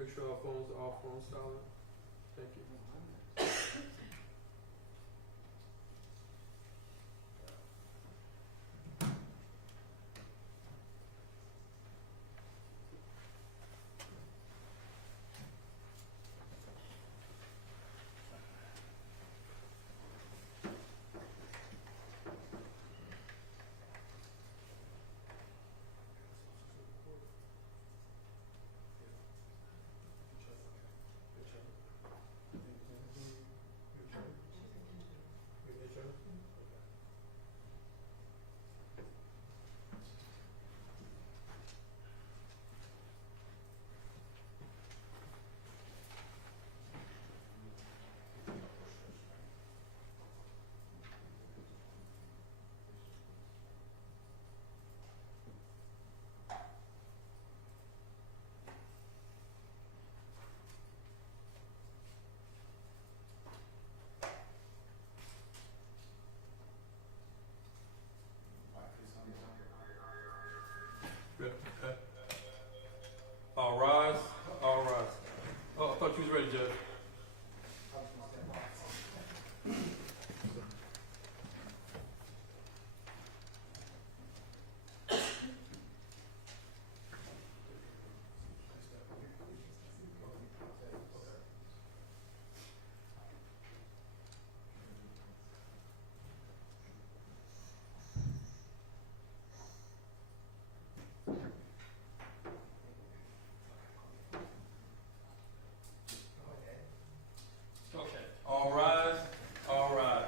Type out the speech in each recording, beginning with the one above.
make sure all phones silent. Thank you. Good. Okay. All rise. All rise. Oh, I thought you was ready, Judge. Okay. All rise. All rise.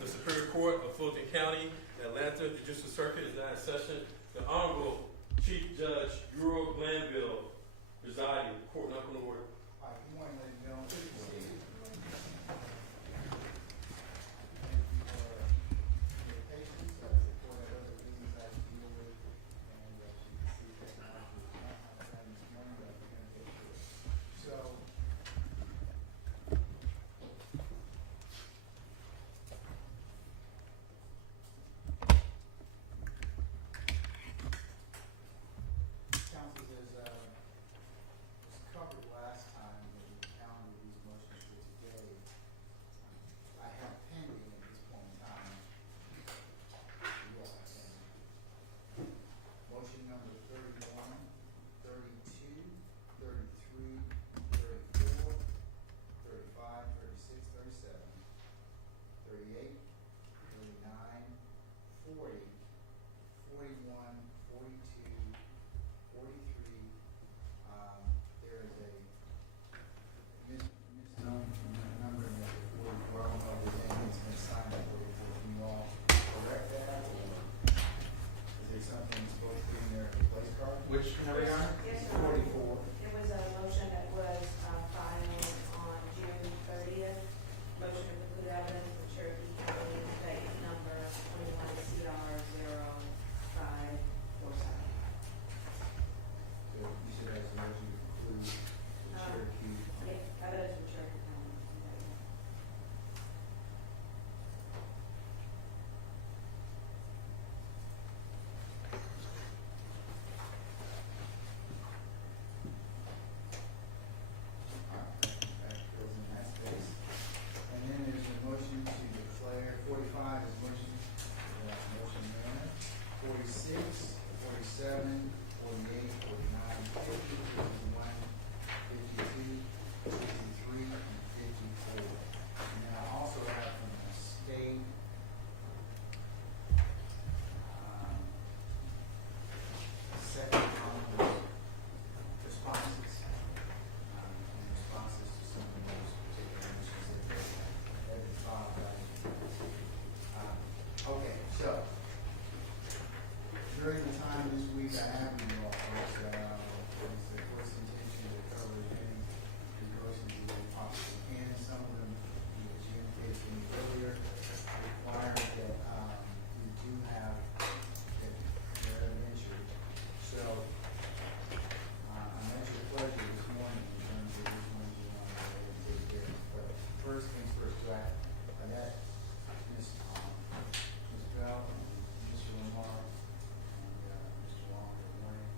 The Superior Court of Fulton County, Atlanta Judicial Circuit is now in session. The Honorable Chief Judge Euro Glanville presiding. Court not in order. All right, good morning, ladies and gentlemen. Thank you for your patience. The court had other business I had to deal with, and you can see that I was not on time this morning, but we're going to get through it. So, counsel, was covered last time in the calendar these motions for today. I have pending at this point in time. You all have pending. Motion number 31, 32, 33, 34, 35, 36, 37, 38, 39, 40, 41, 42, 43, there is a misnumber in there, 44, I don't know if there's anything that's been signed up 44, can you all correct that, or is there something supposed to be in there, a place card? Which number are you on? Yes, sir. 44, It was a motion that was filed on June 30th. Motion to preclude evidence for Cherokee County State number 21 CR 0547. so you should have some motion to conclude the Cherokee. Yeah, evidence for Cherokee County. That goes in that space. And then there's a motion to declare, 45 is motion, motion amendment, 46, 47, 48, 49, 50, 51, 52, 53, and 54. And then I also have from the state, second round of responses. In responses to some of those particular issues that have been filed by okay, so during the time this week I have you all, folks, it's the court's intention to cover as many negotiations as we possibly can. Some of them we adjudicated to me earlier, require that we do have their evidentiary. So I'm at your pleasure this morning in terms of which ones you want to go ahead and take care of. But first things first, do I got Ms. Bell and Mr. Lamar and Mr. Walker, good morning.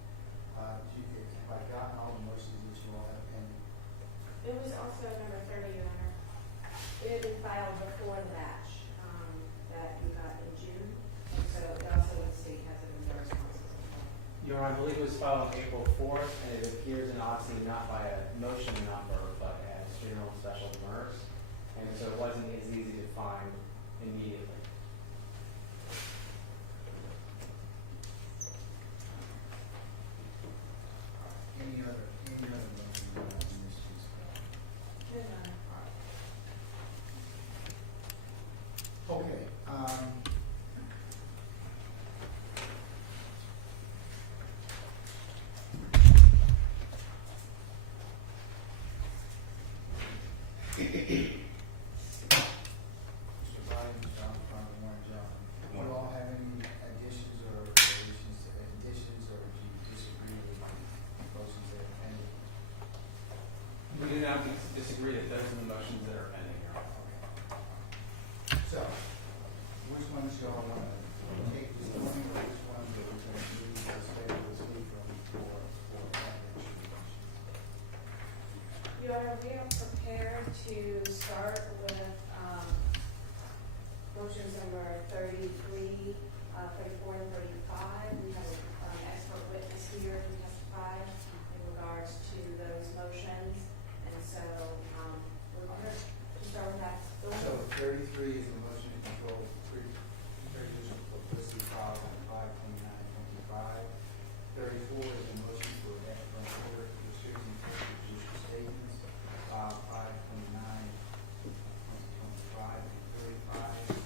course, and it appears in Odyssey not by a motion number, but as general special demurs, and so it wasn't as easy to find immediately. Any other motion in this case? Your Honor. Okay, Mr. Biden, John, Warren, John, do you all have any additions or additions, or do you disagree with the motions that are pending? We do not disagree that those are the motions that are pending, Your Honor. So, which ones y'all want to take this morning, or which ones are we going to do the schedule this week for evidentiary? Your Honor, we are prepared to start with, motions number 33, 34, and 35. We have an expert witness here to testify in regards to those motions, and so, we're going to start with that. So 33 is the motion to control prejudicial publicity filed on 5/29/25. 34 is the motion for order restricting prejudicial statements filed 5/29/2025. And 35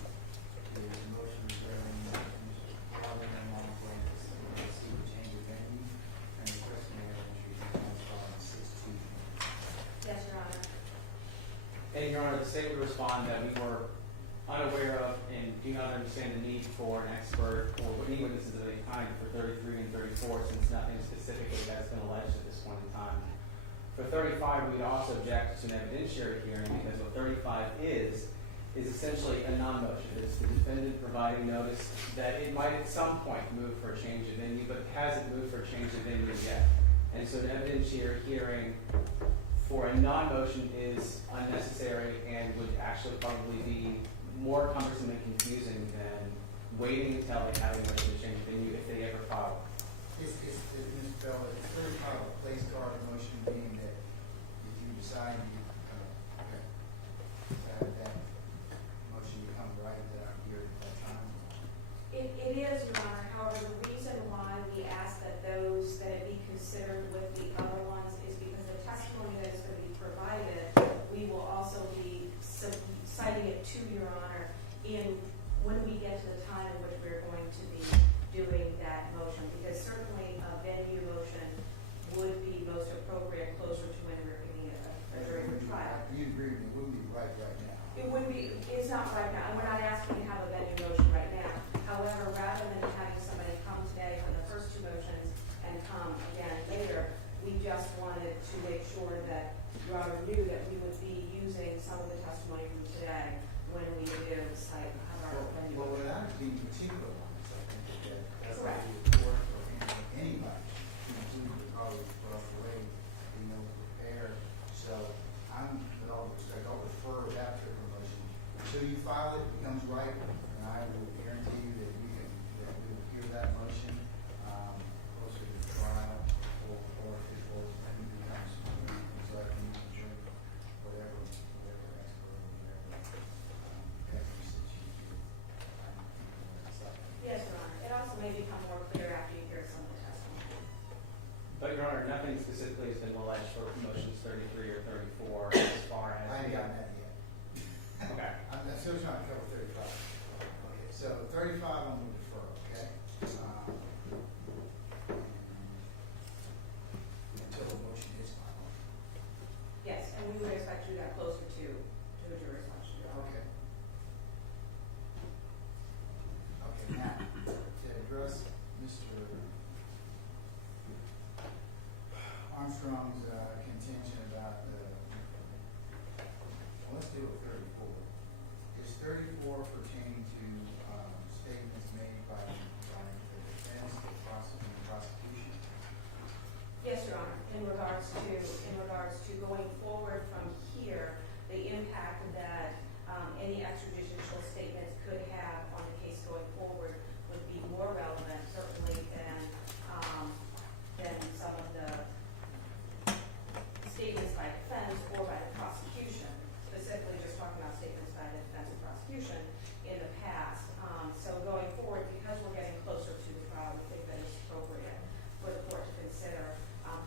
is the motion regarding Mr. and Longway to seek a change of venue and requesting evidentiary hearings filed on 16. Yes, Your Honor. And Your Honor, the state would respond that we were unaware of and do not understand the need for an expert or any witnesses of any kind for 33 and 34, since nothing specifically has been alleged at this point in time. For 35, we'd also object to an evidentiary hearing because what 35 is essentially a non-motion. It's the defendant providing notice that it might at some point move for a change of venue, but hasn't moved for a change of venue yet. And so an evidentiary hearing for a non-motion is unnecessary and would actually probably be more cumbersome and confusing than waiting until they have a motion to change venue if they ever file. Ms. Bell, it's 35 a place card motion being that if you decide you, that motion becomes right, that I'm here at that time. It is, Your Honor. However, the reason why we ask that it be considered with the other ones is because the testimony that is going to be provided, we will also be citing it to Your Honor when we get to the time in which we're going to be doing that motion, because certainly a venue motion would be most appropriate closer to when we're beginning a jury trial. You agree with me, it wouldn't be right now. It would be, it's not right now, and we're not asking to have a venue motion right now. However, rather than having somebody come today for the first two motions and come again later, we just wanted to make sure that Your Honor knew that we would be using some of the testimony from today when we do cite our venue. Well, without being particular ones, I think that's Correct. the report or anybody, including the colleagues across the way, we know prepared. So I'm, with all respect, I'll defer that particular motion until you file it, becomes right, and I will guarantee you that we will hear that motion closer to the trial, or if it becomes exactly whatever expert or whatever evidence that you do. Yes, Your Honor. It also may become more clear after you hear some of the testimony. But Your Honor, nothing specifically has been alleged for motions 33 or 34 as far as. I ain't gotten that yet. Okay. I'm still trying to cover 35. Okay, so 35 I'm going to defer, okay? Until the motion is final. Yes, and we would expect to do that closer to a jury selection, Your Honor. Okay. Okay, now, to address Mr. Armstrong's contention about let's do it 34. Is 34 pertaining to statements made by the defense, the prosecution? Yes, Your Honor. In regards to going forward from here, the impact that any extrajudicial statements could have on the case going forward would be more relevant, certainly, than some of the defense or by the prosecution, specifically just talking about statements by the defense and prosecution in the past. So going forward, because we're getting closer to the trial, we think that it's appropriate for the court to consider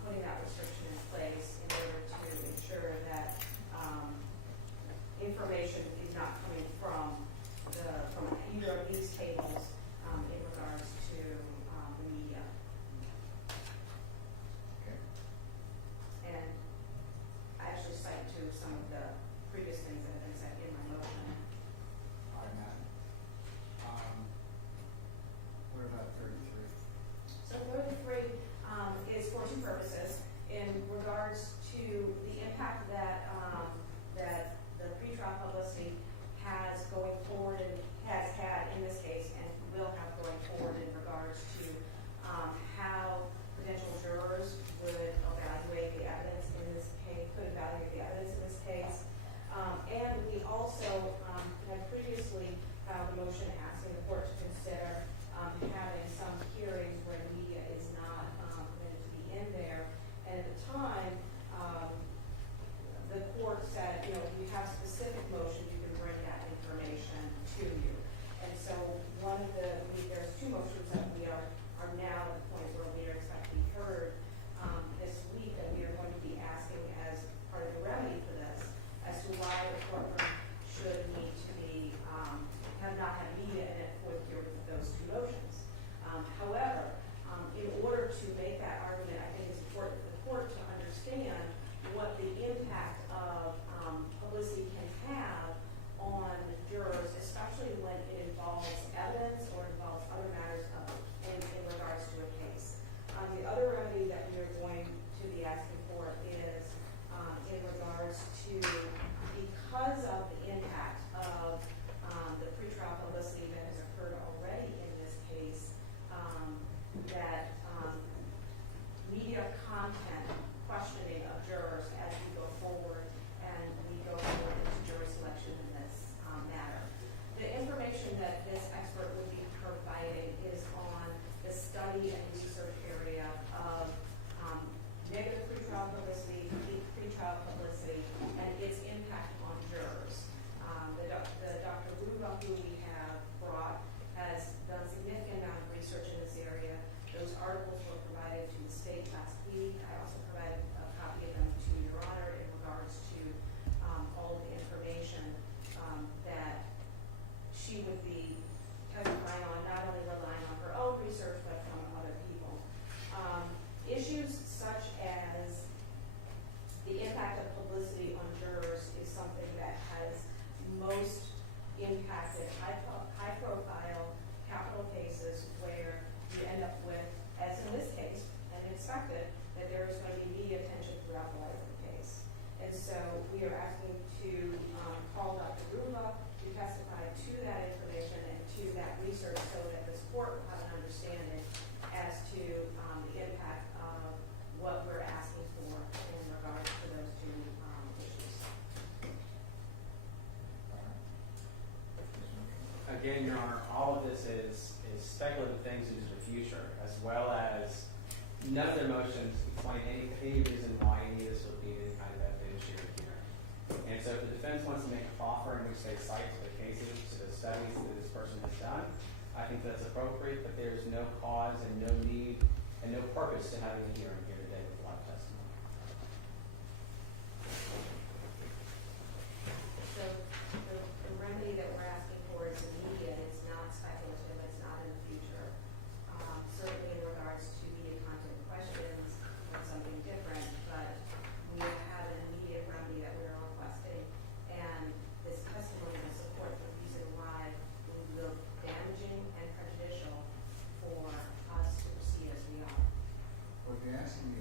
putting that restriction in place in order to ensure that information is not coming from either of these tables in regards to the media. Okay. And I actually cite to some of the previous things that have been said in my motion. All right, Matt. What about 33? So 33 is for two purposes. In regards to the impact that that the pretrial publicity has going forward and has had in this case and will have going forward in regards to how potential jurors would evaluate the evidence in this case, could evaluate the evidence in this case. And we also had previously filed a motion asking the court to consider having some hearings where the media is not permitted to be in there. And at the time, the court said, you know, if you have specific motions, you can bring that information to you. And so there's two motions that we are now at the point where we are expecting to be heard this week, that we are going to be asking as part of the remedy for this, as to why the courtroom should need to be, have not had media in it for the hearing of those two motions. However, in order to make that argument, I think it's important for the court to understand what the impact of publicity can have on jurors, especially when it involves evidence or involves other matters in regards to a case. The other remedy that we are going to be asking for is in regards to, because of the impact of the pretrial publicity that has occurred already in this case, that media content questioning of jurors as we go forward and we go forward into jury selection in this matter. The information that this expert would be providing is on the study and research area of negative pretrial publicity, pretrial publicity, and its impact on jurors. The Dr. Ruba, who we have brought, has done a significant amount of research in this area. Those articles were provided to the state last week. I also provided a copy of them to Your Honor in regards to all of the information that she would be testifying on, not only relying on her own research, but from other people. Issues such as the impact of publicity on jurors is something that has most impacted high-profile capital cases where you end up with, as in this case, and expected, that there is going to be media attention throughout the life of the case. And so we are asking to call Dr. Ruba to testify to that information and to that research so that this court will have an understanding as to the impact of what we're asking for in regards to those two issues. Again, Your Honor, all of this is speculative things into the future, as well as none of their motions explain any reason why any of this would be any kind of evidentiary hearing. And so if the defense wants to make a offer in which they cite to the cases, to the studies that this person has done, I think that's appropriate, but there's no cause and no need and no purpose to having a hearing here today with live testimony. So the remedy that we're asking for is immediate. It's not speculative. It's not in the future. Certainly in regards to media content questions or something different, but we have an immediate remedy that we're requesting. And this testimony will support the reason why it would look damaging and prejudicial for us to proceed as we are. Well, if you're asking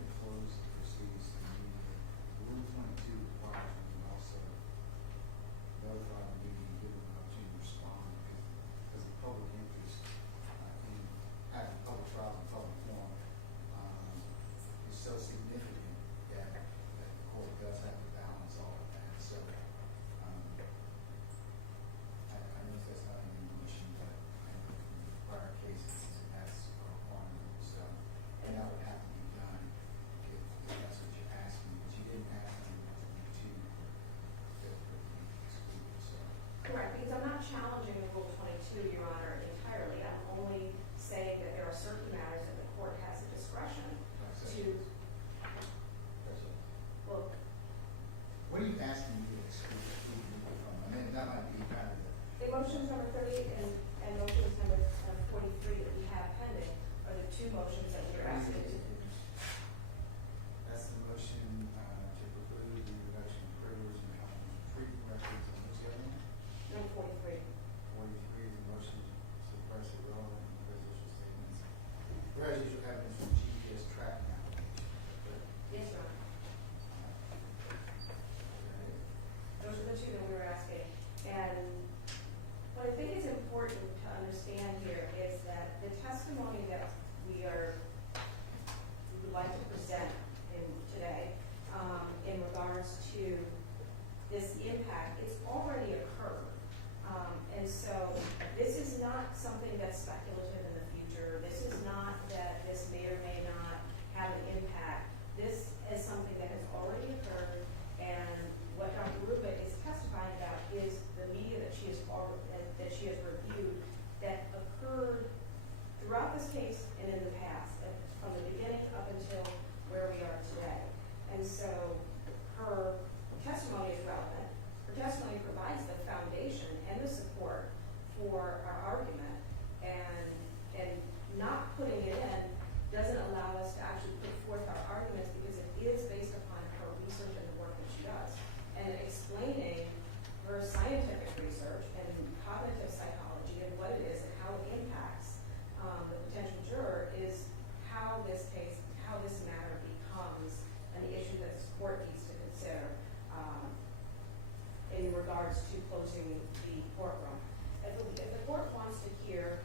closing the courtroom. If the court wants to hear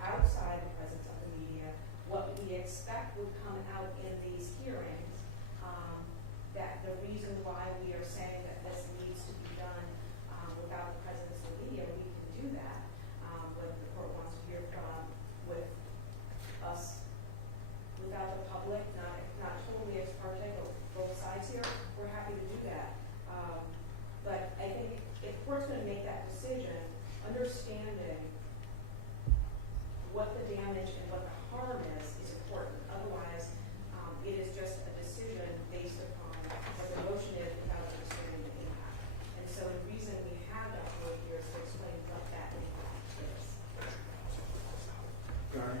outside the presence of the media, what we expect would come out in these hearings, that the reason why we are saying that this needs to be done without the presence of the media, we can do that. When the court wants to hear from with us without the public, not totally ex parte, but both sides here, we're happy to do that. But I think if the court's going to make that decision, understanding what the damage and what the harm is important. Otherwise, it is just a decision based upon what the motion is without understanding the impact. And so the reason we have that word here is to explain what that impact is. Your Honor,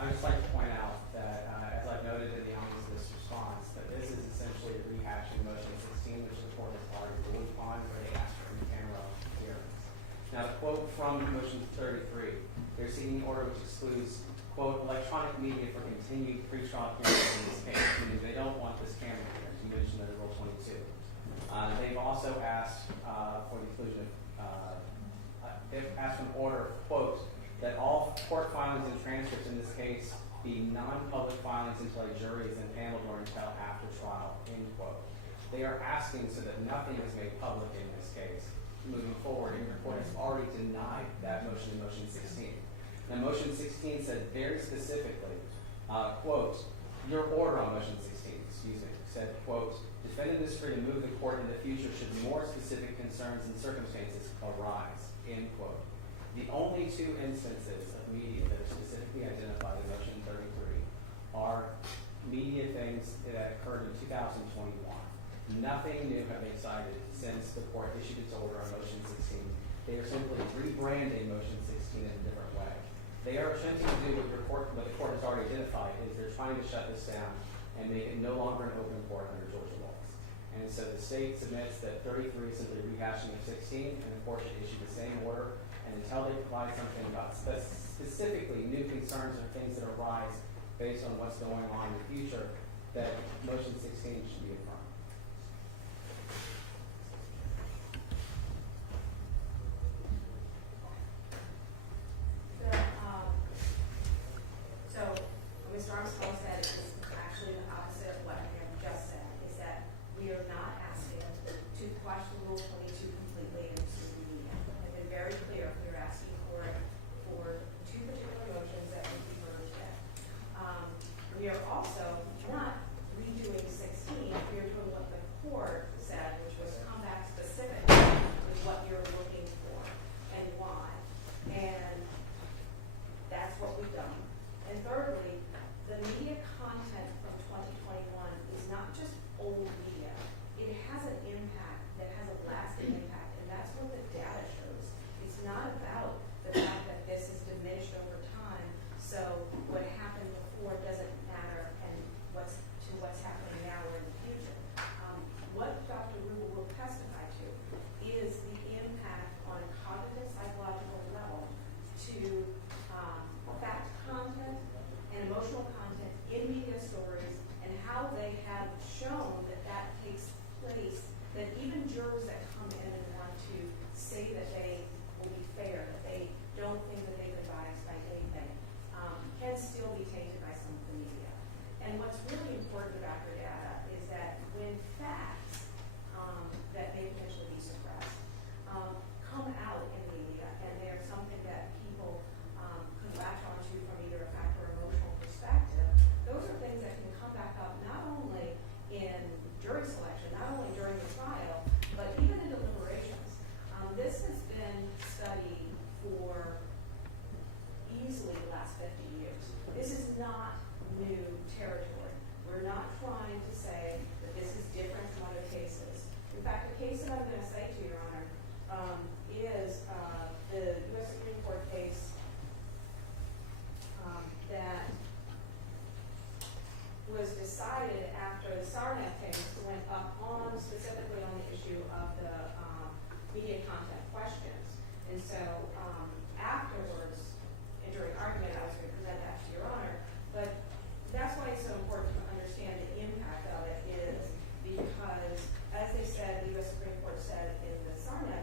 I'd just like to point out that, as I've noted in the omnibus response, that this is essentially a rehashing motion 16, which the court has already ruled upon, where they asked for in-camera hearings. Now, the quote from motion 33, they're seeking an order which excludes, quote, electronic media for continued pre-trial hearings in this case, meaning they don't want this camera here. You mentioned under Rule 22. They've also asked for the inclusion of, they've asked for an order, quote, that all court filings and transcripts in this case be non-public filings until a jury is impaneled or until after trial, end quote. They are asking so that nothing is made public in this case moving forward, and the court has already denied that motion in motion 16. Now, motion 16 said very specifically, quote, your order on motion 16, said, quote, defendant is free to move the court in the future should more specific concerns and circumstances arise, end quote. The only two instances of media that are specifically identified in motion 33 are media things that occurred in 2021. Nothing new have they cited since the court issued its order on motion 16. They are simply rebranding motion 16 in a different way. They are attempting to do what the court has already identified, is they're trying to shut this down and make it no longer an open court under Georgia laws. And so the state submits that 33 is simply rehashing of 16, and the court should issue the same order. And until they provide something about specifically new concerns or things that arise based on what's going on in the future, that motion 16 should be affirmed. So, Mr. Armstrong said it's actually the opposite of what I have just said, is that we are not asking to quash the Rule 22 completely and exclude the media. I've been very clear, we're asking for two particular motions that will be heard today. We are also not redoing 16, we are doing what the court said, which was come back specifically with what you're looking for and why. And that's what we've done. And thirdly, the media content from 2021 is not just old media. It has an impact that has a lasting impact, and that's what the data shows. It's not about the fact that this is diminished over time, so what happened before doesn't matter, and what's happening now or in the future. What Dr. Rubel will testify to is the impact on a cognitive psychological level to fact content and emotional content in media stories, and how they have shown that that takes place, that even jurors that come in and want to say that they will be fair, that they don't think that they've been biased by anything, can still be tainted by some of the media. And what's really important about your data is that when facts that may potentially be suppressed come out in the media, and they're something that people could latch onto from either a fact or emotional perspective, those are things that can come back up not only in jury selection, not only during the trial, but even in deliberations. This has been studied for easily the last 50 years. This is not new territory. We're not trying to say that this is different from other cases. In fact, the case that I'm going to say to Your Honor is the U.S. Supreme Court case that was decided after the Sarnath case went up on specifically on the issue of the media content questions. And so afterwards, during argument, I was going to present that to Your Honor. But that's why it's so important to understand the impact of it, is because, as they said, the U.S. Supreme Court said in the Sarnath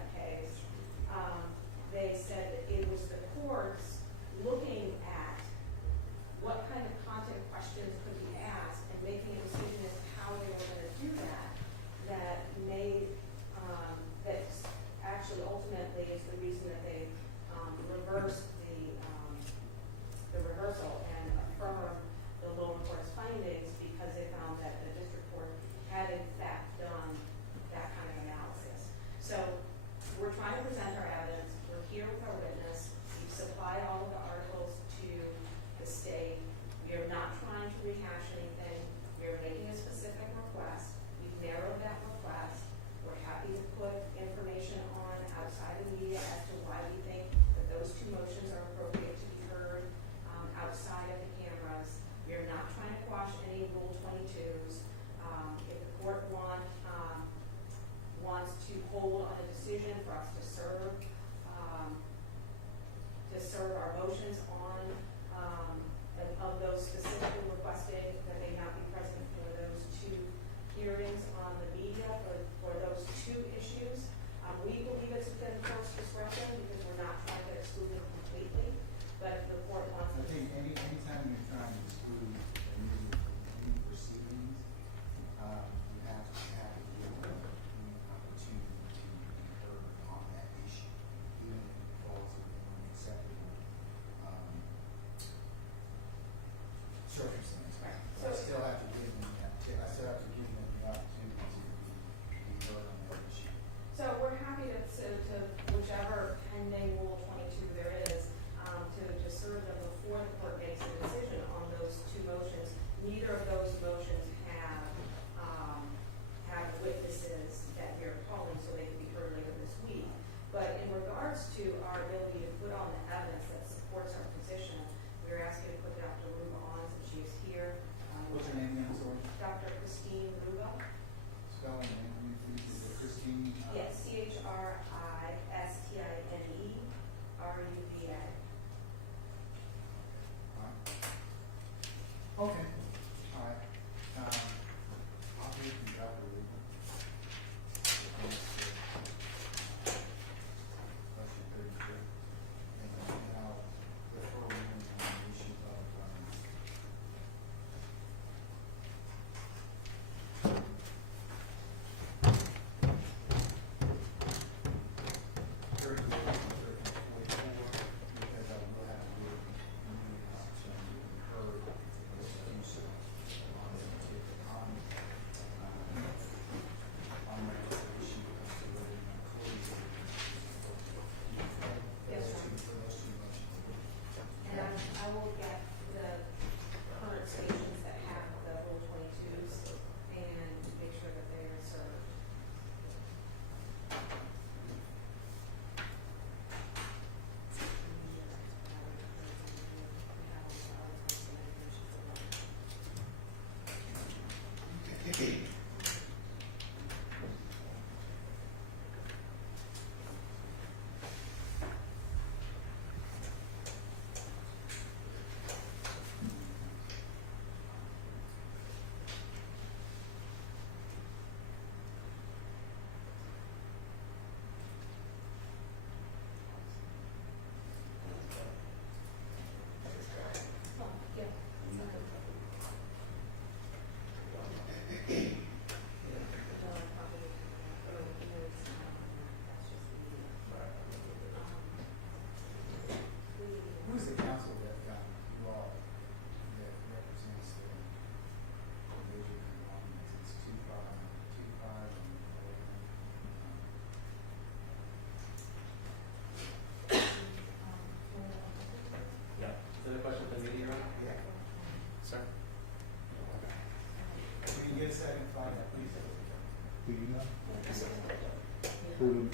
to hold on a decision for us to serve our motions on, of those specifically requested that they not be present for those two hearings on the media for those two issues. We believe it's within the court's discretion because we're not trying to exclude them completely, but if the court wants I to. think anytime you're trying to exclude any proceedings, you have to give them an opportunity to be heard on that issue, even if it falls within an acceptable, circumstance. Right. So I still have to give them the opportunity to be heard on that issue. So we're happy to whichever pending Rule 22 there is, to serve them before the court makes a decision on those two motions. Neither of those motions have witnesses that we are calling so they can be heard later this week. But in regards to our ability to put on the evidence that supports our position, we're asking to put Dr. Ruba on since she is here. What's her name again, sorry? Dr. Christine Ruba. Spelling your name, please. Is it Christine? Yes, CHRISTINERUBA. Okay, all right. I'll read from Dr. Ruben. Question 32. And I'll refer him on the issue of, because I will have to do it heard do so on this particular on that issue of whether or not close it. Yes, sir. For those two motions. And I will get the current stations that have the Rule 22s and make sure that they are served. Who's the council that you all that represents the major environments? It's 25 and 11. Yeah. Is that a question for the media, right? Yeah. Sir? Can you get a second find that, please? Do you know who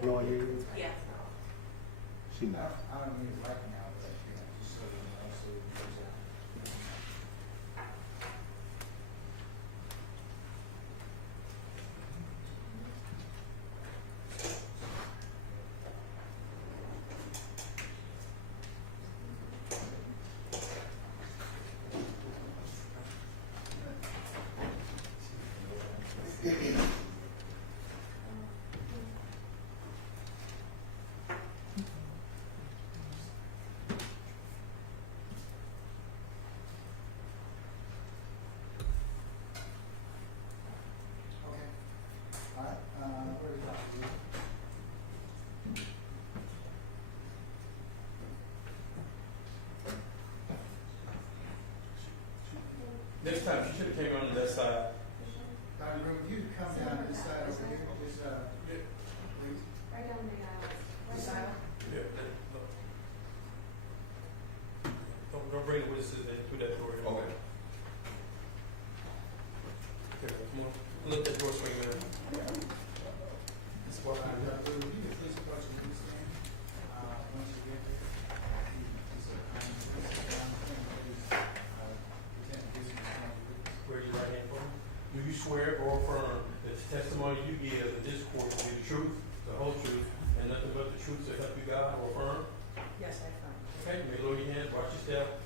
the lawyer is? Yeah. She knows. I don't need it right now, but just so you know, so you can use that. Okay. All right, where do you want to do? Next time, she should have came on that side. Dr. Ruben, you come down this side over here, this, please. Right down the This side? Yeah, don't bring the witnesses in through that door. Okay. Okay, come on, let that door swing in. Let's walk out. Dr. Ruben, you can please approach the witness stand, once you get there. Pretend this is one of the witnesses. Where are you right hand for? Do you swear or affirm that the testimony you give in this court will be the truth, the whole truth, and nothing but the truth to help you God or affirm? Yes, I affirm. Okay, you may lower your hands, watch your step.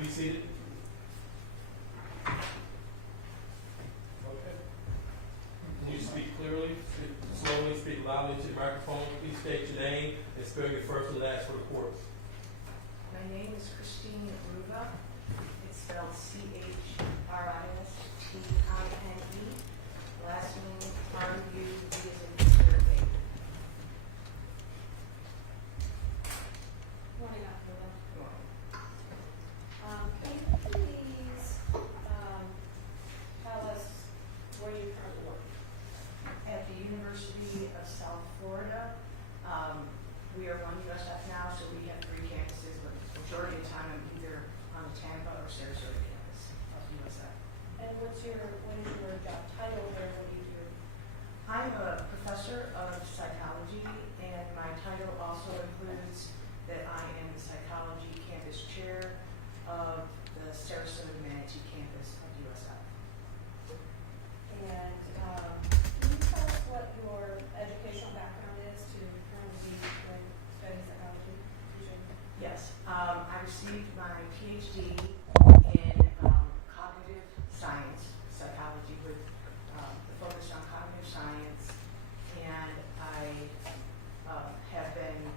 Be seated. Okay. Can you speak clearly, speak slowly, speak loudly to the microphone? Please state your name and spell your first and last for the court. My name is Christine Ruva. It's spelled Chrisistine. Last name R-U-V as in Victor A. Morning, Dr. Lula. Good morning. Can you please, tell us where you currently work? At the University of South Florida, we are one USF now, so we have 3 campuses, but the majority of the time I'm either on the Tampa or Sarasota campus of USF. And what is your job title there? What do you do? I'm a professor of psychology, and my title also includes that I am the psychology campus chair of the Sarasota Manatee campus of USF. And, can you tell us what your educational background is to currently be doing studying psychology, teaching? Yes, I received my PhD in cognitive science, psychology with the focus on cognitive science, and I have been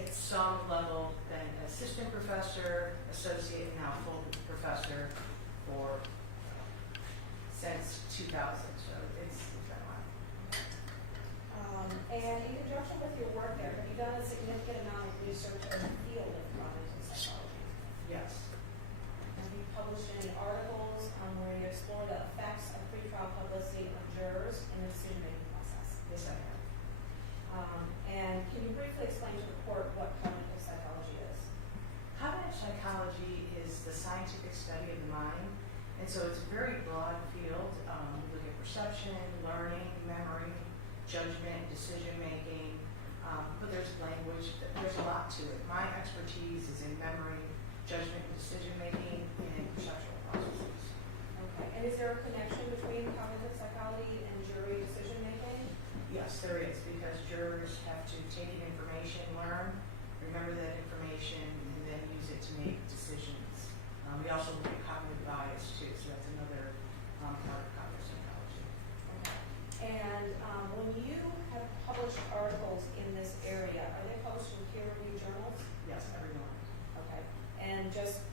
at some level, been an assistant professor, associate, and now full professor for since 2000, so it's been a while. And in conjunction with your work there, have you done a significant amount of research in the field of cognitive psychology? Yes, Have you published any articles where you explore the effects of pretrial publicity on jurors in the decision-making process? yes I have. And can you briefly explain to the court what cognitive psychology is? Cognitive psychology is the scientific study of the mind, and so it's a very broad field. We look at perception, learning, memory, judgment, decision-making, but there's language, there's a lot to it. My expertise is in memory, judgment, decision-making, and perceptual processes. Okay. And is there a connection between cognitive psychology and jury decision-making? Yes, there is, because jurors have to take in information, learn, remember that information, and then use it to make decisions. We also look at cognitive bias too, so that's another part of cognitive psychology. Okay. And when you have published articles in this area, are they published in peer-reviewed journals? Yes, everyone. Okay. And just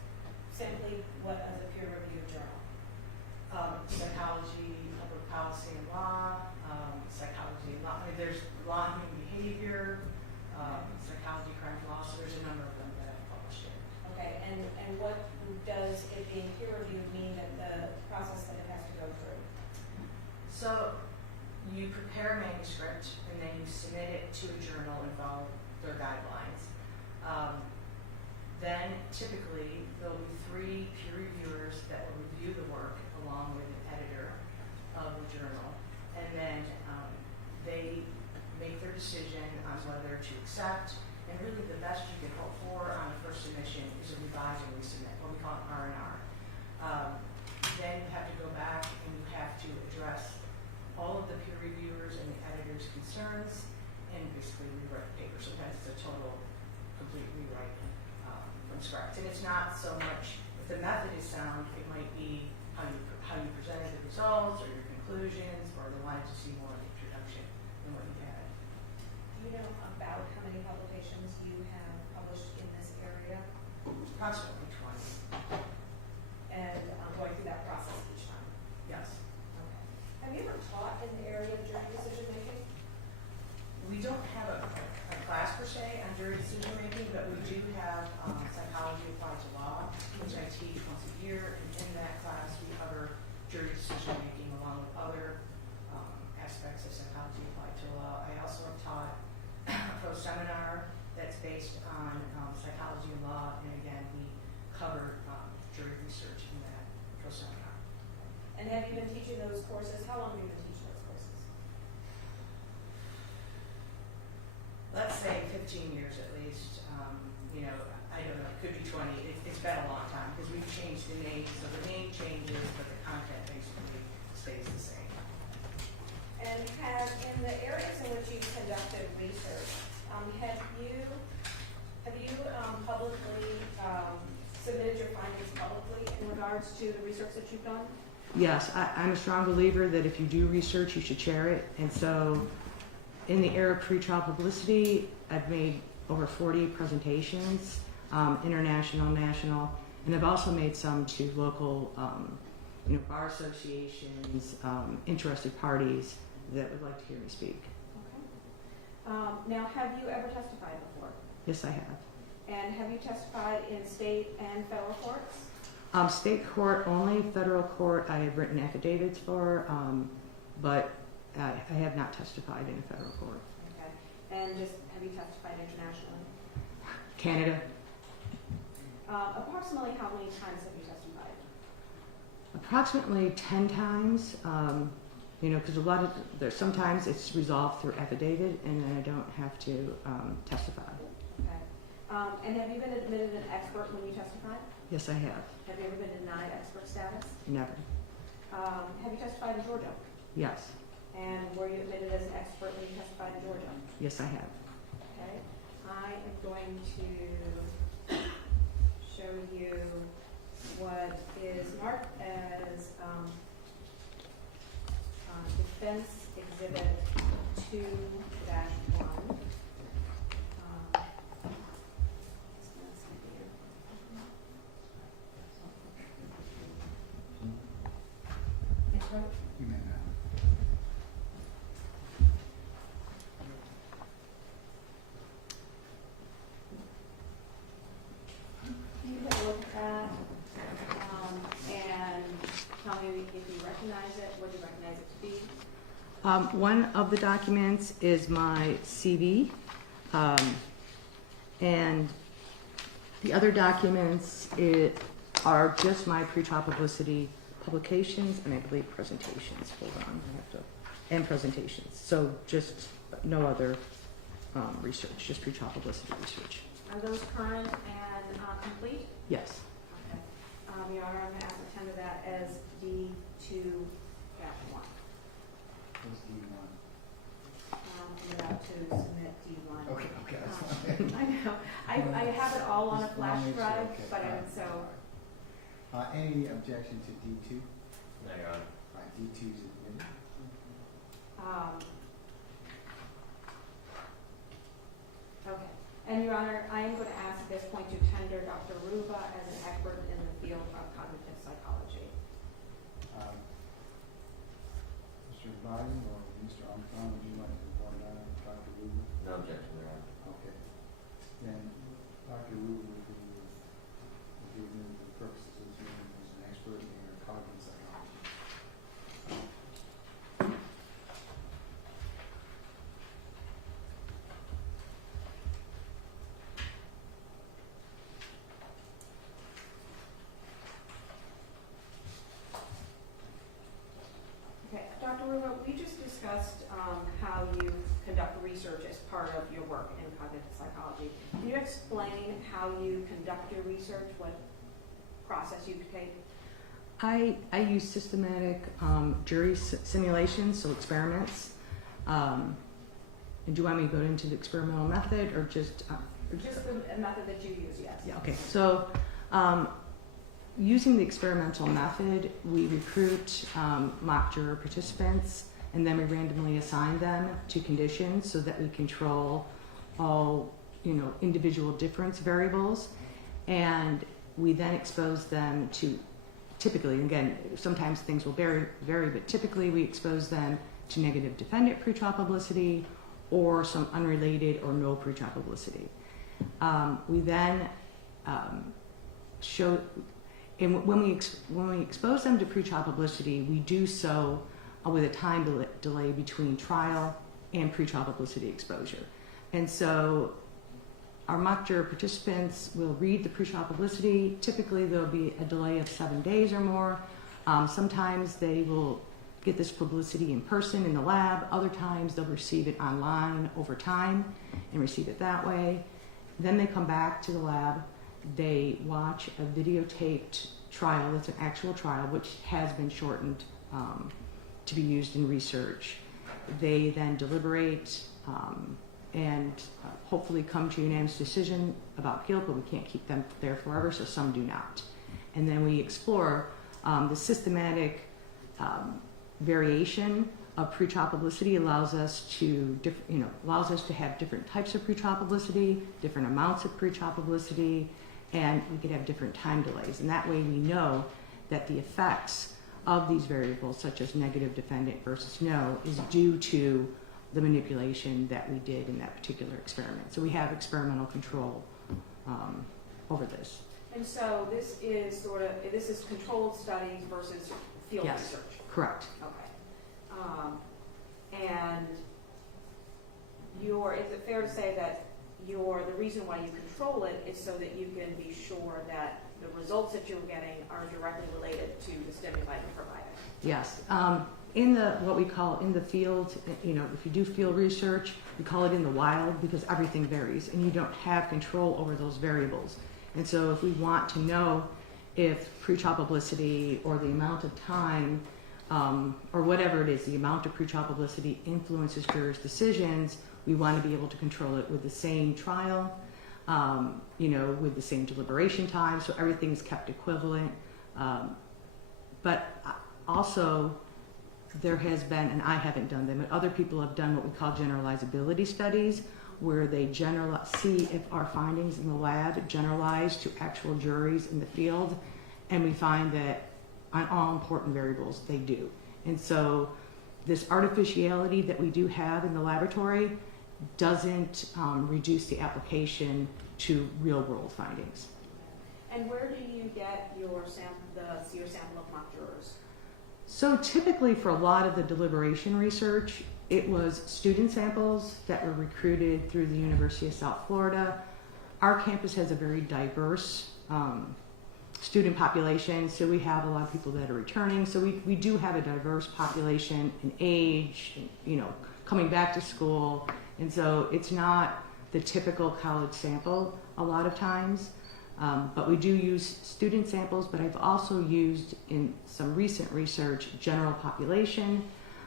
simply what is a peer-reviewed journal? Psychology, public policy and law, psychology and law. I mean, there's law and human behavior, psychology, crime, law, so there's a number of them that I've published in. Okay. And what does it being peer-reviewed mean that the process that it has to go through? So you prepare a manuscript and then you submit it to a journal and follow their guidelines. Then typically there'll be 3 peer reviewers that will review the work along with an editor of the journal, and then they make their decision on whether to accept. And really the best you can hope for on the first submission is a revise and resubmit, what we call an R&R. Then you have to go back and you have to address all of the peer reviewers and the editor's concerns and basically rewrite the paper. Sometimes it's a total, complete rewrite from scratch. And it's not so much, if the method is sound, it might be how you presented the results or your conclusions, or they wanted to see more of the introduction than what you had. Do you know about how many publications you have published in this area? Approximately 20. And going through that process each time? Yes. Okay. Have you ever taught in the area of jury decision-making? We don't have a class per se on jury decision making, but we do have psychology applied to law, which I teach once a year. And in that class, we cover jury decision making along with other aspects of psychology applied to law. I also have taught a pro seminar that's based on psychology and law, and again, we cover jury research in that pro seminar. And have you been teaching those courses? How long have you been teaching those courses? Let's say 15 years at least. I don't know, it could be 20. It's been a long time because we've changed the name, so the name changes, but the content basically stays the same. And in the areas in which you've conducted research, have you publicly submitted your findings publicly in regards to the research that you've done? Yes, I'm a strong believer that if you do research, you should share it. And so in the era of pretrial publicity, I've made over 40 presentations, international, national, and I've also made some to local bar associations, interested parties that would like to hear me speak. Okay. Now, have you ever testified before? Yes, I have. And have you testified in state and federal courts? State court only, federal court I have written affidavits for, but I have not testified in a federal court. Okay. And have you testified internationally? Canada, Approximately how many times have you testified? approximately 10 times, because sometimes it's resolved through affidavit and then I don't have to testify. Okay. And have you been admitted an expert when you testified? Yes, I have. Have you ever been denied expert status? Never. Have you testified in Georgia? Yes. And were you admitted as an expert when you testified in Georgia? Yes, I have. Okay. I am going to show you what is marked as Defense Exhibit 2-1. You may not. You can look at that and tell me if you recognize it, what you recognize it to be. One of the documents is my CV, and the other documents are just my pretrial publicity publications and I believe presentations. Hold on, and presentations. So just no other research, just pretrial publicity research. Are those current and complete? Yes. Okay. Your Honor, I'm going to ascertain that as D2-1. What's D1? I'm about to submit D1. Okay, that's fine. I know. I have it all on a Just flash wanna make sure, drive, okay, but all I'm so. right. Any objection to D2? No, Your Honor. All right, D2 is admitted. Okay. And Your Honor, I am going to ask at this point to tender Dr. Ruba as an expert in the field of cognitive psychology. Mr. Biden or Mr. Armstrong, would you like to report on Dr. Ruben? No objection, Your Honor. Okay. Then Dr. Ruben will be admitted for the purposes of this meeting as an expert in cognitive psychology. Okay. Dr. Ruba, we just discussed how you conduct research as part of your work in cognitive psychology. Can you explain how you conduct your research, what process you take? I use systematic jury simulations, so experiments. And do you want me to go into the experimental method or just? Just the method that you use, yes. Yeah, okay. So using the experimental method, we recruit mock juror participants and then we randomly assign them to conditions so that we control all, individual difference variables. And we then expose them to, typically, again, sometimes things will vary, but typically we expose them to negative defendant pretrial publicity or some unrelated or no pretrial publicity. We then show, and when we expose them to pretrial publicity, we do so with a time delay between trial and pretrial publicity exposure. And so our mock juror participants will read the pretrial publicity. Typically, there'll be a delay of 7 days or more. Sometimes they will get this publicity in person in the lab. Other times, they'll receive it online over time and receive it that way. Then they come back to the lab. They watch a videotaped trial, that's an actual trial, which has been shortened to be used in research. They then deliberate and hopefully come to a unanimous decision about guilt, but we can't keep them there forever, so some do not. And then we explore the systematic variation of pretrial publicity allows us to have different types of pretrial publicity, different amounts of pretrial publicity, and we could have different time delays. And that way we know that the effects of these variables, such as negative defendant versus no, is due to the manipulation that we did in that particular experiment. So we have experimental control over this. And so this is controlled studies versus field Yes. research? Correct. Okay. And is it fair to say that the reason why you control it is so that you can be sure that the results that you're getting are directly related to the stimuli you're providing? Yes. In what we call in the field, if you do field research, we call it in the wild because everything varies and you don't have control over those variables. And so if we want to know if pretrial publicity or the amount of time or whatever it is, the amount of pretrial publicity influences jurors' decisions, we want to be able to control it with the same trial, with the same deliberation time, so everything's kept equivalent. But also, there has been, and I haven't done them, but other people have done what we call generalizability studies, where they see if our findings in the lab generalize to actual juries in the field, and we find that on all important variables they do. And so this artificiality that we do have in the laboratory doesn't reduce the application to real world findings. And where do you get your sample of mock jurors? So typically for a lot of the deliberation research, it was student samples that were recruited through the University of South Florida. Our campus has a very diverse student population, so we have a lot of people that are returning. So we do have a diverse population in age, coming back to school. And so it's not the typical college sample a lot of times. But we do use student samples, but I've also used in some recent research general population,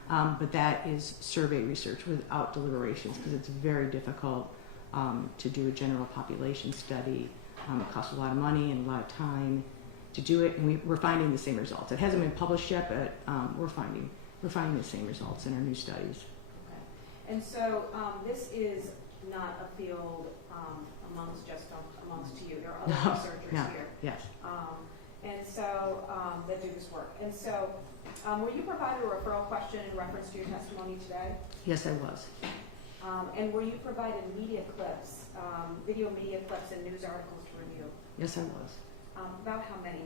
but that is survey research without deliberations because it's very difficult to do a general population study. It costs a lot of money and a lot of time to do it, and we're finding the same results. It hasn't been published yet, but we're finding the same results in our new studies. Okay. And so this is not a field amongst you. There are other researchers here. Yes. And so that do this work. And so were you provided a referral question in reference to your testimony today? Yes, I was. And were you provided media clips, video media clips and news articles to review? Yes, I was. About how many?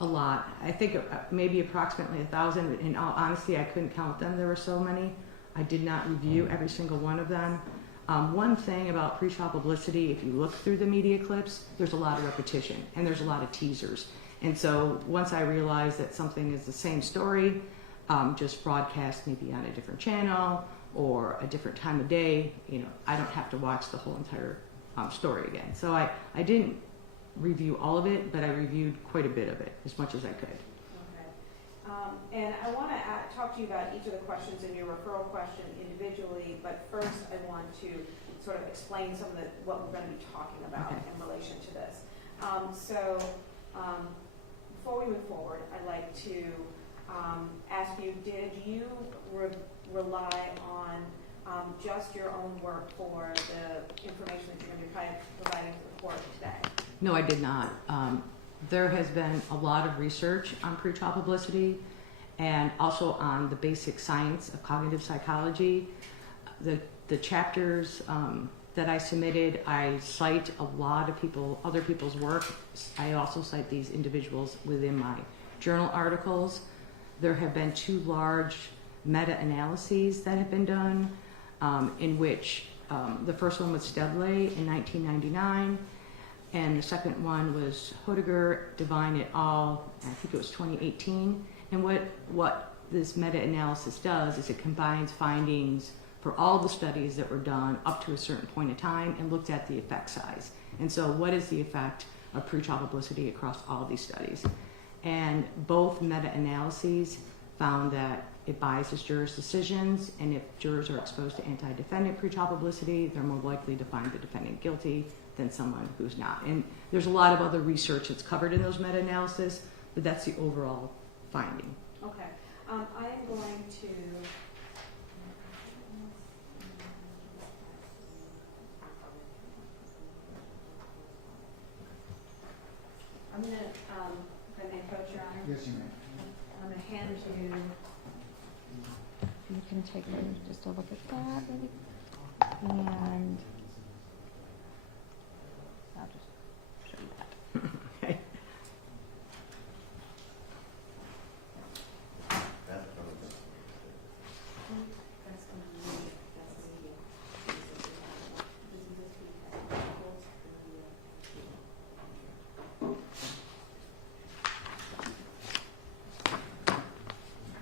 A lot. I think maybe approximately 1,000. But in all honesty, I couldn't count them. There were so many. I did not review every single one of them. One thing about pretrial publicity, if you look through the media clips, there's a lot of repetition and there's a lot of teasers. And so once I realized that something is the same story, just broadcast maybe on a different channel or a different time of day, I don't have to watch the whole entire story again. So I didn't review all of it, but I reviewed quite a bit of it, as much as I could. Okay. And I want to talk to you about each of the questions in your referral question individually, but first I want to sort of explain some of what we're going to be talking about in relation to this. Before we move forward, I'd like to ask you, did you rely on just your own work for the information that you're going to be providing to the court today? No, I did not. There has been a lot of research on pretrial publicity and also on the basic science of cognitive psychology. The chapters that I submitted, I cite a lot of other people's work. I also cite these individuals within my journal articles. There have been 2 large meta-analyses that have been done, in which the first one was Stedley in 1999, and the second one was Hoediger, Devine et al., I think it was 2018. And what this meta-analysis does is it combines findings for all the studies that were done up to a certain point in time and looked at the effect size. And so what is the effect of pretrial publicity across all these studies. And both meta-analyses found that it biases jurors' decisions, and if jurors are exposed to anti-defendant pretrial publicity, they're more likely to find the defendant guilty than someone who's not. And there's a lot of other research that's covered in those meta-analyses, but that's the overall finding. Okay. I am going to. I'm going to, if I may approach Your Honor, Yes, you may. I'm going to hand you. You can take just a look at that, maybe. And I'll just show you that. Okay.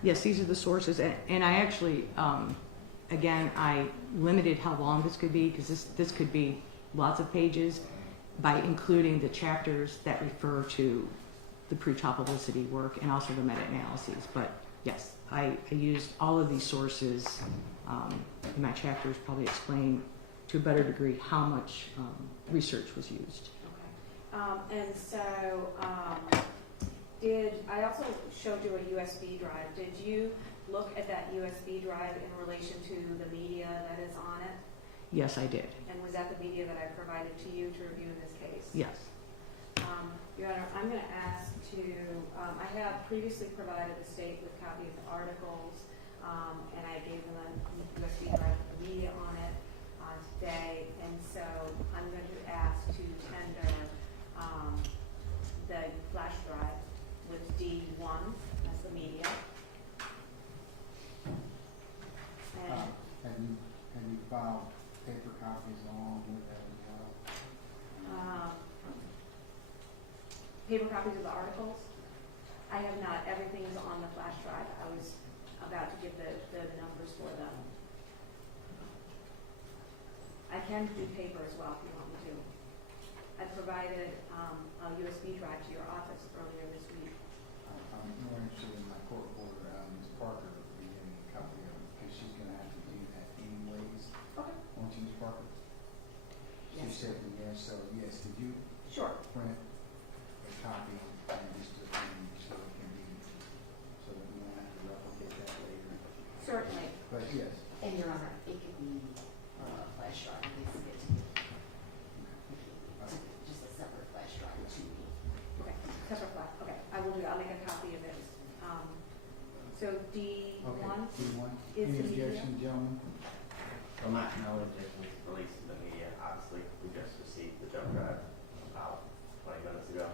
Yes, these are the sources, and I actually, again, I limited how long this could be, because this could be lots of pages, by including the chapters that refer to the pretrial publicity work and also the meta-analyses. But yes, I used all of these sources in my chapters, probably explain to a better degree how much research was used. Okay. And so, I also showed you a USB drive. Did you look at that USB drive in relation to the media that is on it? Yes, I did. And was that the media that I provided to you to review in this case? Yes. Your Honor, I'm going to ask to, I have previously provided the state with a copy of the articles, and I gave them a USB drive with the media on it today, and so I'm going to ask to tender the flash drive with D1 as the media. And Have you filed paper copies along with that as well? Paper copies of the articles? I have not. Everything is on the flash drive. I was about to give the numbers for them. I can do paper as well if you want me to. I provided a USB drive to your office earlier this week. I'm more interested in my court order, Ms. Parker, being a copy of it, because she's going to have to do that anyways. Okay. Won't you, Ms. Parker? She Yes. said yes, so yes, could you Sure. print a copy and just so it can be, so that we don't have to replicate that later? Certainly. But yes. And Your Honor, it could be flash drive, it needs to get to you. Just a separate flash drive to me. Okay. Separate flash. Okay. I will do. I'll make a copy of it. So D1 Okay, D1. is Any the media. objection, gentlemen? Well, no objection to releasing the media. Obviously, we just received the jump drive about 20 minutes ago.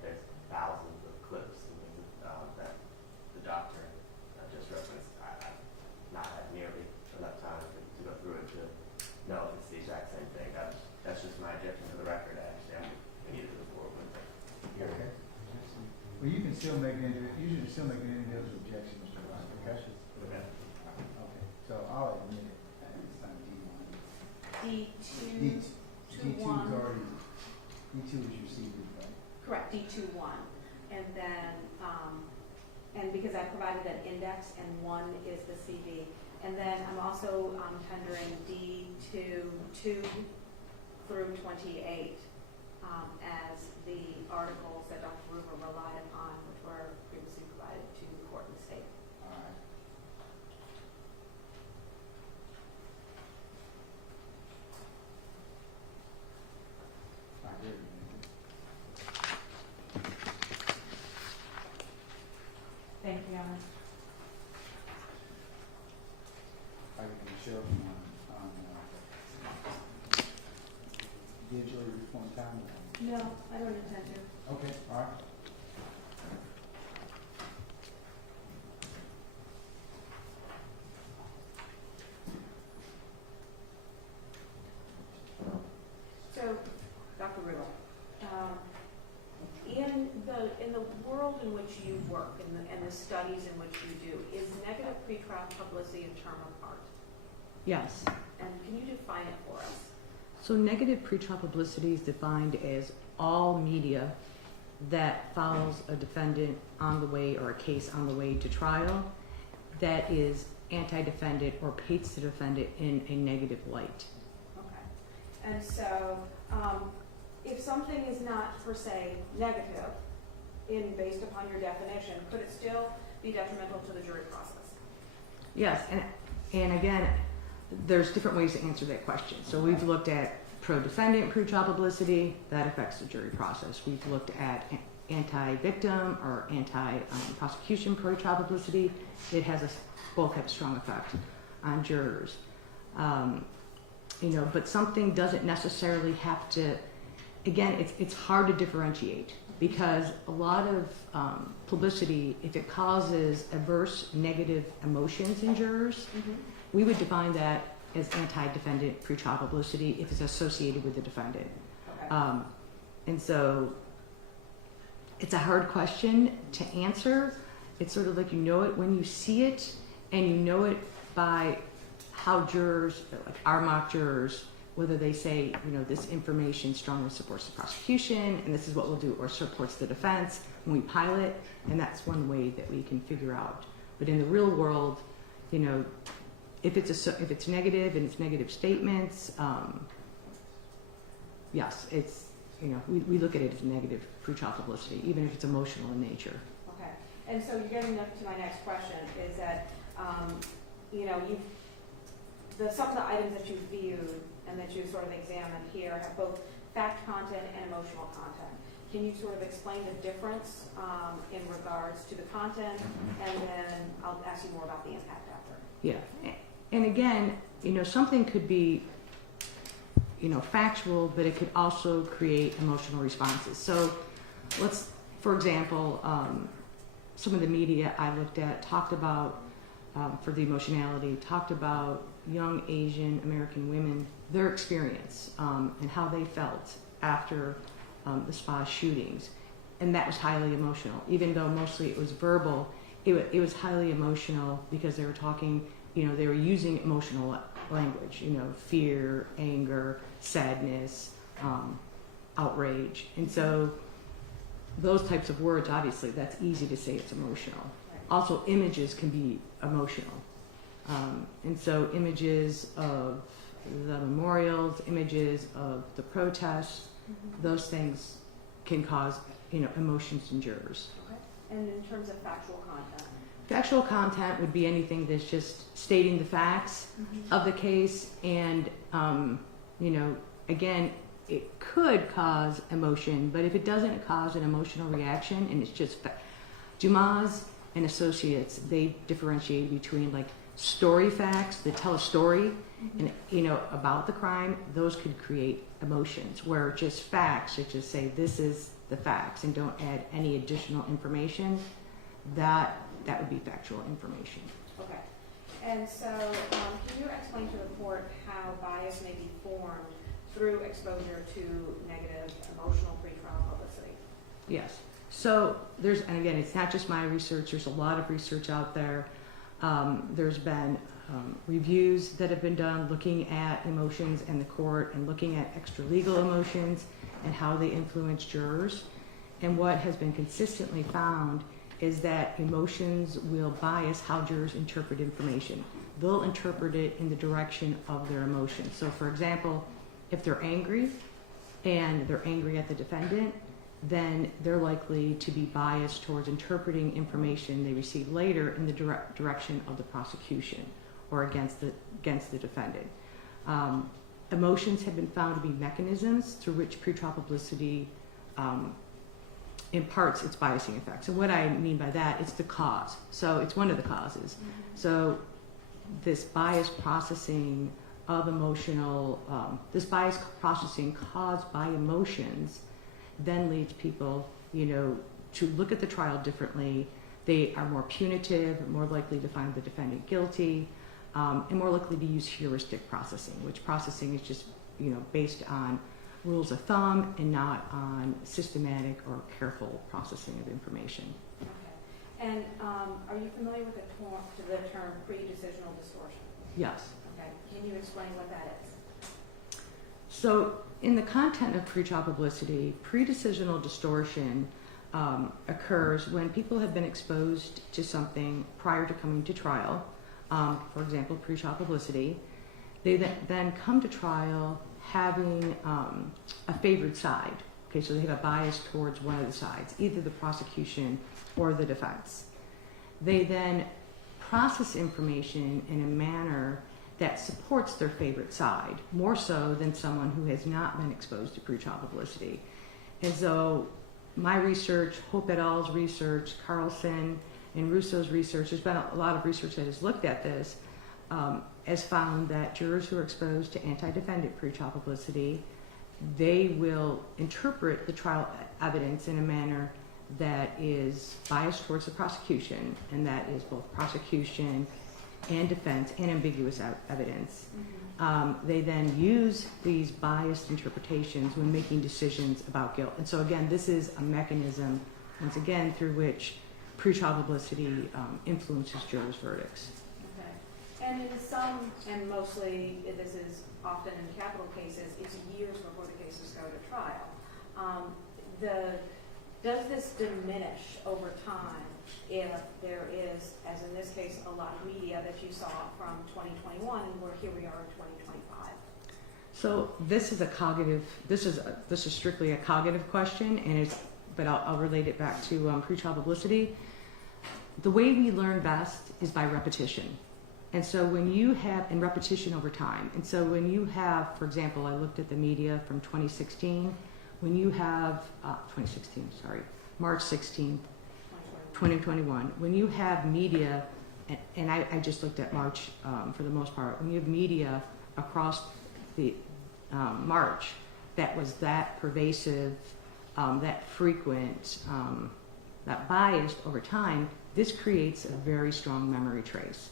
There's thousands of clips and things that the doctor just referenced. I've not had nearly enough time to go through it to know if it's the exact same thing. That's just my objection to the record. Actually, we need to move forward with it. Okay. Well, you can still make an individual objection, Mr. White, okay? Okay. Okay, so I'll admit it, it's time D2. D2 is already, D2 is received, right? Correct. D2-1, and then and because I provided an index and 1 is the CD, and then I'm also tendering D2 through 28 as the articles that Dr. Ruber relied upon, which were previously provided to the court and the state. All right. All right, there you go. Thank you, Your Honor. I can show them on digitally reform timeline. No, I don't intend to. Okay, all right. So, Dr. Riddle, in the world in which you work and the studies in which you do, is negative pretrial publicity a term of art? Yes. And can you define it for us? So negative pretrial publicity is defined as all media that follows a defendant on the way or a case on the way to trial that is anti-defendant or paints the defendant in a negative light. Okay. And so, if something is not per se negative, based upon your definition, could it still be detrimental to the jury process? Yes, and again, there's different ways to answer that question. So we've looked at pro-defendant pretrial publicity, that affects the jury process. We've looked at anti-victim or anti-prosecution pretrial publicity. It has both have a strong effect on jurors. But something doesn't necessarily have to, again, it's hard to differentiate because a lot of publicity, if it causes adverse negative emotions in jurors, we would define that as anti-defendant pretrial publicity if it's associated with the defendant. Okay. And so it's a hard question to answer. It's sort of like you know it when you see it, and you know it by how jurors, like our mock jurors, whether they say, this information strongly supports the prosecution, and this is what we'll do, or supports the defense when we pilot, and that's one way that we can figure out. But in the real world, if it's negative and it's negative statements, yes, it's we look at it as negative pretrial publicity, even if it's emotional in nature. Okay. And so you're getting up to my next question is that some of the items that you've viewed and that you sort of examined here have both fact content and emotional content. Can you sort of explain the difference in regards to the content, and then I'll ask you more about the impact after. Yeah, and again, something could be, factual, but it could also create emotional responses. So for example, some of the media I looked at talked about, for the emotionality, talked about young Asian American women, their experience, and how they felt after the spa shootings. And that was highly emotional. Even though mostly it was verbal, it was highly emotional because they were talking, they were using emotional language, fear, anger, sadness, outrage. And so those types of words, obviously, that's easy to say it's emotional. Right. Also, images can be emotional. And so images of the memorials, images of the protests, those things can cause, emotions in jurors. Okay. And in terms of factual content? Factual content would be anything that's just stating the facts of the case, and again, it could cause emotion, but if it doesn't cause an emotional reaction and it's just Dumas and Associates, they differentiate between like story facts that tell a story and about the crime. Those could create emotions, where just facts that just say this is the facts and don't add any additional information, that would be factual information. Okay. And so can you explain to the court how bias may be formed through exposure to negative emotional pretrial publicity? Yes. So and again, it's not just my research, there's a lot of research out there. There's been reviews that have been done looking at emotions in the court and looking at extra-legal emotions and how they influence jurors. And what has been consistently found is that emotions will bias how jurors interpret information. They'll interpret it in the direction of their emotions. So for example, if they're angry and they're angry at the defendant, then they're likely to be biased towards interpreting information they receive later in the direction of the prosecution or against the defendant. Emotions have been found to be mechanisms through which pretrial publicity imparts its biasing effects. And what I mean by that, it's the cause. So it's one of the causes. So this bias processing of this bias processing caused by emotions then leads people, to look at the trial differently. They are more punitive, more likely to find the defendant guilty, and more likely to use heuristic processing, which processing is just, based on rules of thumb and not on systematic or careful processing of information. Okay. And are you familiar with the term pre-decisional distortion? Yes. Okay. Can you explain what that is? So in the content of pretrial publicity, pre-decisional distortion occurs when people have been exposed to something prior to coming to trial. For example, pretrial publicity. They then come to trial having a favored side. Okay, so they have a bias towards one of the sides, either the prosecution or the defense. They then process information in a manner that supports their favorite side, more so than someone who has not been exposed to pretrial publicity. And so my research, Hope et al.'s research, Carlson and Russo's research, there's been a lot of research that has looked at this, has found that jurors who are exposed to anti-defendant pretrial publicity, they will interpret the trial evidence in a manner that is biased towards the prosecution, and that is both prosecution and defense and ambiguous evidence. They then use these biased interpretations when making decisions about guilt. And so again, this is a mechanism, once again, through which pretrial publicity influences jurors' verdicts. Okay. And in some, and mostly, this is often in capital cases, it's years before the cases go to trial. Does this diminish over time if there is, as in this case, a lot of media that you saw from 2021, and here we are in 2025? So this is a cognitive. This is strictly a cognitive question, and but I'll relate it back to pretrial publicity. The way we learn best is by repetition, and so when you have and repetition over time, and so when you have, for example, I looked at the media from 2016. When you have March 16th, 2021. When you have media, and I just looked at March for the most part. When you have media across the March that was that pervasive, that frequent, that biased over time, this creates a very strong memory trace,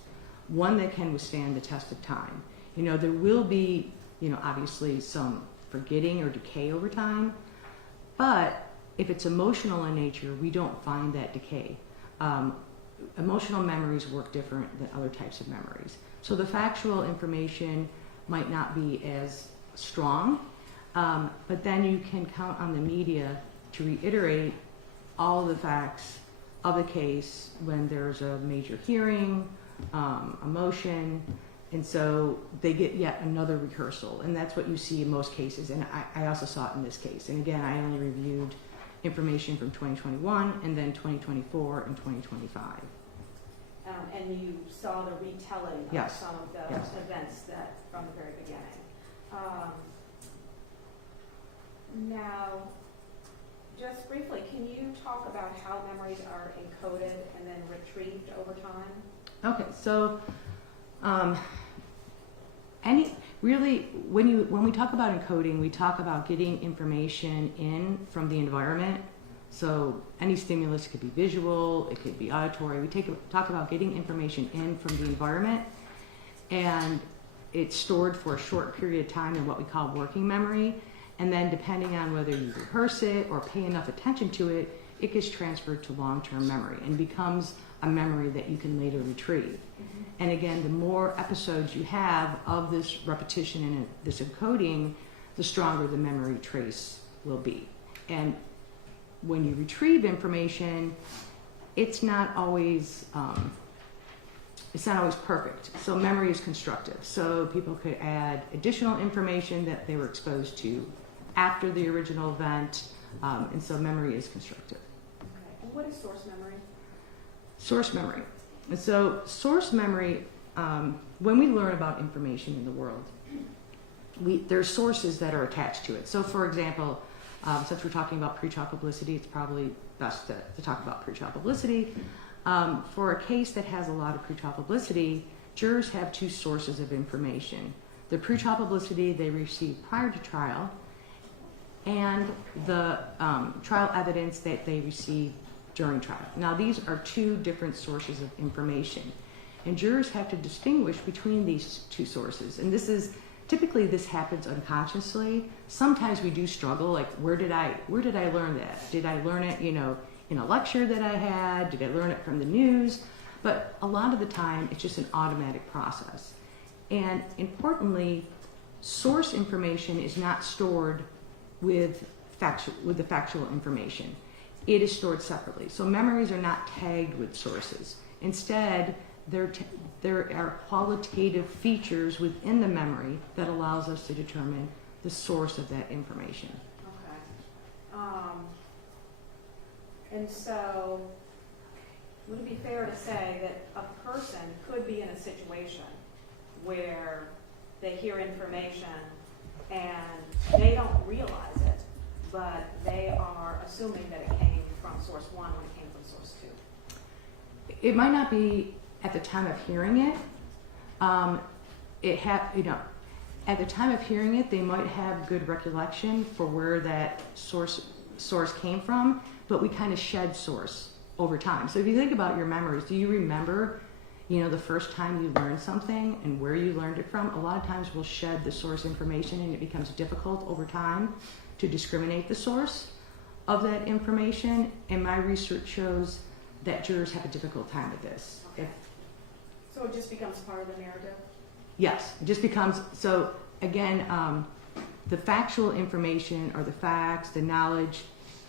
one that can withstand the test of time. You know, there will be, obviously some forgetting or decay over time, but if it's emotional in nature, we don't find that decay. Emotional memories work different than other types of memories. So the factual information might not be as strong, but then you can count on the media to reiterate all of the facts of the case when there's a major hearing, a motion, and so they get yet another rehearsal, and that's what you see in most cases, and I also saw it in this case. And again, I only reviewed information from 2021 and then 2024 and 2025. And you saw the retelling of Yes. some of the Yes. events that from the very beginning. Now, just briefly, can you talk about how memories are encoded and then retrieved over time? Okay, so when we talk about encoding, we talk about getting information in from the environment. So any stimulus could be visual, it could be auditory. We talk about getting information in from the environment, and it's stored for a short period of time in what we call working memory. And then depending on whether you rehearse it or pay enough attention to it, it gets transferred to long-term memory and becomes a memory that you can later retrieve. Mm-hmm. And again, the more episodes you have of this repetition and this encoding, the stronger the memory trace will be. And when you retrieve information, it's not always perfect. So memory is constructive. So people could add additional information that they were exposed to after the original event, and so memory is constructive. Okay. And what is source memory? Source memory. And so source memory, when we learn about information in the world, there's sources that are attached to it. So for example, since we're talking about pretrial publicity, it's probably best to talk about pretrial publicity. For a case that has a lot of pretrial publicity, jurors have two sources of information. The pretrial publicity they receive prior to trial, and the trial evidence that they receive during trial. Now these are two different sources of information, and jurors have to distinguish between these two sources. And typically this happens unconsciously. Sometimes we do struggle, like where did I learn that? Did I learn it, in a lecture that I had? Did I learn it from the news? But a lot of the time it's just an automatic process. And importantly, Source information is not stored with the factual information. It is stored separately. So memories are not tagged with sources. Instead, there are qualitative features within the memory that allows us to determine the source of that information. Okay. And so, would it be fair to say that a person could be in a situation where they hear information and they don't realize it, but they are assuming that it came from source one when it came from source two? It might not be at the time of hearing it. At the time of hearing it, they might have good recollection for where that source came from, but we kind of shed source over time. So if you think about your memories, do you remember, the first time you learned something and where you learned it from? A lot of times we'll shed the source information and it becomes difficult over time to discriminate the source of that information. And my research shows that jurors have a difficult time with this. So it just becomes part of the narrative? Yes, it just becomes, so again, the factual information or the facts, the knowledge,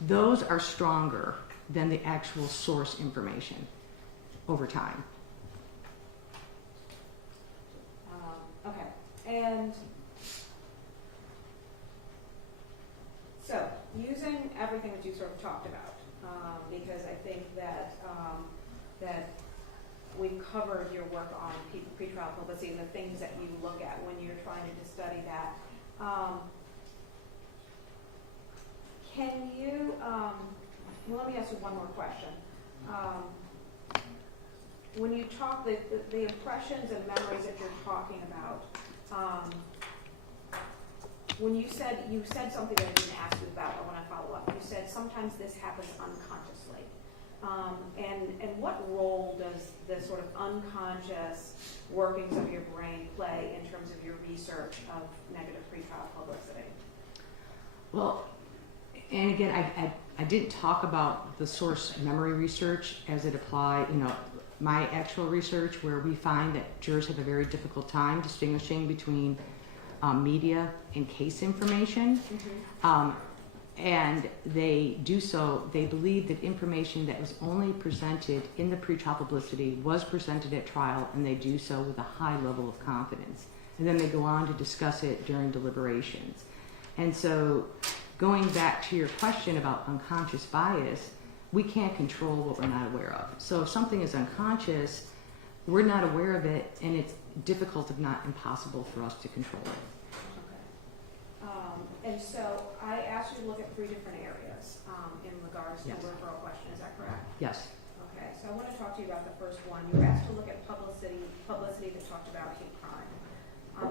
those are stronger than the actual source information over time. Okay, and so using everything that you sort of talked about, because I think that that we've covered your work on pretrial publicity and the things that you look at when you're trying to study that. Can you, well, let me ask you one more question. When you talk, the impressions and memories that you're talking about, when you said something that I didn't ask you about, I want to follow up. You said sometimes this happens unconsciously. And what role does the sort of unconscious workings of your brain play in terms of your research of negative pretrial publicity? Well, and again, I didn't talk about the source memory research as it applied, my actual research, where we find that jurors have a very difficult time distinguishing between media and case information. Mm-hmm. And they do so, they believe that information that was only presented in the pretrial publicity was presented at trial, and they do so with a high level of confidence. And then they go on to discuss it during deliberations. And so, going back to your question about unconscious bias, we can't control what we're not aware of. So if something is unconscious, we're not aware of it, and it's difficult, if not impossible, for us to control it. And so I asked you to look at 3 different areas in regards to Yes. the referral question. Is that correct? Yes. Okay. So I want to talk to you about the first one. You were asked to look at publicity that talked about hate crime.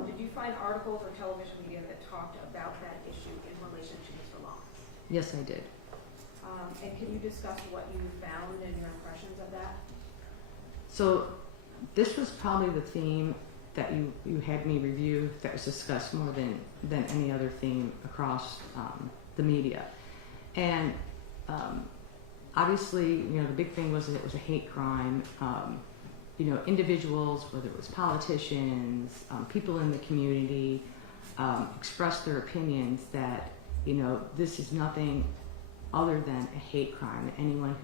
Did you find articles or television media that talked about that issue in relation to Mr. Long? Yes, I did. And can you discuss what you found and your impressions of that? So this was probably the theme that you had me review that was discussed more than any other theme across the media. And obviously, the big thing was that it was a hate crime. Individuals, whether it was politicians, people in the community, expressed their opinions that, this is nothing other than a hate crime. Anyone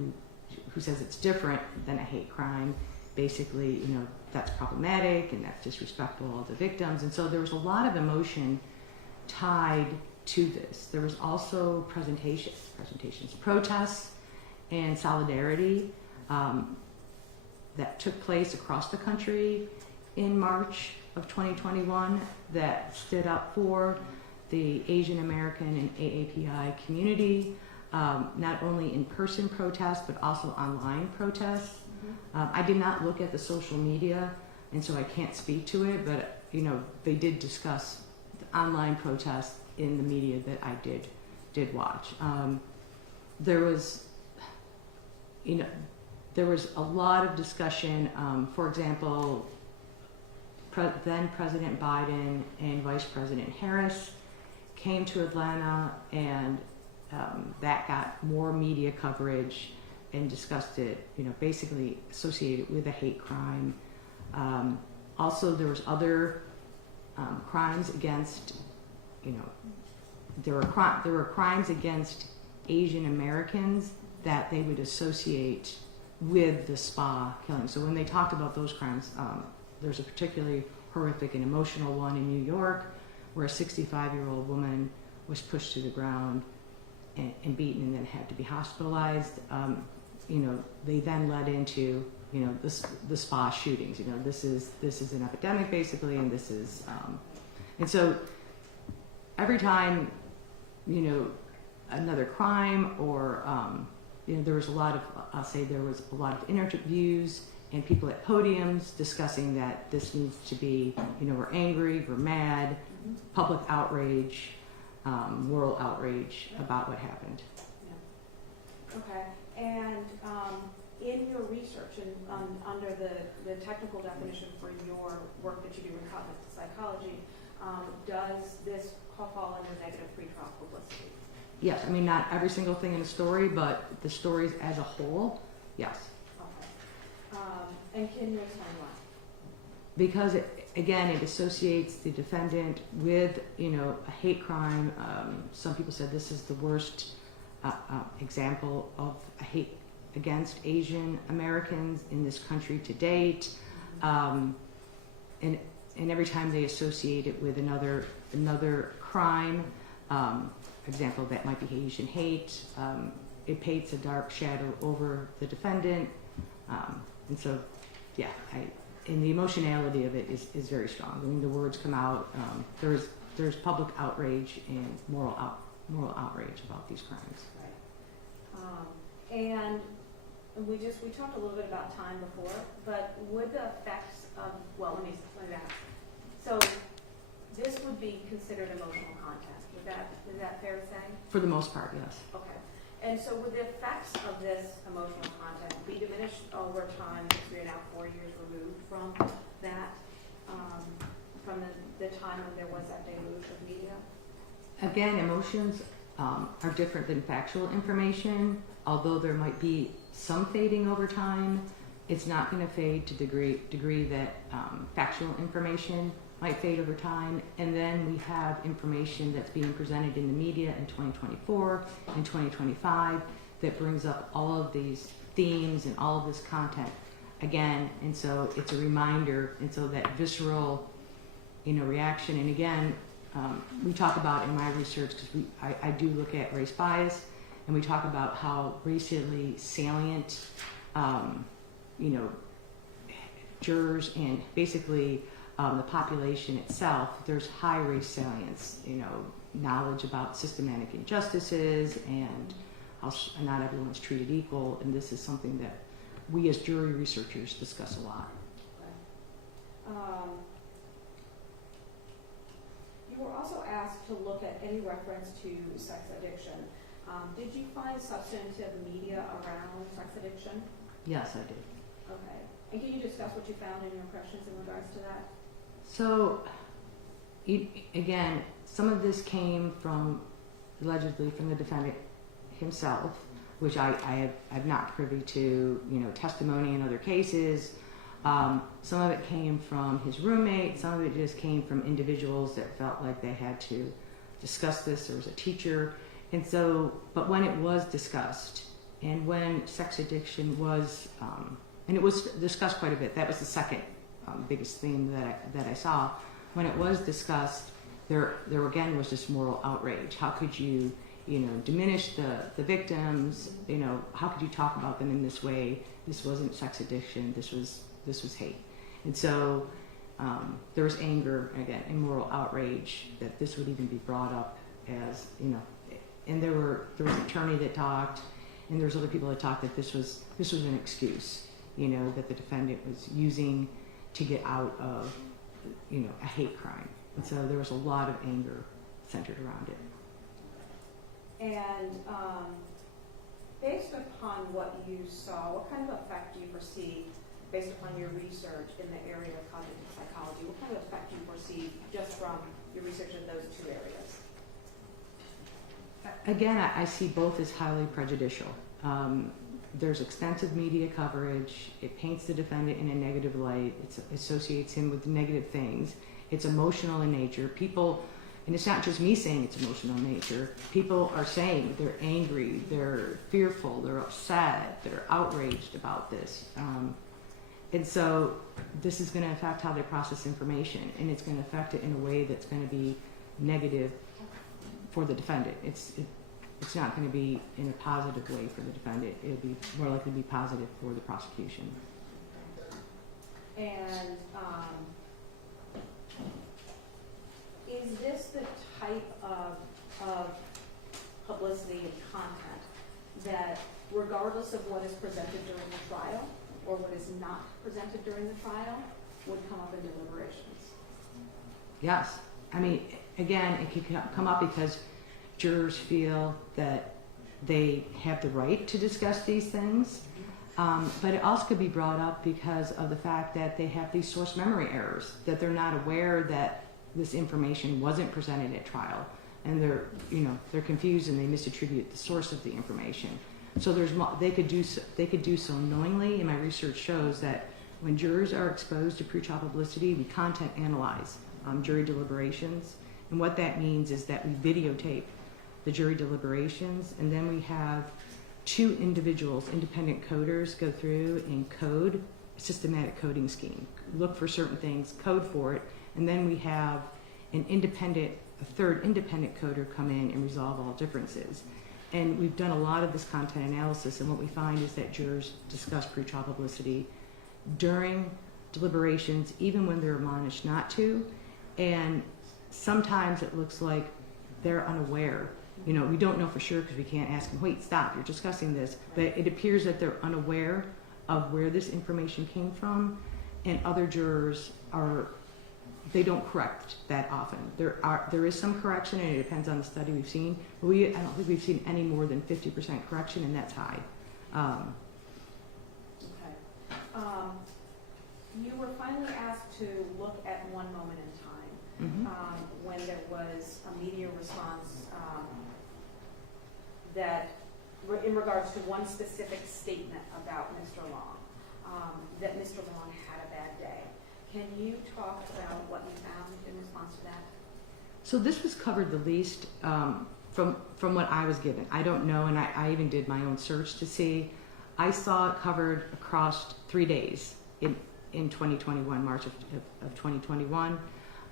who says it's different than a hate crime, basically, that's problematic and that's disrespectful of the victims. And so there was a lot of emotion tied to this. There was also presentations, protests, and solidarity that took place across the country in March of 2021 that stood up for the Asian American and AAPI community, not only in-person protests, but also online protests. I did not look at the social media, and so I can't speak to it, but they did discuss the online protests in the media that I did watch. There was a lot of discussion. For example, then President Biden and Vice President Harris came to Atlanta, and that got more media coverage and discussed it, basically associated with a hate crime. Also, there was other crimes against, there were crimes against Asian Americans that they would associate with the spa killing. So when they talked about those crimes, there's a particularly horrific and emotional one in New York where a 65-year-old woman was pushed to the ground and beaten and then had to be hospitalized. They then led into, the spa shootings. This is an epidemic basically, and this is, and so every time, another crime or, there was a lot of, I'll say there was a lot of interviews and people at podiums discussing that this needs to be, we're angry, we're mad, public outrage, moral outrage about what happened. Yeah. Okay, and in your research and under the technical definition for your work that you do in cognitive psychology, does this fall under negative pretrial publicity? Yes, I mean, not every single thing in the story, but the stories as a whole, yes. Okay. And can you explain why? Because, it associates the defendant with, a hate crime. Some people said this is the worst example of a hate against Asian Americans in this country to date. And every time they associate it with another crime, example that might be Asian hate, it paints a dark shadow over the defendant. And so, yeah, and the emotionality of it is very strong. I mean, the words come out. There's public outrage and moral outrage about these crimes. Right. And we talked a little bit about time before, but would the effects of, let me ask. So this would be considered emotional contact. Is that fair to say? For the most part, yes. Okay. And so would the effects of this emotional contact be diminished over time, since we are now 4 years removed from that, from the time when there was that deluge of media? Again, emotions are different than factual information. Although there might be some fading over time, it's not going to fade to the degree that factual information might fade over time. And then we have information that's being presented in the media in 2024 and 2025 that brings up all of these themes and all of this content again. And so it's a reminder. And so that visceral, reaction. And again, we talk about in my research, because I do look at race bias, and we talk about how racially salient, jurors and basically the population itself, there's high race salience, knowledge about systematic injustices and how not everyone's treated equal, and this is something that we as jury researchers discuss a lot. You were also asked to look at any reference to sex addiction. Did you find substantive media around sex addiction? Yes, I did. Okay. And can you discuss what you found in your impressions in regards to that? So, again, some of this came allegedly from the defendant himself, which I'm not privy to, testimony in other cases. Some of it came from his roommate. Some of it just came from individuals that felt like they had to discuss this. There was a teacher. And so, but when it was discussed, and when sex addiction was, and it was discussed quite a bit, that was the second biggest theme that I saw. When it was discussed, there again was this moral outrage. How could you, diminish the victims? How could you talk about them in this way? This wasn't sex addiction. This was hate. And so there was anger again and moral outrage that this would even be brought up as, and there was an attorney that talked, and there was other people that talked that this was an excuse, that the defendant was using to get out of, a hate crime. And so there was a lot of anger centered around it. And based upon what you saw, what kind of effect do you foresee, based upon your research in the area of cognitive psychology, what kind of effect do you foresee just from your research in those two areas? Again, I see both as highly prejudicial. There's extensive media coverage. It paints the defendant in a negative light. It associates him with negative things. It's emotional in nature. People, and it's not just me saying it's emotional in nature. People are saying they're angry, they're fearful, they're upset, they're outraged about this. And so this is going to affect how they process information, and it's going to affect it in a way that's going to be negative for the defendant. It's not going to be in a positive way for the defendant. It'll be more likely to be positive for the prosecution. And is this the type of publicity and content that, regardless of what is presented during the trial or what is not presented during the trial, would come up in deliberations? Yes. I mean, again, it could come up because jurors feel that they have the right to discuss these things. But it also could be brought up because of the fact that they have these source memory errors, that they're not aware that this information wasn't presented at trial, and they're confused and they misattribute the source of the information. So they could do so knowingly, and my research shows that when jurors are exposed to pre-trial publicity, we content analyze jury deliberations, and what that means is that we videotape the jury deliberations, and then we have 2 individuals, independent coders, go through and code a systematic coding scheme, look for certain things, code for it, and then we have a third independent coder come in and resolve all differences. And we've done a lot of this content analysis, and what we find is that jurors discuss pre-trial publicity during deliberations, even when they're admonished not to, and sometimes it looks like they're unaware. We don't know for sure because we can't ask them, wait, stop, you're discussing this. But it appears that they're unaware of where this information came from, and other jurors they don't correct that often. There is some correction, and it depends on the study we've seen, but I don't think we've seen any more than 50% correction, and that's high. Okay. You were finally asked to look at one moment in time when there was a media response that, in regards to one specific statement about Mr. Long, that Mr. Long had a bad day. Can you talk about what you found in response to that? So this was covered the least from what I was given. I don't know, and I even did my own search to see. I saw it covered across 3 days in 2021, March of 2021.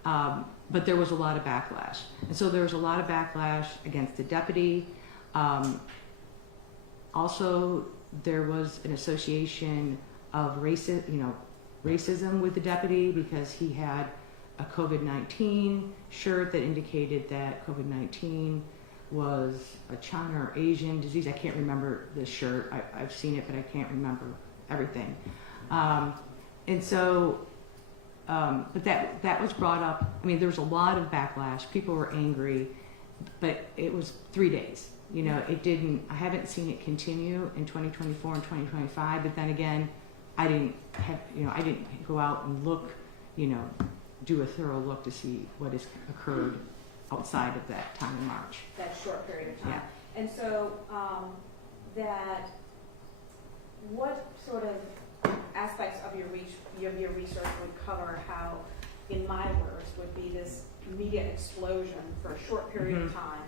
But there was a lot of backlash. And so there was a lot of backlash against the deputy. Also, there was an association of racism with the deputy because he had a COVID-19 shirt that indicated that COVID-19 was a China or Asian disease. I can't remember the shirt. I've seen it, but I can't remember everything. And so, but that was brought up. I mean, there was a lot of backlash. People were angry, but it was 3 days. It didn't. I haven't seen it continue in 2024 and 2025. But then again, I didn't go out and look, do a thorough look to see what has occurred outside of that time in March. That short period of time. Yeah. And so, what sort of aspects of your research would cover how, in my words, would be this media explosion for a short period of time?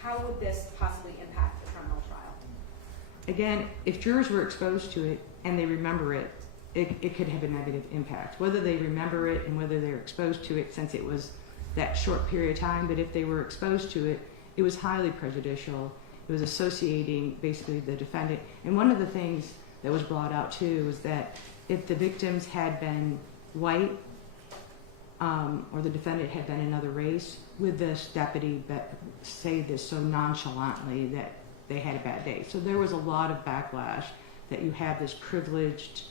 How would this possibly impact the criminal trial? Again, if jurors were exposed to it and they remember it, it could have a negative impact. Whether they remember it and whether they're exposed to it, since it was that short period of time, but if they were exposed to it, it was highly prejudicial. It was associating basically the defendant. And one of the things that was brought out too was that if the victims had been white or the defendant had been another race, with this deputy say this so nonchalantly that they had a bad day. So there was a lot of backlash that you have this privileged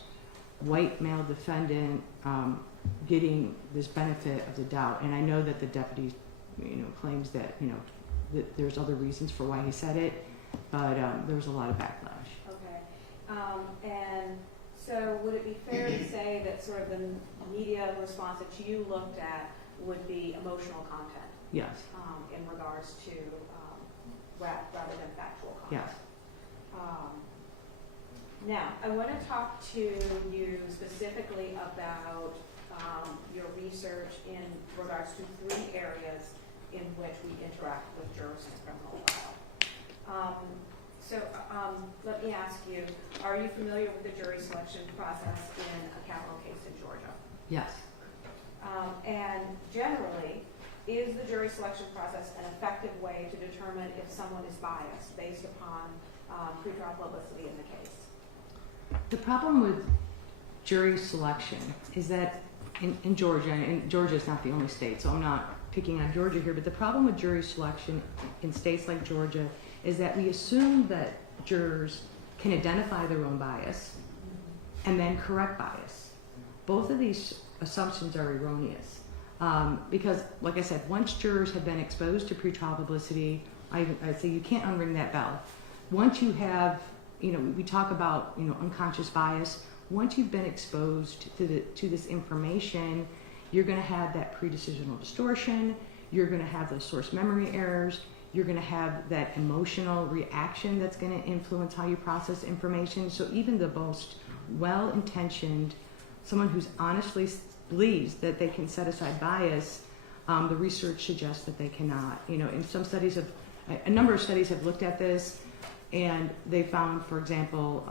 white male defendant getting this benefit of the doubt. And I know that the deputy claims that that there's other reasons for why he said it, but there was a lot of backlash. Okay. And so would it be fair to say that sort of the media response that you looked at would be emotional content? Yes. In regards to rather than factual content? Yes. Now, I want to talk to you specifically about your research in regards to 3 areas in which we interact with jurors in a criminal trial. Let me ask you, are you familiar with the jury selection process in a capital case in Georgia? Yes. And generally, is the jury selection process an effective way to determine if someone is biased based upon pretrial publicity in the case? The problem with jury selection is that in Georgia, and Georgia is not the only state, so I'm not picking on Georgia here, but the problem with jury selection in states like Georgia is that we assume that jurors can identify their own bias and then correct bias. Both of these assumptions are erroneous because, like I said, once jurors have been exposed to pretrial publicity, I say you can't unring that bell. Once you have, we talk about, unconscious bias. Once you've been exposed to this information, you're going to have that pre-decisional distortion. You're going to have those source memory errors. You're going to have that emotional reaction that's going to influence how you process information. So even the most well-intentioned, someone who's honestly believes that they can set aside bias, the research suggests that they cannot. In some studies a number of studies have looked at this, and they found, for example,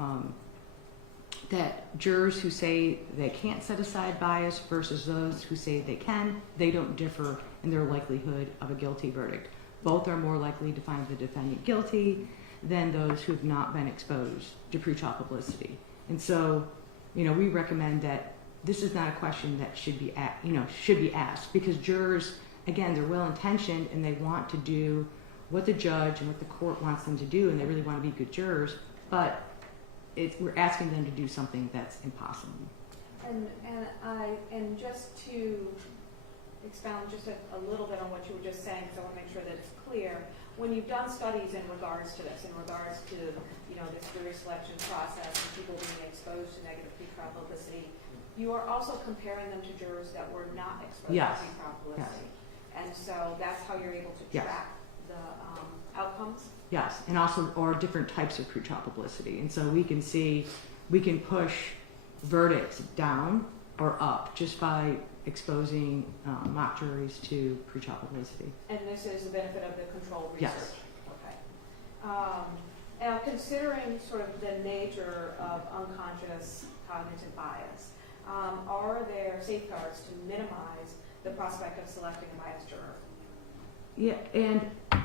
that jurors who say they can't set aside bias versus those who say they can, they don't differ in their likelihood of a guilty verdict. Both are more likely to find the defendant guilty than those who have not been exposed to pretrial publicity. And so, we recommend that this is not a question that should be asked, because jurors, again, they're well-intentioned and they want to do what the judge and what the court wants them to do, and they really want to be good jurors, but we're asking them to do something that's impossible. And just to expound just a little bit on what you were just saying, because I want to make sure that it's clear, when you've done studies in regards to this, in regards to this jury selection process and people being exposed to negative pretrial publicity, you are also comparing them to jurors that were not exposed Yes. to pretrial publicity. Yes. And so that's how you're able to Yes. track the outcomes. Yes, and also, or different types of pretrial publicity. And so we can push verdicts down or up just by exposing mock juries to pretrial publicity. And this is the benefit of the controlled research? Yes. Okay. Now, considering sort of the nature of unconscious cognitive bias, are there safeguards to minimize the prospect of selecting a biased juror? Yeah, and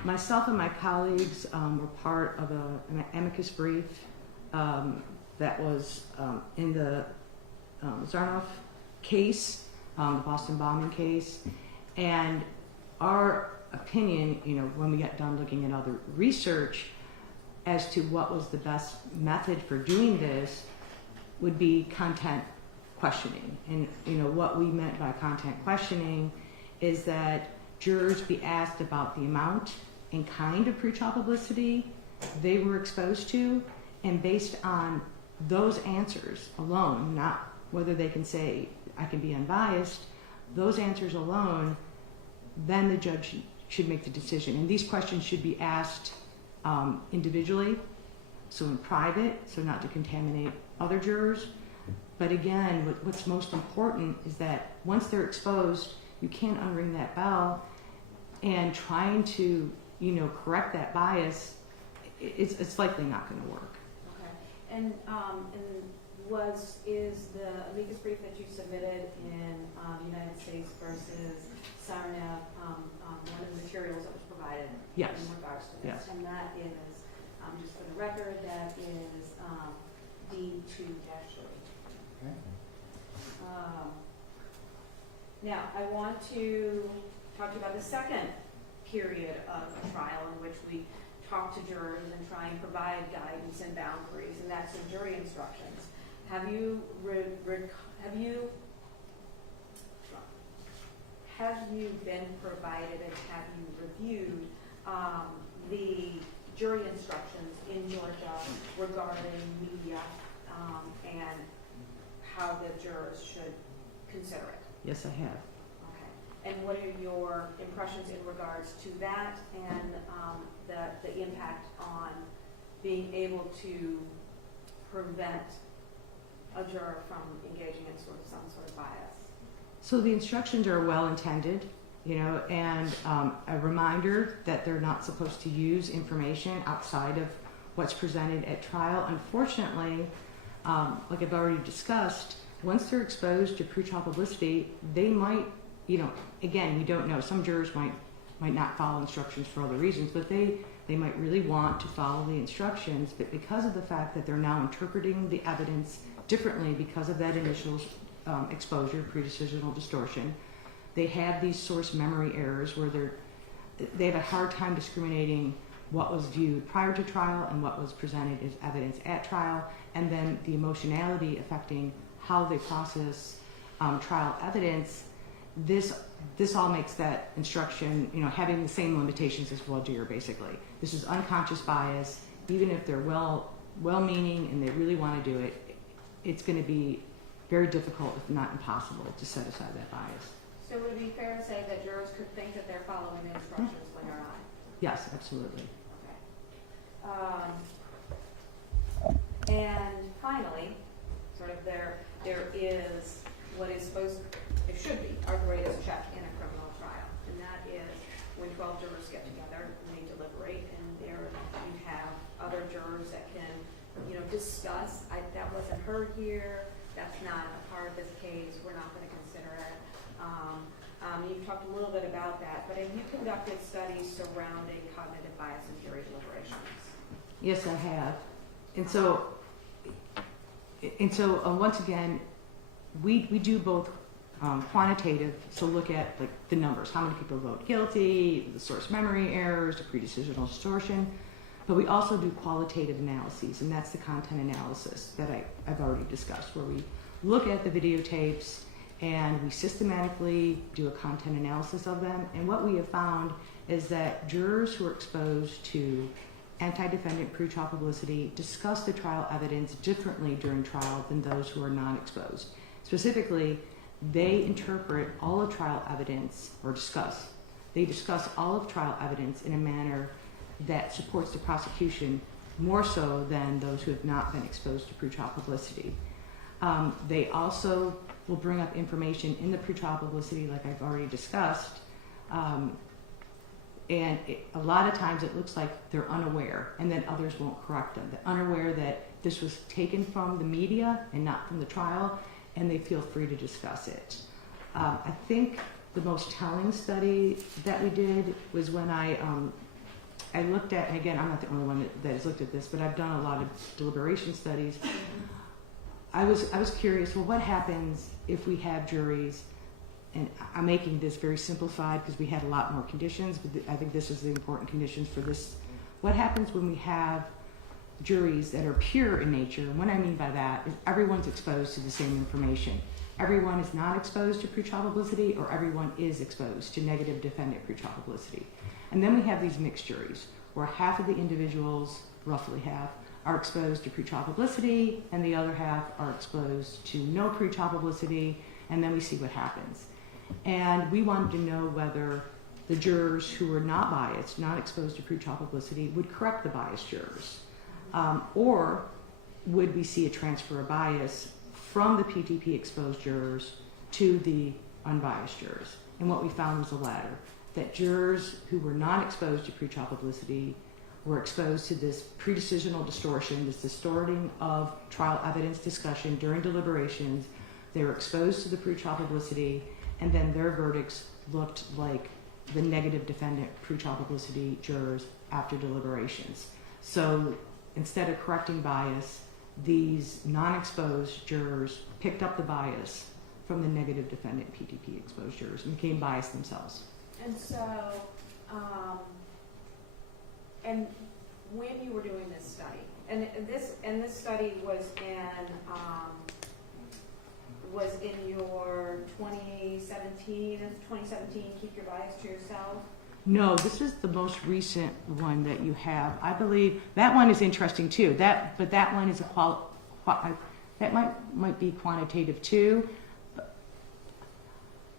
myself and my colleagues were part of an amicus brief that was in the Zarnoff case, the Boston bombing case, and our opinion, when we got done looking at other research as to what was the best method for doing this would be content questioning. And what we meant by content questioning is that jurors be asked about the amount and kind of pretrial publicity they were exposed to, and based on those answers alone, not whether they can say, I can be unbiased, those answers alone, then the judge should make the decision. And these questions should be asked individually, so in private, so not to contaminate other jurors. But again, what's most important is that once they're exposed, you can't unring that bell, and trying to, correct that bias, it's likely not going to work. Okay. And is the amicus brief that you submitted in United States versus Sarnav one of the materials that was provided Yes. in regards to this? Yes. And that is, just for the record, that is D2-3. Okay. Now, I want to talk to you about the second period of a trial in which we talk to jurors and try and provide guidance and boundaries, and that's in jury instructions. Have you been provided and have you reviewed the jury instructions in Georgia regarding media and how the jurors should consider it? Yes, I have. Okay. And what are your impressions in regards to that and the impact on being able to prevent a juror from engaging in some sort of bias? So the instructions are well intended, and a reminder that they're not supposed to use information outside of what's presented at trial. Unfortunately, like I've already discussed, once they're exposed to pretrial publicity, they might, again, we don't know. Some jurors might not follow instructions for other reasons, but they might really want to follow the instructions. But because of the fact that they're now interpreting the evidence differently because of that initial exposure, predecisional distortion, they have these source memory errors where they have a hard time discriminating what was viewed prior to trial and what was presented as evidence at trial, and then the emotionality affecting how they process trial evidence. This all makes that instruction, having the same limitations as voir dire, basically. This is unconscious bias. Even if they're well-meaning and they really want to do it, it's going to be very difficult, if not impossible, to set aside that bias. So would it be fair to say that jurors could think that they're following the instructions when they're not? Yes, absolutely. Okay. And finally, sort of there is what is it should be our greatest check in a criminal trial, and that is when 12 jurors get together and they deliberate, and there you have other jurors that can, discuss, that wasn't heard here, that's not a part of this case, we're not going to consider it. You've talked a little bit about that, but have you conducted studies surrounding cognitive bias in jury deliberations? Yes, I have. And so once again, we do both quantitative, so look at like the numbers, how many people vote guilty, the source memory errors, the predecisional distortion, but we also do qualitative analyses, and that's the content analysis that I've already discussed, where we look at the videotapes and we systematically do a content analysis of them. And what we have found is that jurors who are exposed to anti-defendant pretrial publicity discuss the trial evidence differently during trial than those who are not exposed. Specifically, they interpret all of trial evidence, they discuss all of trial evidence in a manner that supports the prosecution more so than those who have not been exposed to pretrial publicity. They also will bring up information in the pretrial publicity, like I've already discussed, and a lot of times it looks like they're unaware, and then others won't correct them. They're unaware that this was taken from the media and not from the trial, and they feel free to discuss it. I think the most telling study that we did was when I looked at, and again, I'm not the only one that has looked at this, but I've done a lot of deliberation studies. I was curious, well, what happens if we have juries, and I'm making this very simplified because we had a lot more conditions, but I think this is the important conditions for this. What happens when we have juries that are pure in nature? And what I mean by that is everyone's exposed to the same information. Everyone is not exposed to pretrial publicity, or everyone is exposed to negative defendant pretrial publicity. And then we have these mixed juries, where half of the individuals, roughly half, are exposed to pretrial publicity, and the other half are exposed to no pretrial publicity, and then we see what happens. And we wanted to know whether the jurors who were not biased, not exposed to pretrial publicity, would correct the biased jurors. Or would we see a transfer of bias from the PTP exposed jurors to the unbiased jurors? And what we found was the latter, that jurors who were not exposed to pretrial publicity were exposed to this predecisional distortion, this distorting of trial evidence discussion during deliberations. They were exposed to the pretrial publicity, and then their verdicts looked like the negative defendant pretrial publicity jurors after deliberations. So instead of correcting bias, these non-exposed jurors picked up the bias from the negative defendant PTP exposed jurors and became biased themselves. And so, and when you were doing this study, and this study was in your 2017 Keep Your Bias to Yourself? No, this is the most recent one that you have. I believe that one is interesting too. But that one is that might be quantitative too. But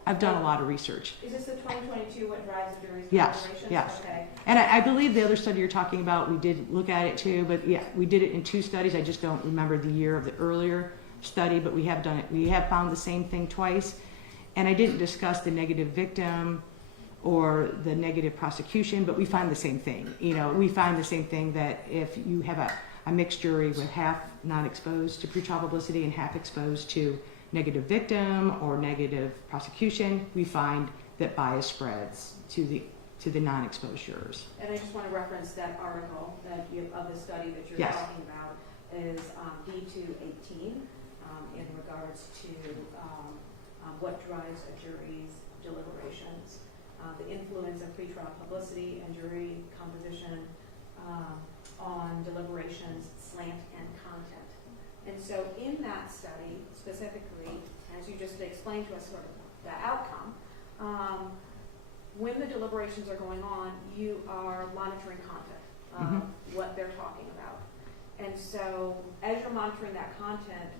I've done a lot of research. Is this the 2022 What Drives the Jury's Yes, Deliberations? yes. Okay. And I believe the other study you're talking about, we did look at it too. But yeah, we did it in 2 studies. I just don't remember the year of the earlier study, but we have done it. We have found the same thing twice. And I didn't discuss the negative victim or the negative prosecution, but we find the same thing. You know, we find the same thing that if you have a mixed jury with half not exposed to pretrial publicity and half exposed to negative victim or negative prosecution, we find that bias spreads to the non-exposed jurors. And I just want to reference that article of the study that you're Yes. talking about is D218 in regards to what drives a jury's deliberations, the influence of pretrial publicity and jury composition on deliberations, slant, and content. And so in that study, specifically, as you just explained to us sort of the outcome, when the deliberations are going on, you are monitoring content, what they're talking about. And so as you're monitoring that content,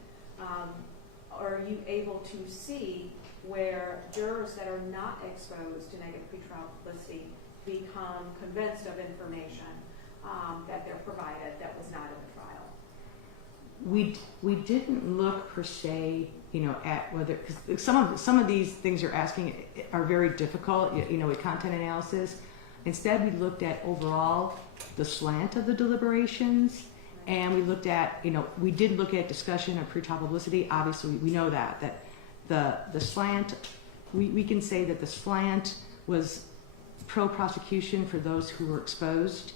are you able to see where jurors that are not exposed to negative pretrial publicity become convinced of information that they're provided that was not in the trial? We didn't look per se, you know, at whether, because some of these things you're asking are very difficult, you know, with content analysis. Instead, we looked at overall the slant of the deliberations, and we looked at, you know, we did look at discussion of pretrial publicity. Obviously, we know that the slant, we can say that the slant was pro-prosecution for those who were exposed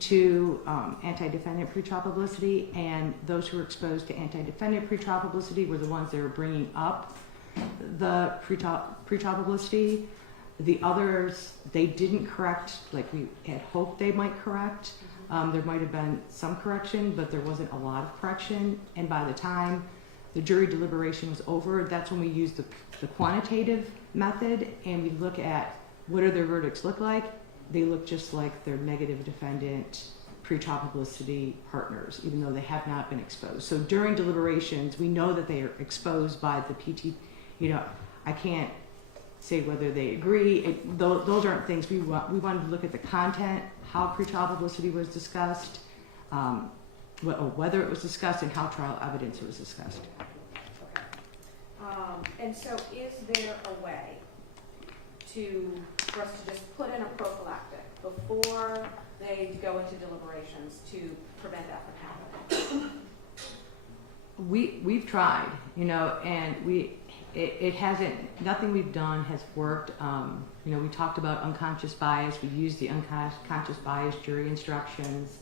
to anti-defendant pretrial publicity, and those who were exposed to anti-defendant pretrial publicity were the ones that were bringing up the pretrial publicity. The others, they didn't correct like we had hoped they might correct. There might have been some correction, but there wasn't a lot of correction. And by the time the jury deliberation was over, that's when we used the quantitative method, and we look at what do their verdicts look like. They look just like their negative defendant pretrial publicity partners, even though they have not been exposed. So during deliberations, we know that they are exposed by the PT. You know, I can't say whether they agree. Those aren't things we want. We wanted to look at the content, how pretrial publicity was discussed, whether it was discussed, and how trial evidence was discussed. And so is there a way for us to just put in a prophylactic before they go into deliberations to prevent that from happening? We've tried, you know, and it hasn't, nothing we've done has worked. You know, we talked about unconscious bias. We used the unconscious bias jury instructions.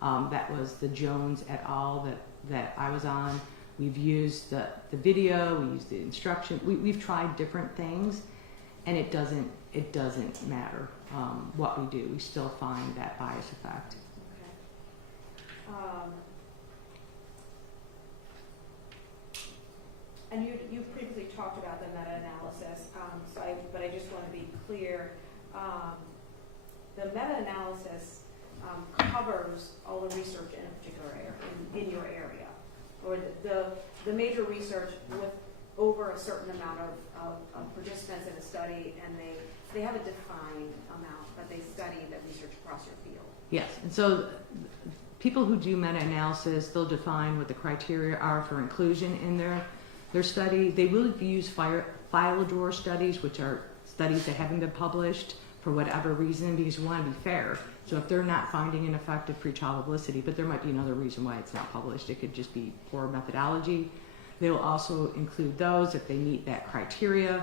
That was the Jones et al. that I was on. We've used the video. We used the instruction. We've tried different things, and it doesn't matter what we do. We still find that bias effect. Okay. And you previously talked about the meta-analysis, but I just want to be clear. The meta-analysis covers all the research in a particular area, in your area, or the major research with over a certain amount of participants in a study, and they have a defined amount, but they study the research across your field. Yes, and so people who do meta-analysis, they'll define what the criteria are for inclusion in their study. They will use file drawer studies, which are studies that haven't been published for whatever reason, because we want to be fair. So if they're not finding an effective pretrial publicity, but there might be another reason why it's not published, it could just be poor methodology. They will also include those if they meet that criteria.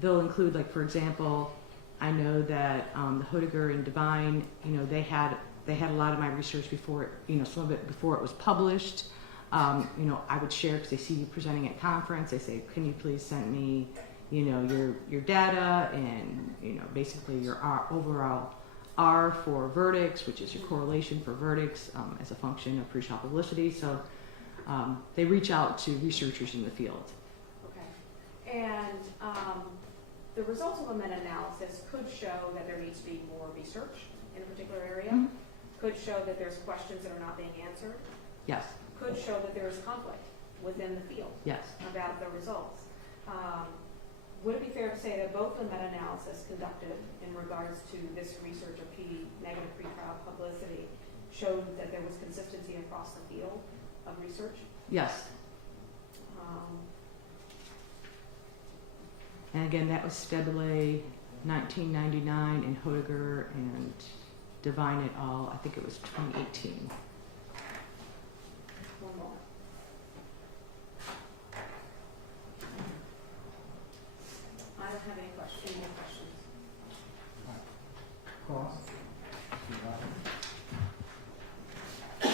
They'll include, like, for example, I know that the Hoediger and Devine, you know, they had a lot of my research before, you know, some of it before it was published. You know, I would share, because they see you presenting at conference. They say, can you please send me, you know, your data and, you know, basically your overall R for verdicts, which is your correlation for verdicts as a function of pretrial publicity. So they reach out to researchers in the field. Okay. And the results of a meta-analysis could show that there needs to be more research in a particular area. Mm-hmm. Could show that there's questions that are not being answered. Yes. Could show that there is conflict within the field. Yes. About the results. Would it be fair to say that both the meta-analysis conducted in regards to this research of negative pretrial publicity showed that there was consistency across the field of research? Yes. And again, that was Stebele, 1999, and Hoediger and Devine et al. I think it was 2018. One more. I don't have any questions. Any more questions? Cross? Yeah,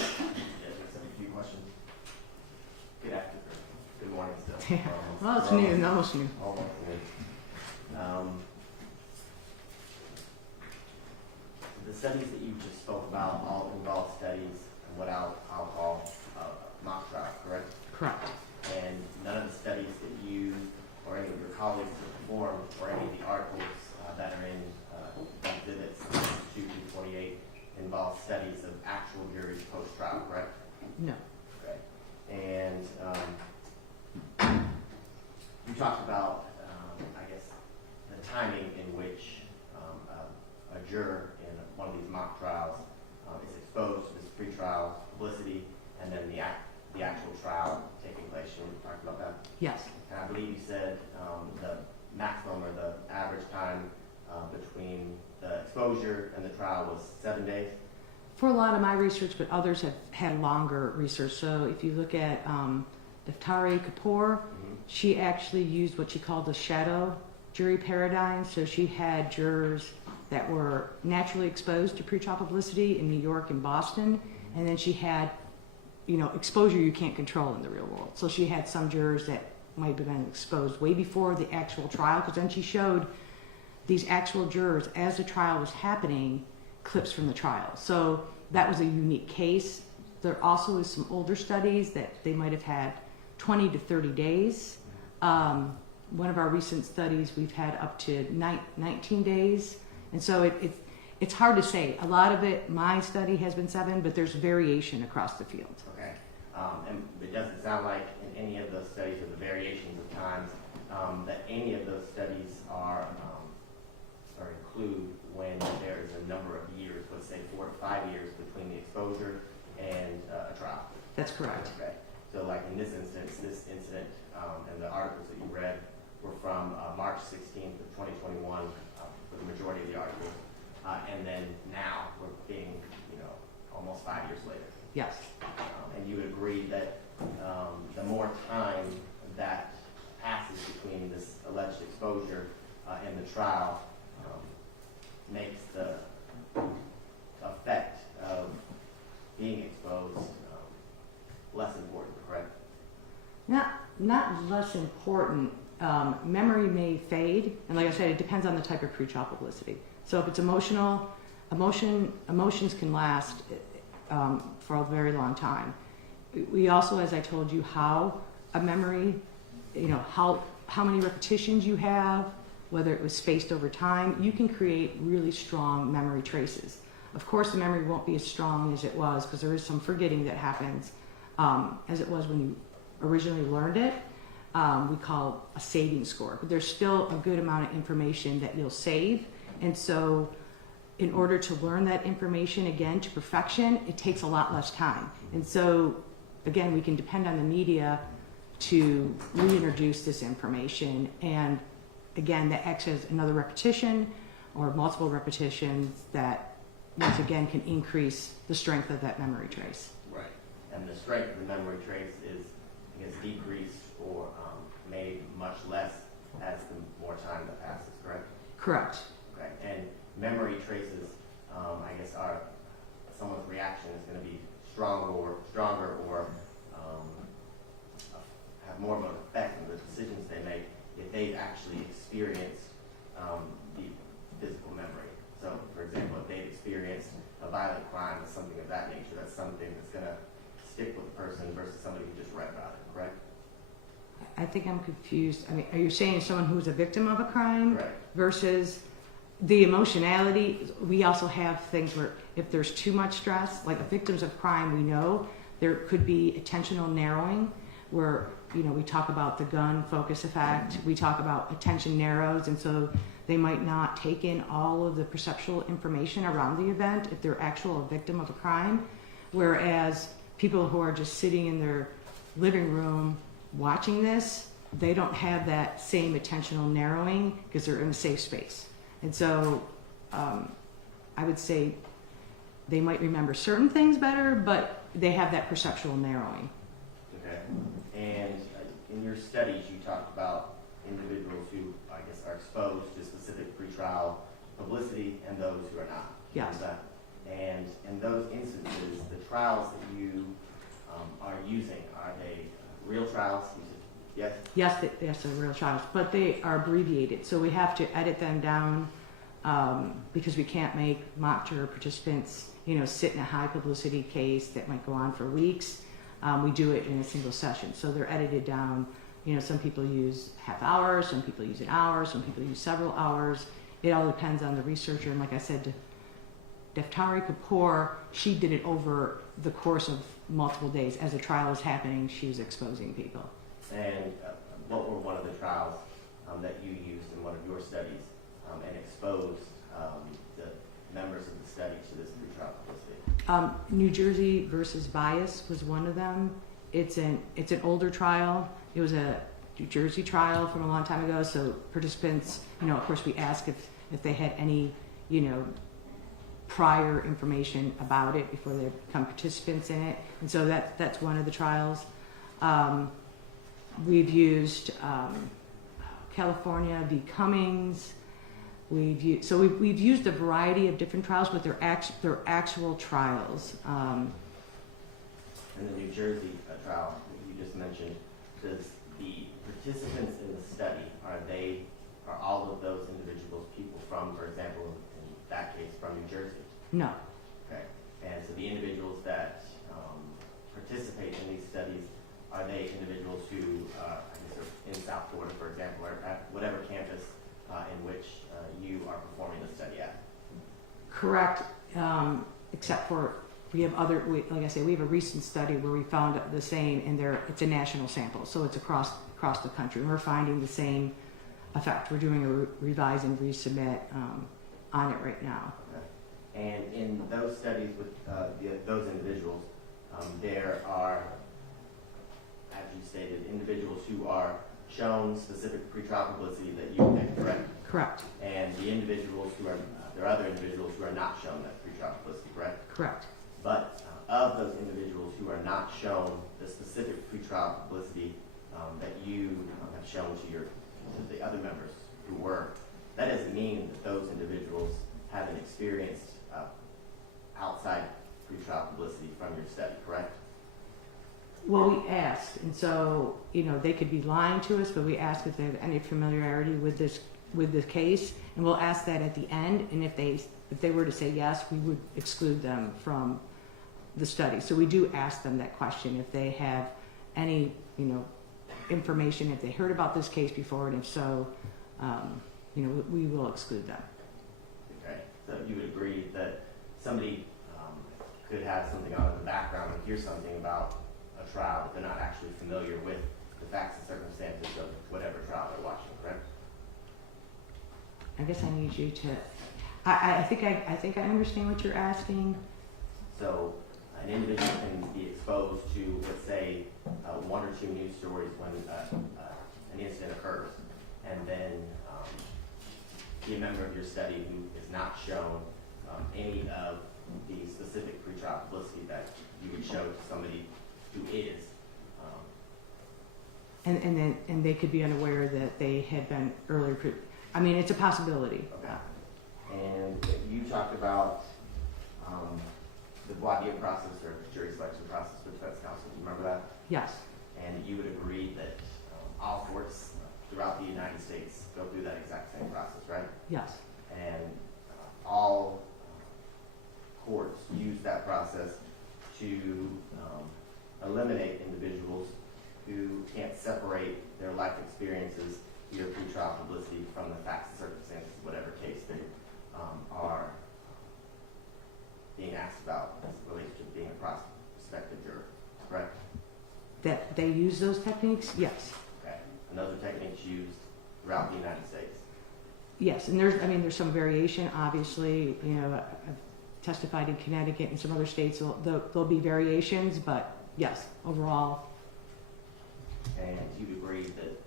just have a few questions. Good afternoon. Good morning still. Yeah. Well, it's new, almost new. Almost new. The studies that you just spoke about all involve studies and what I'll call mock trials, correct? Correct. And none of the studies that you or any of your colleagues have performed or any of the articles that are in exhibits 2 through 28 involve studies of actual juries post-trial, correct? No. Okay. And you talked about, I guess, the timing in which a juror in one of these mock trials is exposed to this pretrial publicity and then the actual trial taking place. You want to talk about that? Yes. And I believe you said the maximum or the average time between the exposure and the trial was 7 days? For a lot of my research, but others have had longer research. So if you look at Iftari Kapoor, she actually used what she called the shadow jury paradigm. So she had jurors that were naturally exposed to pretrial publicity in New York and Boston, and then she had, exposure you can't control in the real world. So she had some jurors that might have been exposed way before the actual trial, because then she showed these actual jurors, as the trial was happening, clips from the trial. So that was a unique case. There also is some older studies that they might have had 20 to 30 days. One of our recent studies, we've had up to 19 days. And so it's hard to say. A lot of it, my study has been 7, but there's variation across the field. Okay. And it doesn't sound like in any of those studies or the variations of times that any of those studies are include when there is a number of years, let's say 4 to 5 years between the exposure and a trial. That's correct. Okay. So like in this instance, this incident and the articles that you read were from March 16th of 2021 for the majority of the articles. And then now we're being, almost 5 years later. Yes. And you would agree that the more time that passes between this alleged exposure and the trial makes the effect of being exposed less important, correct? Not less important. Memory may fade, and like I said, it depends on the type of pretrial publicity. So if it's emotional, emotions can last for a very long time. We also, as I told you, how a memory, how many repetitions you have, whether it was spaced over time, you can create really strong memory traces. Of course, the memory won't be as strong as it was because there is some forgetting that happens as it was when you originally learned it. We call a saving score, but there's still a good amount of information that you'll save. And so in order to learn that information again to perfection, it takes a lot less time. And so again, we can depend on the media to reintroduce this information. And again, that acts as another repetition or multiple repetitions that once again can increase the strength of that memory trace. Right. And the strength of the memory trace is, I guess, decreased or made much less as the more time that passes, correct? Correct. Okay. And memory traces, I guess, are someone's reaction is going to be stronger or have more of an effect on the decisions they make if they've actually experienced the physical memory. So, for example, if they've experienced a violent crime or something of that nature, that's something that's going to stick with the person versus somebody who just read about it, correct? I think I'm confused. I mean, are you saying someone who's a victim of a crime Correct. versus the emotionality? We also have things where if there's too much stress, like victims of crime, we know there could be attentional narrowing where, we talk about the gun focus effect. We talk about attention narrows, and so they might not take in all of the perceptual information around the event if they're actual victim of a crime, whereas people who are just sitting in their living room watching this, they don't have that same attentional narrowing because they're in a safe space. And so I would say they might remember certain things better, but they have that perceptual narrowing. Okay. And in your studies, you talked about individuals who, I guess, are exposed to specific pretrial publicity and those who are not. Yes. And in those instances, the trials that you are using, are they real trials? Yes? Yes, they're real trials, but they are abbreviated. So we have to edit them down because we can't make mock juror participants, sit in a high publicity case that might go on for weeks. We do it in a single session. So they're edited down. Some people use half hour, some people use an hour, some people use several hours. It all depends on the researcher. And like I said, Daftari Kapoor, she did it over the course of multiple days. As the trial was happening, she was exposing people. And what were one of the trials that you used in one of your studies and exposed the members of the study to this pretrial publicity? New Jersey versus Bias was one of them. It's an older trial. It was a New Jersey trial from a long time ago. So participants, of course, we ask if they had any, prior information about it before they become participants in it. And so that's one of the trials. We've used California v. Cummings. We've used a variety of different trials, but they're actual trials. In the New Jersey trial that you just mentioned, does the participants in the study, are all of those individuals people from, for example, in that case, from New Jersey? No. Okay. And so the individuals that participate in these studies, are they individuals who, I guess, are in South Florida, for example, or at whatever campus in which you are performing the study at? Correct, except for we have like I say, we have a recent study where we found the same, and it's a national sample, so it's across the country. We're finding the same effect. We're doing a revise and resubmit on it right now. Okay. And in those studies with those individuals, there are, as you stated, individuals who are shown specific pretrial publicity that you picked, correct? Correct. And the individuals there are other individuals who are not shown that pretrial publicity, correct? Correct. But of those individuals who are not shown the specific pretrial publicity that you have shown to the other members who were, that doesn't mean that those individuals haven't experienced outside pretrial publicity from your study, correct? Well, we asked, and so they could be lying to us, but we ask if they have any familiarity with this case, and we'll ask that at the end. And if they were to say yes, we would exclude them from the study. So we do ask them that question if they have any information, if they heard about this case before, and if so, we will exclude them. Okay, so you would agree that somebody could have something out of the background and hear something about a trial, but they're not actually familiar with the facts and circumstances of whatever trial they're watching, correct? I guess I need you to. I think I understand what you're asking. So an individual can be exposed to, let's say, one or two news stories when an incident occurs, and then be a member of your study who is not shown any of the specific pretrial publicity that you would show to somebody who is. And they could be unaware that they had been earlier. It's a possibility. Okay. And you talked about the voir dire process or jury selection process for defense counsel. Do you remember that? Yes. And you would agree that all courts throughout the United States go through that exact same process, right? Yes. And all courts use that process to eliminate individuals who can't separate their life experiences, your pretrial publicity, from the facts and circumstances, whatever case they are being asked about as it relates to being a prospective juror, correct? That they use those techniques? Yes. Okay. And those are techniques used throughout the United States? Yes, and there's some variation, obviously. I've testified in Connecticut and some other states. There'll be variations, but yes, overall. And you agree that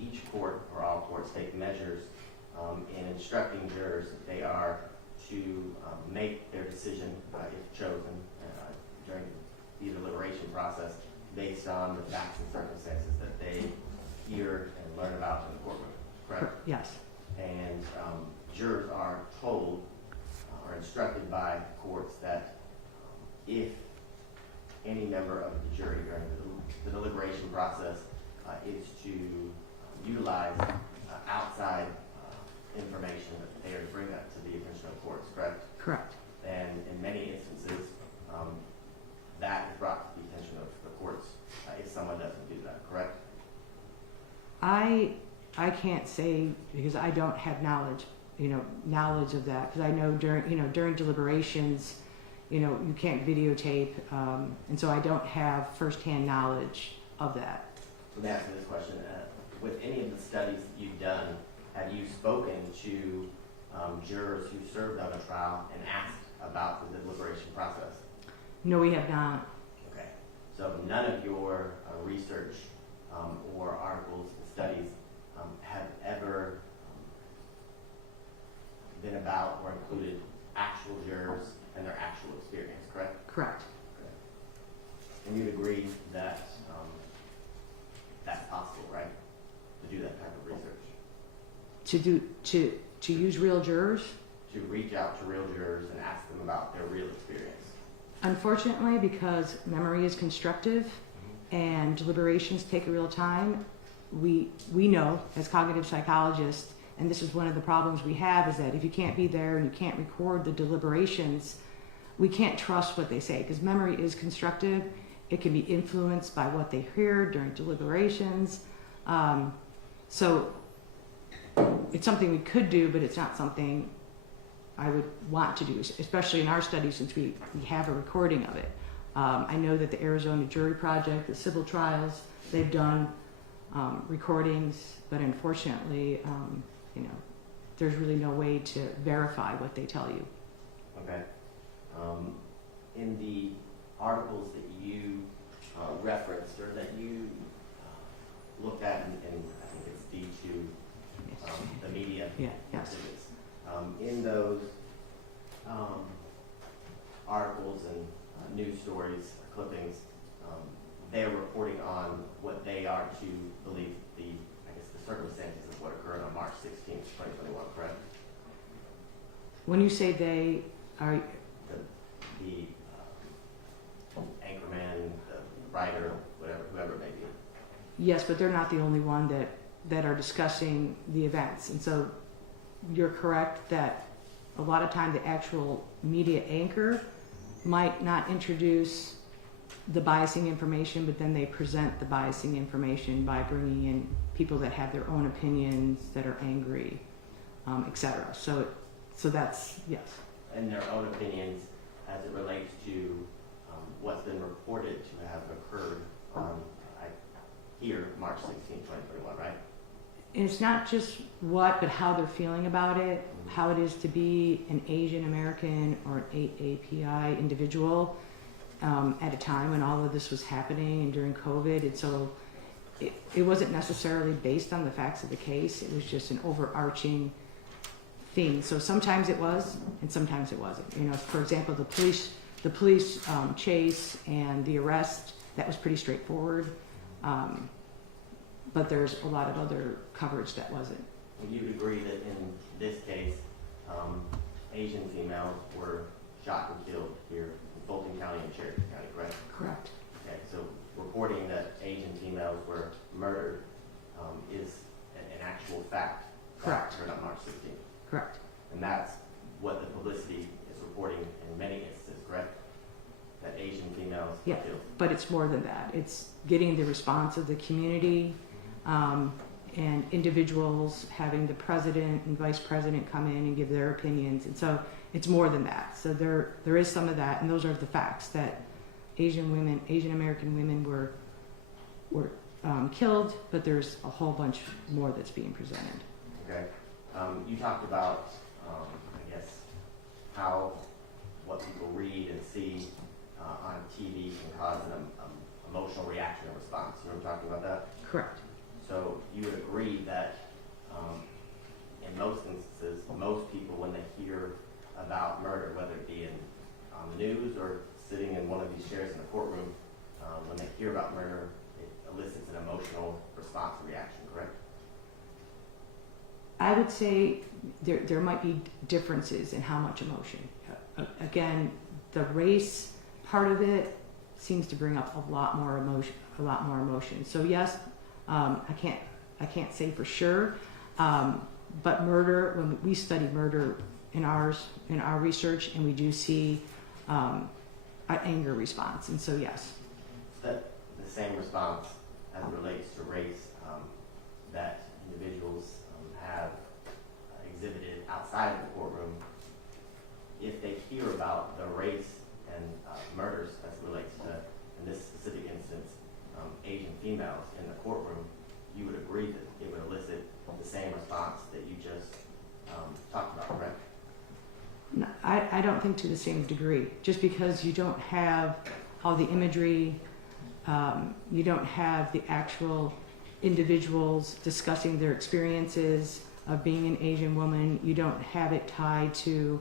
each court or all courts take measures in instructing jurors that they are to make their decision, if chosen, during the deliberation process based on the facts and circumstances that they hear and learn about in the courtroom, correct? Yes. And jurors are told or instructed by courts that if any member of the jury during the deliberation process is to utilize outside information that they are to bring up to the attention of courts, correct? Correct. And in many instances, that is brought to the attention of the courts if someone doesn't do that, correct? I can't say because I don't have knowledge of that, because I know during deliberations, you can't videotape, and so I don't have firsthand knowledge of that. Let me ask you this question. With any of the studies that you've done, have you spoken to jurors who served on a trial and asked about the deliberation process? No, we have not. Okay. So none of your research or articles and studies have ever been about or included actual jurors and their actual experience, correct? Correct. Okay. And you'd agree that that's possible, right? To do that type of research. To use real jurors? To reach out to real jurors and ask them about their real experience. Unfortunately, because memory is constructive and deliberations take a real time, we know as cognitive psychologists, and this is one of the problems we have, is that if you can't be there and you can't record the deliberations, we can't trust what they say, because memory is constructive. It can be influenced by what they hear during deliberations. So it's something we could do, but it's not something I would want to do, especially in our study, since we have a recording of it. I know that the Arizona Jury Project, the civil trials, they've done recordings, but unfortunately, there's really no way to verify what they tell you. Okay. In the articles that you referenced or that you looked at in I think it's D2, the media Yeah, yes. exhibits, in those articles and news stories, clippings, they're reporting on what they are to believe the circumstances of what occurred on March 16th, 2021, correct? When you say they are, The anchorman, the writer, whoever it may be. yes, but they're not the only one that are discussing the events. And so you're correct that a lot of time the actual media anchor might not introduce the biasing information, but then they present the biasing information by bringing in people that have their own opinions, that are angry, etc. So that's, yes. And their own opinions as it relates to what's been reported to have occurred on here, March 16, 2021, right? And it's not just what, but how they're feeling about it, how it is to be an Asian American or an API individual at a time when all of this was happening and during COVID. And so it wasn't necessarily based on the facts of the case. It was just an overarching thing. So sometimes it was, and sometimes it wasn't. For example, the police chase and the arrest, that was pretty straightforward. But there's a lot of other coverage that wasn't. Would you agree that in this case, Asian females were shot and killed here in Fulton County and Cherokee County, correct? Correct. Okay, so reporting that Asian females were murdered is an actual fact. Correct. That occurred on March 16th. Correct. And that's what the Publicity is reporting in many instances, correct? That Asian females were Yeah, killed. but it's more than that. It's getting the response of the community, and individuals having the president and vice president come in and give their opinions. And so it's more than that. So there is some of that, and those are the facts, that Asian American women were killed, but there's a whole bunch more that's being presented. Okay. You talked about, I guess, how what people read and see on TV can cause an emotional reaction or response. You know what I'm talking about that? Correct. So you would agree that in most instances, most people, when they hear about murder, whether it be on the news or sitting in one of these chairs in the courtroom, when they hear about murder, it elicits an emotional response or reaction, correct? I would say there might be differences in how much emotion. Again, the race part of it seems to bring up a lot more emotion. So yes, I can't say for sure, but murder, when we study murder in our research, and we do see an anger response, and so yes. That the same response as it relates to race that individuals have exhibited outside of the courtroom, if they hear about the race and murders as it relates to, in this specific instance, Asian females in the courtroom, you would agree that it would elicit the same response that you just talked about, correct? No, I don't think to the same degree. Just because you don't have all the imagery, you don't have the actual individuals discussing their experiences of being an Asian woman, you don't have it tied to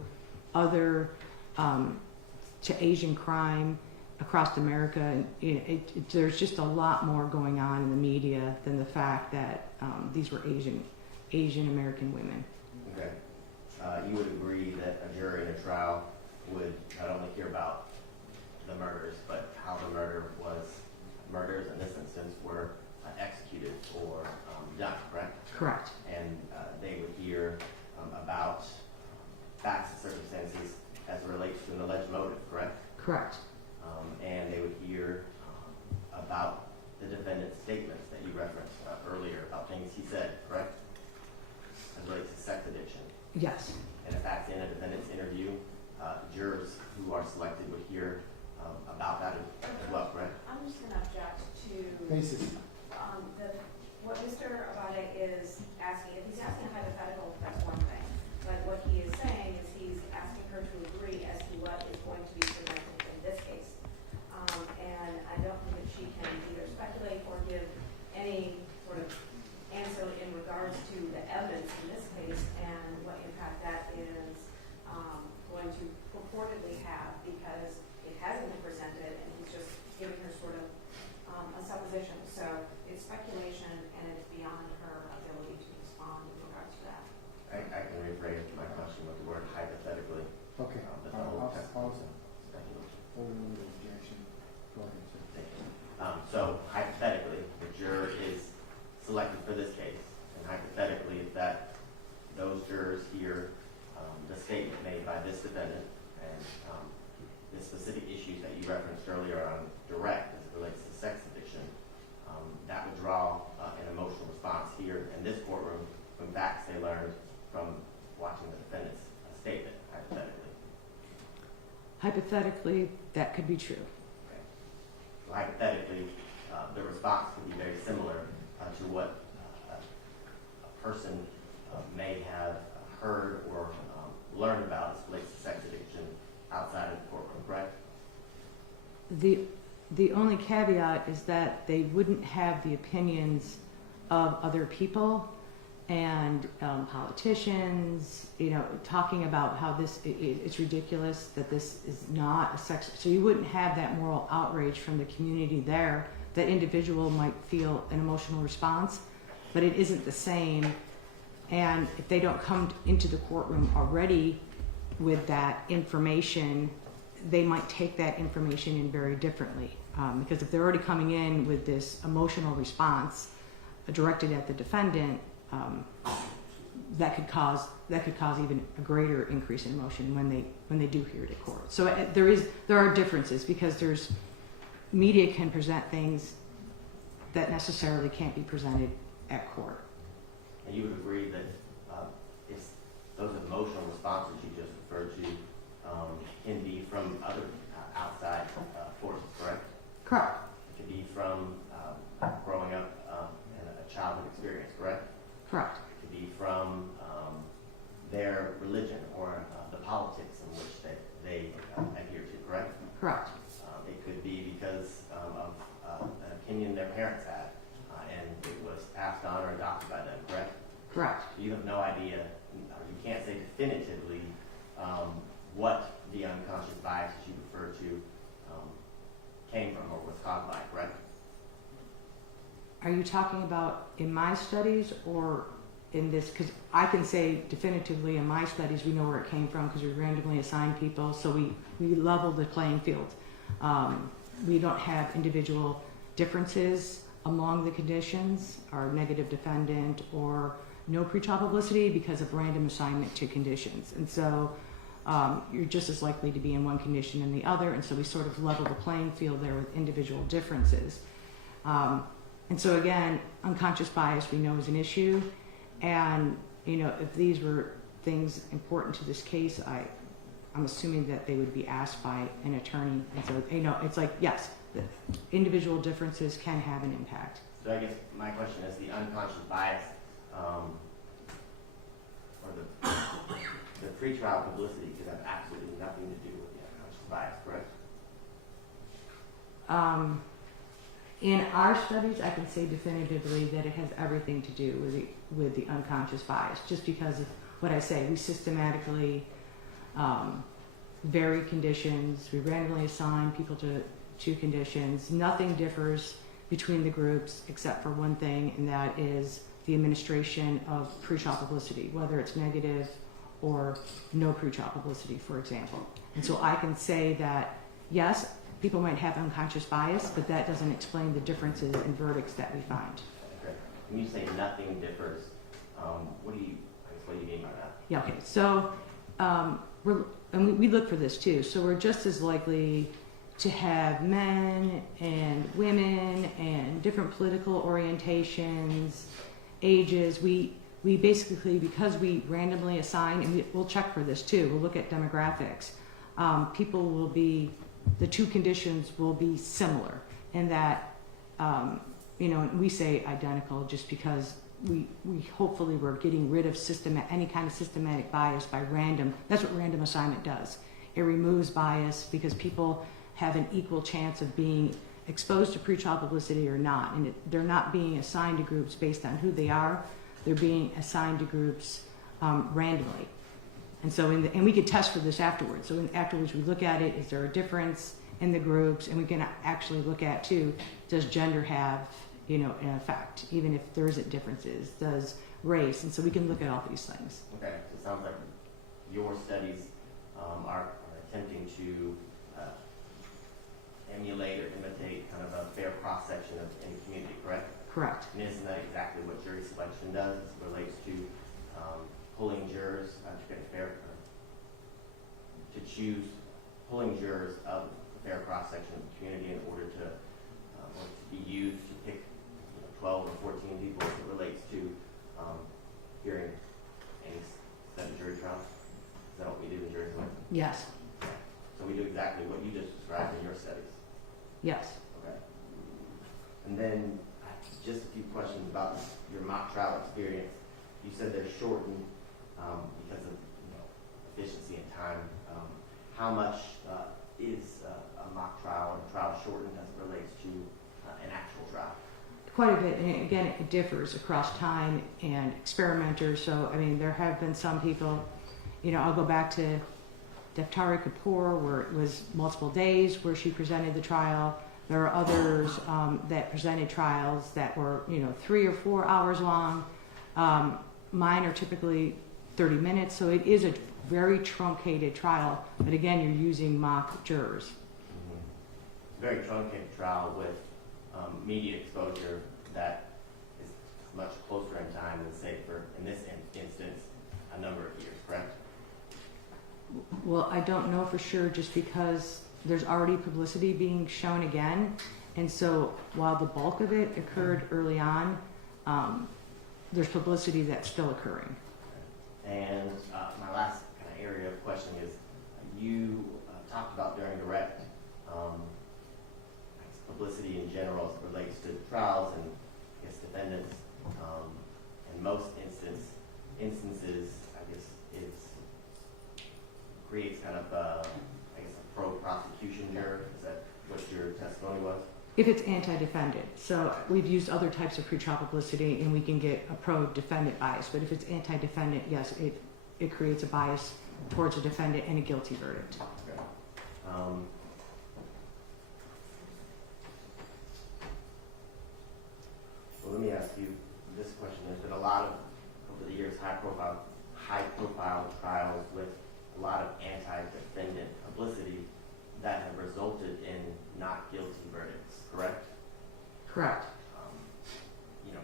other, to Asian crime across America. And there's just a lot more going on in the media than the fact that these were Asian American women. Okay. You would agree that a jury in a trial would not only hear about the murders, but how the murders in this instance were executed or done, correct? Correct. And they would hear about facts and circumstances as it relates to an alleged motive, correct? Correct. And they would hear about the defendant's statements that you referenced earlier about things he said, correct? As it relates to sex addiction. Yes. And in fact, in a defendant's interview, jurors who are selected would hear about that as well, correct? I'm just gonna object to, Basis. what Mr. Abate is asking. If he's asking a hypothetical, that's one thing. But what he is saying is he's asking her to agree as to what is going to be presented in this case. And I don't think that she can either speculate or give any sort of answer in regards to the evidence in this case and what impact that is going to purportedly have, because it hasn't been presented and he's just giving her sort of a supposition. So it's speculation and it's beyond her ability to respond in regards to that. I can rephrase my question with the word hypothetically. Okay. But the whole I'll text pause is it. speculation. Overruled objection. Go ahead, sir. Thank you. So hypothetically, the juror is selected for this case, and hypothetically, if those jurors hear the statement made by this defendant and the specific issues that you referenced earlier on direct as it relates to sex addiction, that would draw an emotional response here in this courtroom from facts they learned from watching the defendant's statement, hypothetically. Hypothetically, that could be true. Okay. So hypothetically, the response could be very similar to what a person may have heard or learned about as it relates to sex addiction outside of the courtroom, correct? The only caveat is that they wouldn't have the opinions of other people and politicians, talking about how it's ridiculous that this is not a sex. So you wouldn't have that moral outrage from the community there. That individual might feel an emotional response, but it isn't the same. And if they don't come into the courtroom already with that information, they might take that information in very differently. Because if they're already coming in with this emotional response directed at the defendant, that could cause even a greater increase in emotion when they do hear it at court. So there are differences, because media can present things that necessarily can't be presented at court. And you would agree that it's those emotional responses you just referred to can be from other outside forces, correct? Correct. It can be from growing up in a childhood experience, correct? Correct. It could be from their religion or the politics in which they adhere to, correct? Correct. It could be because of an opinion their parents had, and it was passed have no idea, or you can't say definitively what the unconscious bias that you refer to came from or was caused by, correct? Are you talking about in my studies or in this? Because I can say definitively in my studies we know where it came from because we randomly assign people, so we level the playing field. We don't have individual differences among the conditions, or negative defendant, or no pretrial publicity because of random assignment to conditions. And so you're just as likely to be in one condition than the other, and so we sort of level the playing field there with individual differences. And so again, unconscious bias we know is an issue, and if these were things important to this case, I'm assuming that they would be asked by an attorney. And so it's like, yes, the individual differences can have an impact. So I guess my question is the unconscious bias, or the pretrial publicity could have absolutely nothing to do with the unconscious bias, correct? In our studies, I can say definitively that it has everything to do with the unconscious bias, just because of what I say. We systematically vary conditions. We randomly assign people to conditions. Nothing differs between the groups except for one thing, and that is the administration of pretrial publicity, whether it's negative or no pretrial publicity, for example. And so I can say that, yes, people might have unconscious bias, but that doesn't explain the differences in verdicts that we find. Okay. When you say nothing differs, what do you mean by that? Yeah, okay. So we look for this too. So we're just as likely to have men and women and different political orientations, ages. We basically, because we randomly assign, and we'll check for this too, we'll look at demographics. People will be, the two conditions will be similar in that, we say identical just because we hopefully we're getting rid of any kind of systematic bias by random. That's what random assignment does. It removes bias because people have an equal chance of being exposed to pretrial publicity or not. And they're not being assigned to groups based on who they are. They're being assigned to groups randomly. And so, and we could test for this afterwards. So afterwards we look at it, is there a difference in the groups? And we can actually look at too, does gender have, an effect, even if there isn't differences? Does race? And so we can look at all these things. Okay, so it sounds like your studies are attempting to emulate or imitate kind of a fair cross-section of any community, correct? Correct. And isn't that exactly what jury selection does as it relates to pulling jurors to get a fair, to choose pulling jurors of a fair cross-section of the community in order to be used to pick 12 or 14 people as it relates to hearing any set of jury trials? Is that what we do in jury selection? Yes. So we do exactly what you just described in your studies? Yes. Okay. And then just a few questions about your mock trial experience. You said they're shortened because of efficiency and time. How much is a mock trial or a trial shortened as it relates to an actual trial? Quite a bit, and again, it differs across time and experimenters. So, there have been some people, I'll go back to Daftari Kapoor, where it was multiple days where she presented the trial. There are others that presented trials that were, 3 or 4 hours long. Mine are typically 30 minutes, so it is a very truncated trial. But again, you're using mock jurors. Mm-hmm. It's a very truncated trial with media exposure that is much closer in time than, say, in this instance, a number of years, correct? Well, I don't know for sure just because there's already publicity being shown again. And so while the bulk of it occurred early on, there's publicity that's still occurring. And my last kind of area of question is, you talked about during direct publicity in general as it relates to trials and defendants. In most instances, creates kind of a pro-prosecution juror. Is that what your testimony was? If it's anti-defendant, so we've used other types of pretrial publicity and we can get a pro-defendant bias, but if it's anti-defendant, yes, it creates a bias towards a defendant and a guilty verdict. Okay. Well, let me ask you this question. There's been a lot of, over the years, high profile trials with a lot of anti-defendant publicity that have resulted in not guilty verdicts, correct? Correct.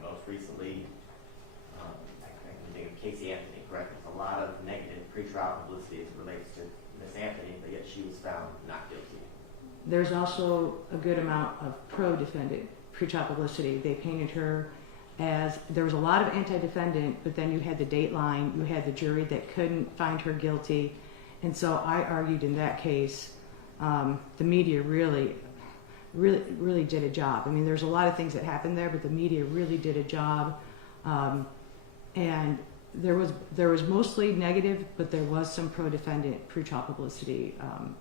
Most recently, I can think of Casey Anthony, correct? There's a lot of negative pretrial publicity as it relates to Miss Anthony, but yet she was found not guilty. There's also a good amount of pro-defendant pretrial publicity. They painted her as, there was a lot of anti-defendant, but then you had the Dateline, you had the jury that couldn't find her guilty. And so I argued in that case, the media really did a job. I mean, there's a lot of things that happened there, but the media really did a job. And there was mostly negative, but there was some pro-defendant pretrial publicity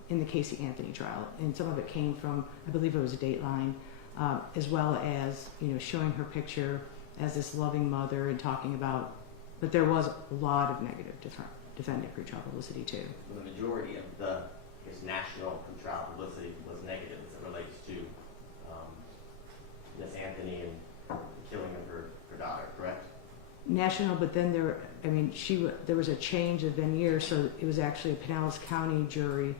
in the Casey Anthony trial, and some of it came from, I believe it was a Dateline, as well as showing her picture as this loving mother and talking about. But there was a lot of negative defendant pretrial publicity too. The majority of the national pretrial publicity was negative as it relates to Miss Anthony and the killing of her daughter, correct? National, but then there was a change of veneer, so it was actually a Pinellas County jury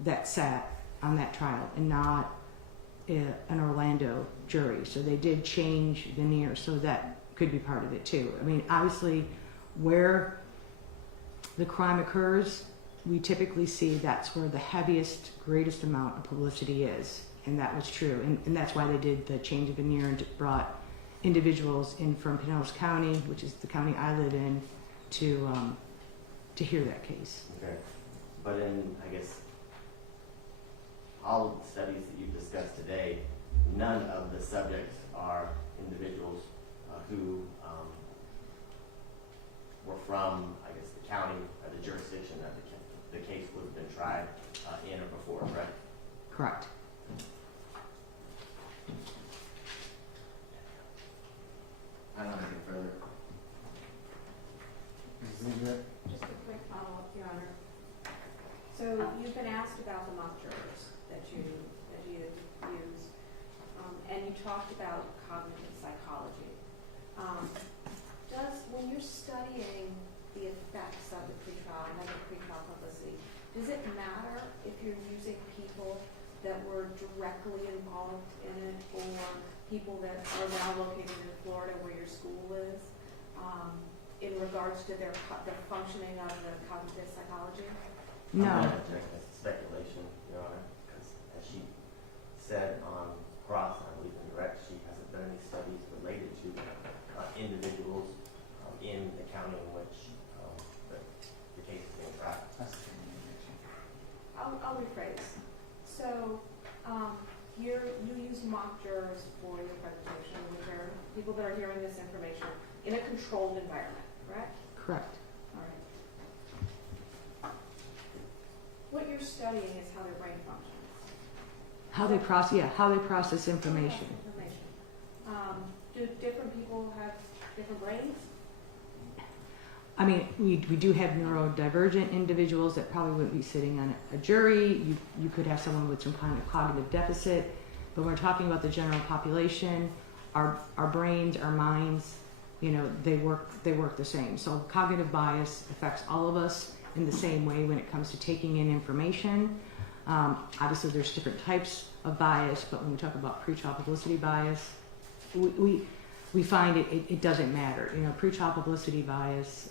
that sat on that trial and not an Orlando jury. So they did change veneer, so that could be part of it too. I mean, obviously, where the crime occurs, we typically see that's where the heaviest, greatest amount of publicity is, and that was true. And that's why they did the change of veneer and brought individuals in from Pinellas County, which is the county I live in, to hear that case. Okay. But in, I guess, all of the studies that you've discussed today, none of the subjects are individuals who were from, I guess, the county or the jurisdiction that the case would have been tried in or before, correct? Correct. I don't have anything further. Mrs. Elizabeth? Just a quick follow-up, Your Honor. So you've been asked about the mock jurors that you use, and you talked about cognitive psychology. When you're studying the effects of the pretrial and other pretrial publicity, does it matter if you're using people that were directly involved in it, or people that are now located in Florida where your school is, in regards to the functioning of the cognitive psychology? No. That's speculation, Your Honor, because as she said on cross, I believe in direct, she hasn't done any studies related to individuals in the county in which the case is being tried. I'll rephrase. So, you use mock jurors for your presentation, which are people that are hearing this information in a controlled environment, correct? Correct. All right. What you're studying is how their brain functions. How they process information. Do different people have different brains? I mean, we do have neurodivergent individuals that probably wouldn't be sitting on a jury. You could have someone with some kind of cognitive deficit, but when we're talking about the general population, our brains, our minds, they work the same. So cognitive bias affects all of us in the same way when it comes to taking in information. Obviously, there's different types of bias, but when we talk about pretrial publicity bias, we find it doesn't matter. Pretrial publicity bias,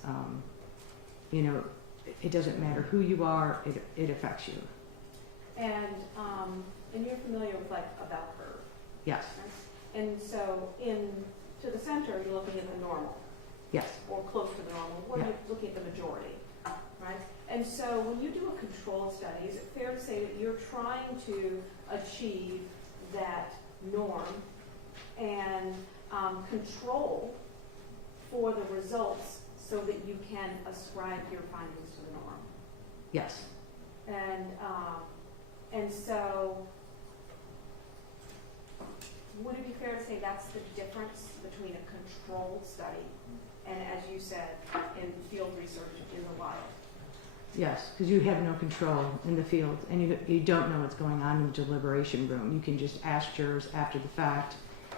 it doesn't matter who you are, it affects you. And you're familiar with like a bell curve. Yes. Right? And so to the center, you're looking at the normal. Yes. Or close to the normal, or Yeah. you're looking at the majority, right? And so when you do a controlled study, is it fair to say that you're trying to achieve that norm and control for the results so that you can ascribe your findings to the norm? Yes. And so would it be fair to say that's the difference between a controlled study and, as you said, in field research in the wild? Yes, because you have no control in the field, and you don't know what's going on in the deliberation room. You can just ask jurors after the fact.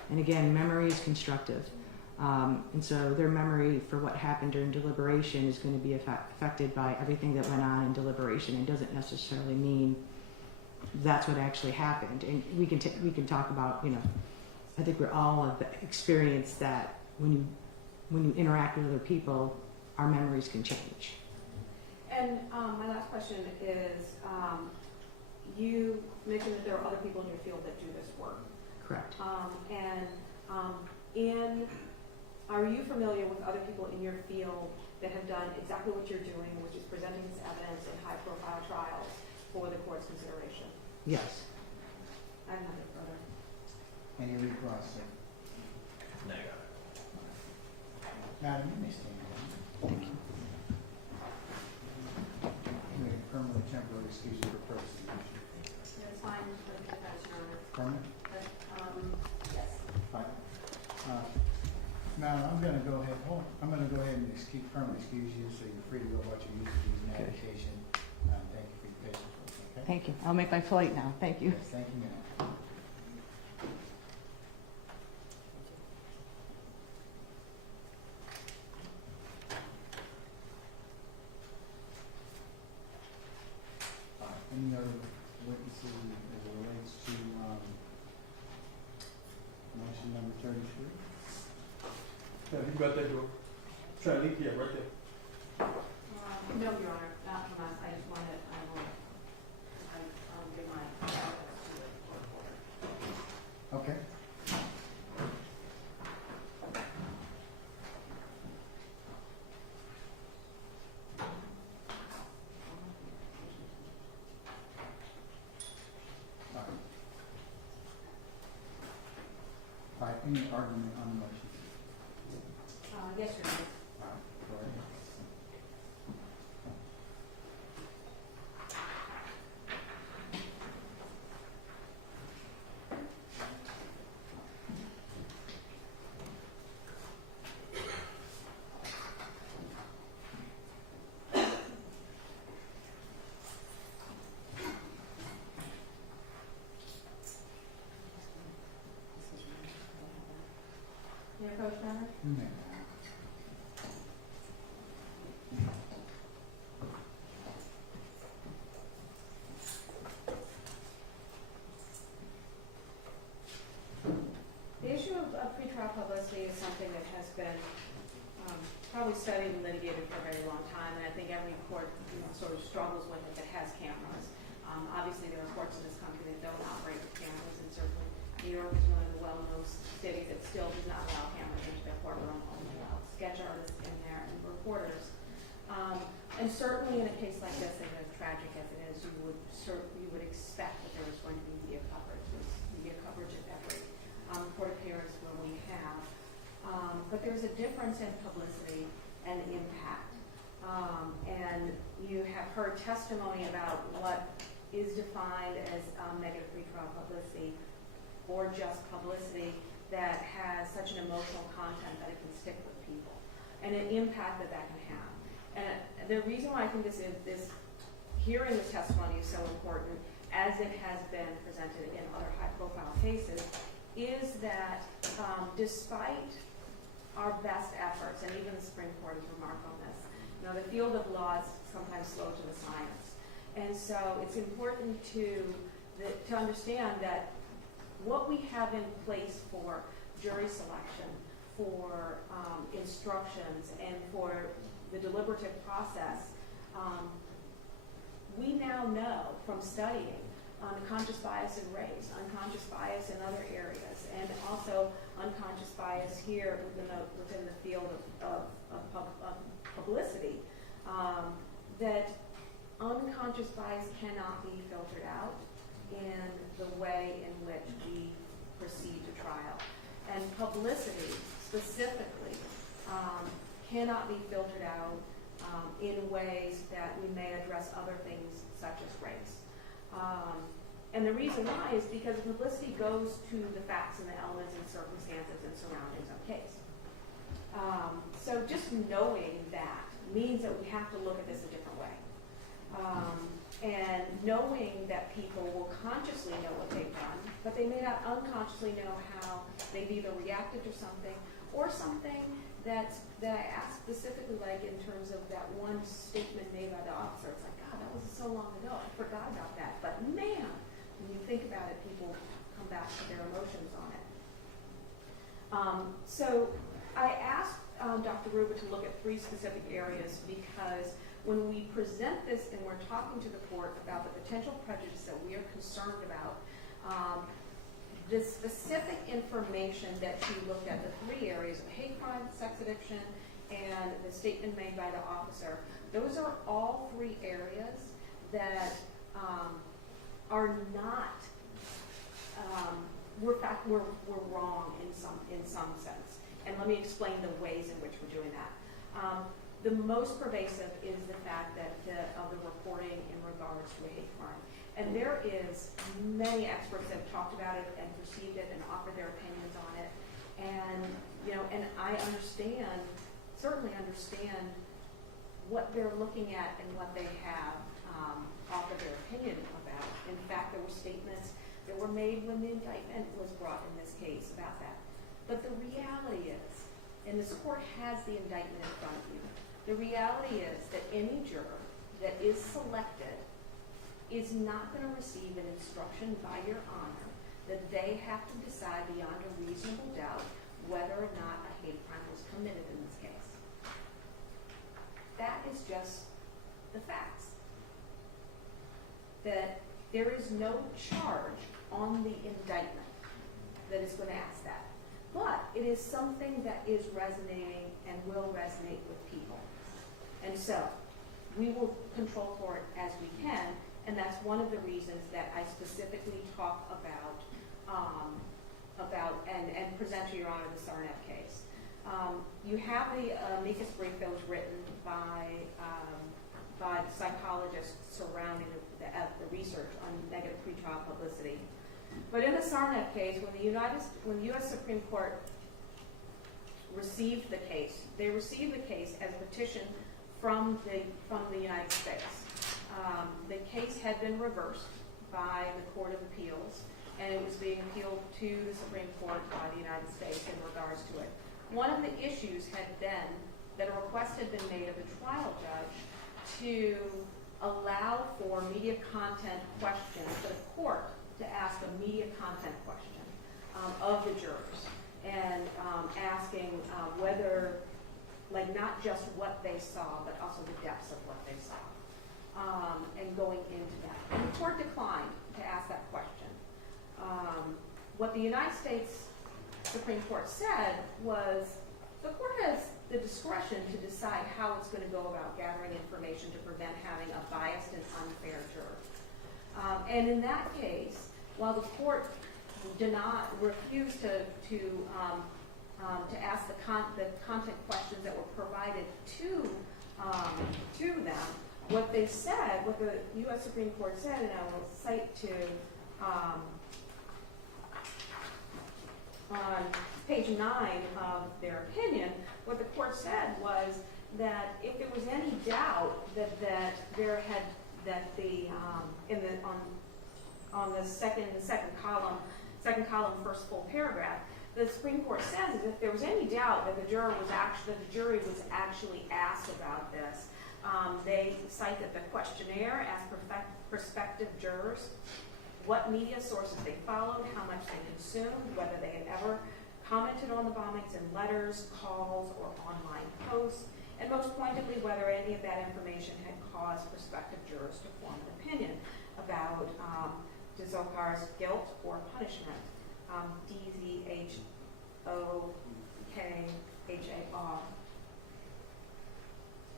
And again, memory is constructive. And so their memory for what happened during deliberation is going to be affected by everything that went on in deliberation. It doesn't necessarily mean that's what actually happened. And we can talk about, you know, I think we're all of the experience that when you interact with other people, our memories can change. And my last question is, you mentioned that there are other people in your field that do this work. Correct. Are you familiar with other people in your field that have done exactly what you're doing, which is presenting this evidence in high-profile trials for the court's consideration? Yes. I have nothing further. Any recross, sir? No. Madam, you may stand. Thank you. You may permanently temporary excuse you for persecution. That's fine, that's Your Honor. Permanent? But, yes. Fine. Madam, I'm gonna go ahead and permanently excuse you, so you're free to go about your use of the application. Thank you for your patience with us, okay? Thank you. I'll make my flight now. Thank you. Yes, thank you, ma'am. Any other witnesses as it relates to, motion number 33? You got that, Joe? Try to leave here, right there. No, Your Honor, not from us. I just wanted, I'll give my comments to the court reporter. Okay. All right, any argument on the motion? Yes, Your Honor. All right, go ahead. May I approach, Your Honor? You may. The issue of pretrial publicity is something that has been probably studied and litigated for a very long time, and I think every court sort of struggles with it that has cameras. Obviously, there are courts in this country that don't operate with cameras, and certainly New York is one of the well-known cities that still does not allow cameras into their courtroom, only allow sketch artists in there and reporters. And certainly in a case like this, and as tragic as it is, you would expect that there was going to be media coverage. There's media coverage at every court appearance where we have. But there's a difference in publicity and impact. And you have heard testimony about what is defined as negative pretrial publicity or just publicity that has such an emotional content that it can stick with people, and an impact that that can have. And the reason why I think this hearing this testimony is so important, as it has been presented in other high-profile cases, is that despite our best efforts, and even the Supreme Court has remarked on this, the field of law is sometimes slow to the science. And so it's important to understand that what we have in place for jury selection, for instructions, and for the deliberative process, we now know from studying unconscious bias in race, unconscious bias in other areas, and also unconscious bias here within the field of publicity, that unconscious bias cannot be filtered out in the way in which we proceed to trial. And publicity specifically cannot be filtered out in ways that we may address other things such as race. And the reason why is because publicity goes to the facts and the elements and circumstances and surroundings of the case. So just knowing that means that we have to look at this a different way. And knowing that people will consciously know what they've done, but they may not unconsciously know how they've either reacted to something or something that I asked specifically, like in terms of that one statement made by the officer. It's like, God, that was so long ago. I forgot about that. But man, when you think about it, people come back to their emotions on it. So I asked Dr. Ruba to look at 3 specific areas because when we present this and we're talking to the court about the potential prejudice that we are concerned about, the specific information that she looked at, the 3 areas of hate crime, sex addiction, and the statement made by the officer, those are all 3 areas that are not, we're wrong in some sense. And let me explain the ways in which we're doing that. The most pervasive is the fact that of the reporting in regards to a hate crime. And there is many experts that have talked about it and received it and offered their opinions on it. And, and I certainly understand what they're looking at and what they have offered their opinion about. In fact, there were statements that were made when the indictment was brought in this case about that. But the reality is, and this court has the indictment in front of you, the reality is that any juror that is selected is not going to receive an instruction by your honor that they have to decide beyond a reasonable doubt whether or not a hate crime was committed in this case. That is just the facts. That there is no charge on the indictment that is going to ask that. But it is something that is resonating and will resonate with people. And so we will control for it as we can, and that's one of the reasons that I specifically talk about and present to Your Honor the Sarnett case. You have the amicus brief that was written by the psychologists surrounding the research on negative pretrial publicity. But in the Sarnett case, when the U.S. Supreme Court received the case, they received the case as a petition from the United States. The case had been reversed by the Court of Appeals, and it was being appealed to the Supreme Court by the United States in regards to it. One of the issues had been that a request had been made of the trial judge to allow for media content questions, for the court to ask a media content question of the jurors, and asking whether, like, not just what they saw, but also the depths of what they saw, and going into that. And the court declined to ask that question. What the United States Supreme Court said was the court has the discretion to decide how it's going to go about gathering information to prevent having a biased and unfair juror. And in that case, while the court refused to ask the content questions that were provided to them, what they said, what the U.S. Supreme Court said, and I will cite to on page 9 of their opinion, what the court said was that if there was any doubt that there had that the on the second column, first full paragraph, the Supreme Court says that if there was any doubt that the jury was actually asked about this, they cite that the questionnaire asked prospective jurors what media sources they followed, how much they consumed, whether they had ever commented on the bombings in letters, calls, or online posts, and most pointedly, whether any of that information had caused prospective jurors to form an opinion about Dzokar's guilt or punishment. D-Z-H-O-K-H-A-R.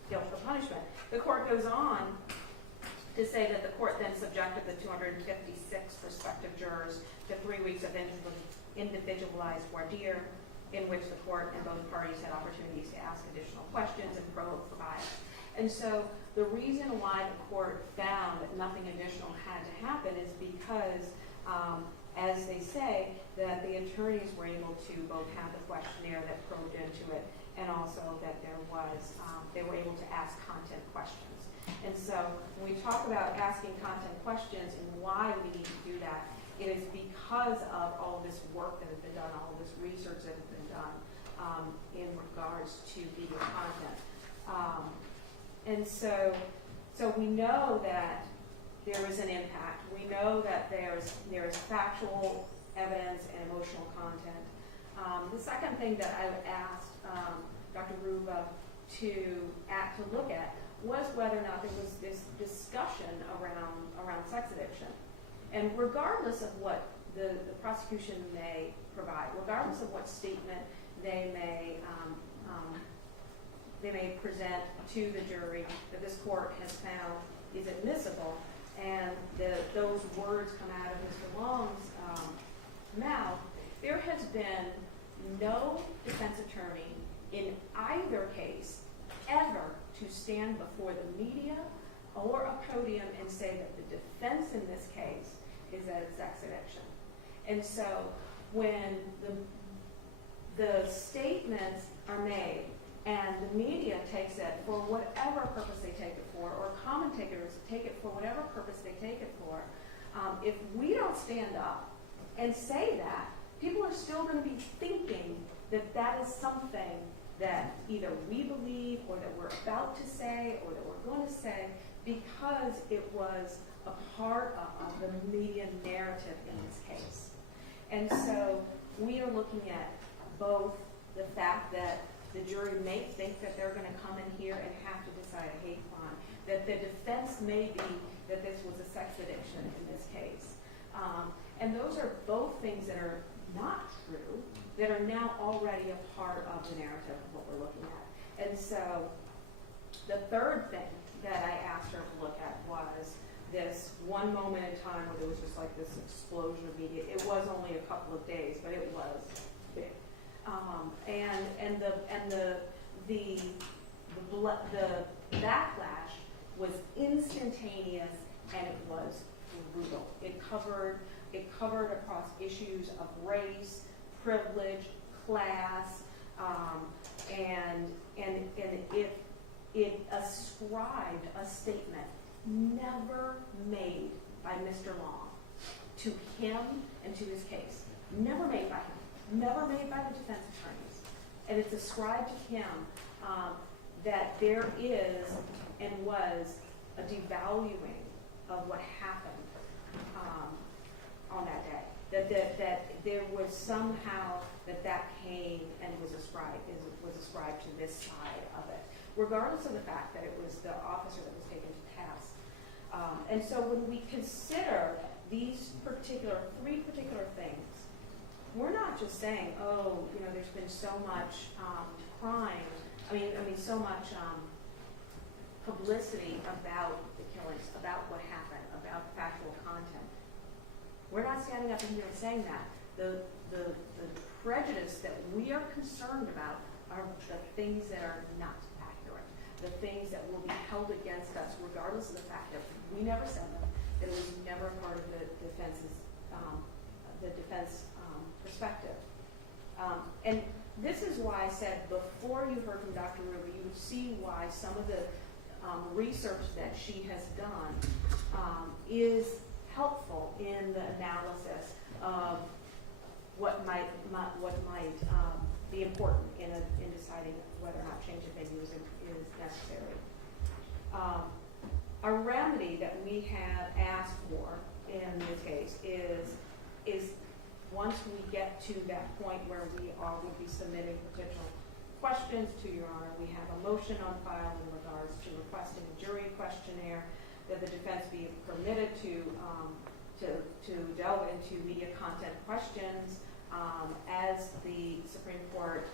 Guilt or punishment. The court goes on to say that the court then subjected the 256 prospective jurors to 3 weeks of individualized voir dire, in which the court and both parties had opportunities to ask additional questions and probe for bias. And so the reason why the court found that nothing additional had to happen is because, as they say, that the attorneys were able to both have the questionnaire that probed into it, and also that there was, they were able to ask content questions. And so when we talk about asking content questions and why we need to do that, it is because of all this work that has been done, all this research that has been done in regards to media content. And so we know that there is an impact. We know that there is factual evidence and emotional content. The second thing that I asked Dr. Ruba to look at was whether or not there was this discussion around sex addiction. And regardless of what the prosecution may provide, regardless of what statement they may present to the jury that this court has found is admissible, and those words come out of Mr. Long's mouth, there has been no defense attorney in either case ever to stand before the media or a podium and say that the defense in this case is that it's sex addiction. And so when the statements are made and the media takes it for whatever purpose they take it for, or commentators take it for whatever purpose they take it for, if we don't stand up and say that, people are still going to be thinking that that is something that either we believe or that we're about to say or that we're going to say because it was a part of the media narrative in this case. And so we are looking at both the fact that the jury may think that they're going to come in here and have to decide a hate crime, that the defense may be that this was a sex addiction in this case. And those are both things that are not true, that are now already a part of the narrative of what we're looking at. And so the third thing that I asked her to look at was this one moment in time where there was just like this explosion of media. It was only a couple of days, but it was big. And the backlash was instantaneous, and it was brutal. It covered across issues of race, privilege, class, and it ascribed a statement never made by Mr. Long to him and to his case. Never made by him. Never made by the defense attorneys. And it's ascribed to him that there is and was a devaluing of what happened on that day. That there was somehow that came and was ascribed to this side of it, regardless of the fact that it was the officer that was taken to task. And so when we consider these three particular things, we're not just saying, oh, there's been so much crime. So much publicity about the killings, about what happened, about factual content. We're not standing up in here and saying that. The prejudice that we are concerned about are the things that are not accurate, the things that will be held against us, regardless of the fact that we never said them, that it was never part of the defense perspective. And this is why I said before you heard from Dr. Ruby, you would see why some of the research that she has done is helpful in the analysis of what might be important in deciding whether or not change of venue is necessary. A remedy that we have asked for in this case is once we get to that point where we would be submitting potential questions to Your Honor, we have a motion on file in regards to requesting a jury questionnaire, that the defense be permitted to delve into media content questions as the Supreme Court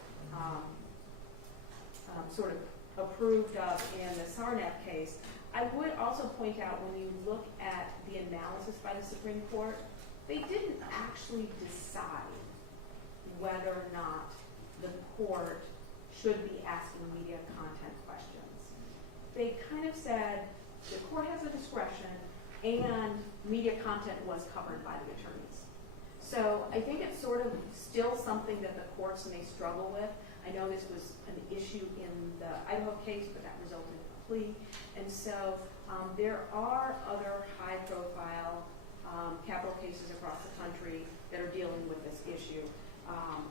sort of approved of in the Sarnap case. I would also point out, when you look at the analysis by the Supreme Court, they didn't actually decide whether or not the court should be asking media content questions. they kind of said the court has a discretion and media content was covered by the attorneys. So I think it's sort of still something that the courts may struggle with. I know this was an issue in the Idaho case, but that resulted in a plea. And so there are other high-profile capital cases across the country that are dealing with this issue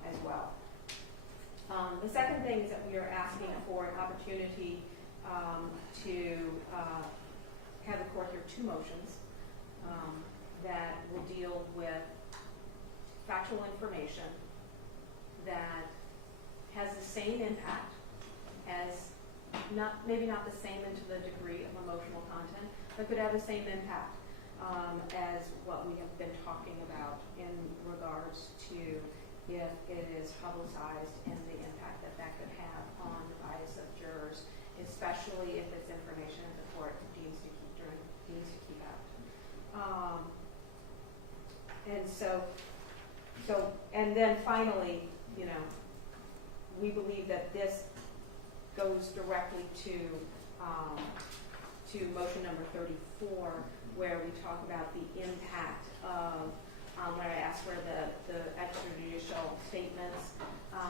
as well. The second thing is that we are asking for an opportunity to have the court hear two motions that will deal with factual information that has the same impact as, maybe not the same into the degree of emotional content, but could have the same impact as what we have been talking about in regards to if it is publicized and the impact that that could have on the bias of jurors, especially if it's information that the court deems to keep out. And then finally, we believe that this goes directly to motion number 34, where we talk about the impact of, where I asked for the extrajudicial statements.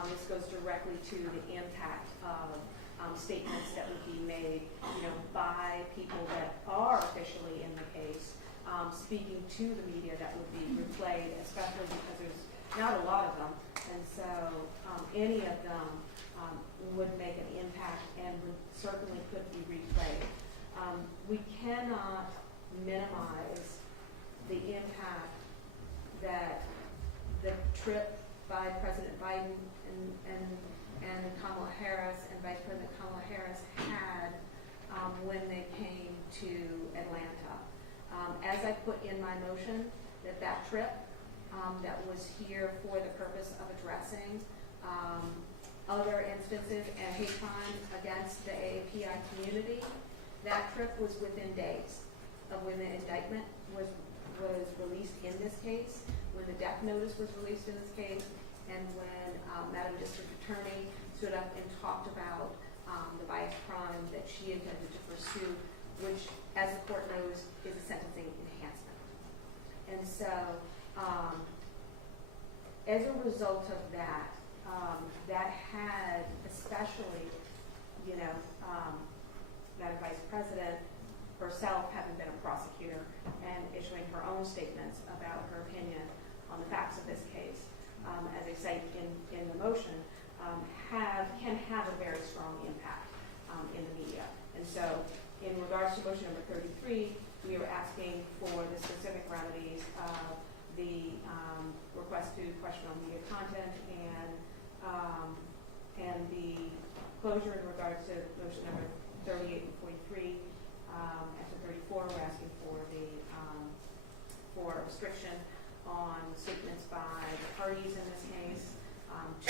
This goes directly to the impact of statements that would be made, by people that are officially in the case, speaking to the media that would be replayed, especially because there's not a lot of them, and so any of them would make an impact and would certainly could be replayed. We cannot minimize the impact that the trip by President Biden and Kamala Harris and Vice President Kamala Harris had when they came to Atlanta. As I put in my motion, that trip that was here for the purpose of addressing other instances and hate crimes against the AAPI community, that trip was within days of when the indictment was released in this case, when the death notice was released in this case, and when Madam District Attorney stood up and talked about the bias crime that she intended to pursue, which, as the court knows, is a sentencing enhancement. And so, as a result of that, that had especially, Madam Vice President herself having been a prosecutor and issuing her own statements about her opinion on the facts of this case, as I cite in the motion, can have a very strong impact in the media. And so, in regards to motion number 33, we are asking for the specific remedies of the request to question on media content and the closure in regards to motion number 38 and 43. After 34, we're asking for for restriction on statements by the parties in this case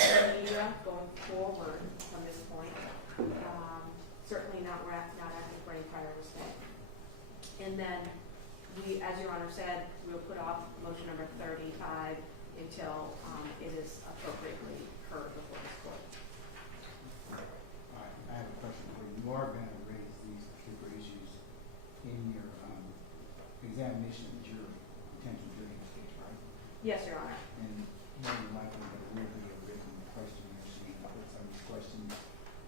to the media going forward from this point. Certainly not asking for any prior mistake. And then we, as Your Honor said, we'll put off motion number 35 until it is appropriately heard before this court. All right, I have a question for you. You are going to raise these particular issues in your examination of the jury, potential jury in this case, right? Yes, Your Honor. And more than likely there will be a written questionnaire sheet with some of these questions,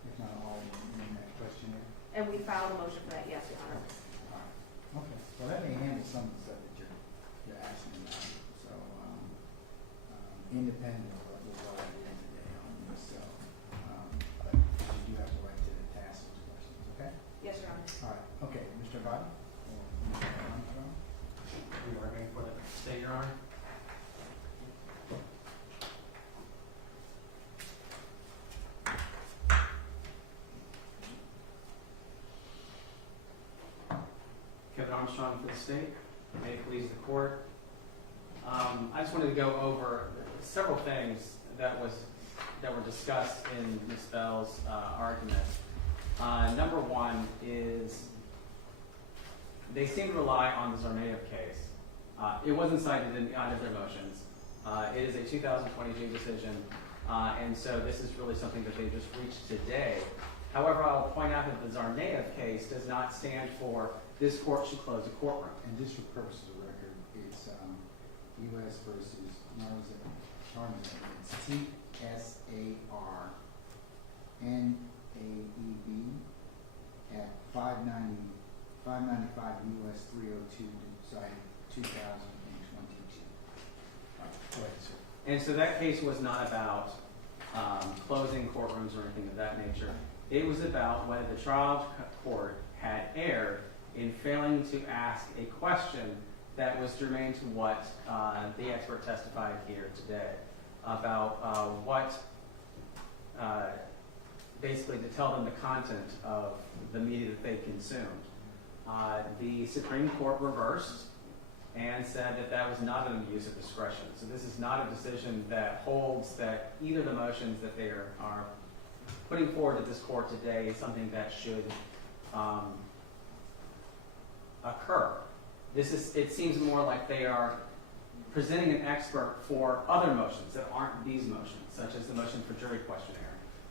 if not all of them, in that questionnaire. And we filed a motion for that, yes, Your Honor. All right. Okay. Well, that may handle some of the stuff that you're asking about. So, independent of what we're all doing today on this, so, but you do have the right to ask those questions, okay? Yes, Your Honor. All right. Okay, Mr. Vadi? Or Mr. Armstrong? We are ready for the state, Your Honor. Kevin Armstrong for the state. May it please the court. I just wanted to go over several things that were discussed in Ms. Bell's argument. Number one is they seem to rely on the Zarnaev case. It wasn't cited in either of their motions. It is a 2022 decision, and so this is really something that they just reached today However, I'll point out that the Zarnaev case does not stand for this court should close a courtroom. And just for purposes of record, it's, U.S. versus Tarzan. It's TSARNAEB at 595 U.S. 302, decided 2022. Go ahead, sir. And so that case was not about closing courtrooms or anything of that nature. It was about whether the trial court had erred in failing to ask a question that was germane to what the expert testified here today about basically to tell them the content of the media that they consumed. The Supreme Court reversed and said that that was not an abuse of discretion. So this is not a decision that holds that either the motions that they are putting forward to this court today is something that should occur. It seems more like they are presenting an expert for other motions that aren't these motions, such as the motion for jury questionnaire.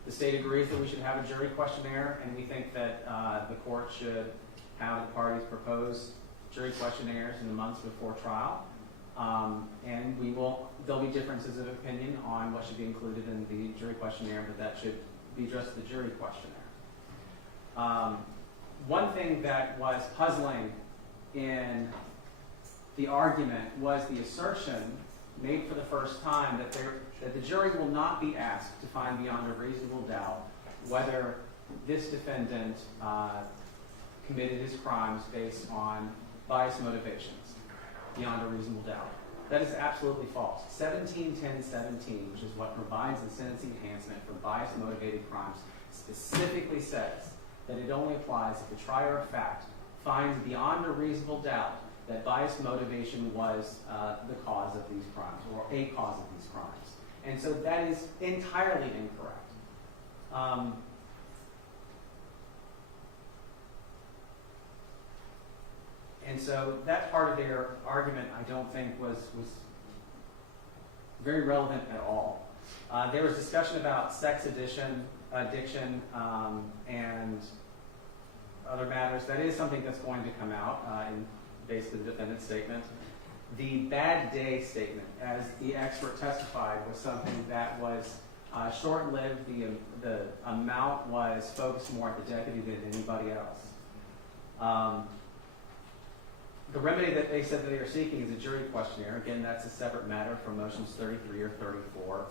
The state agrees that we should have a jury questionnaire, and we think that the court should have the parties propose jury questionnaires in the months before trial. And there'll be differences of opinion on what should be included in the jury questionnaire, but that should be addressed in the jury questionnaire. One thing that was puzzling in the argument was the assertion made for the first time that the jury will not be asked to find beyond a reasonable doubt whether this defendant committed his crimes based on biased motivations beyond a reasonable doubt. That is absolutely false. 171017, which is what provides the sentencing enhancement for biased motivated crimes, specifically says that it only applies if the trier of fact finds beyond a reasonable doubt that biased motivation was the cause of these crimes, or a cause of these crimes. And so that is entirely incorrect. And so that part of their argument, I don't think, was very relevant at all. There was discussion about sex addiction, and other matters. That is something that's going to come out in basically the defendant's statement. The bad day statement, as the expert testified, was something that was short-lived. The amount was focused more at the deputy than anybody else. The remedy that they said that they are seeking is a jury questionnaire. Again, that's a separate matter from motions 33 or 34.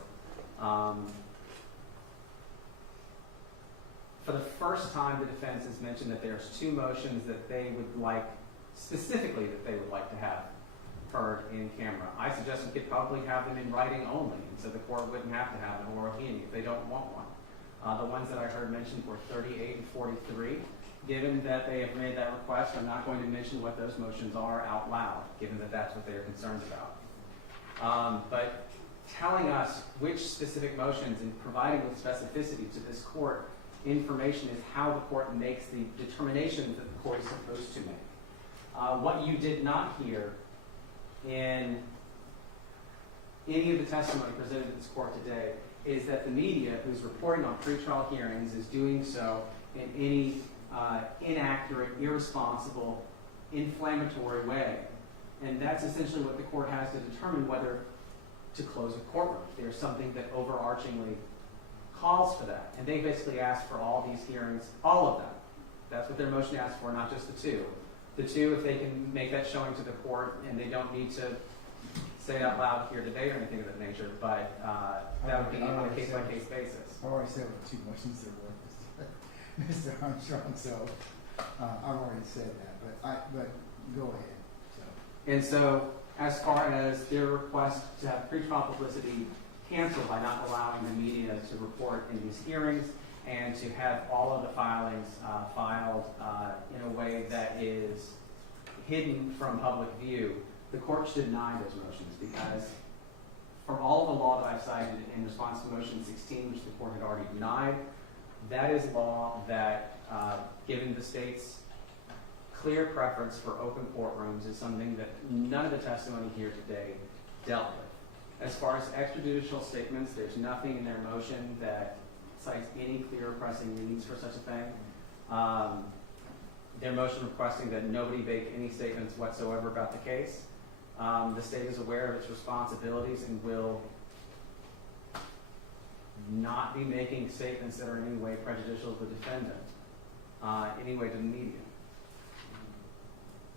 For the first time, the defense has mentioned that there's two motions that they would like, specifically that they would like to have heard in camera. I suggest we could probably have them in writing only, and so the court wouldn't have to have an oral hearing if they don't want one. The ones that I heard mentioned were 38 and 43. Given that they have made that request, I'm not going to mention what those motions are out loud, given that that's what they are concerned about. But telling us which specific motions and providing with specificity to this court information is how the court makes the determinations that the court is supposed to make. What you did not hear in any of the testimony presented to this court today is that the media who's reporting on pretrial hearings is doing so in any inaccurate, irresponsible, inflammatory way. And that's essentially what the court has to determine whether to close a courtroom. There's something that overarchingly calls for that. And they basically asked for all these hearings, all of them. That's what their motion asked for, not just the two. The two, if they can make that showing to the court, and they don't need to say it out loud here today or anything of that nature, but that would be on a case-by-case basis. I already said what two motions there were, Mr. Armstrong, so I've already said that, but go ahead. So. And so, as far as their request to have pretrial publicity canceled by not allowing the media to report in these hearings, and to have all of the filings filed in a way that is hidden from public view, the court should deny those motions, because from all of the law that I've cited in response to motion 16, which the court had already denied, that is law that, given the state's clear preference for open courtrooms, is something that none of the testimony here today dealt with. As far as extrajudicial statements, there's nothing in their motion that cites any clear or pressing needs for such a thing. Their motion requesting that nobody make any statements whatsoever about the case. The state is aware of its responsibilities and will not be making statements that are in any way prejudicial to the defendant, any way to the media.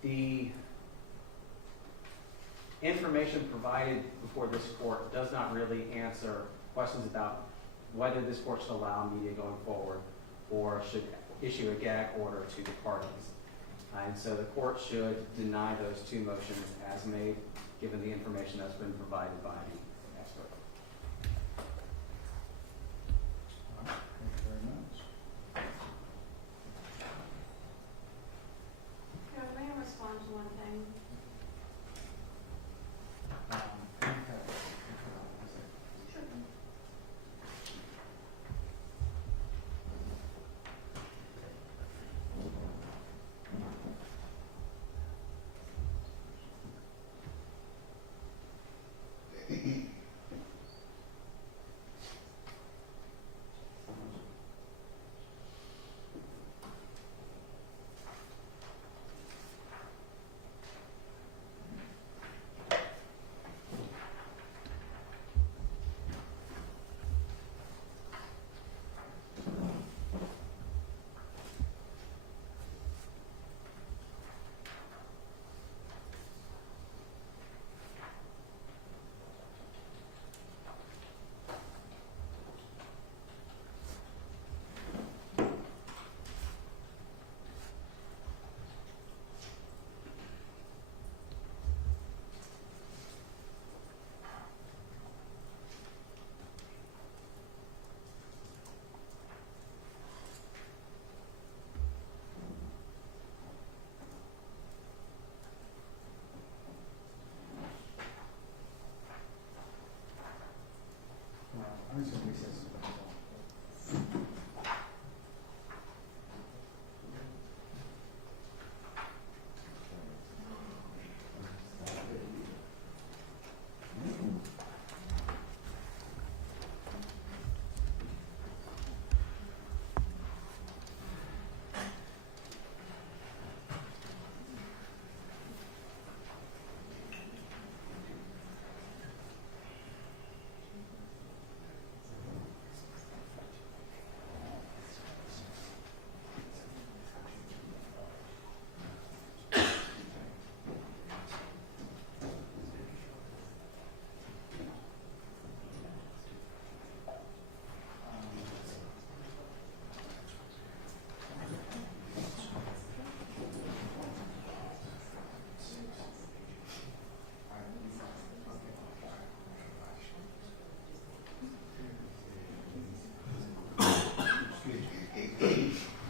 The information provided before this court does not really answer questions about whether this court should allow media going forward or should issue a gag order to the parties. And so the court should deny those two motions as made, given the information that's been provided by the expert. All right, thank you very much. May I respond to one thing? I'm just gonna recess.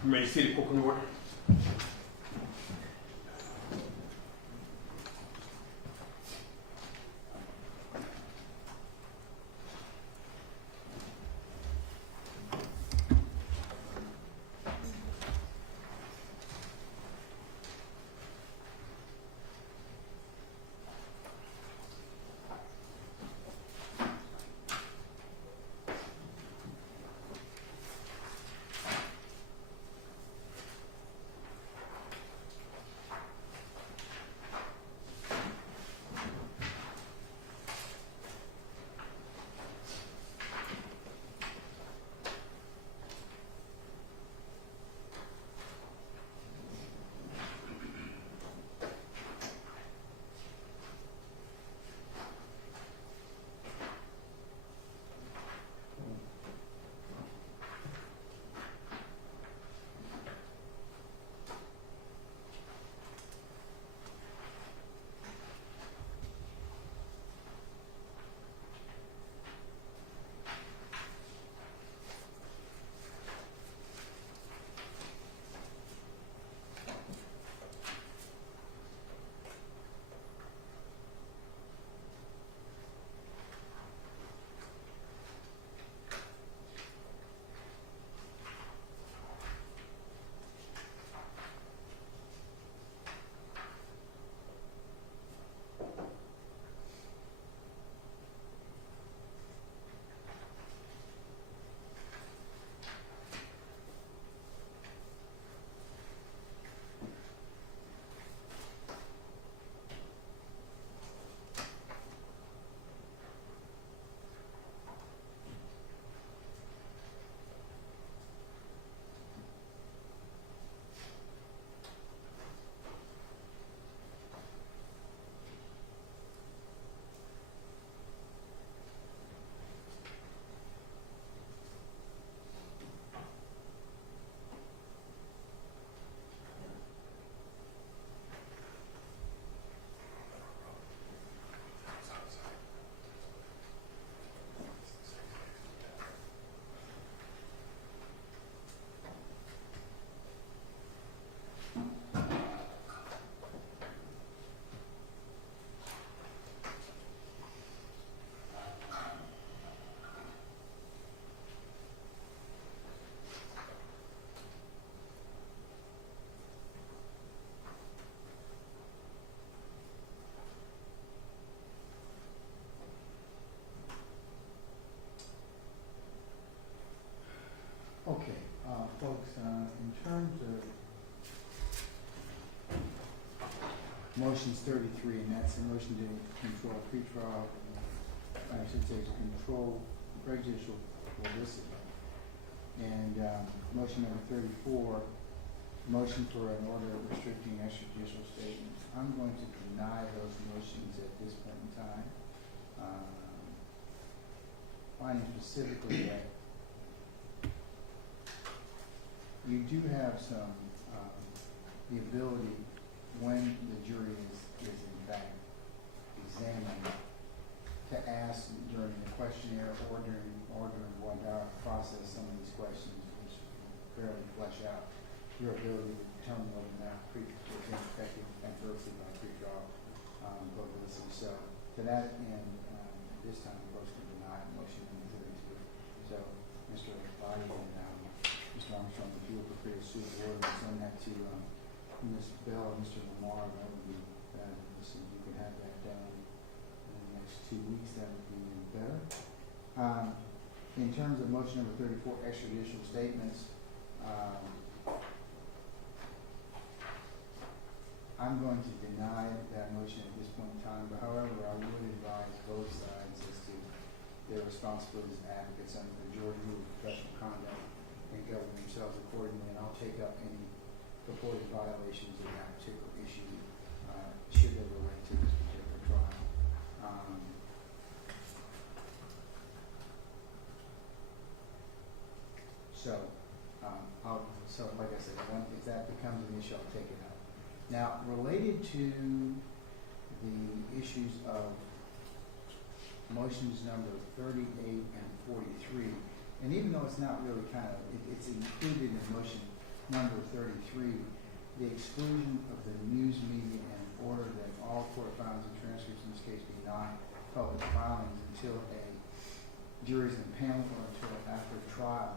You may see the court in order. motion's 33, and that's a motion to control pretrial, I should say to control prejudicial publicity. And motion number 34, motion for an order restricting extrajudicial statements. I'm going to deny those motions at this point in time. Finding specifically that you do have some, the ability when the jury is in fact examined to ask during the questionnaire or during 1 hour process some of these questions which fairly flesh out your ability to determine whether or not was affected adversely by pretrial publicity. So to that end, this time we're supposed to deny motion number 32. So Mr. Body and Mr. Armstrong, if you will prepare a suit of order and send that to Ms. Bell and Mr. Lamar, that would be fabulous. If you could have that done in the next 2 weeks, that would be even better. In terms of motion number 34, extrajudicial statements, I'm going to deny that motion at this point in time, but however, I would advise both sides as to their responsibilities as advocates under the Georgia Rule of Professional Conduct and govern themselves accordingly, and I'll take up any purported violations of that particular issue, should they relate to this particular trial. So like I said, if that becomes an issue, I'll take it up. Now, related to the issues of motions number 38 and 43, and even though it's not really it's included in motion number 33, the exclusion of the news media and order that all court filings and transcripts in this case be non-public filings until a jury's impaneled or until after trial.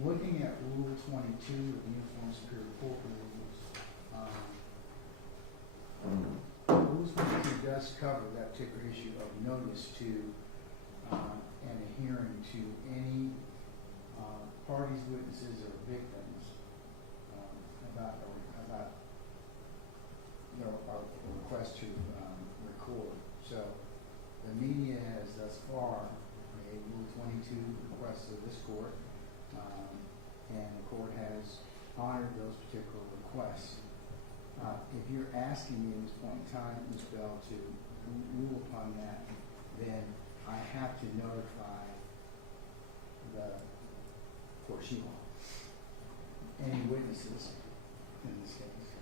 Looking at Rule 22 of the Uniform Superior Court Rules, Rule 22 does cover that particular issue of notice to and a hearing to any parties, witnesses, or victims about our request to record. So the media has thus far made Rule 22 requests of this court, and the court has honored those particular requests. If you're asking me at this point in time, Ms. Bell, to rule upon that, then I have to notify the court any witnesses in this case,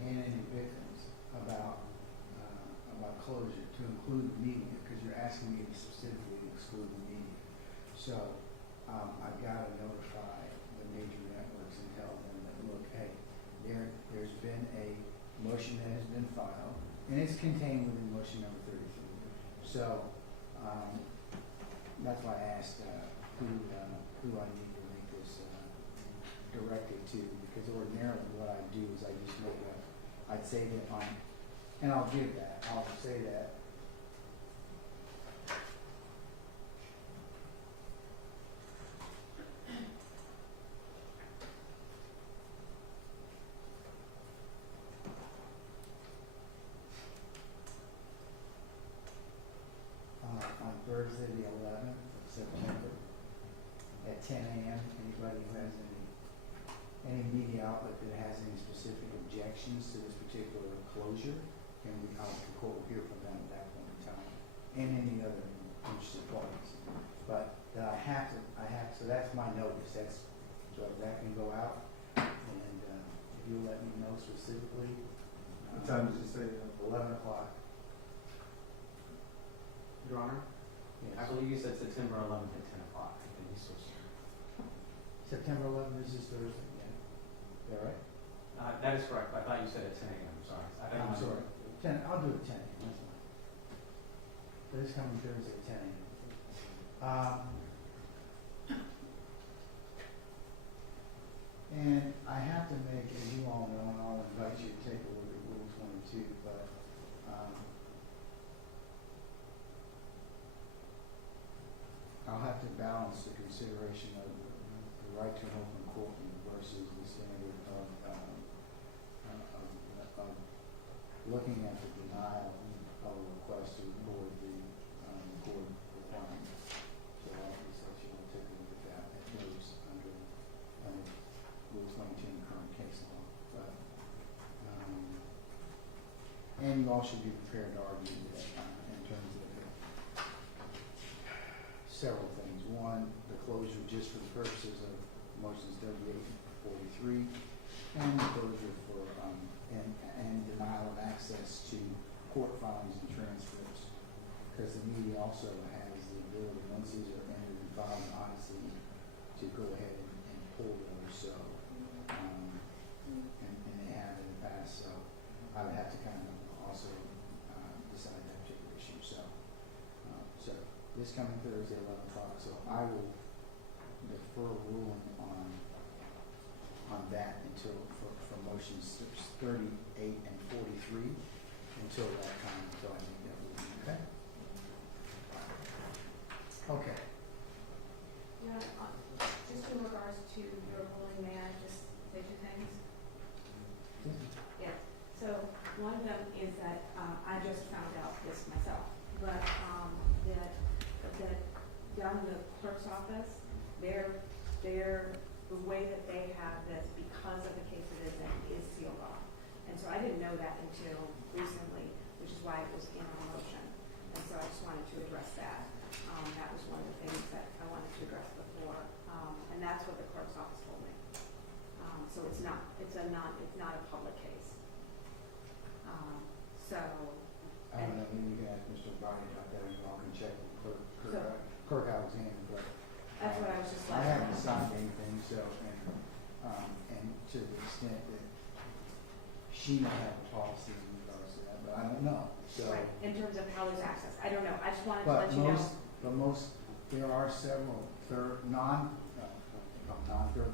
and any victims about closure, to include the media, because you're asking me to specifically exclude the media. So I've got to notify the major networks and tell them that, look, hey, there's been a motion that has been filed, and it's contained within motion number 33. So that's why I asked who I need to make this directed to, because ordinarily what I do is I just I'd say that and I'll give that, I'll say that on Thursday the 11th of September at 10 a.m. Anybody who has any media outlet that has any specific objections to this particular closure, and the court will hear from them at that point in time, and any other interested parties. But I have to, so that's my notice. So that can go out, and if you let me know specifically. What time does it say? 11 o'clock. Your Honor, Yes. I believe you said September 11th at 10 o'clock. I think you switched. September 11th is this Thursday, yeah. Is that right? That is correct. I thought you said at 10 a.m. I'm sorry. I'm sorry. 10, I'll do it at 10 a.m. That's fine. This coming Thursday at 10 a.m. And I have to make, as you all know, and I'll invite you to take a look at Rule 22, but I'll have to balance the consideration of the right to an open courtroom versus the standard of looking at the denial of a request to avoid the court requirements. So obviously, you want to take a look at that. It goes under Rule 22 in current case law. But, and you all should be prepared to argue that in terms of several things. One, the closure just for the purposes of motions 38 and 43, and the closure for and denial of access to court filings and transcripts, because the media also has the ability, once these are entered and filed in Odyssey, to go ahead and pull those. So, and they have in the past. So, I would have to kind of also decide that particular issue. So, so this coming Thursday, 11 o'clock. So I will defer ruling on that until for motions 38 and 43 until that time, until I make that ruling. Okay. Okay. Yeah, just in regards to your ruling, may I just say two things? Yeah. So one of them is that I just found out this myself, but that down in the clerk's office, the way that they have this, because of the case it is in, is sealed off. And so I didn't know that until recently, which is why it was in our motion. And so I just wanted to address that. That was one of the things that I wanted to address before. And that's what the clerk's office told me. So it's not a public case. So. I don't know, maybe you can ask Mr. Body about that, and you all can check with Clerk Alexander, but That's what I was just I like. haven't signed anything, so, and to the extent that she may have a policy in regards to that, but I don't know, so. Right, in terms of how there's access. I don't know. I just wanted to But let you know. there are several non-third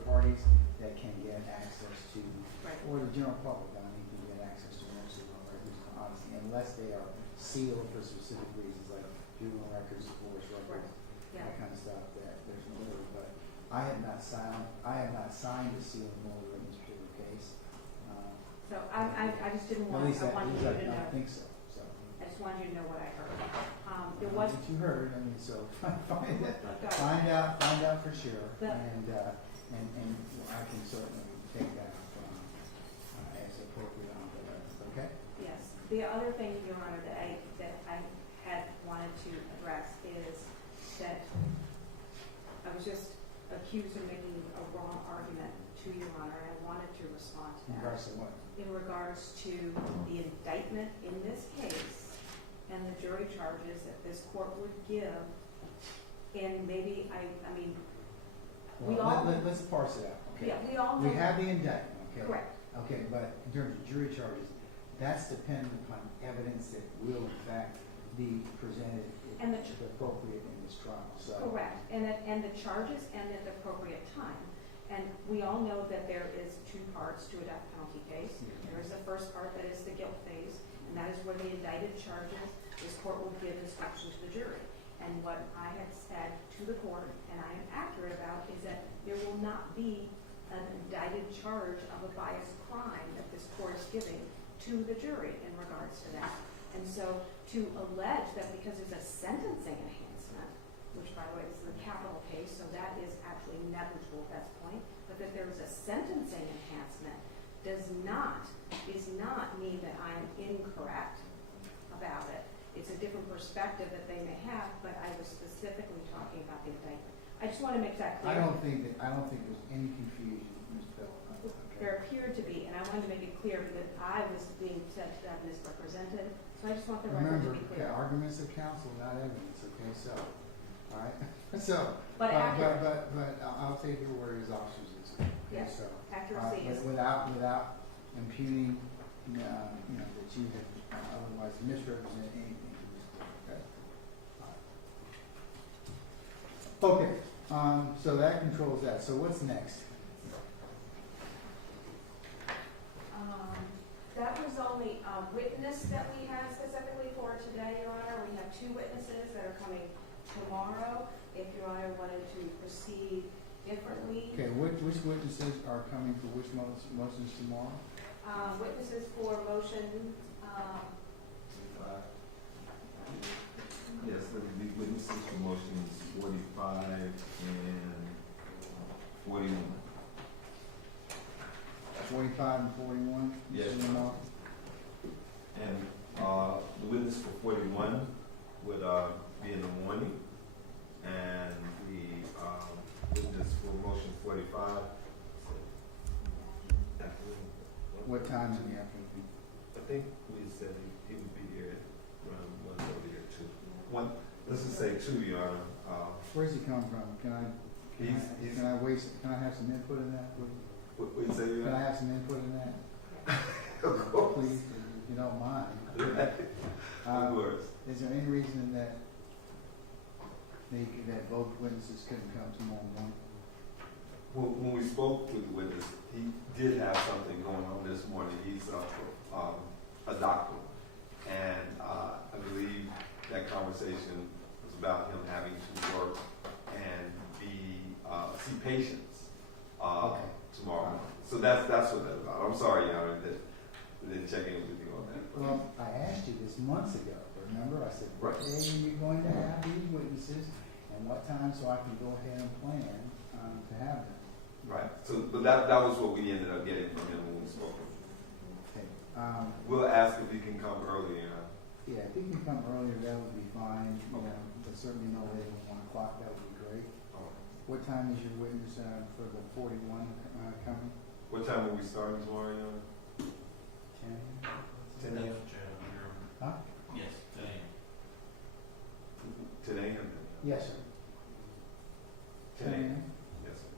parties that can get access to, Right. or the general public, I mean, can get access to most of our records, honestly, unless they are sealed for specific reasons, like juvenile records, divorce records, Yeah. that kind of stuff, that there's no order. But I have not signed a sealed order in this particular case. So I just didn't At want, least I wanted you to I know. don't think so, so. I just wanted you to know what I heard. There was, What you heard, I mean, so find okay. out for sure, The- and I can certainly take that as appropriate on the list, okay? Yes. The other thing, Your Honor, that I had wanted to address is that I was just accused of making a wrong argument to Your Honor, and I wanted to respond to In that. regards to what? In regards to the indictment in this case and the jury charges that this court would give, and maybe, I mean, we Well, all. let's parse it out, okay? Yeah, we all. We know- have the indictment, okay? Correct. Okay, but in terms of jury charges, that's dependent upon evidence that will in fact be presented And the if appropriate in this trial, so. Correct, and the charges end at the appropriate time. And we all know that there is two parts to a death penalty case. There is the first part that is the guilt phase, and that is where the indicted charges, this court will give instruction to the jury. And what I had said to the court, and I am accurate about, is that there will not be an indicted charge of a biased crime that this court is giving to the jury in regards to that. And so to allege that because there's a sentencing enhancement, which by the way is the capital case, so that is actually negligible at that point, but that there is a sentencing enhancement does not mean that I am incorrect about it. It's a different perspective that they may have, but I was specifically talking about the indictment. I just want to make that clear. I don't think there's any confusion, Ms. Bell. Okay. There appeared to be, and I wanted to make it clear because I was being said to have misrepresented. So I just want the record to Remember, be clear. arguments of counsel, not evidence, okay, so, all right? So, But accurate. but I'll take your word as officers, okay? Yes, So, accuracy is. without impugning, that you have otherwise misrepresented anything to this court, okay? Okay, so that controls that. So what's next? That was only a witness that we had specifically for today, Your Honor. We have two witnesses that are coming tomorrow. If Your Honor wanted to proceed differently. Okay, which witnesses are coming for which motions tomorrow? Witnesses for motion, Yes, there will be witnesses for motions 45 and 41. 45 and 41? Yes. Mr. Lamar? And the witness for 41 would be in the morning, and the witness for motion 45. What time in the afternoon? I think we said he would be here around 1:30 or 2. One, let's just say 2, Your Honor. Where's he come from? Can I have some input in that, please? What you say, Your Can I Honor? have some input in that? Of course. Please, if you don't mind. Of course. Is there any reason that both witnesses couldn't come tomorrow morning? Well, when we spoke with the witness, he did have something going on this morning. He's a doctor, and I believe that conversation was about him having to work and see patients Okay. tomorrow. So that's what that's about. I'm sorry, Your Honor, that we didn't check in with you on that. Well, I asked you this months ago, remember? I said, Right. what day are you going to have these witnesses, and what time, so I can go ahead and plan to have them? Right. So, but that was what we ended up getting from him when we spoke. Okay. We'll ask if he can come earlier. Yeah, if you can come earlier, that would be fine, you know, but certainly no later than 1 o'clock, that would be great. What time is your witness for the 41 coming? What time will we start tomorrow, Your Honor? 10? 10 a.m. Huh? Yes, 10 a.m. 10 a.m. Yes, sir. 10 a.m. Yes, sir.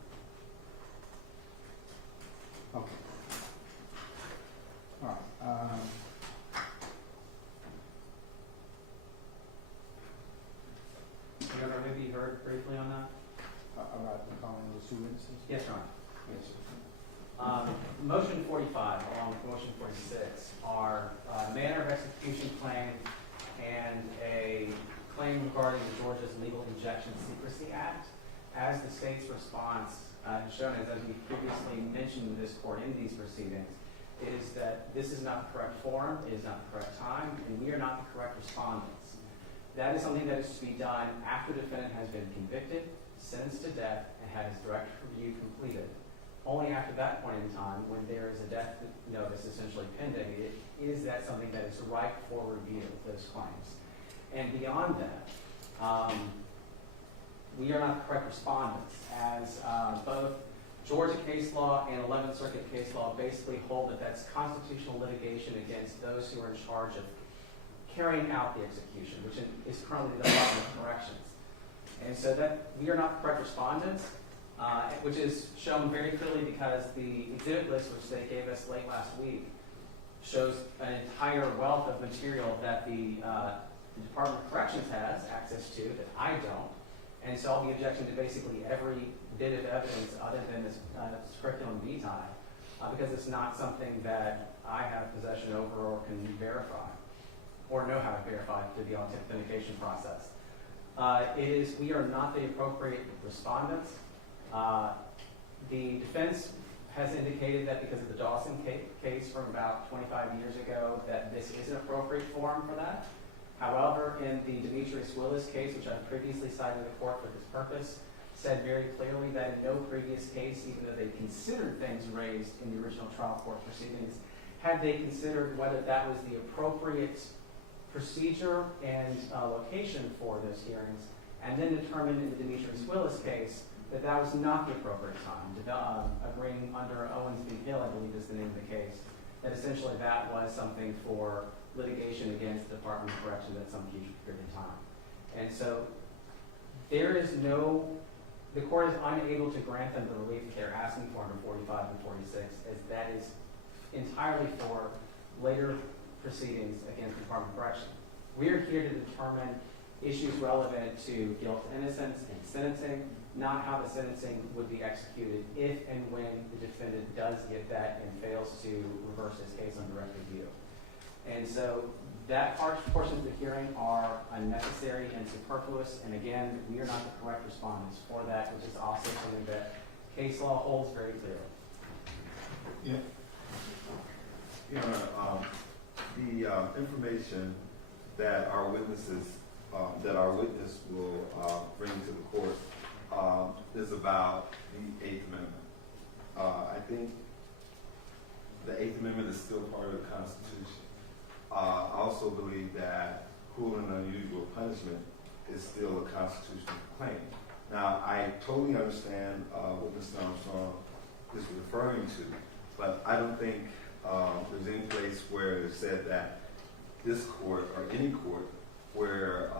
Okay. All right. Your Honor, maybe you heard briefly on that? About the calling of those 2 witnesses? Yes, Your Honor. Yes, sir. Motion 45, along with motion 46, are manner of execution claim and a claim regarding Georgia's Legal Injection Secrecy Act. As the state's response, shown as we previously mentioned to this court in these proceedings, is that this is not the correct forum, it is not the correct time, and we are not the correct respondents. That is something that is to be done after the defendant has been convicted, sentenced to death, and had his direct review completed. Only after that point in time, when there is a death notice essentially pending, is that something that is ripe for review of those claims. And beyond that, we are not the correct respondents, as both Georgia case law and 11th Circuit case law basically hold that that's constitutional litigation against those who are in charge of carrying out the execution, which is currently the Department of Corrections. And so that we are not the correct respondents, which is shown very clearly because the exhibit list, which they gave us late last week, shows an entire wealth of material that the Department of Corrections has access to that I don't. And so I'll be objecting to basically every bit of evidence other than this curriculum vitae, because it's not something that I have possession over or can verify, or know how to verify through the authentication process. We are not the appropriate respondents. The defense has indicated that because of the Dawson case from about 25 years ago, that this is an appropriate forum for that. However, in the Demetrius Willis case, which I previously cited the court for this purpose, said very clearly that in no previous case, even though they considered things raised in the original trial court proceedings, had they considered whether that was the appropriate procedure and location for those hearings, and then determined in the Demetrius Willis case that that was not the appropriate time, agreeing under Owens v. Hill, I believe is the name of the case, that essentially that was something for litigation against the Department of Corrections at some future period of time. And so the court is unable to grant them the relief that they're asking for under 45 and 46, as that is entirely for later proceedings against the Department of Corrections. We are here to determine issues relevant to guilt, innocence, and sentencing, not how the sentencing would be executed if and when the defendant does get that and fails to reverse his case on direct review. And so that portion of the hearing are unnecessary and superfluous, and again, we are not the correct respondents for that, which is also something that case law holds very clearly. Yeah. Your Honor, the information that our witnesses, that our witness will bring to the court is about the Eighth Amendment. I think the Eighth Amendment is still part of the Constitution. I also believe that cruel and unusual punishment is still a constitutional claim. Now, I totally understand what Mr. Armstrong is referring to, but I don't think there's any place where it said that this court or any court where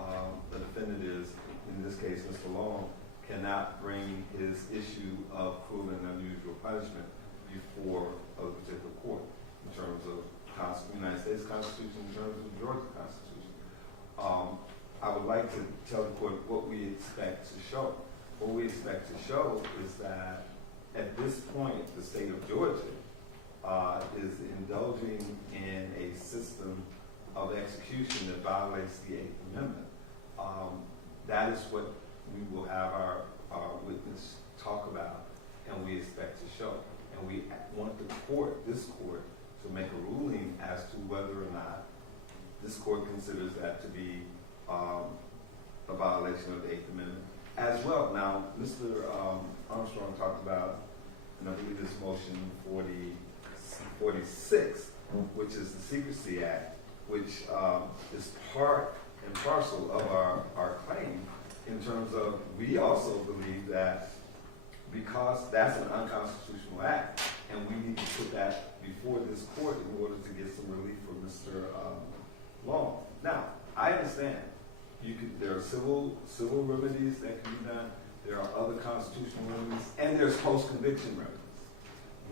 the defendant is, in this case, Mr. Long, cannot bring his issue of cruel and unusual punishment before a particular court in terms of United States Constitution, in terms of Georgia Constitution. I would like to tell the court what we expect to show. What we expect to show is that at this point, the state of Georgia is indulging in a system of execution that violates the Eighth Amendment. That is what we will have our witness talk about, and we expect to show. And we want the court, this court, to make a ruling as to whether or not this court considers that to be a violation of the Eighth Amendment as well. Now, Mr. Armstrong talked about, and I believe this motion 46, which is the Secrecy Act, which is part and parcel of our claim in terms of, we also believe that because that's an unconstitutional act, and we need to put that before this court in order to get some relief for Mr. Long. Now, I understand there are civil remedies that can be done, there are other constitutional remedies, and there's post-conviction remedies.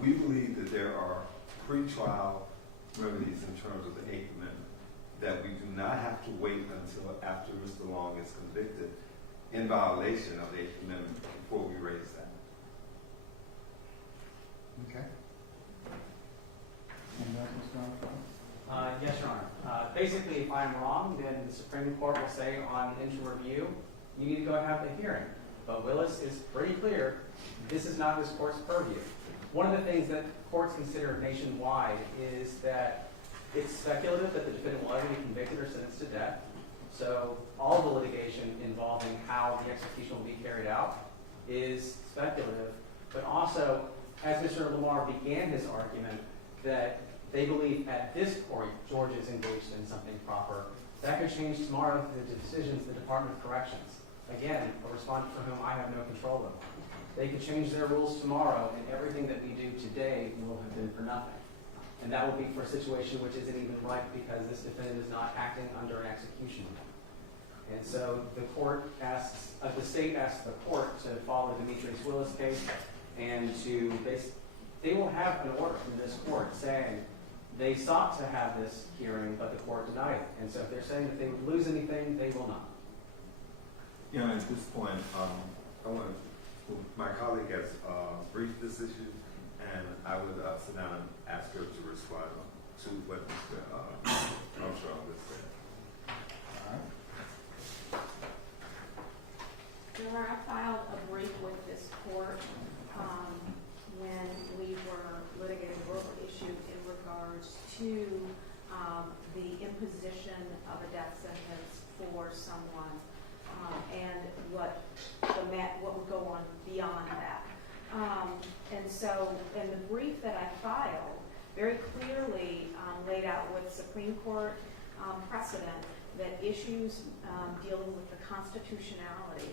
We believe that there are pre-trial remedies in terms of the Eighth Amendment, that we do not have to wait until after Mr. Long is convicted in violation of the Eighth Amendment before we raise that. Okay. And that, Mr. Armstrong? Yes, Your Honor. Basically, if I'm wrong, then the Supreme Court will say on initial review, you need to go have the hearing. But Willis is pretty clear, this is not this court's purview. One of the things that courts consider nationwide is that it's speculative that the defendant will ever be convicted or sentenced to death. So all the litigation involving how the execution will be carried out is speculative. But also, as Mr. Lamar began his argument, that they believe at this point Georgia is engaged in something proper. That could change tomorrow with the decisions of the Department of Corrections. Again, a respondent for whom I have no control over. They could change their rules tomorrow, and everything that we do today will have been for nothing. And that will be for a situation which isn't even right because this defendant is not acting under an execution order. And so the court asks, the state asks the court to follow Demetrius Willis' case and to they will have an order from this court saying they sought to have this hearing, but the court denied it. And so if they're saying that they would lose anything, they will not. You know, at this point, my colleague has briefed this issue, and I would sit down and ask her to respond to what Mr. Armstrong has said. All right. Your Honor, I filed a brief with this court when we were litigating a verbal issue in regards to the imposition of a death sentence for someone and what would go on beyond that. And so in the brief that I filed, very clearly laid out with Supreme Court precedent that issues dealing with the constitutionality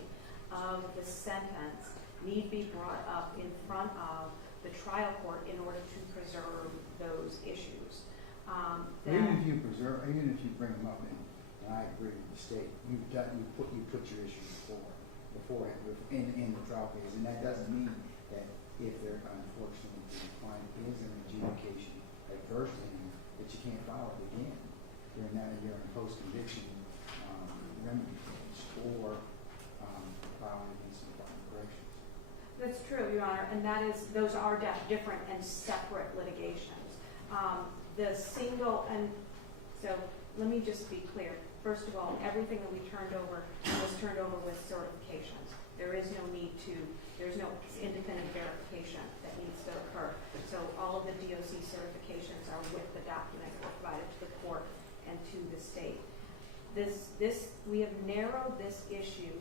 of the sentence need be brought up in front of the trial court in order to preserve those issues. Even if you bring them up, and I agree with the state, you put your issue before in the trial case, and that doesn't mean that if there unfortunately the client is an adjudication adverse to him, that you can't file it again. You're in post-conviction remedy case or filing against the Department of Corrections. That's true, Your Honor, and those are different and separate litigations. So let me just be clear. First of all, everything that we turned over was turned over with certifications. There's no independent verification that needs to occur. So all of the DOC certifications are with the We have narrowed this issue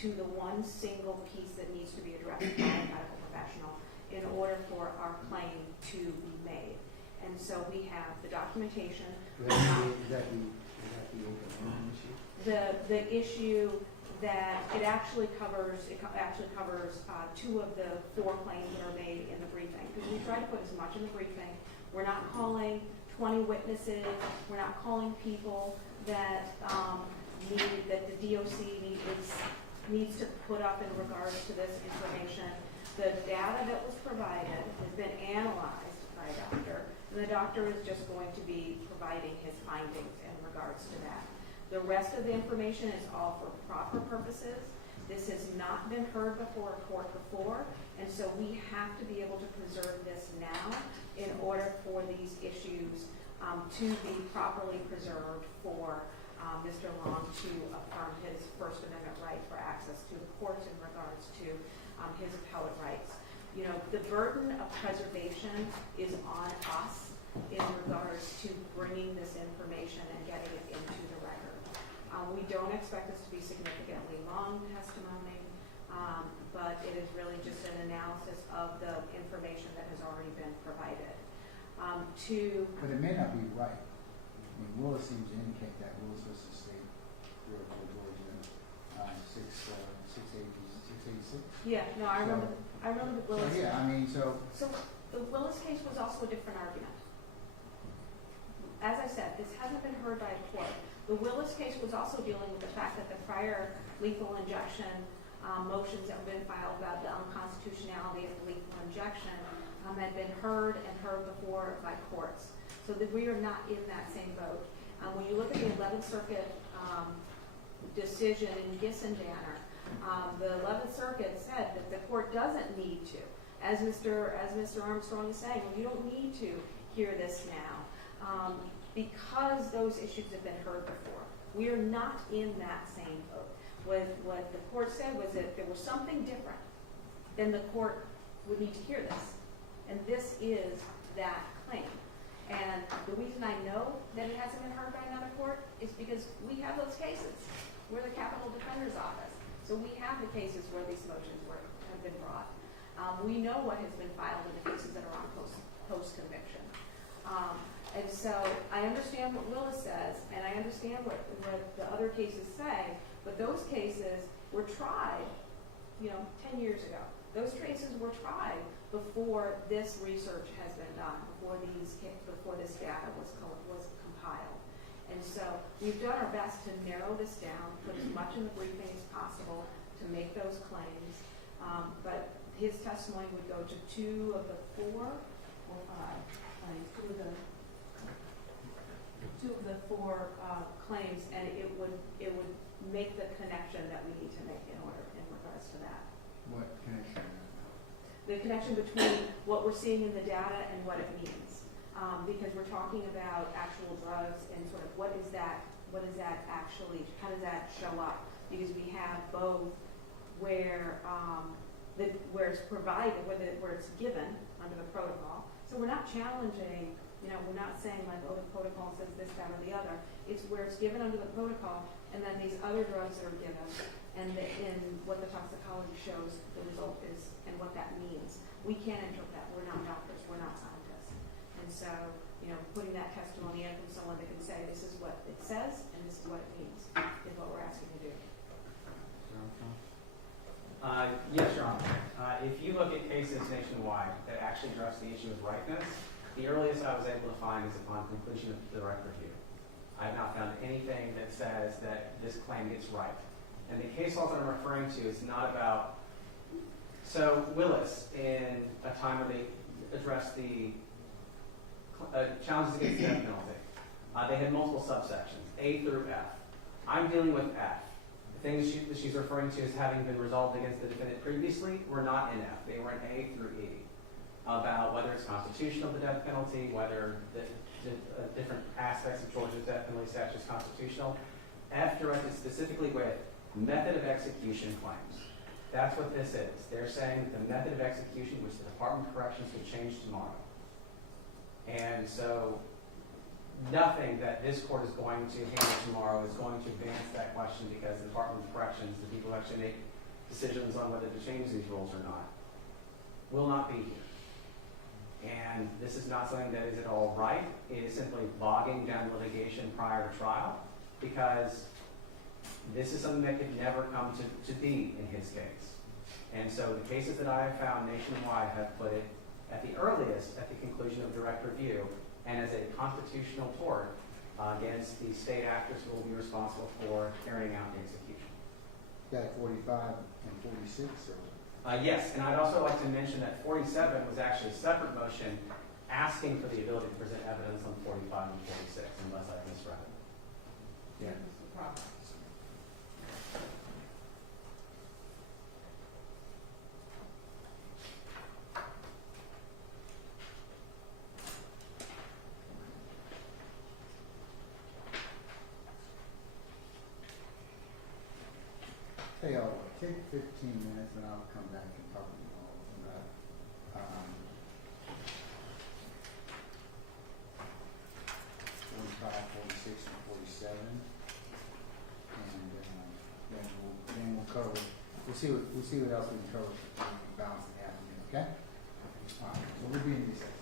to the one single piece that needs to be addressed by a medical professional in order for our claim to be made. And so we have the documentation. Is that the open issue? The issue that it actually covers two of the 4 claims that are made in the briefing. Because we try to put as much in the briefing. We're not calling 20 witnesses. We're not calling people that that the DOC needs to put up in regards to this information. The data that was provided has been analyzed by a doctor, and the doctor is just going to be providing his findings in regards to that. The rest of the information is all for proper purposes. This has not been heard before a court before, and so we have to be able to preserve this now in order for these issues to be properly preserved for Mr. Long to affirm his First Amendment right for access to the courts in regards to his appellate rights. You know, the burden of preservation is on us in regards to bringing this information and getting it into the record. We don't expect this to be significantly long testimony, but it is really just an analysis of the information that has already been provided. But it may not be right. I mean, Willis seems to indicate that Willis versus State, Georgia, 686. Yeah, no, I remember the Willis. So, yeah, I mean, so The Willis case was also a different argument. As I said, this hasn't been heard by a court. The Willis case was also dealing with the fact that the prior lethal injection motions that have been filed about the unconstitutionality of lethal injection had been heard before by courts. So that we are not in that same boat. When you look at the 11th Circuit decision in Gissendanner, the 11th Circuit said that the court doesn't need to. As Mr. Armstrong is saying, well, you don't need to hear this now because those issues have been heard before. We are not in that same boat. What the court said was that if there was something different, then the court would need to hear this. And this is that claim. And the reason I know that it hasn't been heard by another court is because we have those cases. We're the Capital Defender's Office. So we have the cases where these motions have been brought. We know what has been filed in the cases that are on post-conviction. And so I understand what Willis says, and I understand what the other cases say, but those cases were tried, 10 years ago. Those cases were tried before this research has been done, before this data was compiled. And so we've done our best to narrow this down, put as much in the briefing as possible to make those claims. But his testimony would go to 2 of the 4 or 5 claims, 2 of the 4 claims, and it would make the connection that we need to make in regards to that. what connection? The connection between what we're seeing in the data and what it means. Because we're talking about actual drugs and sort of what is that actually, how does that show up? Because we have both where it's provided, where it's given under the protocol. So we're not challenging, we're not saying like, oh, the protocol says this, that, or the other. It's where it's given under the protocol, and then these other drugs that are given, and in what the toxicology shows the result is, and what that means. We can't interpret that. We're not doctors. We're not scientists. And so, putting that testimony in from someone that can say this is what it says and this is what it means is what we're asking to do. Yes, Your Honor. If you look at cases nationwide that actually address the issue of ripeness, the earliest I was able to find is upon completion of the direct review. I have not found anything that says that this claim gets ripe. And the case law that I'm referring to is not about. So Willis, in a time where they addressed the challenges against the death penalty, they had multiple subsections, A through F. I'm dealing with F. The things that she's referring to as having been resolved against the defendant previously were not in F. They were in A through E, about whether it's constitutional, the death penalty, whether the different aspects of Georgia's death penalty statute is constitutional. F directed specifically with method of execution claims. That's what this is. They're saying that the method of execution, which the Department of Corrections could change tomorrow. And so nothing that this court is going to handle tomorrow is going to advance that question, because the Department of Corrections, the people who actually make decisions on whether to change these rules or not, will not be here. And this is not something that is at all right. It is simply bogging down litigation prior to trial, because this is something that could never come to be in his case. And so the cases that I have found nationwide have put it at the earliest at the conclusion of direct review, and as a constitutional tort against the state actors who will be responsible for carrying out the execution. Got 45 and 46, or? Yes, and I'd also like to mention that 47 was actually a separate motion asking for the ability to present evidence on 45 and 46, unless I misread it. Yeah. Hey, I'll take 15 minutes and I'll come back and talk to you all about 45, 46, and 47. And then we'll cover, we'll see what else we can cover for the balance of the afternoon, okay? All right, so we'll be in recess.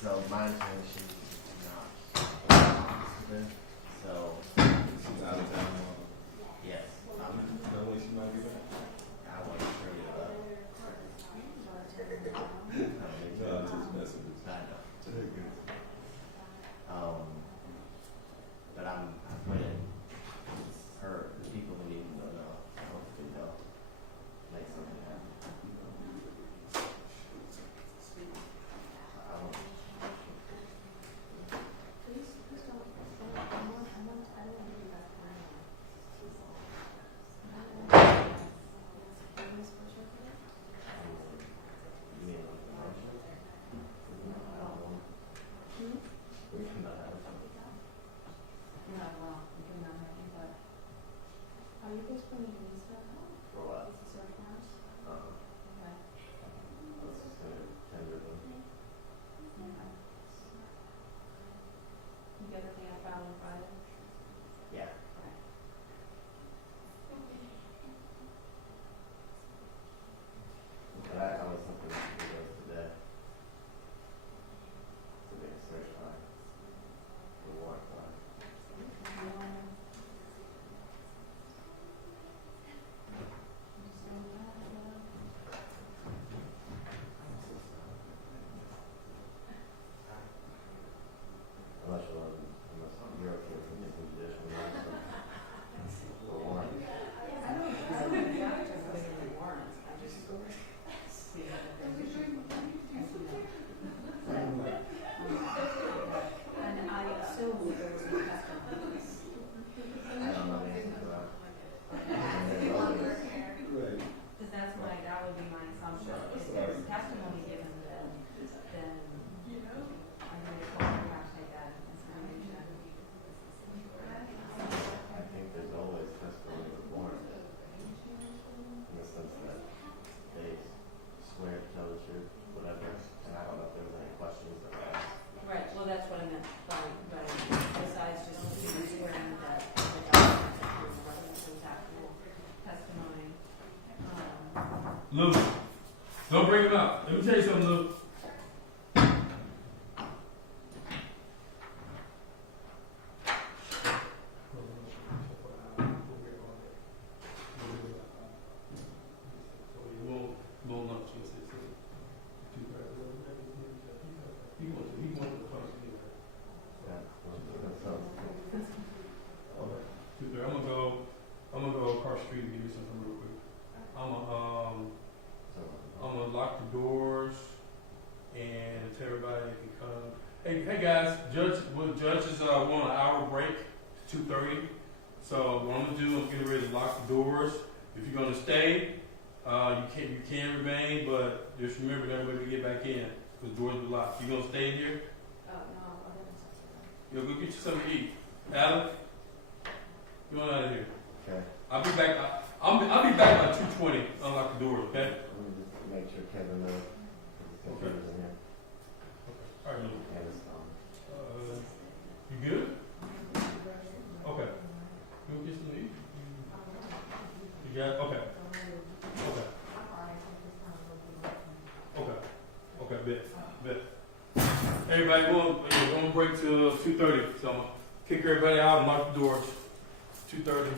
So my intention is not. So She's out of town. yes, No way she might be back. I want to turn it up. No, I'm just messing with I know. you. But I put in her, the people who need to know, hopefully they'll make something happen. I don't, Lou, don't bring him out. Let me tell you something, Lou. I'm gonna go across the street and give you something real quick. I'm gonna lock the doors and tell everybody they can come. Hey guys, judges want an hour break, 2:30. So what I'm gonna do, I'm getting ready to lock the doors. If you're gonna stay, you can remain, but just remember that way we get back in, because doors are locked. You gonna stay here? Oh, no, I'll get something. You'll go get you something to eat. Adam, you on out of here. Okay. I'll be back. I'll be back by 2:20. Unlock the doors, okay? Let me just make sure Kevin knows. Okay. Kevin's in here. All right, Lou. And it's, You good? Okay. You want to get something to eat? You got it? Okay. Okay. Bet. Everybody going to break till 2:30. So I'm going to kick everybody out and lock the doors. 2:30.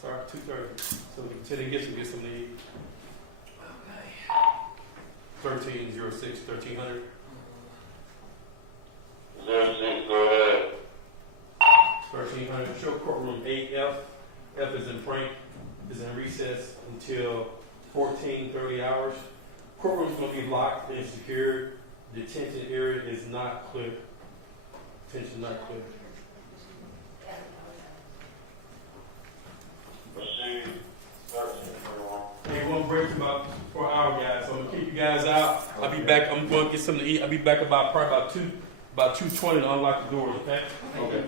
Sorry, 2:30. So until they get some to eat. Okay. 1306, 1300. 06, go ahead. 1300. Show courtroom 8F. F is in Frank. Is in recess until 14:30 hours. Courtroom's going to be locked and secured. Detention area is not clear. Detention not clear. Proceed. 1321. Hey, one break about for an hour, guys. So I'm gonna keep you guys out. I'll be back. I'm going to get something to eat. I'll be back probably about 2:20 to unlock the doors. Okay. Okay.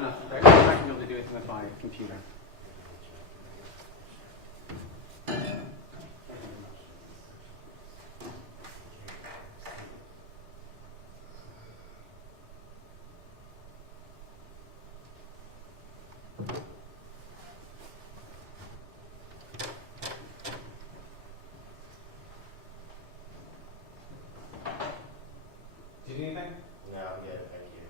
no, they're not going to be able to do anything with my computer. Do you need anything? No, I'm good, thank you.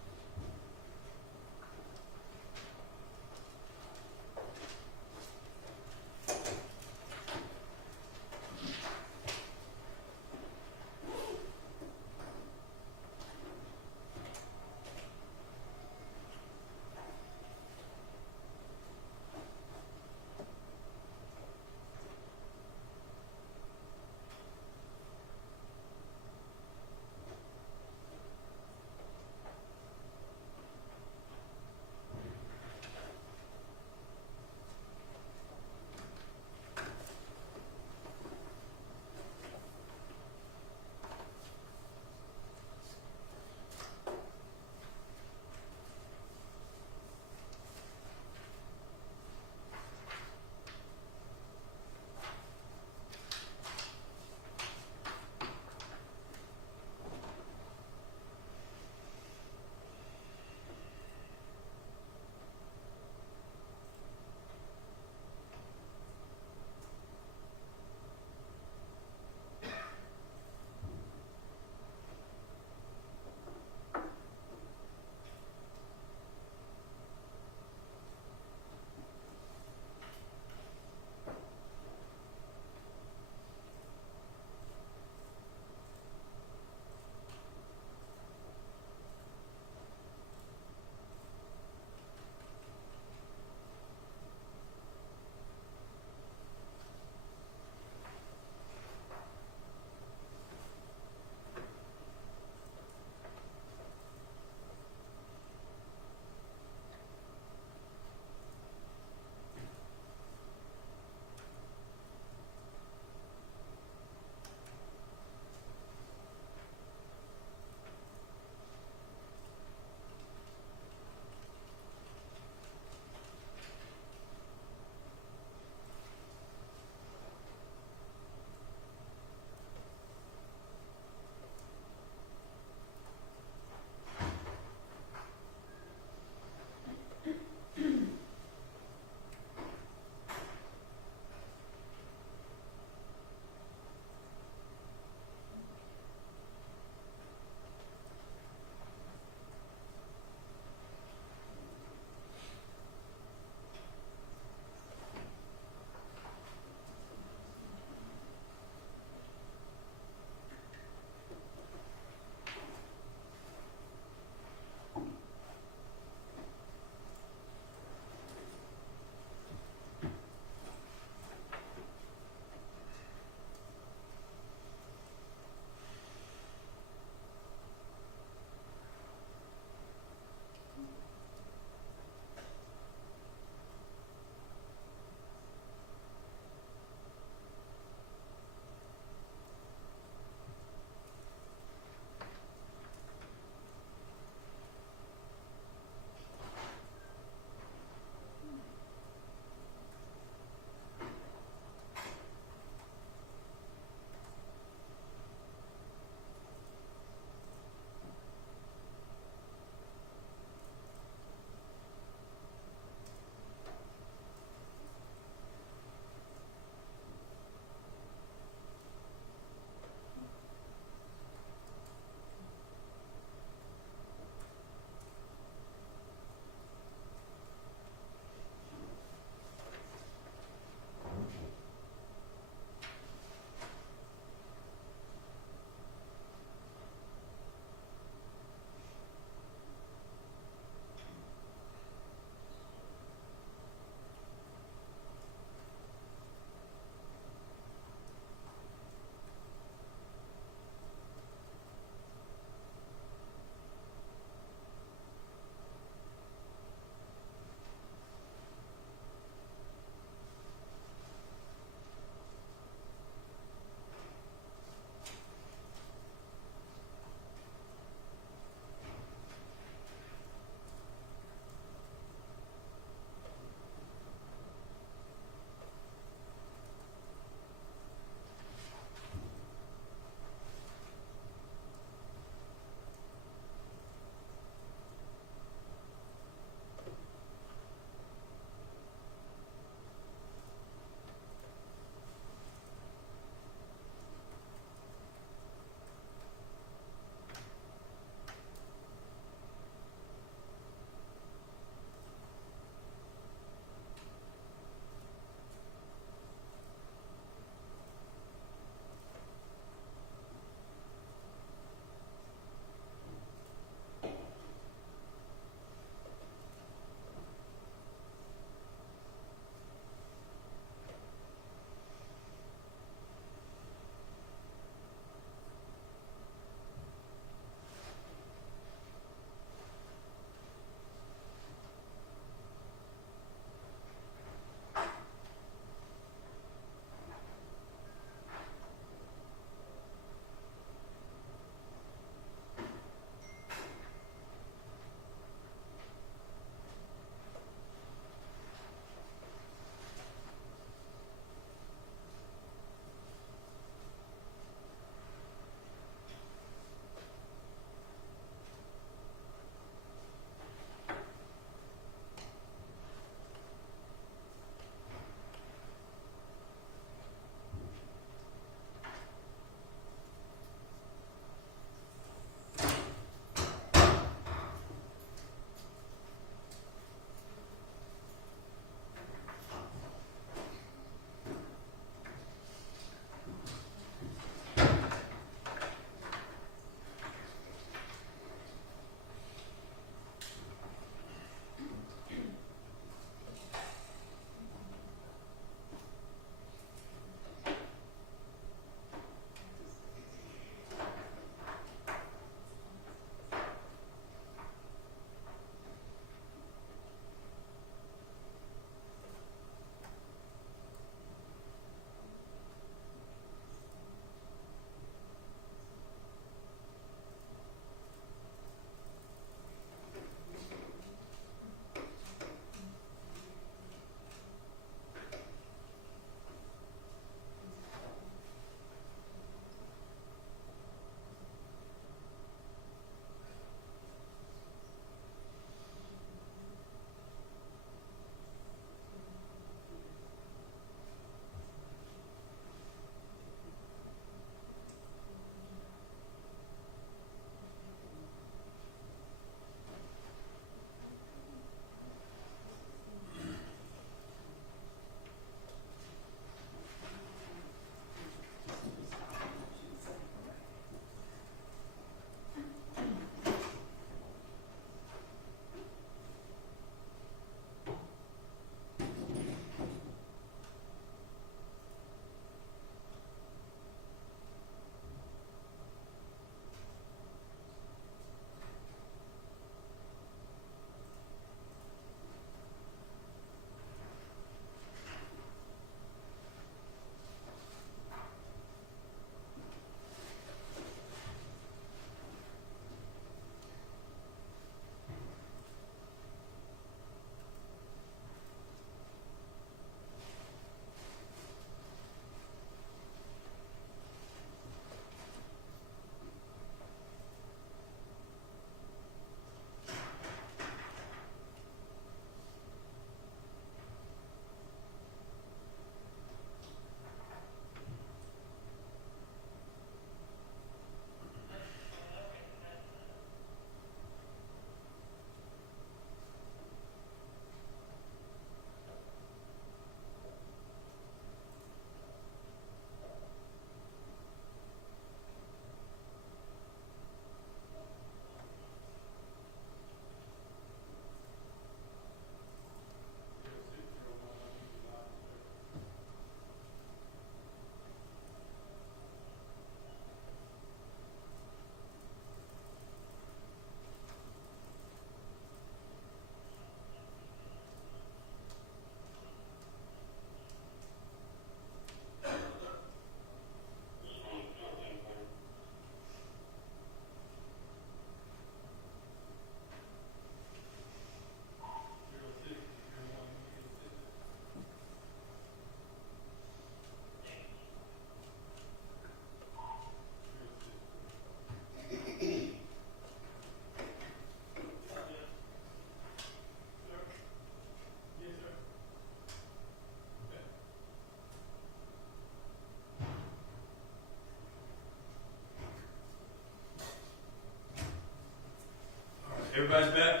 Everybody's back?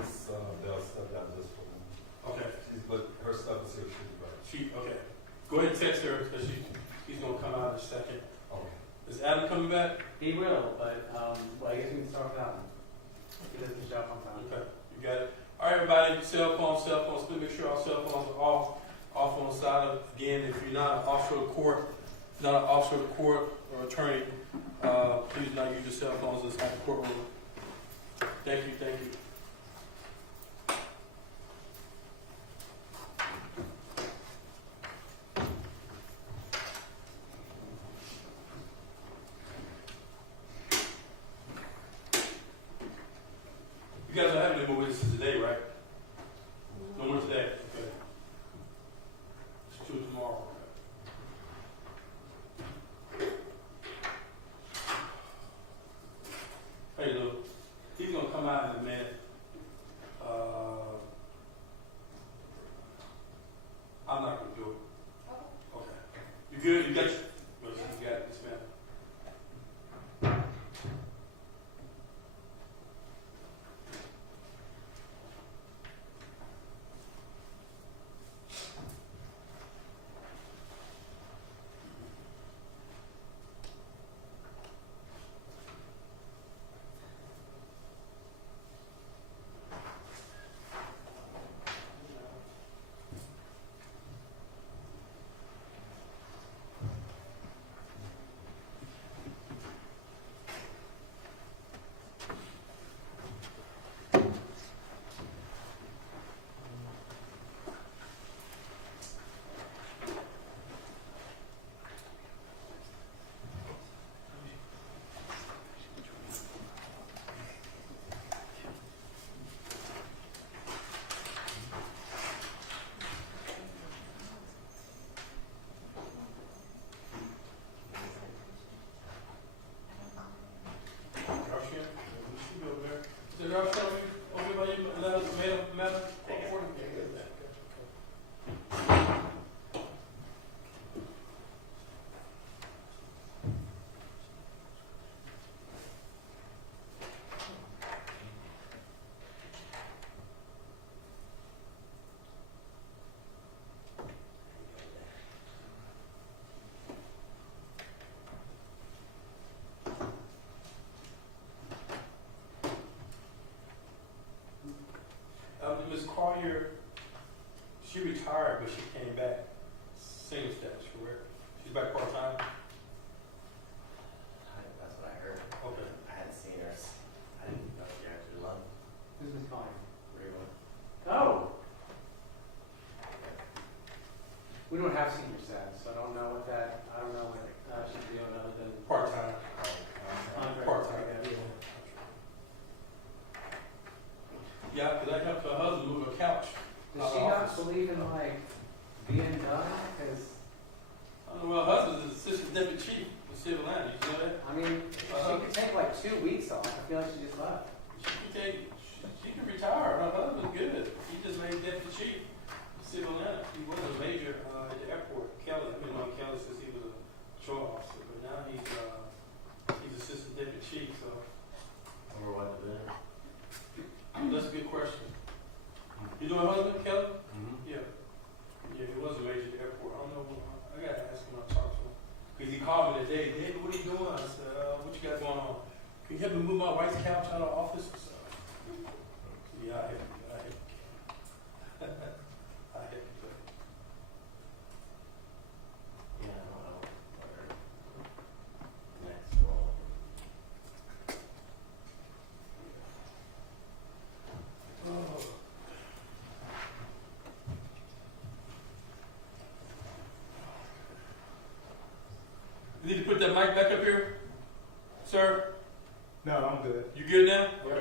Miss Bell stepped out just for a moment. Okay. But her stuff is here, she's right. Okay. Go ahead and text her, because he's gonna come out in a second. Okay. Is Adam coming back? He will, but, well, I guess we can start with that one. He doesn't show up on time. Okay, you got it. All right, everybody, cell phones, please make sure our cell phones are off on the side of, again, if you're not an officer of the court or attorney, please not use your cell phones inside the courtroom. Thank you. You guys don't have any more witnesses today, right? No more today? Okay. It's 2 tomorrow. Hey, look, he's gonna come out in a minute. I'm not gonna do it. Okay. You good? You got it? You got it, yes, ma'am. Ms. Collier, she retired, but she came back. Same status, correct? She's back part-time? That's what I heard. Okay. I hadn't seen her. I didn't know she actually loved Who's Ms. Collier? everyone. Oh! We don't have senior status, so I don't know what she's doing other than. Part-time. Part-time. Yeah, because I helped her husband move a couch. Does she not believe in, like, being done? Because, I don't know, well, her husband is assistant deputy chief of civil line. Did you know that? I mean, she could take, like, 2 weeks off. I feel like she just left. She can retire. Her husband's good. He just made deputy chief of civil line. He was a major at the airport. Kelly, I've been on Kelly since he was a patrol officer, but now he's assistant deputy chief. So Or what to do? that's a good question. You know her husband, Kelly? Mm-hmm. Yeah, he was a major at the airport. I don't know. I gotta ask him when I talk to him. Because he called me today. David, what are you doing? I said, what you got going on? Can you help me move my wife's couch out of the office? So, yeah, I help you. I help you. I help you. Yeah, I don't know. Next role. Oh. You need to put that mic back up here, sir. No, I'm good. You good now? Okay.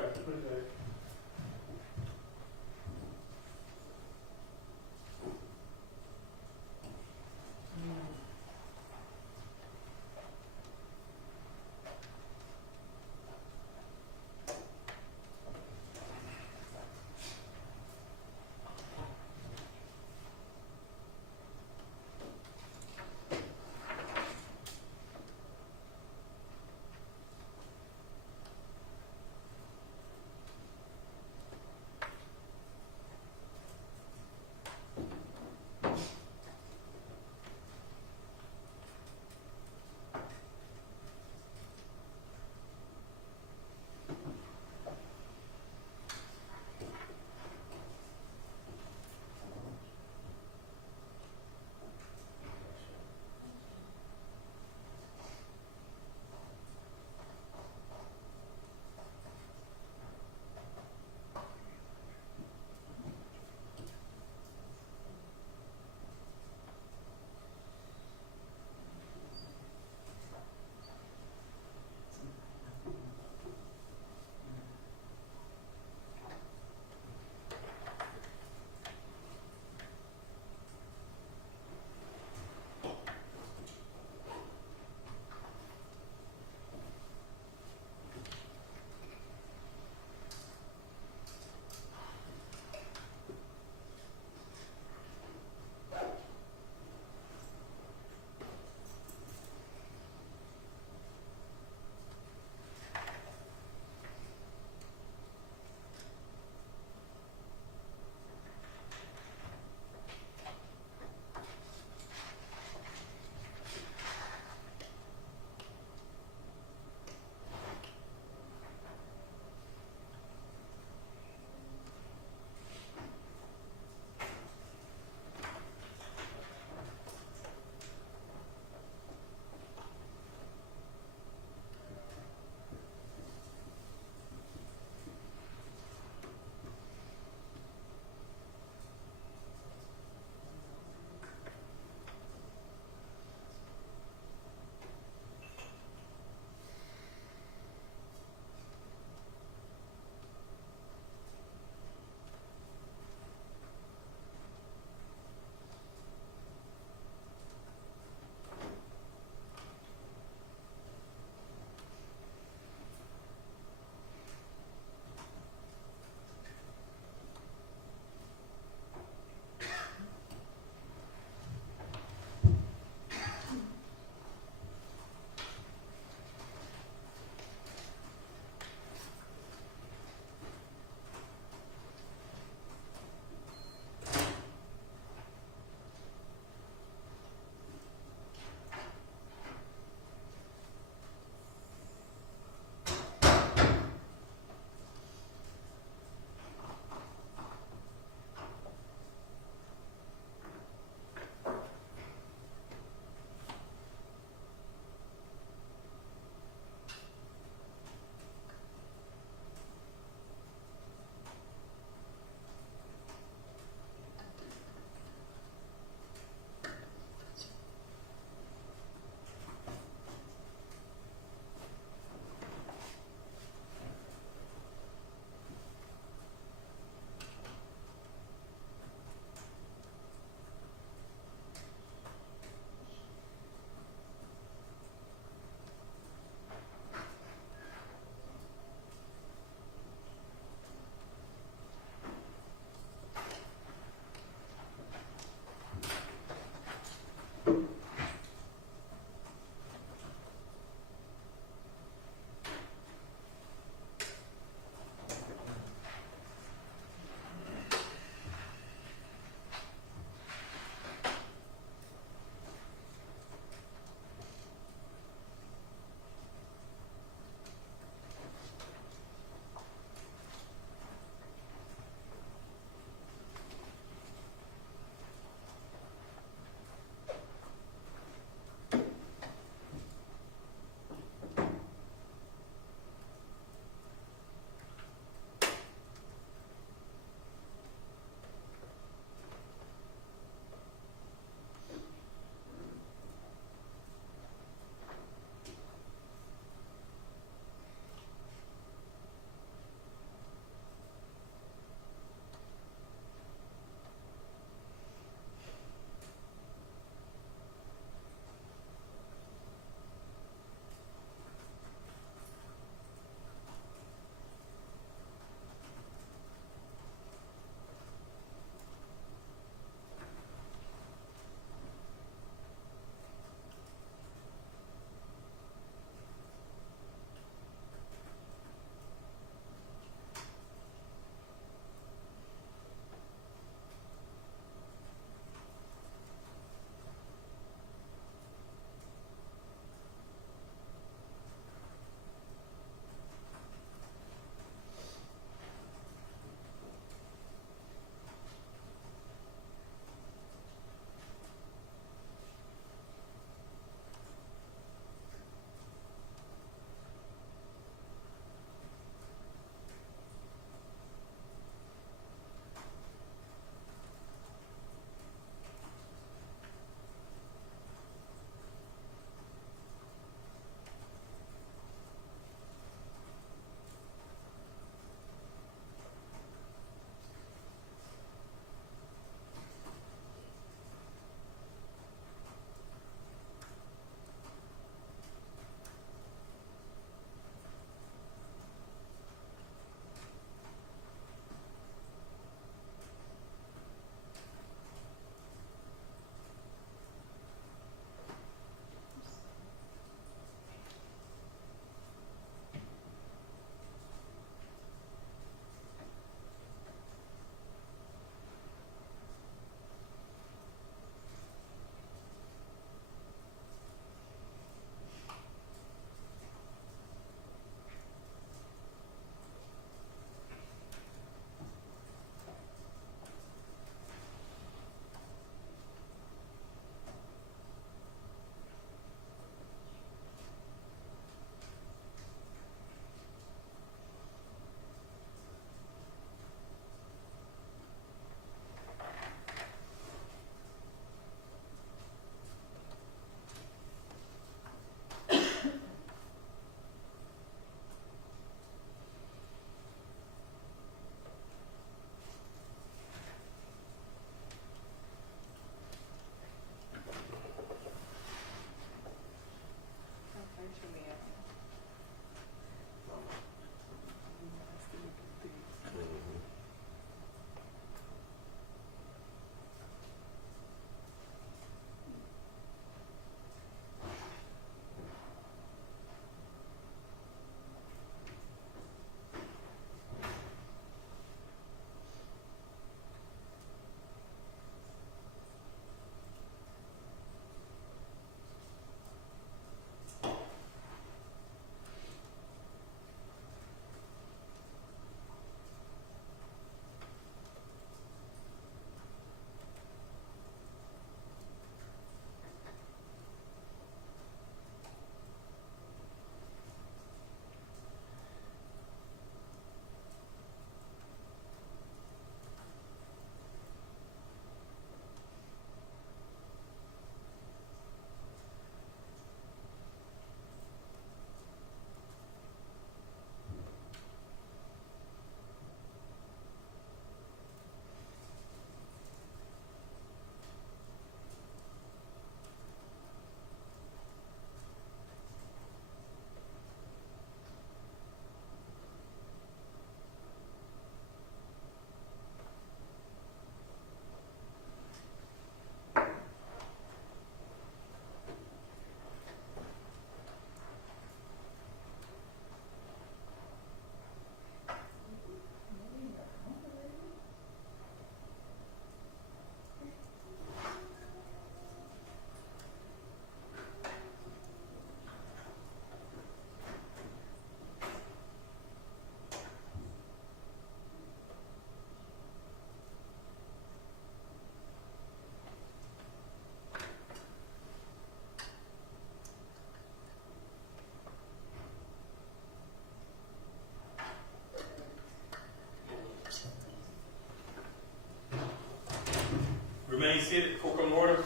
remain seated. Court come to order.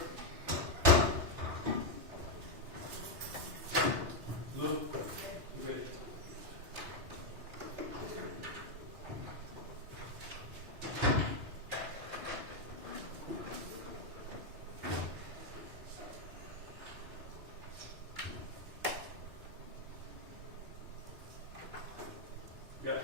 Luke, you ready? Yeah, okay.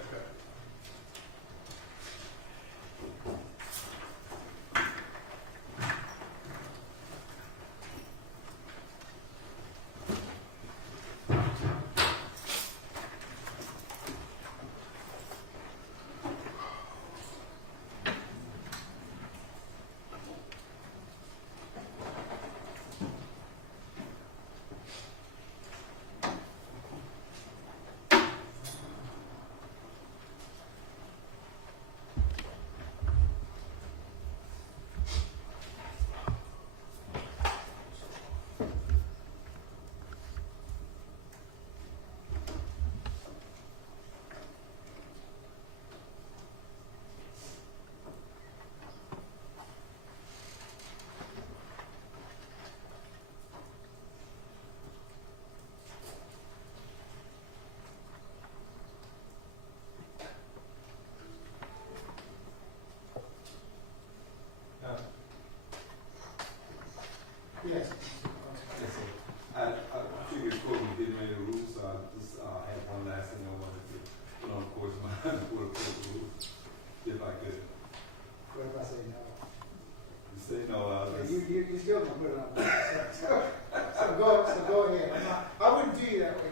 Yes. Yes, sir. I figured before we get ready to rule, so I just had one last thing I wanted to put on the course of my before the rules, if I could. What if I say no? You say no, You still gonna put it on. So go ahead. I wouldn't do you that way.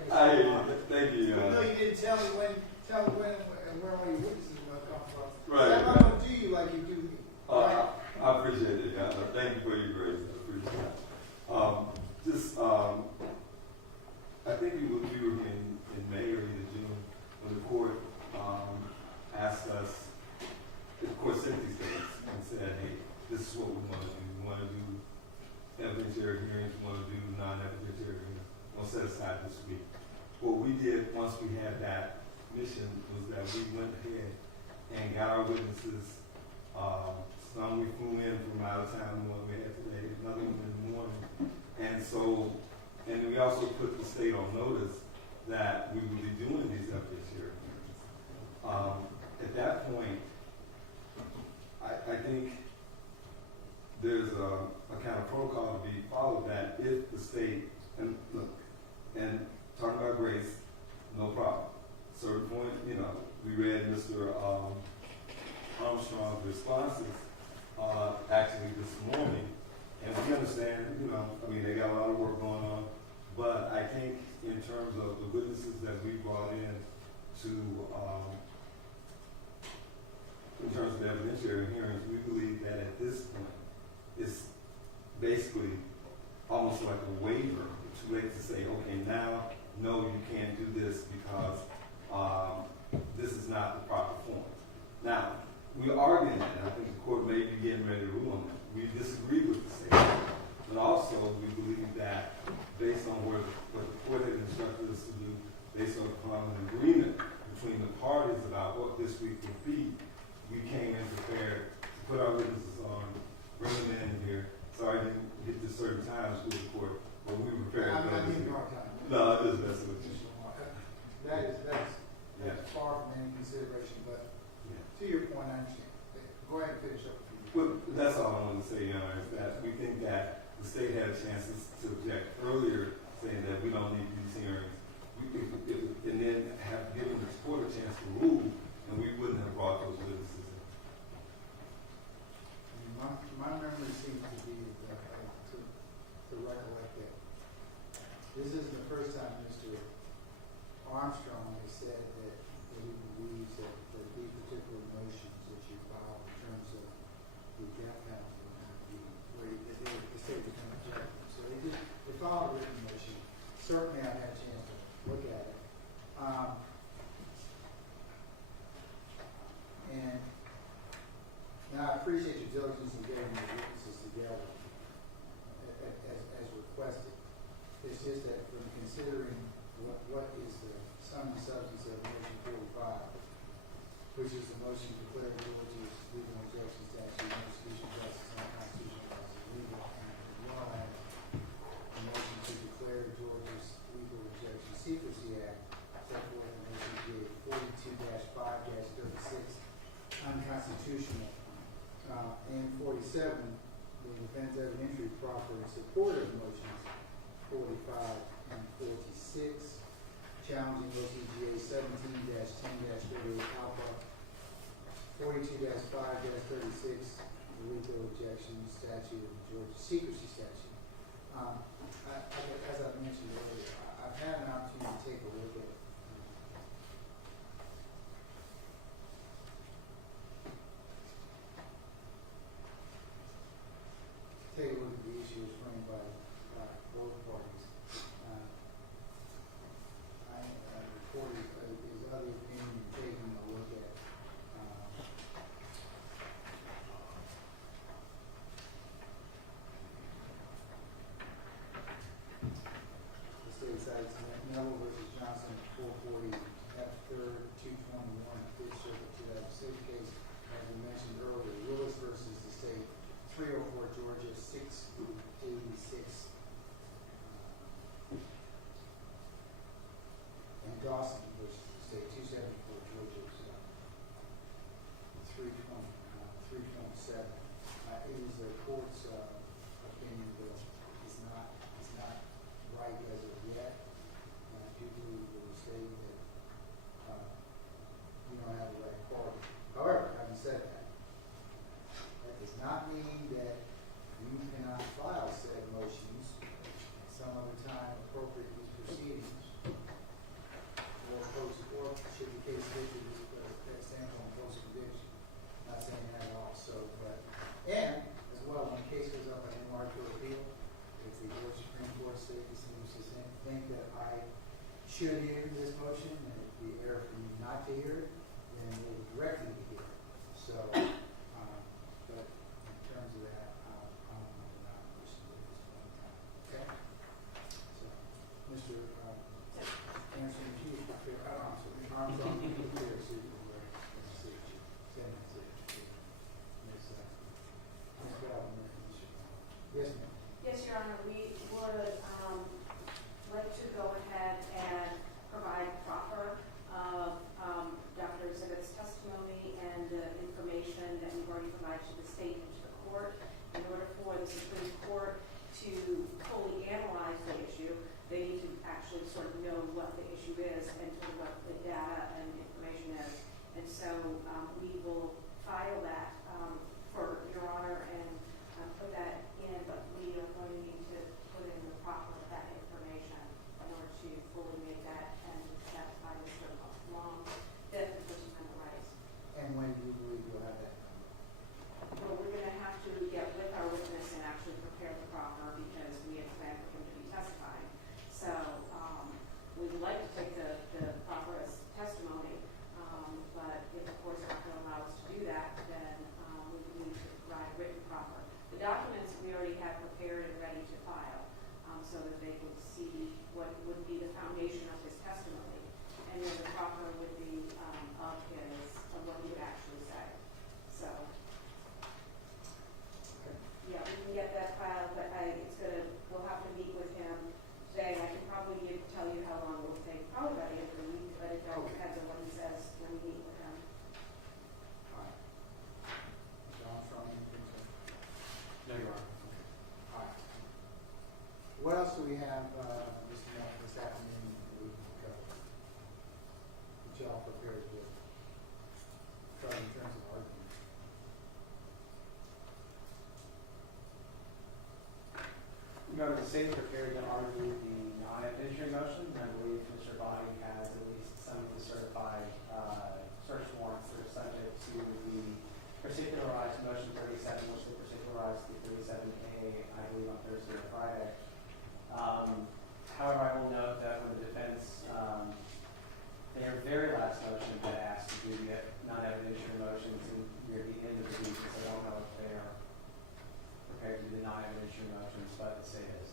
Thank you. Even though you didn't tell me when and where all your witnesses were going to come from. Right. So I'm not gonna do you like you do me. Right? I appreciate it, God. Thank you for your grace. I appreciate it. I think we were in May or either June when the court asked us, the court sent these things and said, hey, this is what we want to do. We want to do evidentiary hearings. We want to do non-evidentiary hearings. We'll set aside this week. What we did once we had that mission was that we went ahead and got our witnesses. Some we flew in from out of town, the one we had today, another one in the morning. And we also put the state on notice that we would be doing these evidentiary hearings. At that point, I think there's a kind of protocol to be followed that if the state, and look, and talking about grace, no problem. Certain point, we read Mr. Armstrong's responses actually this morning, and we understand, they got a lot of work going on, but I think in terms of the witnesses that we brought in terms of the evidentiary hearings, we believe that at this point, it's basically almost like a waiver. It's too late to say, okay, now, no, you can't do this because this is not the proper form. Now, we're arguing that, and I think the court may be getting ready to rule on that. We disagree with the state, but also we believe that based on what the court had instructed us to do, based upon an agreement between the parties about what this week would be, we came in prepared to put our witnesses on, bring them in here. Sorry I didn't get to certain times with the court, but we were prepared. I'm not giving you a hard time. No, it is that's what you. That's far from any consideration, but to your point, I understand. Go ahead and finish up. Well, that's all I wanted to say, Your Honor, is that we think that the state had chances to object earlier, saying that we don't need these hearings, and then have given the court a chance to rule, and we wouldn't have brought those witnesses in. My memory seems to be to recollect that this isn't the first time Mr. Armstrong has said that he believes that these particular motions that you filed in terms of the death penalty will not be where the state become objective. So they filed a written motion. Certainly I've had a chance to look at it. And now I appreciate your diligence in getting the witnesses together as requested. It's just that from considering what is the sum and substance of motion 45, which is the motion to declare villages legal objection statute, institutional justice, and constitutional rights. challenging OCGA 17-10-38 Alpha, 42-5-36, the legal objection statute of the Georgia secrecy statute. As I mentioned earlier, I've had an opportunity to take a look at the issues framed by both parties. I reported his other opinion, taking a look at the state cites Neville versus Johnson, 440 F. 3rd 221, 5th Circuit 2006 case, as we mentioned earlier. Willis versus the state, 304 Georgia 686, and Dawson versus the state, 274 Georgia 327. It is the court's opinion that it's not right as of yet. I do believe it was stated that you don't have the right party. However, having said that, that does not mean that you cannot file said motions at some other time appropriate to these proceedings, or should the case get to the standpoint post conviction. Not saying that at all. And as well, when the case goes up on NR to appeal, if the Georgia Supreme Court seems to think that I should hear this motion and it would be error for me not to hear it, then it will directly be here. So, but in terms of that, I'm not pushing it at this point in time. Okay? So, Mr. Anderson, would you prepare, I'm sorry, Armstrong, you prepare a suit for the signature. Send that signature to Ms. Bell. Yes, ma'am. Yes, Your Honor, we would like to go ahead and provide proper Dr. Exhibit's testimony and information that we've already provided to the state and to the court. In order for the Supreme Court to fully analyze the issue, they need to actually sort of know what the issue is and sort of what the data and information is. And so we will file that for Your Honor and put that in, but we are going to need to put in the proper that information in order to fully make that and satisfy Mr. Long that the First Amendment rights. And when do you believe you'll have that number? Well, we're going to have to get with our witness and actually prepare the proffer because we had planned for him to be testifying. So we'd like to take the proffer as testimony, but if the court's not going to allow us to do that, then we would need to provide written proffer. The documents we already have prepared and ready to file so that they can see what would be the foundation of his testimony, and then the proffer would be of what he would actually say. So, yeah, we can get that filed, but we'll have to meet with him today. I can probably tell you how long it will take, probably by the end of the week, but it all depends on what he says when we meet with him. All right. Mr. Armstrong, anything to? No, Your Honor. All right. What else do we have this afternoon that we can cover? That y'all prepared with? Cover in terms of argument. Remember, the state prepared to argue the non-evidentiary motion. I believe Mr. Body has at least some of the certified search warrants that are subject to the particularized motion 37, which they particularized the 37A, I believe, on Thursday or Friday. However, I will note that when the defense, their very last motion had asked to do the non-evidentiary motions near the end of the week, because I don't know if they are prepared to do the non-evidentiary motions, but the state is.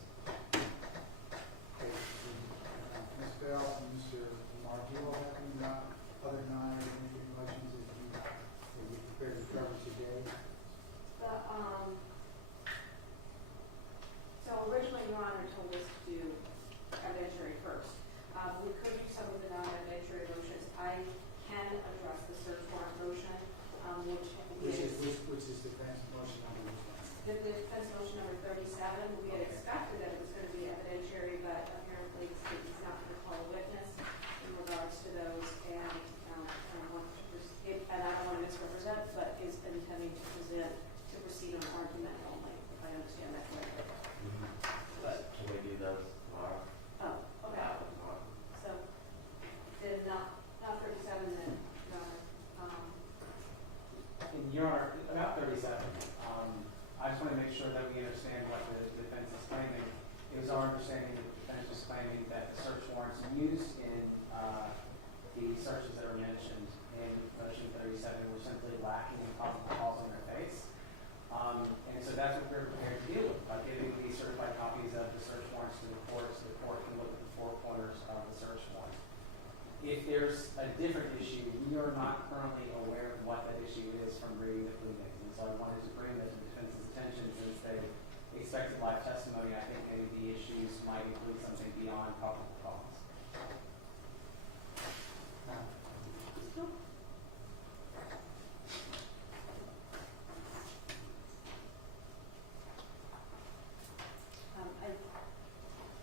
a different issue. We are not currently aware of what that issue is from reading the pleadings, and so I wanted to bring that to the defense's attention since they expected live testimony. I think maybe the issues might include something beyond probable cause.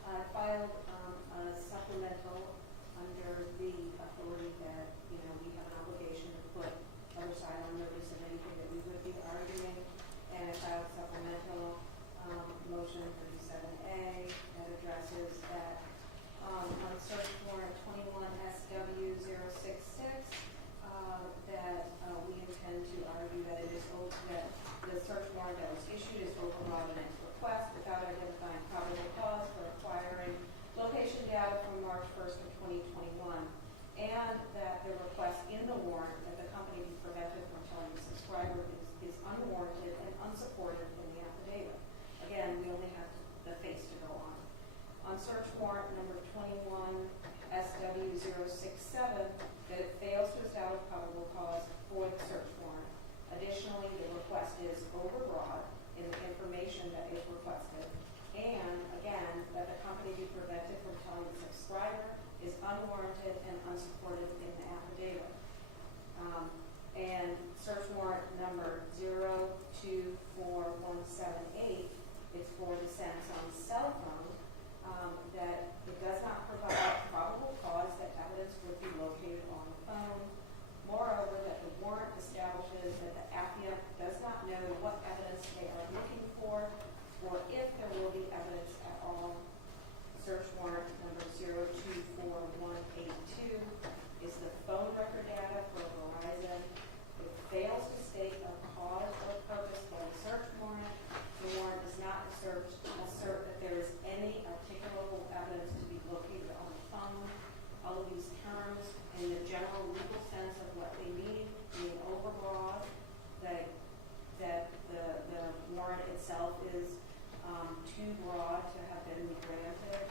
I filed a supplemental under the authority that, you know, we have an obligation to put other side on notice of anything that we would be arguing. And I filed supplemental motion 37A that addresses that on search warrant 21 SW 066 that we intend to argue that it is that the search warrant that was issued is overbroad in its request without identifying probable cause for acquiring location data from March 1st of 2021, and that the request in the warrant that the company be prevented from telling the subscriber is unwarranted and unsupported in the affidavit. Again, we only have the face to go on. On search warrant number 21 SW 067, that it fails to establish probable cause for the search warrant. Additionally, the request is overbroad in the information that is requested, and again, that the company be prevented from telling the subscriber is unwarranted and unsupported in the affidavit. And search warrant number 024178 is for the Samsung cell phone, that it does not provide probable cause that evidence would be located on the phone. Moreover, that the warrant establishes that the applicant does not know what evidence they are looking for, or if there will be evidence at all. Search warrant number 024182 is the phone record data for Verizon. It fails to state a cause or purpose for the search warrant. The warrant does not assert that there is any articulable evidence to be located on the phone. All of these terms, in the general legal sense of what they mean, being overbroad, that the warrant itself is too broad to have been granted,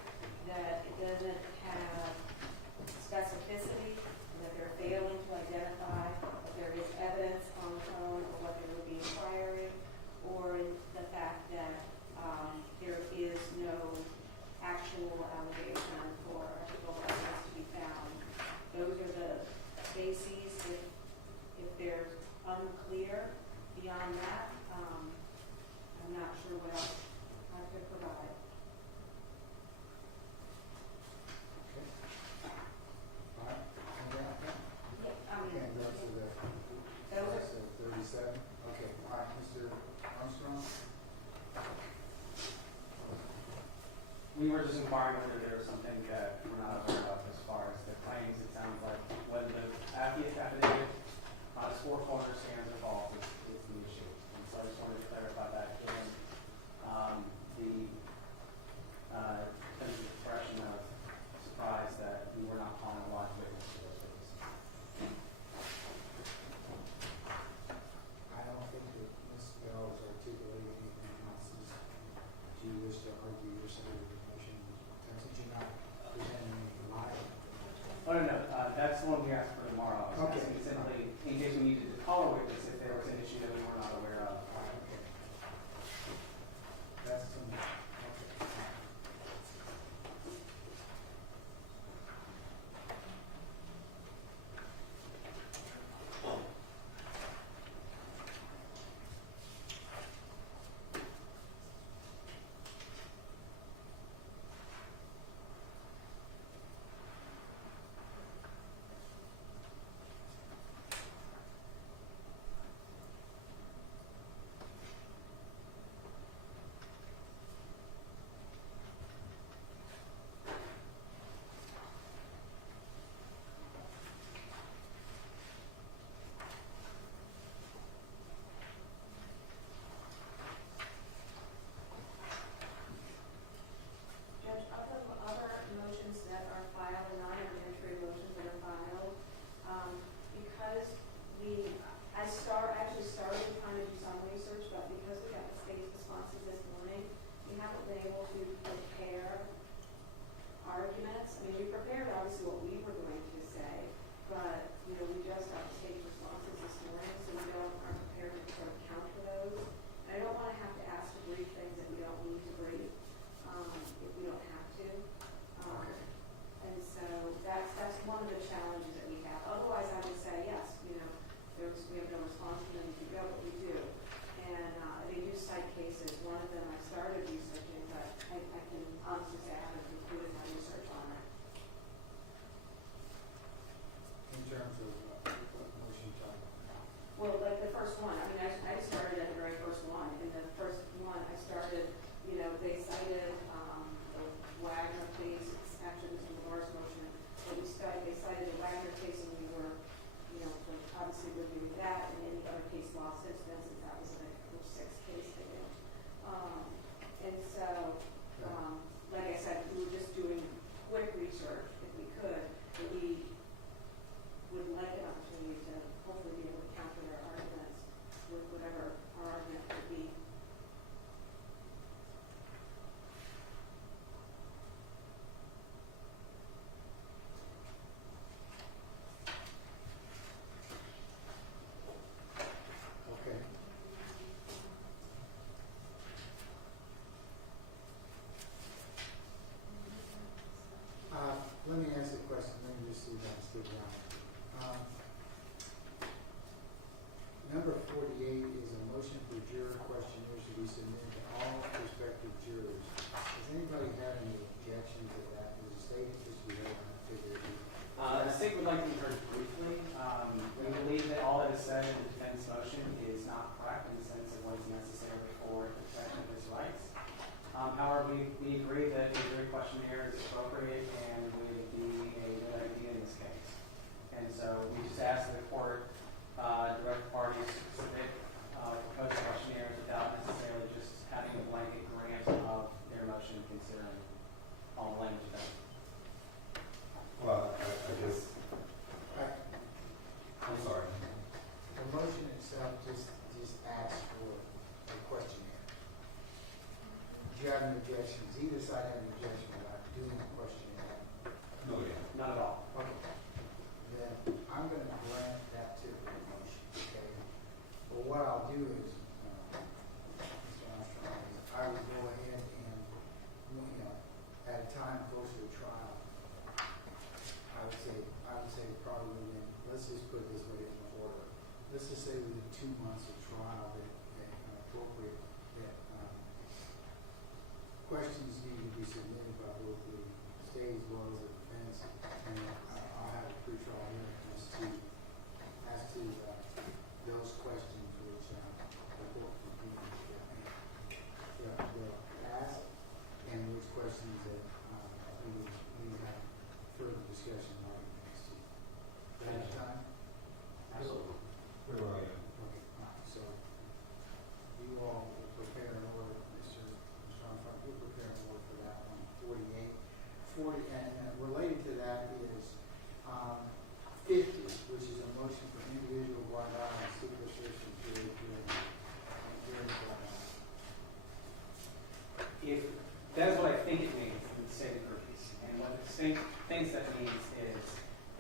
that it doesn't have specificity, and that they're failing to identify if there is evidence on the phone or what they would be inquiring, or the fact that there is no actual allegation for article evidence to be found. Those are the bases. If they're unclear beyond that, I'm not sure what else I could provide. Okay. All right. Anything else? Yeah, I mean, Okay, go to the, those are, so 37. Okay, all right, Mr. Armstrong? We were just inquiring whether there was something that we're not aware of as far as the claims. It sounds like whether the affidavit on its four corners stands or falls is the issue. And so I just wanted to clarify that given the defense's expression of surprise that we were not calling a live witness to those witnesses. I don't think that Ms. Bell is articulating anything else. Do you wish to argue your side of the motion? Since you're not presenting anything live. Oh, no, that's the one we asked for tomorrow. I was Okay. asking simply, in case we needed to call a witness if there was an issue that we were not aware of. Okay. That's some, okay. objections? Either side have an objection about doing the questionnaire? No, yeah. Not at all. Okay. Then I'm gonna grant that to the motion, okay? But what I'll do is, Mr. Armstrong, is I will go ahead and, at a time closer to trial, I would say probably within, let's just put it this way in order. Let's just say within 2 months of trial that appropriate, that questions need to be submitted by both the state as well as the defense, and I'll have a pre-trial hearing as to those questions which the court will ask, and which questions that we will have further discussion on next week. Do you have time? Absolutely. Where are you? Okay, all right, so you all will prepare an order, Mr. Armstrong, you'll prepare an order for that one, 48. 40, and related to that is 50, which is a motion for individual one hour and supervision period during the 1 hour. If that's what I think it means in the state of Greece, and what the state thinks that means is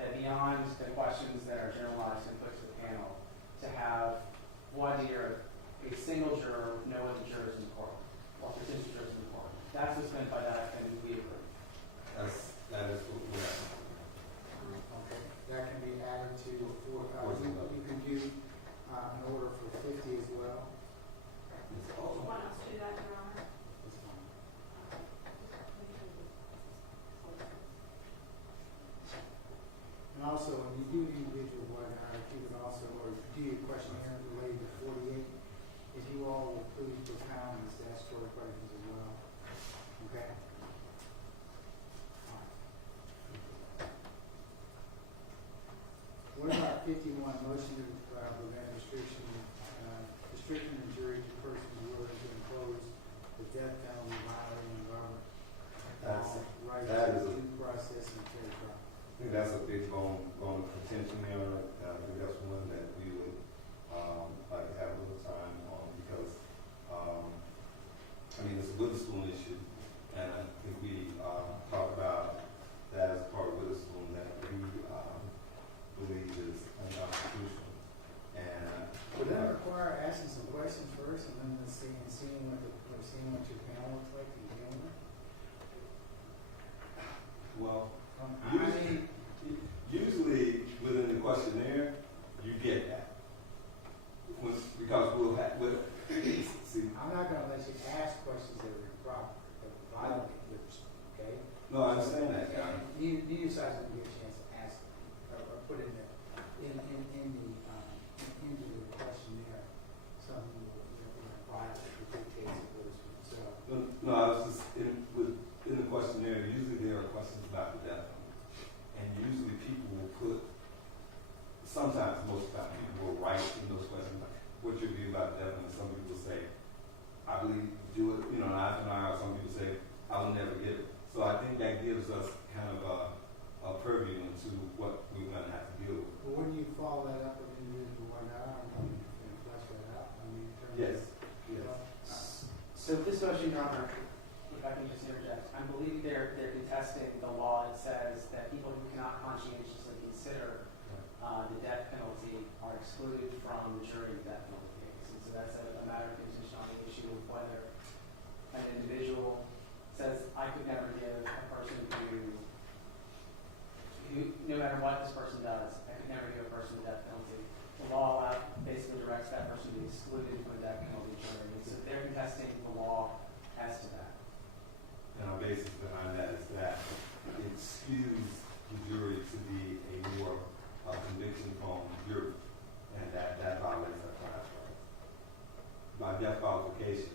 that beyond the questions that are generalized and put to the panel, to have one year a single juror with no other jurors in the court, or potential jurors in the court. That's what's meant by that, and we agree. That is what we're at. Okay, that can be added to, you can do an order for 50 as well. Want us to do that, Your Honor? That's fine. And also, when you do individual one hour, if you would also, or do your questionnaire related to 48, if you all will please propound the statutory questions as well. Okay? All right. What about 51, motion to prevent restriction of jury to persons willing to impose the death penalty violating Robert right that to is a- due process and fair trial? I think that's a big bone of contention there. I think that's one that we would like to have a little time on because, I mean, it's a Witherspoon issue, and I think we talked about that as part of Witherspoon that we believe is unconstitutional. And Would that require asking some questions first and then seeing what your panel looks like to begin with? well, I mean, usually within the questionnaire, you get that. Because we'll have, see, I'm not gonna let you ask questions that are improper, that violate Witherspoon, okay? no, I understand that, John. You guys will get a chance to ask or put in the into the questionnaire something that violates the dictates of Witherspoon. So No, I was just in the questionnaire. Usually there are questions about the death penalty, and usually people will put. Sometimes, most of the time, people will write in those questions like, "What's your view about the death penalty?" Some people say, "I believe do it," an eye for an eye. Or some people say, "I will never get it." So I think that gives us kind of a purview into what we're going to have to deal with. but wouldn't you follow that up with individual one hour and flesh that out? I mean, in terms Yes. of, Yes. So this motion, Your Honor, if I can just interject, I believe they're contesting the law that says that people who cannot conscientiously consider the death penalty are excluded from the jury death penalty case. And so that's a matter of contention on the issue of whether an individual says, I could never give a person who, no matter what this person does, I could never give a person the death penalty. The law basically directs that person to be excluded from the death penalty jury. And so they're contesting the law as to that. And our basis behind that is that it skews the jury to be a more conviction-prone jury, and that violates our class rights. By death qualification,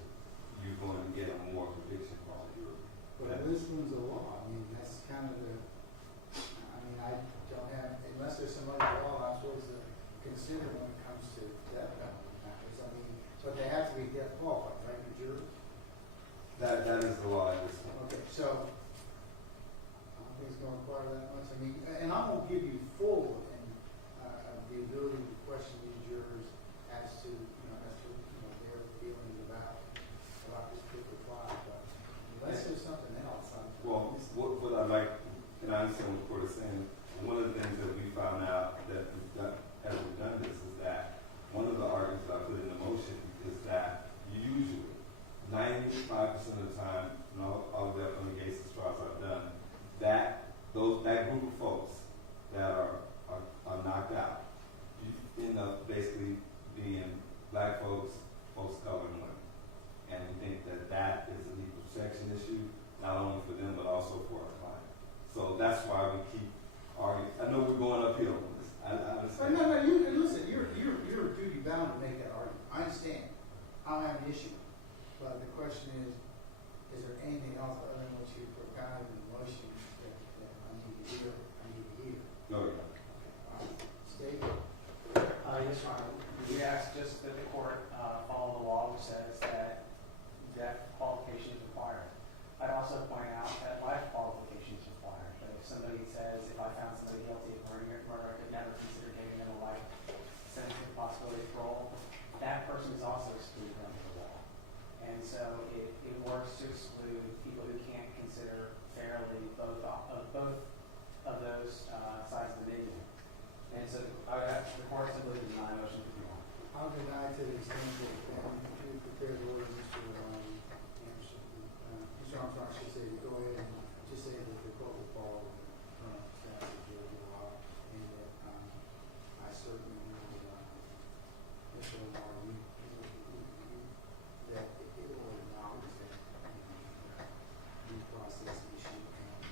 you're going to get a more conviction-prone jury. but this one's a law. I mean, that's kind of I don't have, unless there's some other law I'm supposed to consider when it comes to death penalty matters. I mean, but they have to be death qualified, right, the jury? That is the law at this point. Okay, so I don't think it's going to require that much. I mean, and And so it works to exclude people who can't consider fairly both of those sides of the menu. And so I would ask the court simply to deny motion 51. I'll deny to the extent that, and you prepared the order, Mr. Anderson. Mr. Armstrong, I should say, go ahead and just say that the court will follow the current status of Georgia law, and that I certainly will, Mr. Lamar, that it will acknowledge that due process issue and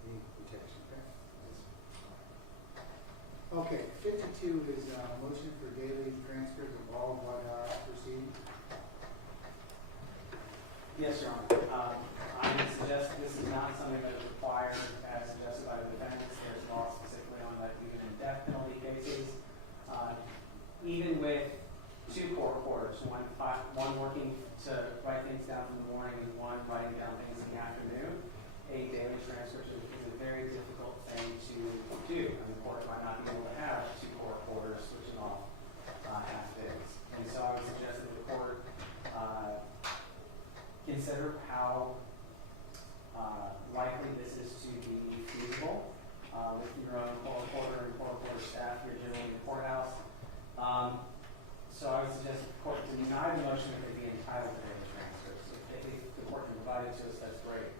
the protection. Okay, 52 is a motion for daily transcripts of all white proceedings. Yes, Your Honor. I would suggest this is not something that is required as suggested by the defendants. There's law specifically on that even in death penalty cases. Even with two court reporters, one working to write things down in the morning and one writing down things in the afternoon, a daily transcript is a very difficult thing to do. And the court might not be able to have two court reporters switching off half days. And so I would suggest that the court consider how likely this is to be feasible with your own court reporter and court reporter staff here generally in the courthouse. So I would suggest that the court deny the motion if they be entitled to daily transcripts. If the court can provide it to us, that's great.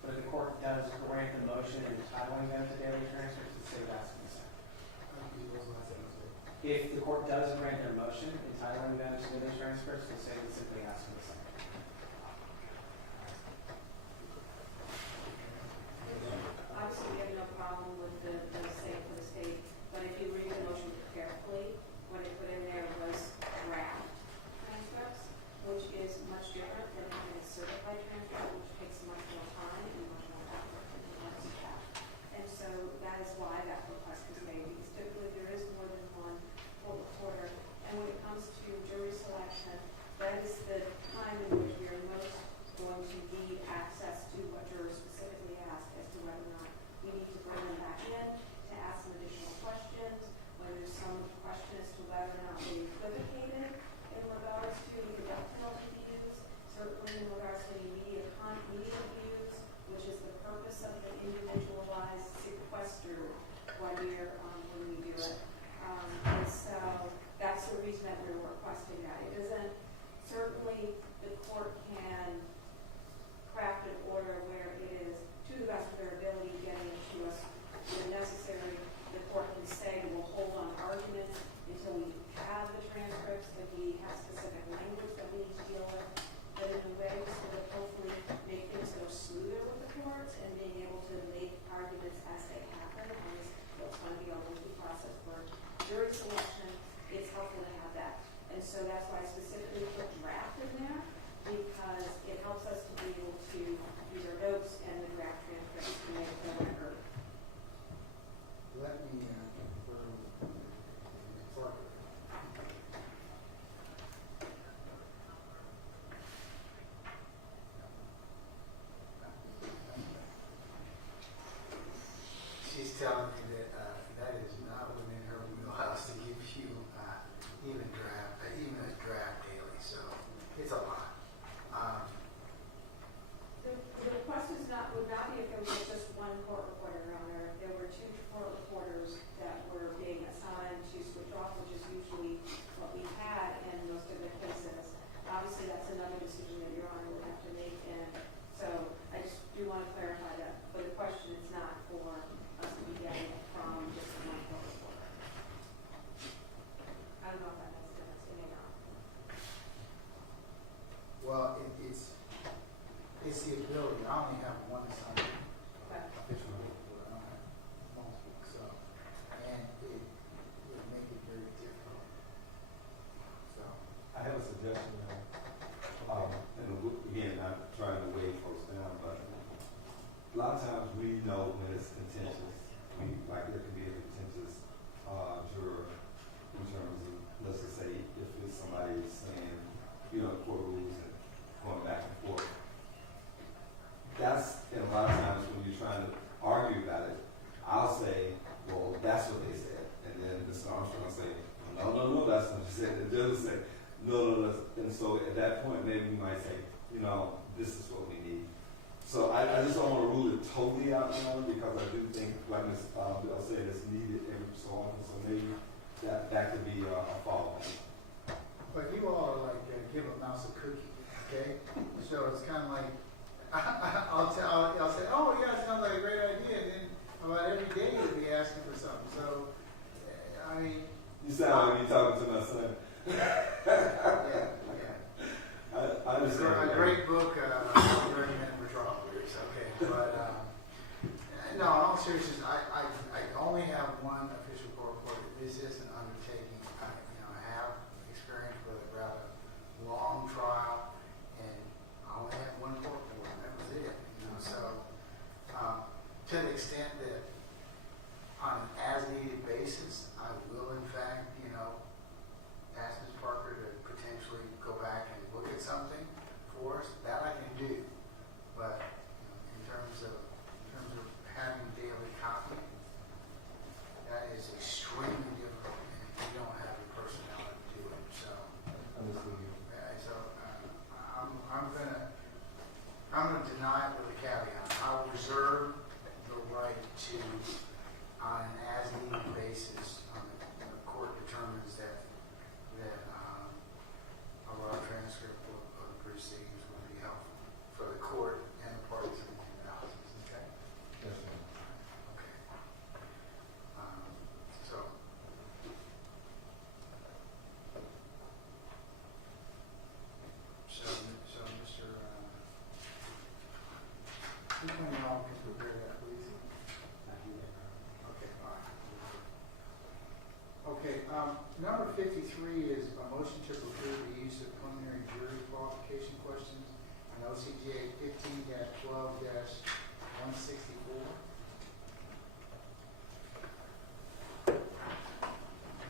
But if the court does grant the motion entitling them to daily transcripts, the state has to consent. If the court does grant their motion entitling them to daily transcripts, the state would simply ask for the same. Obviously, we have no problem with the same for the state, but if you read the motion carefully, what it put in there was draft transcripts, which is much different than having a certified transcript, which takes much more time and much more effort and less staff. And so that is why that request was made, because typically there is more than one court reporter. And when it comes to jury selection, that is the time in which we are most going to need access to what jurors specifically ask as to whether or not we need to bring them back in to ask some additional questions, whether there's some question as to whether or not they equivocated in regards to the death penalty views, certainly in regards to the immediate views, which is the purpose of the individualized sequester when we do it. And so that's the reason that we're requesting that. It doesn't, certainly the court can craft an order where it is to the best of their ability getting it to us when necessary. The court can say we'll hold on arguments until we have the transcripts, if we have specific language that we need to deal with, but in a way so that hopefully make things go smoother with the courts and being able to make arguments as they happen. What's going to be a lengthy process for jury selection, it's helpful to have that. And so that's why I specifically put draft in there, because it helps us to be able to use our notes and the draft transcripts to make the record. Let me confer with the clerk. She's telling me that that is not within her wheelhouse to give you even a draft daily. So it's a lot. The request would not be if there was just one court reporter on there. There were two court reporters that were being assigned to switch off, which is usually what we had in most of the cases. Obviously, that's another decision that Your Honor would have to make. And so I just do want to clarify that. But the question is not for us to be getting it from just one court reporter. I don't know if that makes sense. It may not. Well, it's the ability. I only have one assignment. Okay. Official report. I don't have multiple. So, and it would make it very difficult. So, I have a suggestion. And again, not trying to weigh folks down, but a lot of times we know when it's contentious. Like there can be a contentious juror in terms of, let's just say, if it's somebody saying, court rules and going back and forth. That's, and a lot of times when you're trying to argue about it, I'll say, well, that's what they said. And then Mr. Armstrong will say, no, that's not what you said. The judge will say, that point, maybe we might say, you know, this is what we need. So I just don't want to rule it totally out now, because I do think, like Ms. Bell said, it's needed every so often, so maybe that could be a follow-up. But you all are like, give a mouse a cookie, okay? So it's kind of like, I'll say, oh yeah, it sounds like a great idea, and then about every day you'll be asking for something. So, I mean. You sound like you're talking to my son. Yeah. I understand. A great book, 30-minute withdrawal lyrics, okay. But, no, in all seriousness, I only have one official court report. This is an undertaking. I have experience with a rather long trial, and I only had one court report, and that was it. So, to the extent that on an as-needed basis, I will in fact, ask Ms. Parker to potentially go back and look at something for us. That I can do. But in terms of having daily copy, that is extremely difficult, and we don't have the personnel to do it. So, I'm gonna deny it with a caveat. I'll reserve the right to, on an as-needed basis, the court determines that a raw transcript of the proceedings would be helpful for the court and the parties in the analysis. Okay. Yes, ma'am. Okay. So, Mr. You can all please prepare that, please. Okay, fine. Okay, number 53 is a motion to approve the use of preliminary jury qualification questions in OCGA 15-12-164.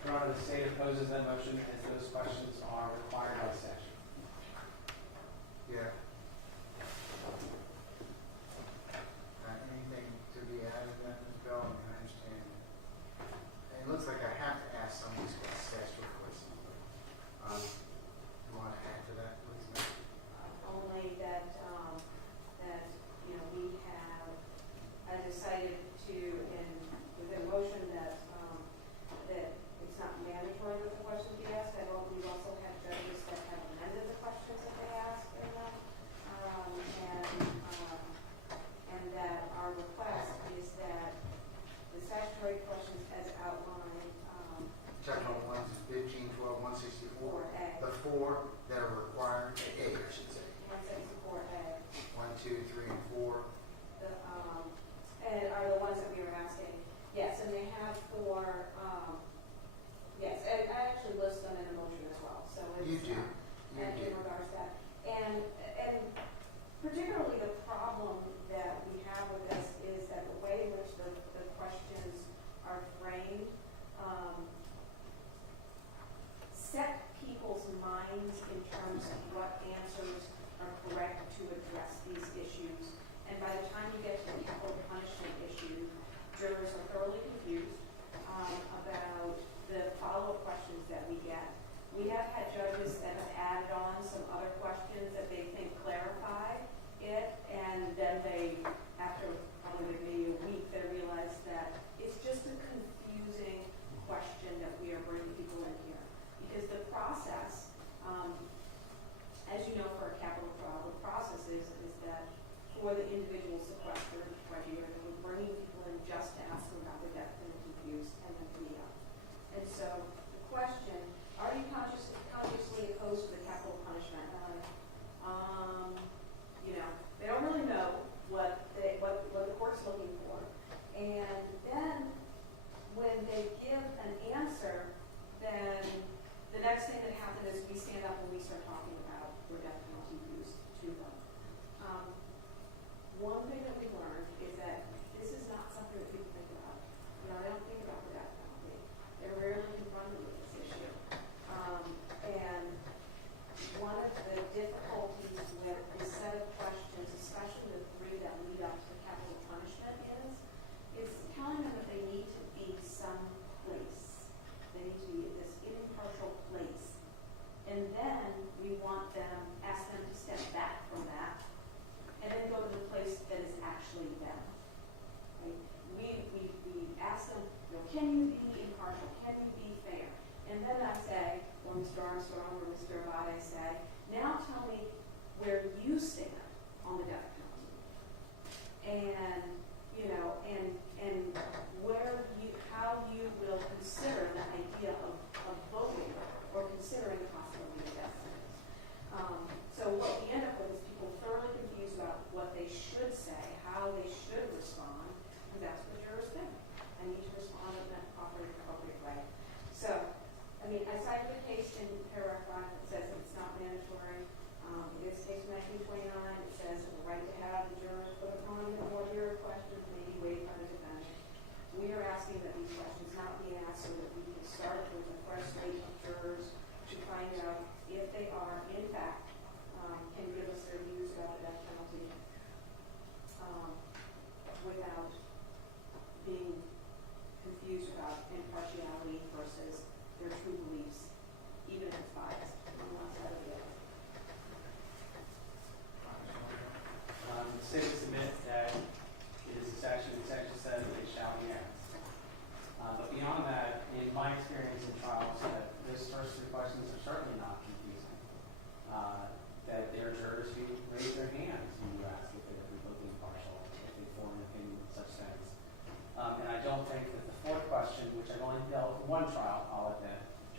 Your Honor, the state opposes that motion as those questions are required by statute. Yeah. Anything to be added then, Ms. Bell? I mean, I understand. It looks like I have to ask some of these statutory questions. You want to add to that, please, ma'am? Only that, we have, I decided to, with a motion that it's not mandatory that the questions be asked. We've also had judges that have amended the questions that they ask in them.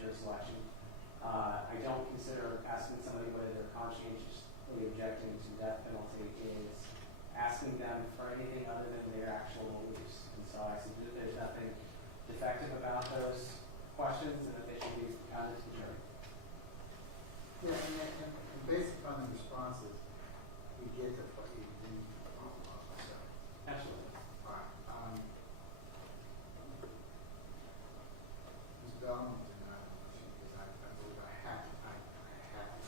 jury selection. I don't consider asking somebody whether they're conscientiously objecting to death penalty is asking them for anything other than their actual beliefs. And so I see that there's nothing defective about those questions and that they should be counted to the jury. Yeah, and based upon the responses, we get the, so. Absolutely. All right, Ms. Bellman did not have a motion because I believe I have to,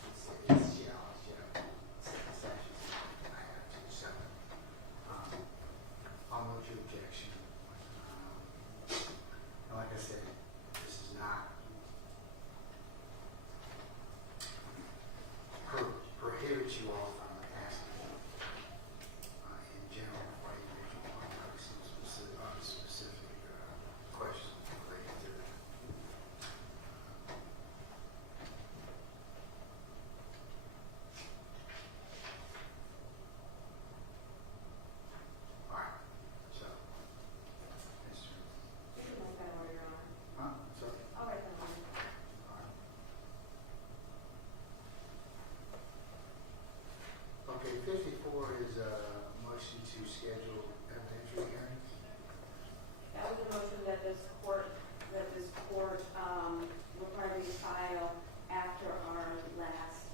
it's statutes, I have to, so, I'll note your objection. And like I said, this is not prohibits you all from asking, in general, for individual specific questions related to that. All right, so, Mr. You can make that order, Your Honor. Sorry. I'll write that on. All right. Okay, 54 is a motion to schedule evidentiary hearings. That was a motion that this court required me to file after our last,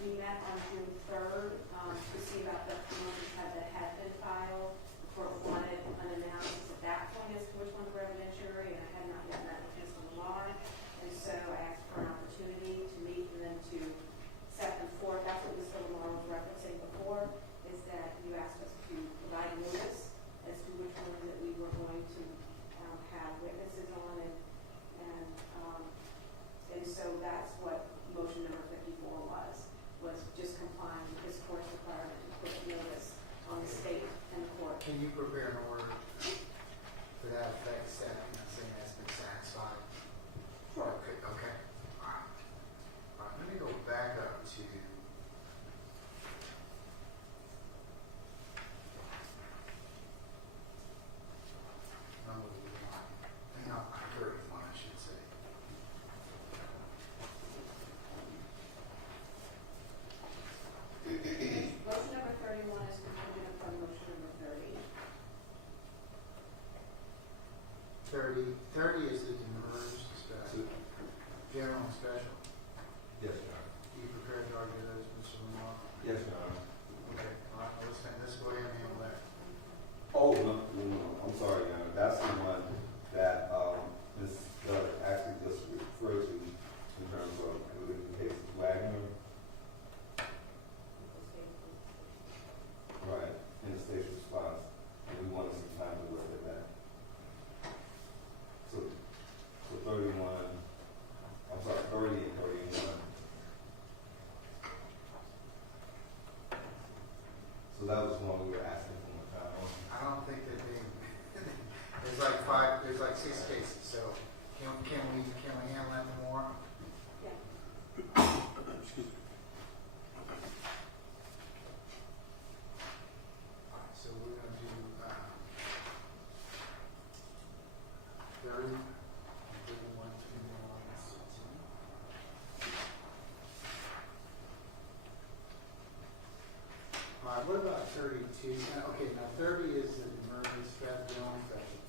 we met on June 3rd, to see about the motions that had been filed. The court wanted an analysis at that point as to which ones were evidentiary, and I had not yet met with Mr. Lamar. And so I asked for an opportunity to meet and then to set them forth. That's what Mr. Lamar was referencing before, is that you asked us to provide notice as to which ones that we were going to have witnesses on, and so that's what motion number 54 was just complying with this court's requirement to put notice on the state and the court. Can you prepare an order for that effect, saying that's been satisfied? Sure. Okay, okay. All right. All right, let me go back up to number 1. No, 31, I should say. Motion number 31 is contingent upon motion number 30. 30 is the demurrage, general and special. Yes, Your Honor. You prepared to argue those, Mr. Lamar? Yes, Your Honor. Okay, all right, let's go ahead and handle that. Oh, no, I'm sorry, Your Honor. That's the one that, Ms. Doug actually just referred to in terms of, I believe, the case of Wagner. Right, in the state's response, and we wanted some time to look at that. So 31, I'm sorry, 30 and 31. So that was one we were asking for more time on. I don't think that there's like 6 cases, so can we handle that more? Yeah. Excuse me. All right, so we're gonna do 30, 31, 21, 16. All right, what about 32? Okay, now 30 is the emergency threat beyond special.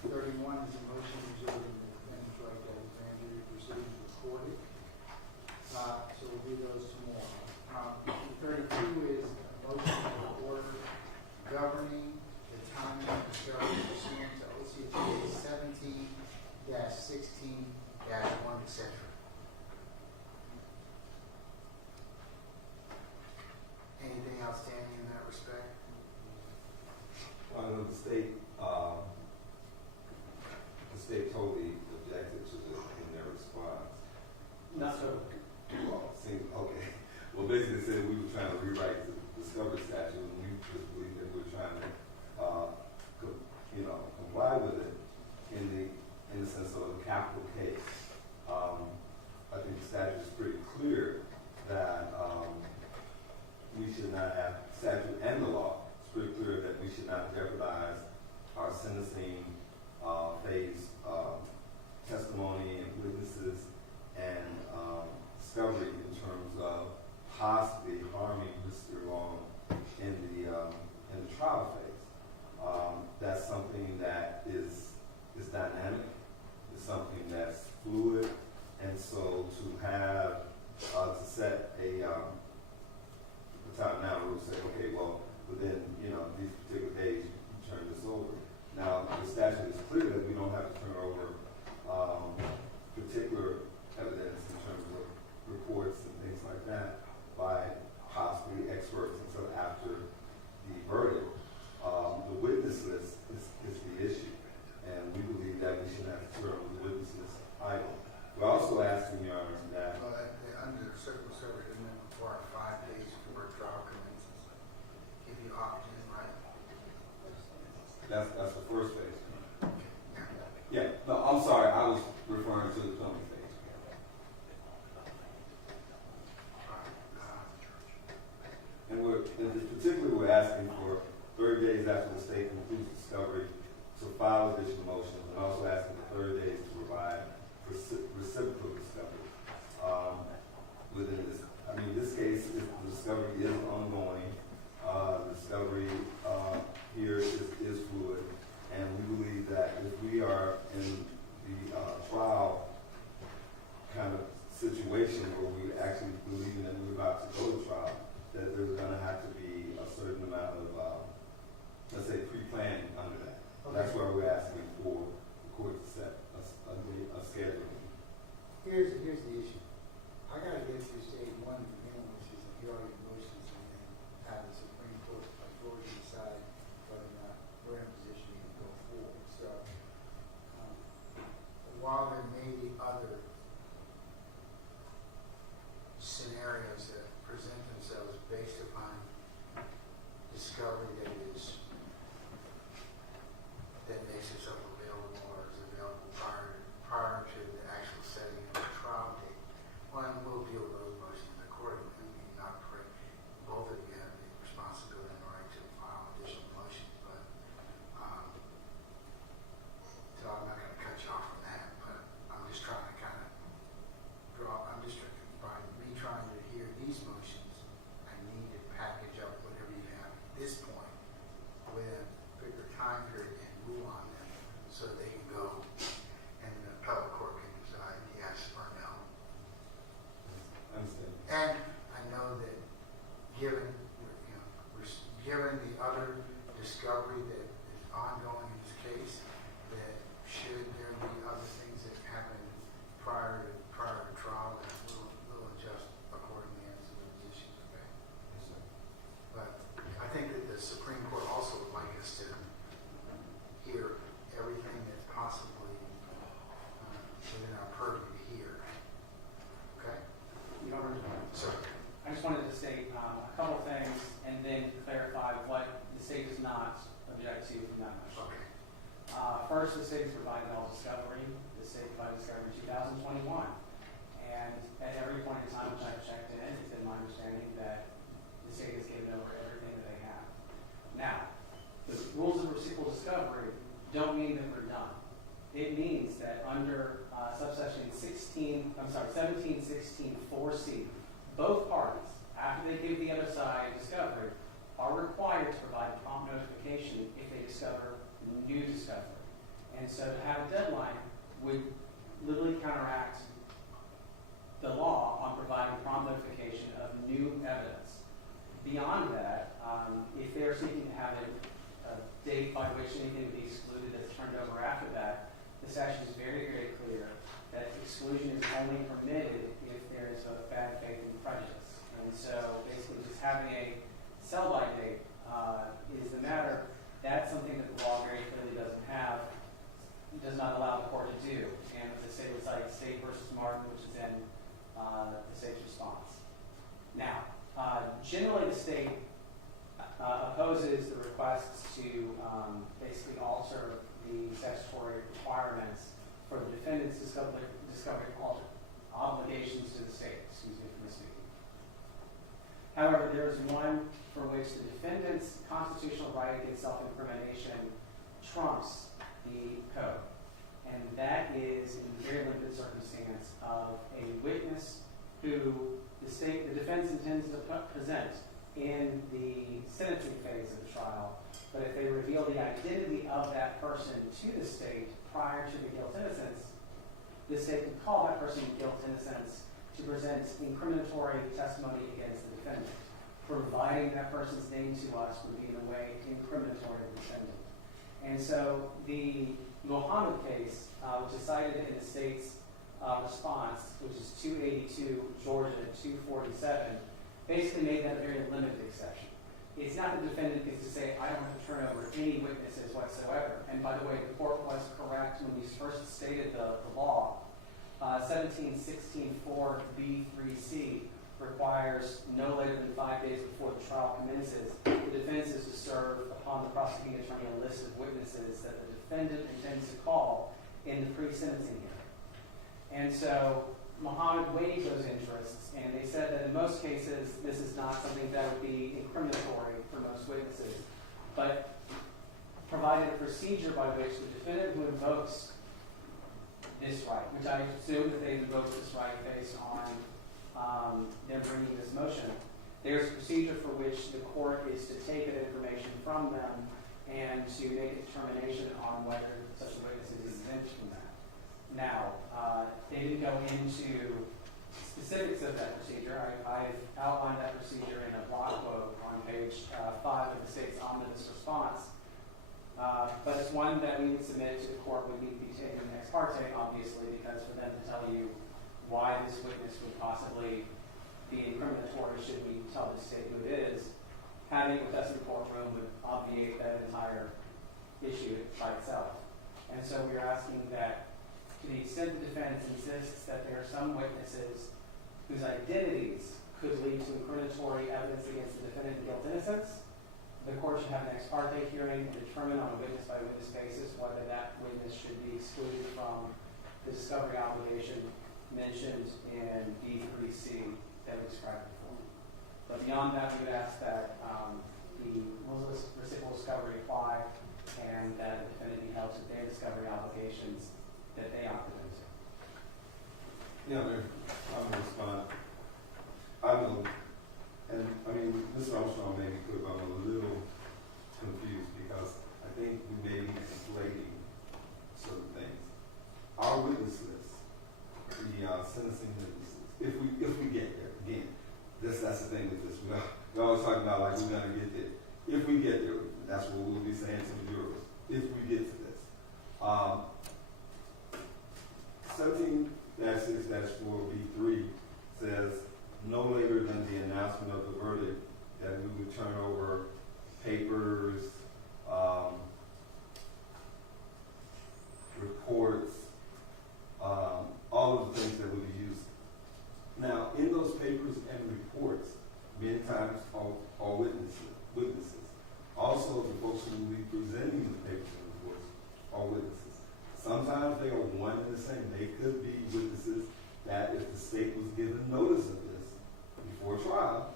31 is a motion reserving the defendant's right to have grand jury proceedings recorded. So we'll do those tomorrow. 32 is a motion to order governing the timing of discovery pursuant to OCGA 17-16-1, etc. Anything outstanding in that respect? I know the state totally objected to this in their response. Not so. Well, seems, okay. Well, basically said we were trying to rewrite the discovery statute, and we just believe that we're trying to, comply with it in the sense of a capital case. I think the statute is pretty clear that we should not have statute and the law. It's pretty clear that we should not jeopardize our sentencing phase testimony and witnesses That's the first phase. Yeah, no, I'm sorry, I was referring to the plumbing phase. And particularly we're asking for 30 days after the state concludes discovery to file additional motions, and also asking for 30 days to provide reciprocal discovery. Within this, I mean, this case, the discovery is ongoing. The discovery here is fluid, and we believe that if we are in the trial kind of situation where we actually believe that we're about to go to trial, that there's going to have to be a certain amount of, let's say, pre-planning under that. Okay. That's why we're asking for the court to set a schedule. Here's the issue. I gotta get to stage one to begin with, which is the hearing of motions, and then have the Supreme Court authority decide whether or not we're in a position to go forward. So, while there may be other scenarios that present themselves based upon discovery that makes itself available or is available prior to the actual setting of the trial date, one will deal with those motions accordingly. I mean, not correct. Both of you have the responsibility and the right to file additional motions, but so I'm not going to cut you off from that. But I'm just trying to kind of by me trying to hear these motions, I need to package up whatever you have at this point with a bigger time period and move on them so that they can go and the appellate court can decide yes or no. Understand? And I know that given the other discovery that is ongoing in this case, that should there be other things that happen prior to trial, that we'll adjust accordingly as to those issues. Okay. Yes, sir. But I think that the Supreme Court also would like us to hear everything that's possibly within our purview to hear. Okay? You know, Sir. I just wanted to state a couple things and then clarify what the state does not object to in that motion. Okay. First, the state has provided all discovery. The state provided discovery in 2021. And at every point in time which I've checked in, it's been my understanding that the state has given over everything that they have. Now, the rules of reciprocal discovery don't mean that we're done. It means that under subsection 1716(4)(c), both parties, after they give the other side discovery, are required to provide prompt notification if they discover new discovery. And so to have a deadline would literally counteract the law on providing prompt notification of new evidence. Beyond that, if they're seeking to have a date by which anything would be excluded that's turned over after that, the statute is very, very clear that exclusion is only permitted if there is a bad faith and prejudice. And so basically just having a sell-by date is the matter. That's something that the law very clearly does not allow the court to do. And the state would cite State versus Martin, which is in the state's response. Now, generally the state opposes the requests to basically alter the statutory requirements for the defendant's discovery obligations to the state. Excuse me for misspeaking. However, there is one for which the defendant's constitutional right against self-incrimination trumps the code. And that is in the very limited circumstance of a witness who the defense intends to present in the sentencing phase of the trial, but if they reveal the identity of that person to the state prior to the guilt innocence, the state can call that person guilt innocence to present incriminatory testimony against the defendant. Providing that person's name to us would be in a way incriminatory of the defendant. And so the Mohammed case, which is cited in the state's response, which is 282 Georgia 247, basically made that a very limited exception. It's not the defendant gets to say, I don't have to turn over any witnesses whatsoever. And by the way, the court was correct when we first stated the law. 1716(4)(b)(3)(c) requires no later than 5 days before the trial commences, the defense is to serve upon the prosecuting attorney a list of witnesses that the defendant intends to call in the pre-sentencing hearing. And so Mohammed weighed those interests, and they said that in most cases, this is not something that would be incriminatory for most witnesses, but provided a procedure by which the defendant who invokes this right, which I assume that they invoked this right based on them bringing this motion, there's a procedure for which the court is to take that information from them and to make a determination on whether such a witness is exempt from that. Now, they didn't go into specifics of that procedure. I've outlined that procedure in a blog quote on page 5 of the state's omnibus response. But it's one that we would submit to the court would need to be taken ex parte, obviously, because for them to tell you why this witness would possibly be incriminatory should we tell the state who it is, having it with us in the courtroom would obviate that entire issue by itself. And so we are asking that to the extent the defense insists that there are some witnesses whose identities could lead to incriminatory evidence against the defendant in guilt innocence, the court should have an ex parte hearing and determine on a witness-by-witness basis whether that witness should be excluded from the discovery obligation mentioned in D3C that we described before. But beyond that, we would ask that the rules of reciprocal discovery apply and that the defendant be held to their discovery obligations that they opted into. Yeah, Mayor, I'm going to respond. I know, and I mean, Mr. Armstrong made me clear, but I'm a little confused because I think we may be conflating certain things. Our witness list, the sentencing witnesses, if we get there, again, that's the thing with this. We're always talking about like we're going to get there. If we get there, that's what we'll be saying to the jurors. If we get to this. 17-6-4B3 says no later than the announcement of the verdict that we would turn over papers, reports, all of the things that would be used. Now, in those papers and reports, many times are witnesses. Also, the folks who will be presenting the papers and reports are witnesses. Sometimes they are one and the same. They could be witnesses that if the state was given notice of this before trial,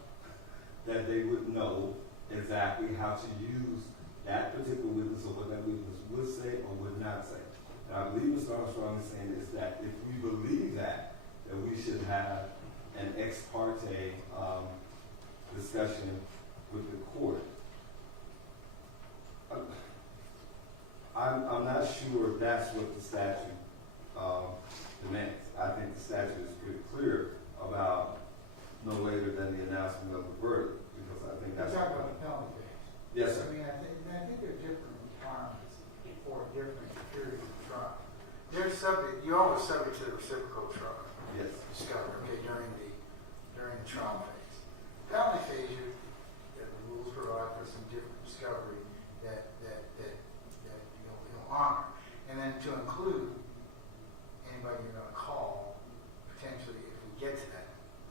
that they would know exactly how to use that particular witness or what that witness would say or would not say. And I believe Mr. Armstrong is saying is that if we believe that we should have an ex parte discussion with the court. I'm not sure if that's what the statute demands. I think the statute is pretty clear about no later than the announcement of the verdict, because I think that's. You're talking about the penalty phase. Yes, sir. I mean, I think there are different requirements for different periods of trial. You're always subject to the reciprocal trial. Yes. Discovery, okay, during the trial phase. Penalty phase, the rules provide for some different discovery that you'll honor, and then to include anybody you're going to call potentially if we get to that.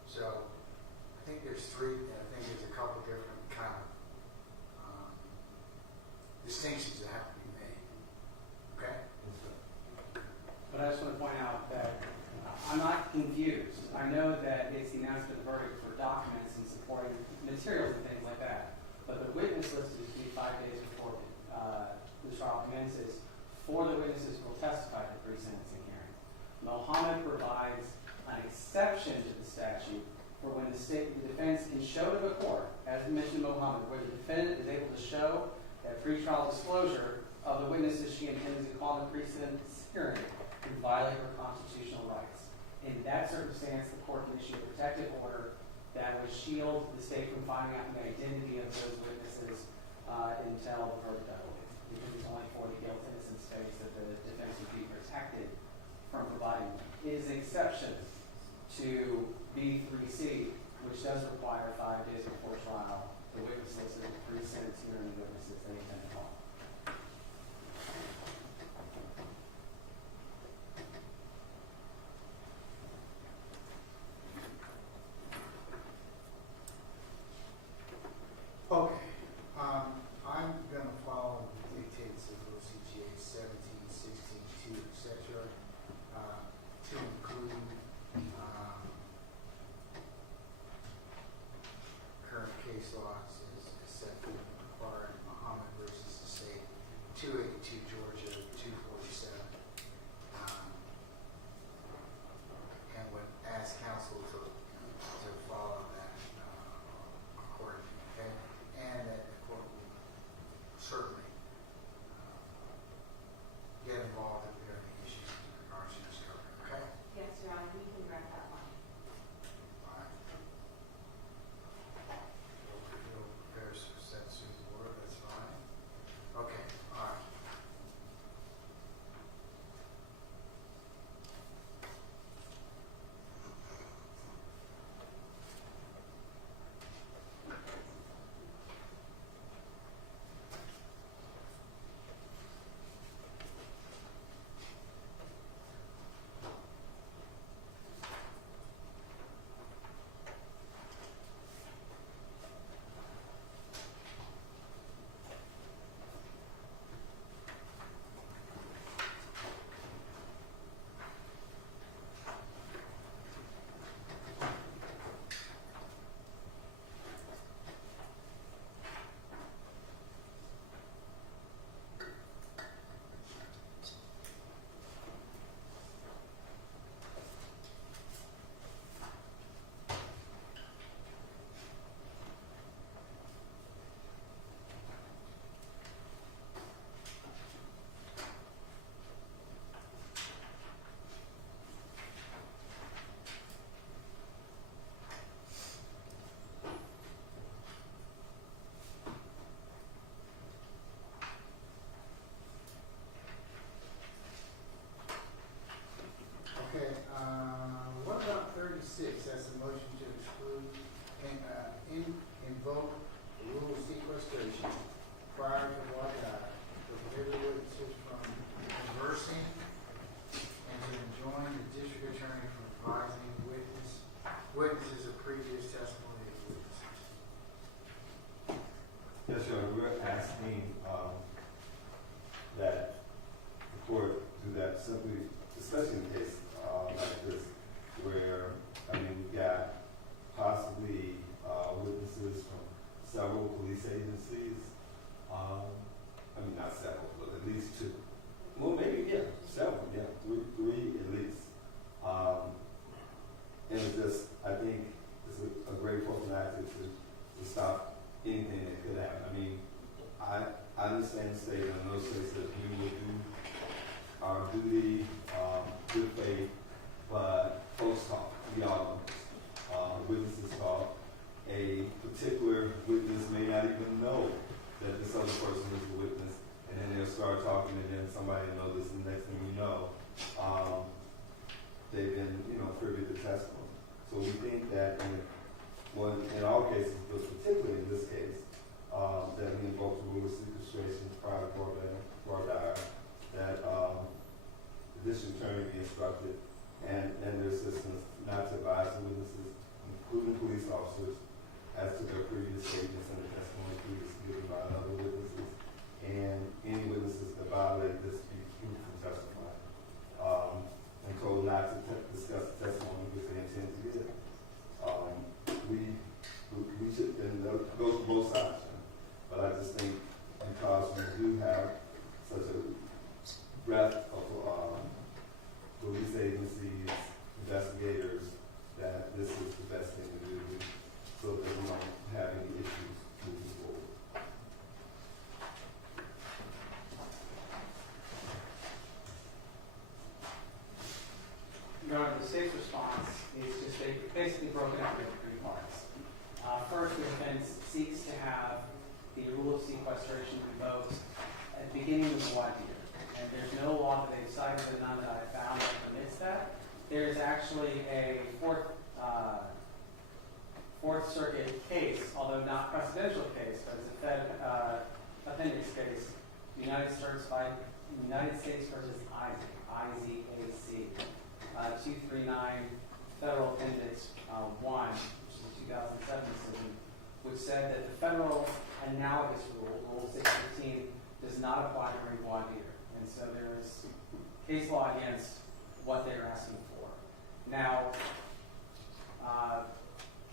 So I think there's three, and I think there's a couple different kind of distinctions that have to be made. Okay. But I just want to point out that I'm not confused. I know that it's the announcement of the verdict for documents and supporting materials and things like that. But the witness list is due 5 days before the trial commences for the witnesses who will testify at the pre-sentencing hearing. Mohammed provides an exception to the statute for when the defense can show to the court, as mentioned in Mohammed, where the defendant is able to show that pretrial disclosure of the witnesses she intends to call in the pre-sentence hearing would violate her constitutional rights. In that circumstance, the court can issue a protective order that would shield the state from finding out the identity of those witnesses until the verdict, I believe, because it's only for the guilt innocence phase that the defense would be protected from providing them. It is an exception to B3C, which does require 5 days before trial the witness list of the pre-sentence hearing witnesses they intend to call. Georgia 247. And would ask council to follow that accordingly, okay? And that the court will certainly get involved if there are any issues in regards to this covenant, okay? Yes, Your Honor, we can grant that one. All right. You'll prepare some sets through the board, that's fine. Okay, all right. Okay, what about 36? That's a motion to exclude and invoke the rule of sequestration prior to what prohibit witnesses from conversing and to enjoin the district attorney from advising witnesses of previous testimony of witnesses. Yes, Your Honor, we're asking that the court do that simply, especially in a case like this, where, I mean, we've got possibly witnesses from several police agencies. I mean, not several, but at least two. Well, maybe, yeah, several, yeah, three at least. And it's just, I think it's a great prophylactic to stop anything that could happen. I mean, I understand the state, and I know states that we will do our duty, good faith, but folks talk. We all know. Witnesses talk. A particular witness may not even know that this other person is a witness, and then they'll start talking, and then somebody will know this, and the next thing you know, they've been, privy to testimony. So we think that in all cases, but particularly in this case, that we invoke the rule of sequestration prior to court order, that the district attorney be instructed and their assistants not to advise the witnesses, including police officers, as to their previous statements and the testimony previously given by other witnesses, and any witnesses that violate this be excluded from testifying, and told not to discuss the testimony which they intend to give. We should, and that goes for both sides, but I just think because we do have such a breadth of police agencies, investigators, that this is the best thing to do so that we don't have any issues moving forward. Your Honor, the state's response is just basically broken up into three parts. First, the defense seeks to have the rule of sequestration revoked at the beginning of the voir dire. And there's no law that they've cited, and none that I found that permits that. There is actually a Fourth Circuit case, although not presidential case, but it's a Fed appendix case, United States versus IZAC, 239 Federal Appendix 1, which is a 2007 decision, which said that the federal analogous rule, Rule 615, does not apply during voir dire. And so there is case law against what they're asking for. Now,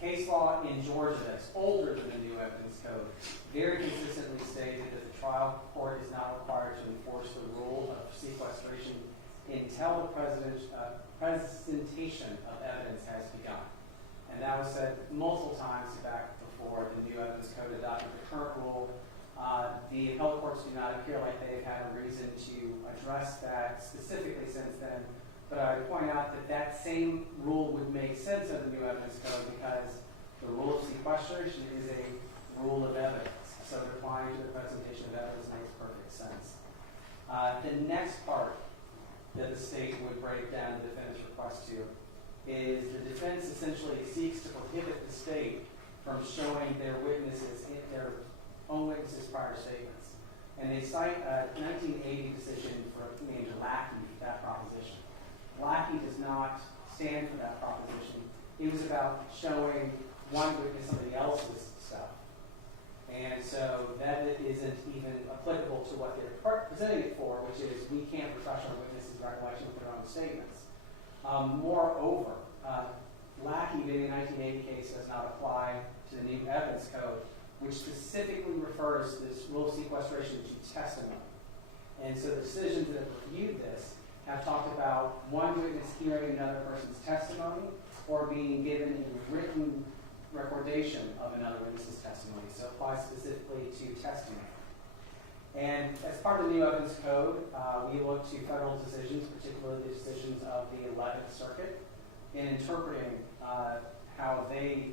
case law in Georgia that's older than the new evidence code very consistently stated that the trial court is not required to enforce the rule of sequestration until the presentation of evidence has begun. And that was said multiple times back before the new evidence code adopted the current rule. The appellate courts do not appear like they've had a reason to address that specifically since then. But I would point out that that same rule would make sense of the new evidence code because the rule of sequestration is a rule of evidence. So applying to the presentation of evidence makes perfect sense. The next part that the state would break down the defendant's request to is the defense essentially seeks to prohibit the state from showing their own witnesses' prior statements. And they cite a 1980 decision named Lackey for that proposition. Lackey does not stand for that proposition. It was about showing one witness somebody else's stuff. And so that isn't even applicable to what they're presenting it for, which is we can't refresh our witnesses' recollection with their own statements. Moreover, Lackey, being a 1980 case, does not apply to the new evidence code, which specifically refers this rule of sequestration to testimony. And so the decisions that have reviewed this have talked about one witness hearing another person's testimony or being given a written recordation of another witness's testimony. So it applies specifically to testimony. And as part of the new evidence code, we look to federal decisions, particularly the decisions of the 11th Circuit, in interpreting how they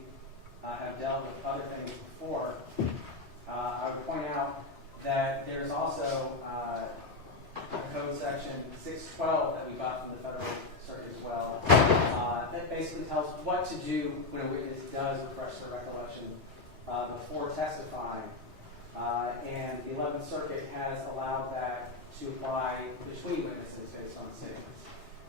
have dealt with other things before. I would point out that there's also code section 612 that we got from the Federal Circuit as well, that basically tells what to do when a witness does refresh their recollection before testifying. And the 11th Circuit has allowed that to apply between witnesses based on statements.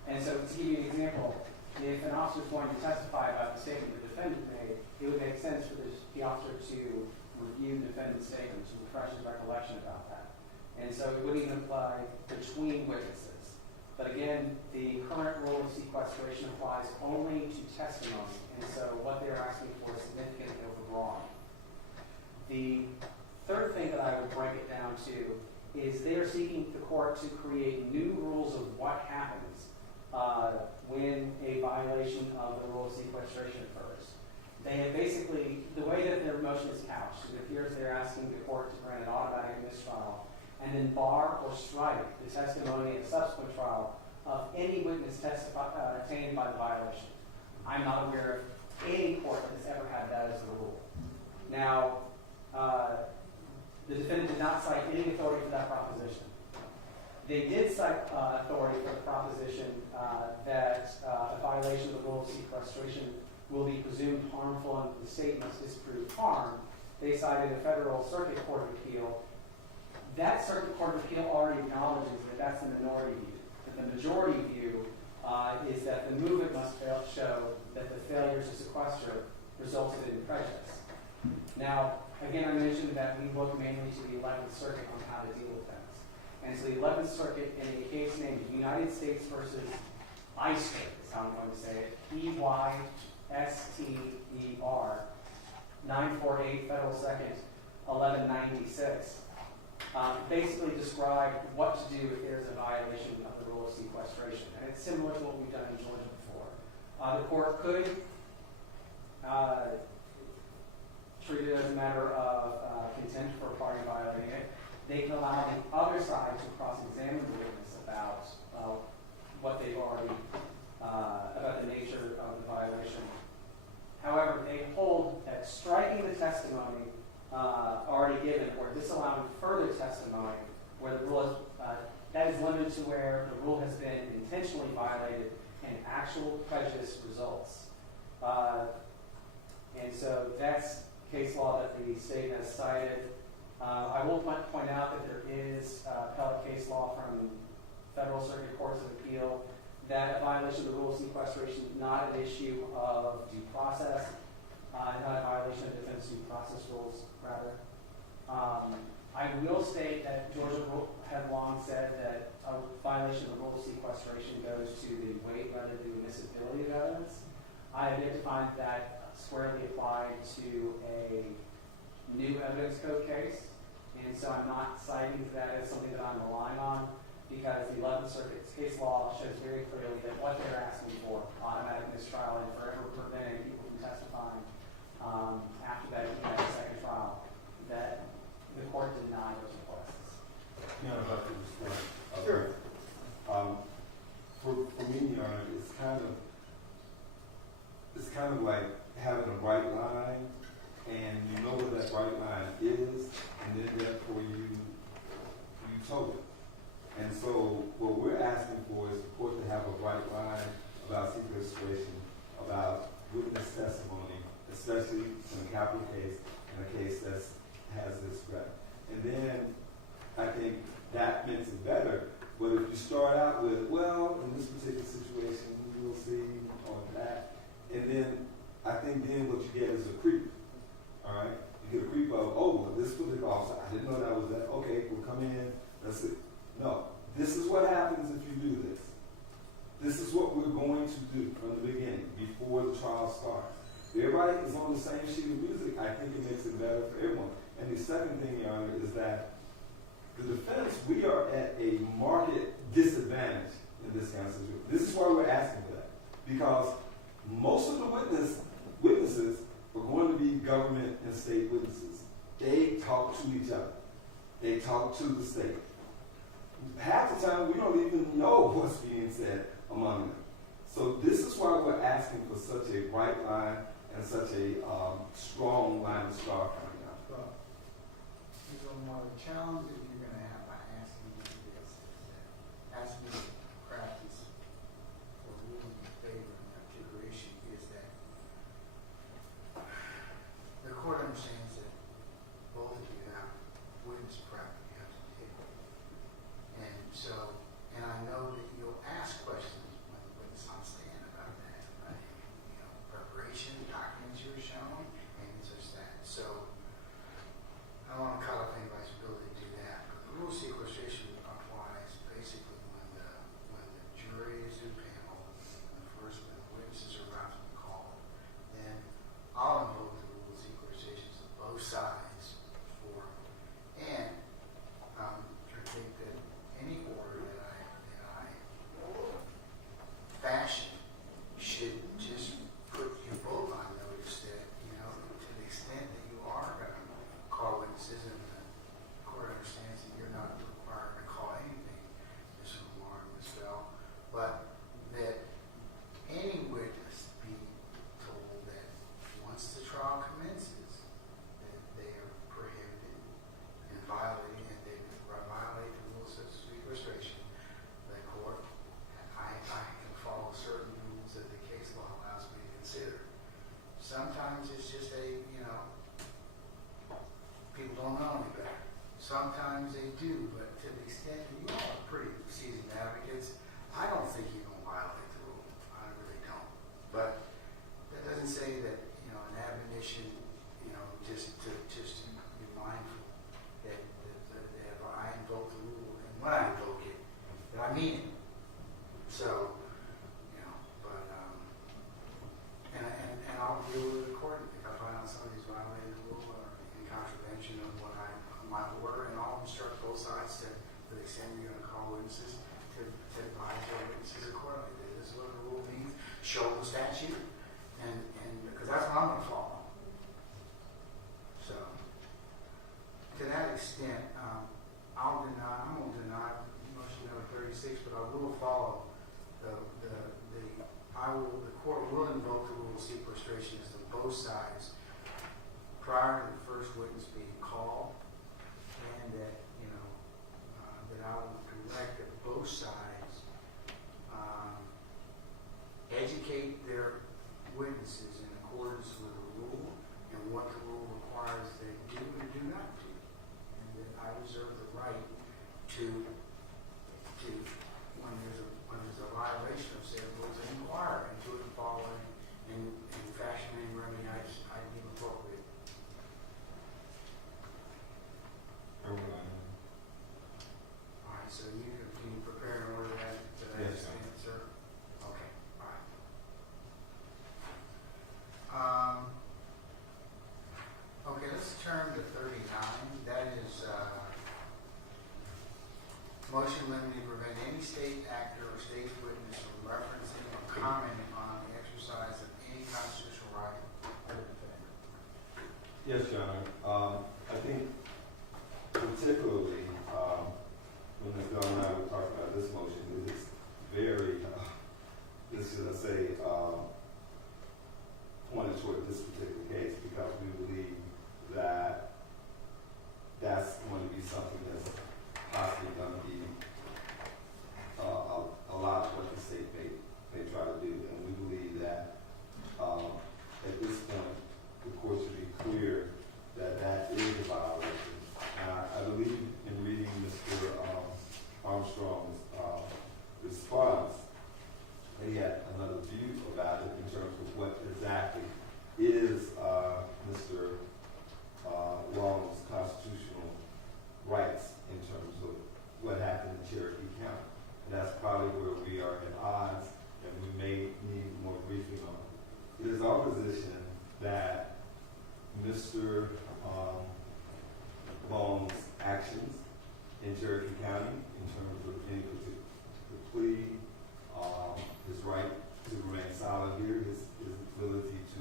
And so to give you an example, if an officer is going to testify about the statement the defendant made, it would make sense for the officer to review the defendant's statement to refresh his recollection about that. And so it wouldn't even apply between witnesses. But again, the current rule of sequestration applies only to testimony. And so what they're asking for is significantly overbroad. The third thing that I would break it down to is they are seeking the court to create new rules of what happens when a violation of the rule of sequestration occurs. They have basically, the way that their motion is couched, it appears they're asking the court to grant an automatic mistrial and then bar or strike the testimony in a subsequent trial of any witness obtained by the violation. I'm not aware of any court that has ever had that as the rule. Now, the defendant did not cite any authority for that proposition. They did cite authority for the proposition that a violation of the rule of sequestration will be presumed harmful and the state must disprove harm. They cited a Federal Circuit Court of Appeal. That Circuit Court of Appeal already acknowledges that that's the minority view. That the majority view is that the movement must show that the failure to sequester resulted in prejudice. Now, again, I mentioned that we look mainly to the 11th Circuit on how to deal with things. And so the 11th Circuit, in a case named United States versus Eyster, is how I'm going to say it, EYSTER, 948 Federal 2nd, 1196, basically described what to do if there's a violation of the rule of sequestration. And it's similar to what we've done in Georgia before. The court could treat it as a matter of contempt for a party violating it. They can allow the other side to cross-examine the witness about what they've already, about the nature of the violation. However, they hold that striking the testimony already given or disallowing further testimony where the rule is, that is limited to where the rule has been intentionally violated and actual prejudice results. And so that's case law that the state has cited. I will point out that there is appellate case law from Federal Circuit Courts of Appeal that a violation of the rule of sequestration is not an issue of due process, not a violation of defense due process rules, rather. I will state that Georgia had long said that a violation of the rule of sequestration goes to the weight rather than the admissibility of evidence. I have yet to find that squarely applied to a new evidence code case, and so I'm not citing that as something that I'm relying on, because the 11th Circuit's case law shows very clearly that what they're asking for, automatic mistrial and forever preventing people from testifying after that second trial, that the court denied those requests. Yeah, I'd like to respond. Sure. For me, Your Honor, it's kind of like having a bright line, and you know what that bright line is, and then therefore you told it. And so what we're asking for is the court to have a bright line about sequestration, about witness testimony, especially in a capital case, in a case that has this threat. And then I think that makes it better. But if you start out with, well, in this particular situation, we'll see on that, and then I think then what you get is a creep. All right, you get a creep of, oh, well, this particular officer, I didn't know that was that. Okay, we'll come in. That's it. No, this is what happens if you do this. This is what we're going to do from the beginning, before the trial starts. If everybody is on the same sheet of music, I think it makes it better for everyone. And the second thing, Your Honor, is that the defense, we are at a market disadvantage in this kind of situation. This is why we're asking for that. Because most of the witnesses are going to be government and state witnesses. They talk to each other. They talk to the state. Half the time, we don't even know what's being said among them. So this is why we're asking for such a bright line and such a strong line of star coming out. Well, you know, one of the challenges you're going to have by asking me this is that as we practice or ruling in favor of that configuration is that the court understands that both of you have witness prep you have to take. And so, and I know that you'll ask questions when the witness on stand about that, right? You know, preparation, documents you were shown, and such that. So, I don't want to cut off anybody's ability to do that, but the rule of sequestration applies basically when the jury is in panel, and when the witnesses are about to be called, then I'll invoke the rule of sequestration to both sides for, and I think that any order that I fashion should just put you both on notice that, you know, to the extent that you are going to call witnesses, and the court understands that you're not required to call anything, Mr. Lamar and Ms. Bell, but that any witness be told that once the trial commences, that they are prohibited and violating, and they violate the rules of sequestration. The court, I can follow certain rules that the case law allows me to consider. Sometimes it's just people don't know any better. Sometimes they do, but to the extent that you all are pretty seasoned advocates, I don't think you're going to violate the rule. I really don't. But that doesn't say that, you know, an admonition, you know, just to be mindful that if I invoke the rule, and when I invoke it, that I mean it. So, you know, but, and I'll deal with it accordingly. If I find out somebody's violated the rule or in contravention of what my order, and I'll instruct both sides to the extent you're going to call witnesses, to advise your witnesses accordingly. This is what the rule means. Show the statute, and because that's what I'm going to follow. So, to that extent, I won't deny motion number 36, but I will follow the court will invoke the rule of sequestration as to both sides prior to the first witness being called, and that, you know, that I will direct that both sides educate their witnesses in accordance with the rule and what the rule requires they do and do not do, and that I reserve the right to when there's a violation of said rules, to inquire into it and following in fashioning remedy I deem appropriate. All right, so can you prepare an order that I understand, sir? Okay, all right. prevent any state actor or state witness from referencing or commenting on the exercise of any constitutional right of the defendant. Yes, Your Honor. I think particularly when Ms. Bell and I were talking about this motion, it is very, should I say, pointed toward this particular case because we believe that that's going to be something that's possibly going to be a lot of what the state may try to do. And we believe that at this point, the court should be clear that that is a violation. And I believe in reading Mr. Armstrong's response, he had another view about it in terms of what exactly is Mr. Long's constitutional rights in terms of what happened in Cherokee County. And that's probably where we are at odds, and we may need more briefing on it. It is our position that Mr. Long's actions in Cherokee County in terms of any particular plea, his right to remain silent here, his ability to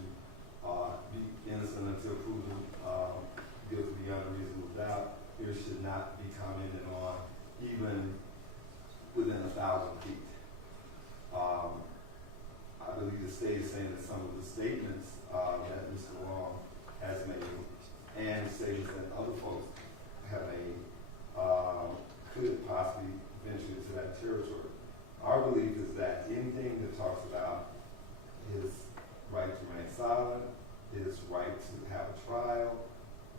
be innocent until proven guilty beyond a reasonable doubt, here should not be commented on even within 1,000 feet. I believe the state is saying that some of the statements that Mr. Long has made and statements that other folks have made could possibly venture into that territory. Our belief is that anything that talks about his right to remain silent, his right to have a trial,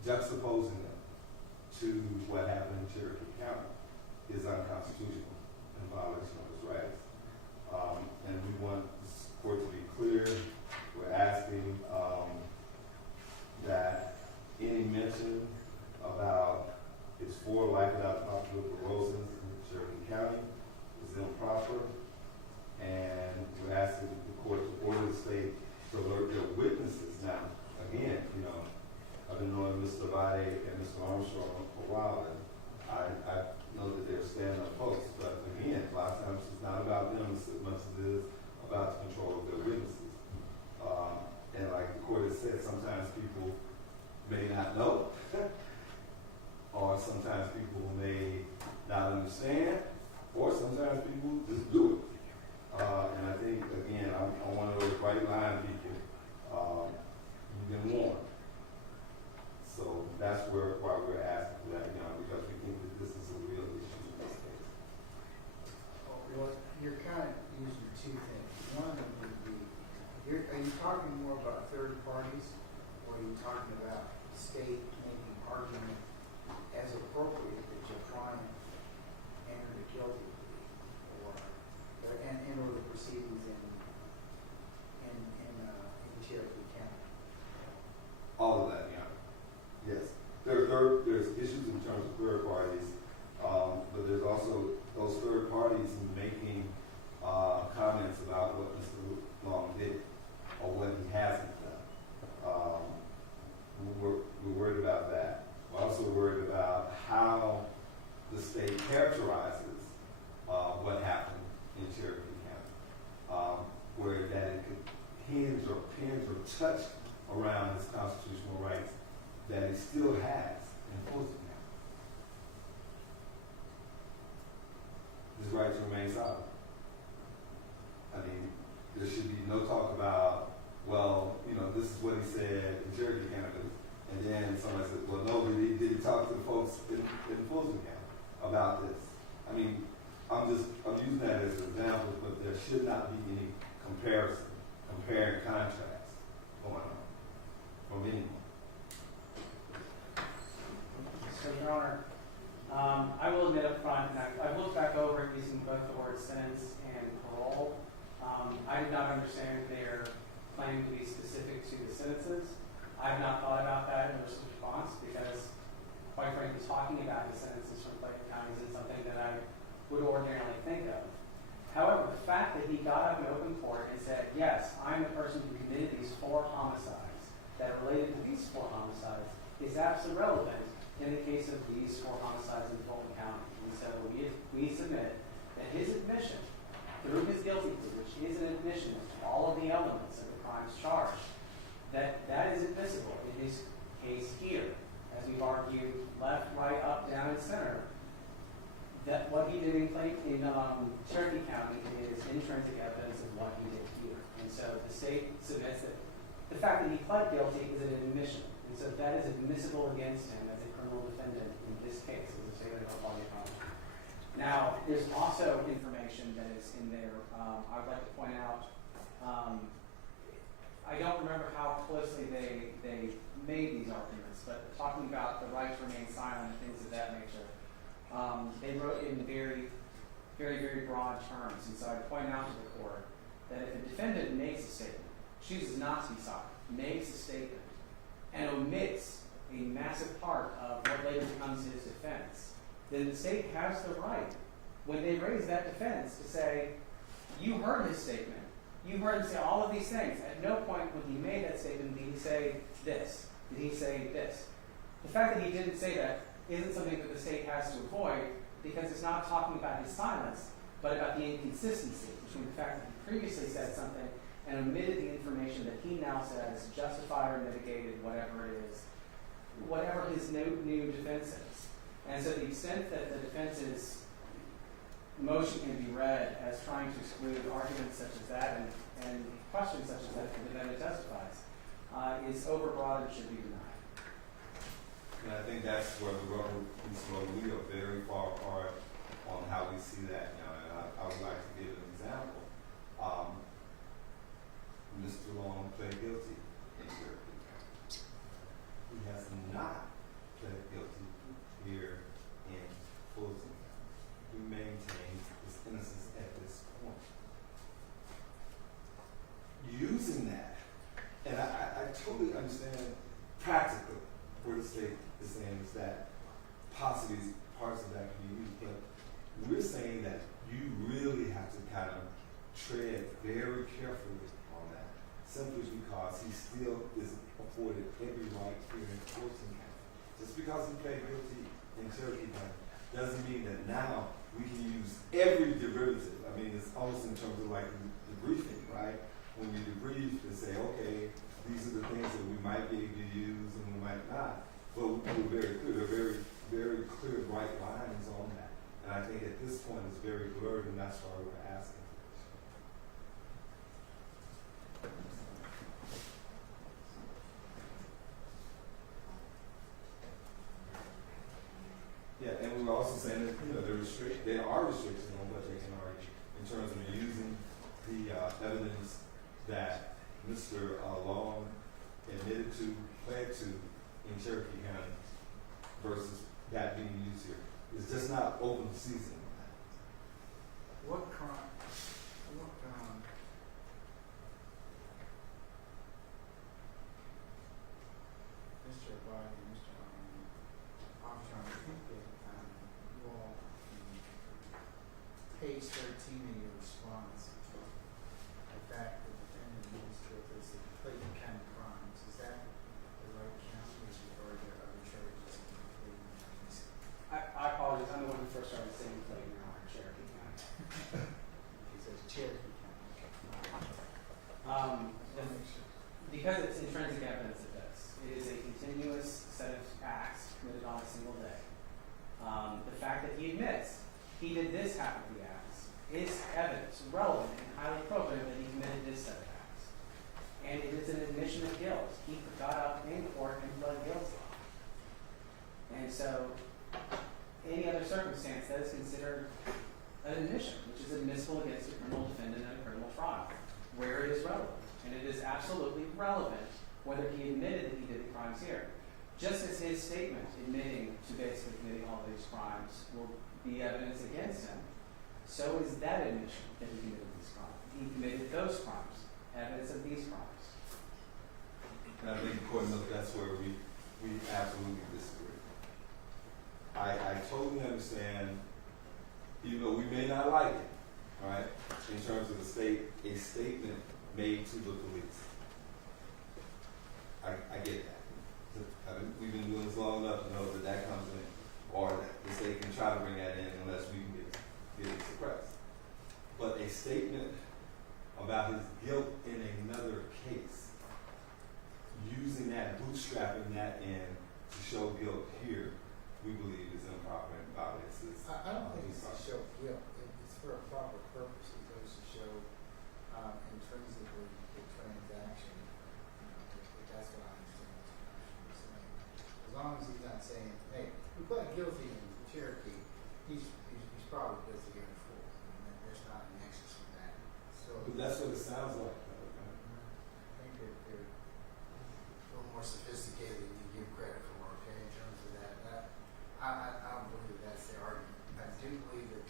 juxtaposing them to what happened in Cherokee County is unconstitutional in violation of his rights. And we want this court to be clear. We're asking that any mention about his 4 life without popular Rosens in Cherokee County is improper. And we're asking the court to order the state to alert their witnesses. Now, again, I've been knowing Mr. Vade and Mr. Armstrong for a while, and I know that they're stand-up folks, but again, a lot of times it's not about them as much as it is about the control of their witnesses. And like the court has said, sometimes people may not know, or sometimes people may not understand, or sometimes people just do it. And I think, again, I'm one of those bright line people. You've been warned. So that's why we're asking for that, because we think that this is a real issue in this case. Well, you're kind of using 2 things. One of them would be, are you talking more about third parties, or are you talking about state making argument as appropriate that your client entered a guilty plea, or the proceedings in Cherokee County? All of that, yes. There's issues in terms of third parties, but there's also those third parties making comments about what Mr. Long did or what he hasn't done. We're worried about that. We're also worried about how the state characterizes what happened in Cherokee County, where that it could hinge or touch around his constitutional rights that he still has in Fulton County. His right to remain silent. I mean, there should be no talk about, well, this is what he said in Cherokee County, and then somebody said, well, no, did he talk to the folks in Fulton County about this? I mean, I'm using that as an example, but there should not be any compare and contrast going on from anyone. So, Your Honor, I will admit up front, and I've looked back over it using both the word sentence and parole. I did not understand their claim to be specific to the sentences. I have not thought about that in response because, quite frankly, talking about the sentences from Fulton County isn't something that I would ordinarily think of. However, the fact that he got up in open court and said, yes, I'm the person who committed these 4 homicides that are related to these 4 homicides is absolutely relevant in the case of these 4 homicides in Fulton County. And so we submit from Cherokee County is intrinsic evidence of what he did here. And so the state submits that the fact that he pled guilty is an admission. And so that is admissible against him as a criminal defendant in this case, as a state of California. Now, there's also information that is in there. I would like to point out, I don't remember how closely they made these arguments, but talking about the right to remain silent and things of that nature, they wrote in very, very, very broad terms. And so I point out to the court that if a defendant makes a statement, chooses not to be silent, makes a statement, and omits a massive part of what later becomes his defense, then the state has the right, when they raise that defense, to say, you heard his statement. You heard him say all of these things. At no point when he made that statement did he say this. Did he say this? The fact that he didn't say that isn't something that the state has to avoid, because it's not talking about his silence, but about the inconsistency between the fact that he previously said something and omitted the information that he now says justified or mitigated whatever it is, whatever his new defense is. And so the extent that the defense's motion can be read as trying to exclude arguments such as that and questions such as that if the defendant testifies is overbroad and should be denied. And I think that's where the rubber meets the road. We are very far apart on how we see that now. And I would like to give an example. Mr. Long pled guilty in Cherokee County. He has not pled guilty here in Fulton County. He maintains his innocence at this point. Using that, and I totally understand practically where the state is saying is that possibly parts of that can be used, but we're saying that you really have to kind of tread very carefully on that, simply because he still is afforded every right here in Fulton County. Just because he pled guilty in Cherokee County doesn't mean that now we can use every derivative. I mean, it's almost in terms of like debriefing, right? When you debrief and say, okay, these are the things that we might be able to use and we might not. But we're very clear. There are very, very clear bright lines on that. And I think at this point it's very blurred, and that's why we're asking. Yeah, and we were also saying that there are restrictions on what they can argue in terms of using the evidence that Mr. Long admitted to, pled to in Cherokee County versus that being used here. It's just not open season on that. What crime, Mr. Abadi, I'm trying to think that you all, page 13 of your response, the fact that the defendant was guilty of Clayton County crimes, is that the right count, or are there other charges in Clayton County? I apologize. I'm the one who first started saying Clayton or Cherokee County. He says Cherokee County. Because it's intrinsic evidence of this, it is a continuous set of acts committed on a single day. The fact that he admits he did this half of the acts is evidence, relevant and highly probative that he committed this set of acts. And it is an admission of guilt. He got up in court and pled guilty. And so, any other circumstance that is considered an admission, which is admissible against a criminal defendant in a criminal trial, where it is relevant. And it is absolutely relevant whether he admitted that he did the crimes here. Just as his statement admitting to basically committing all these crimes will be evidence against him, so is that admission that he committed these crimes. He committed those crimes, evidence of these crimes. And I think, of course, that's where we absolutely disagree. I totally understand, even though we may not like it, right, in terms of a statement made to the police. I get that. We've been doing this long enough to know that that comes in, or that the state can try to bring that in unless we can get it suppressed. But a statement about his guilt in another case, using that, bootstrapping that in to show guilt here, we believe is improper and violates this. I don't think it's to show guilt. It's for a That's what it sounds like. I think that they're a little more sophisticated than you give credit for, okay, in terms of that. I don't believe that that's the argument. I do believe that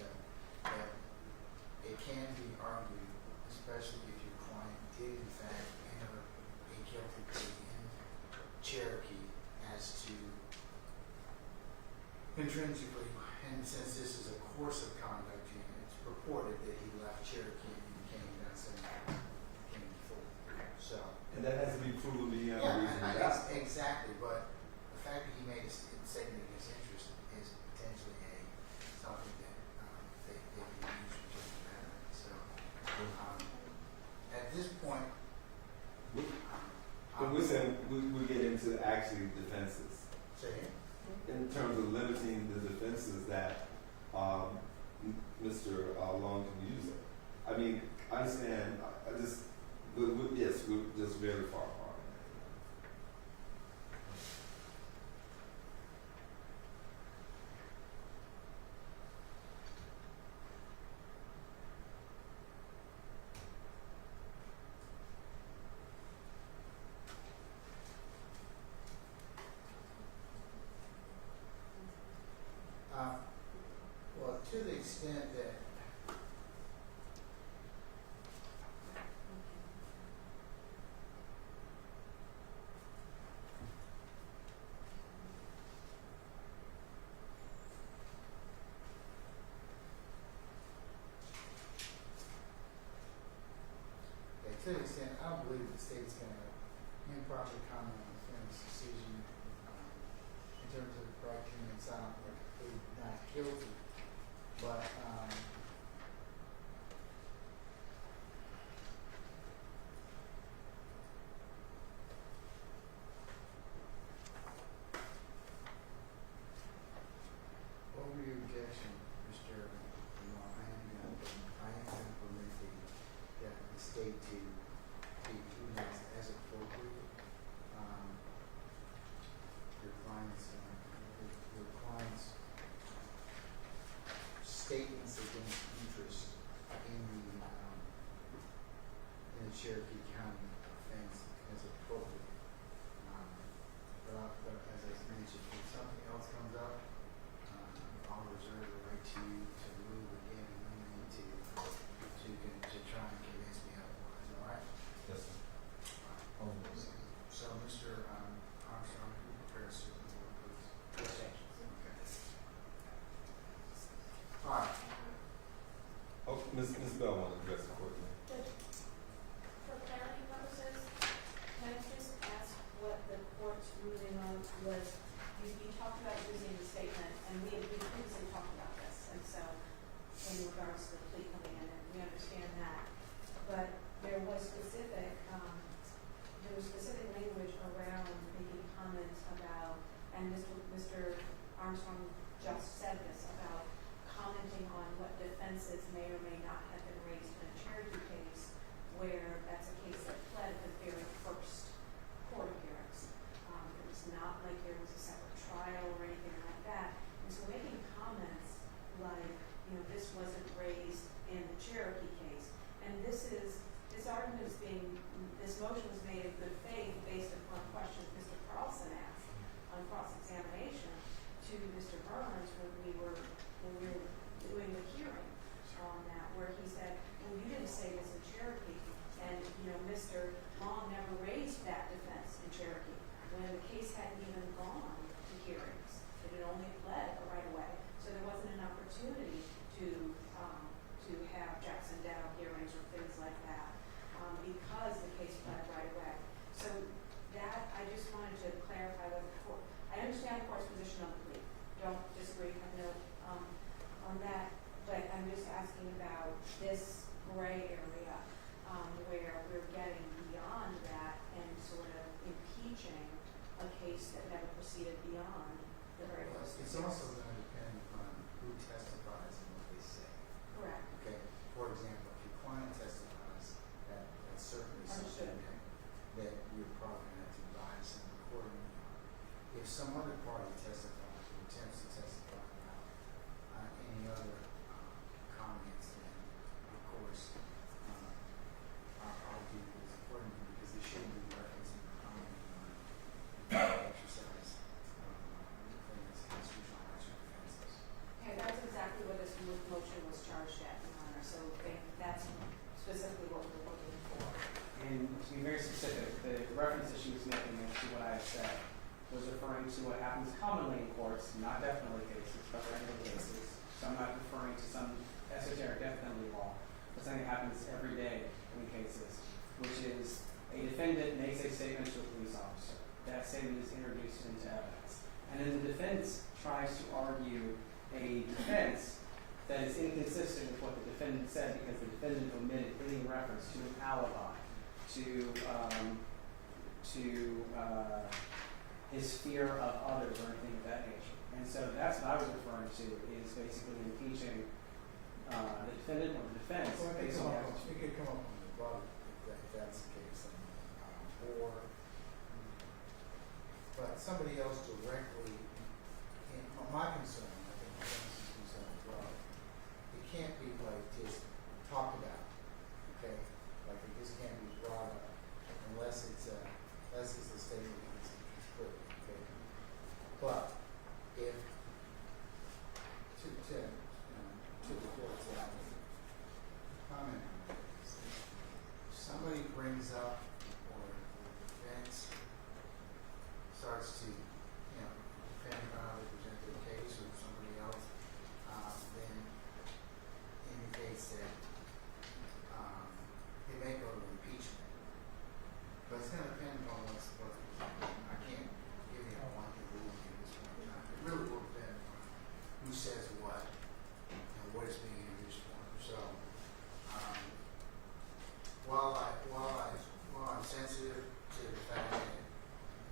it can be argued, especially if your client did in fact enter a guilty plea in Cherokee as to intrinsically, and since this is a course of conduct, and it's purported that he left Cherokee and came down came to Fulton. So. And that has to be proven beyond Yeah, reasonable doubt. exactly, but the fact that he made a statement of his interest is potentially something that they can use for just that. So, at this point, But we're saying we get into actually defenses. say again? In terms of limiting the defenses that Mr. Long can use it. I mean, I understand, yes, we're just very far apart. Well, to the extent that I don't believe the state's going to improperly comment on the defendant's decision in terms of writing and sound like they not guilty, but over your objection, Mr. Lamar, I am going to permit the state to be utilized as appropriate defense tries to argue a defense that is inconsistent with what the defendant said because the defendant omitted any reference to an alibi, to his fear of others or anything of that nature. And so that's what I was referring to, is basically impeaching the defendant or the defense Well, it based could on come up, the it could come up on the bottom if that's the case, but somebody else directly, my concern, I think the defense's concern as well, it can't be like just talked about, okay? Like it just can't be brought up unless it's a statement that's put, okay? But if, to the court's comment on this, if somebody brings up or the defense starts to, depending on how they present their case or somebody else, then indicates that it may go to impeachment. But it's going to depend on what I can't give you a blanket rule at this point in time. It really will depend on who says what and what is being introduced for. So, while I'm sensitive to the fact that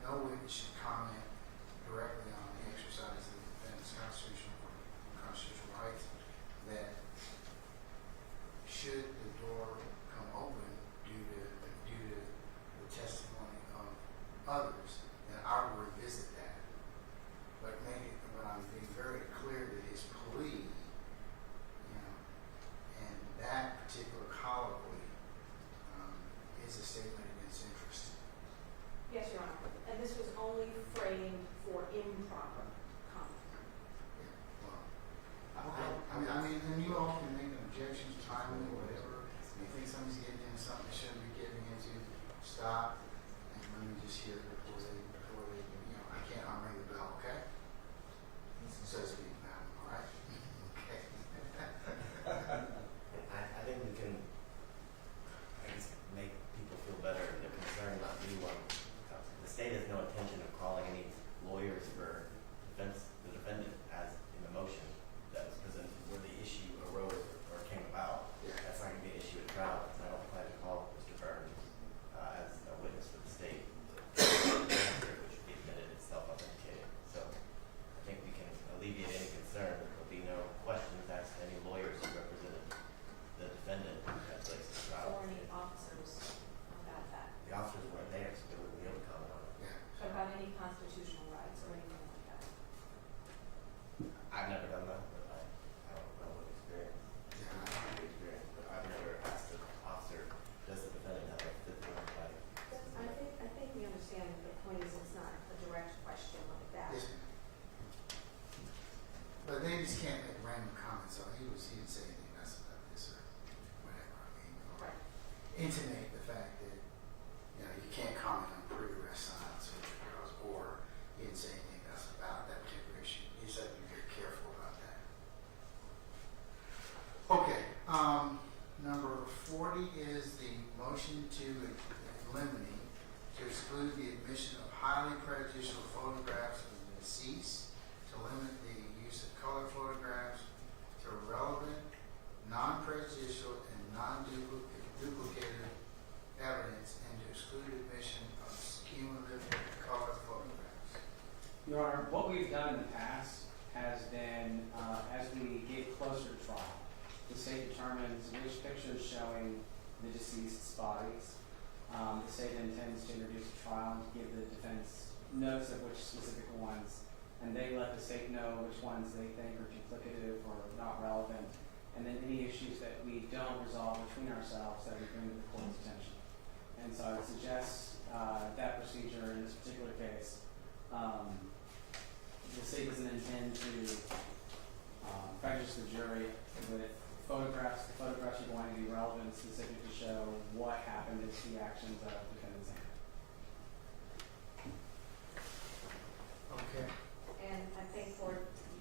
no witness should comment directly on the exercise of the defendant's constitutional rights, that should the door come open due to the testimony of others, then I will revisit that. But I'm being very clear that his plea, and that particular colloquy is a statement against interest. Yes, Your Honor, and this was only framed for improper comment. Yeah, well, I mean, and you all can make objections, timely, or whatever. If you think somebody's getting into something they shouldn't be getting into, stop and let me just hear it before they, I can't unring the bell, okay? So to speak, now, all right? Okay. I think we can, make people feel better if they're concerned about new one. The state has no intention of calling any lawyers for the defendant as in the motion that was presented where the issue arose or came about. Yeah. That's not going to be an issue at trial, and I don't plan to call Mr. Burns as a witness for the state. Which would be admitted as self-authenticated. So I think we can alleviate any concern. There'll be no questions asked to any lawyers who represented the defendant at place of trial. Or any officers about that. The officers weren't there, so they wouldn't be able to comment on it. Yeah. But about any constitutional rights or anything like that. I've never done that, but I don't know what experience. Yeah. I have the experience, but I've never asked an officer, does the defendant have a fifth amendment right? I think we understand the point is it's not a direct question like that. Yes, ma'am. But they just can't make random comments on, he didn't say anything nice about this or whatever, I mean, or Right. intimate the fact that, you can't comment on pre-arrest silence or he didn't say anything else about that particular issue. He said be very careful about that. Okay, number 40 is the motion to eliminate, to exclude the admission of highly prejudicial photographs of the deceased, to limit the use of color photographs, to relevant, non-prejudicial, and non-duplicated evidence, and to exclude admission of cumulative color photographs. Your Honor, what we've done in the past has been, as we get closer to trial, the state determines which pictures showing the deceased's bodies. The state intends to introduce a trial and to give the defense notes of which specific ones, and they let the state know which ones they think are duplicative or not relevant, and then any issues that we don't resolve between ourselves that we bring to the court's attention. And so I would suggest that procedure in this particular case. The state doesn't intend to prejudice the jury with photographs. The photographs are going to be relevant, specific to show what happened is the actions of defendant's hand. Okay. And I think for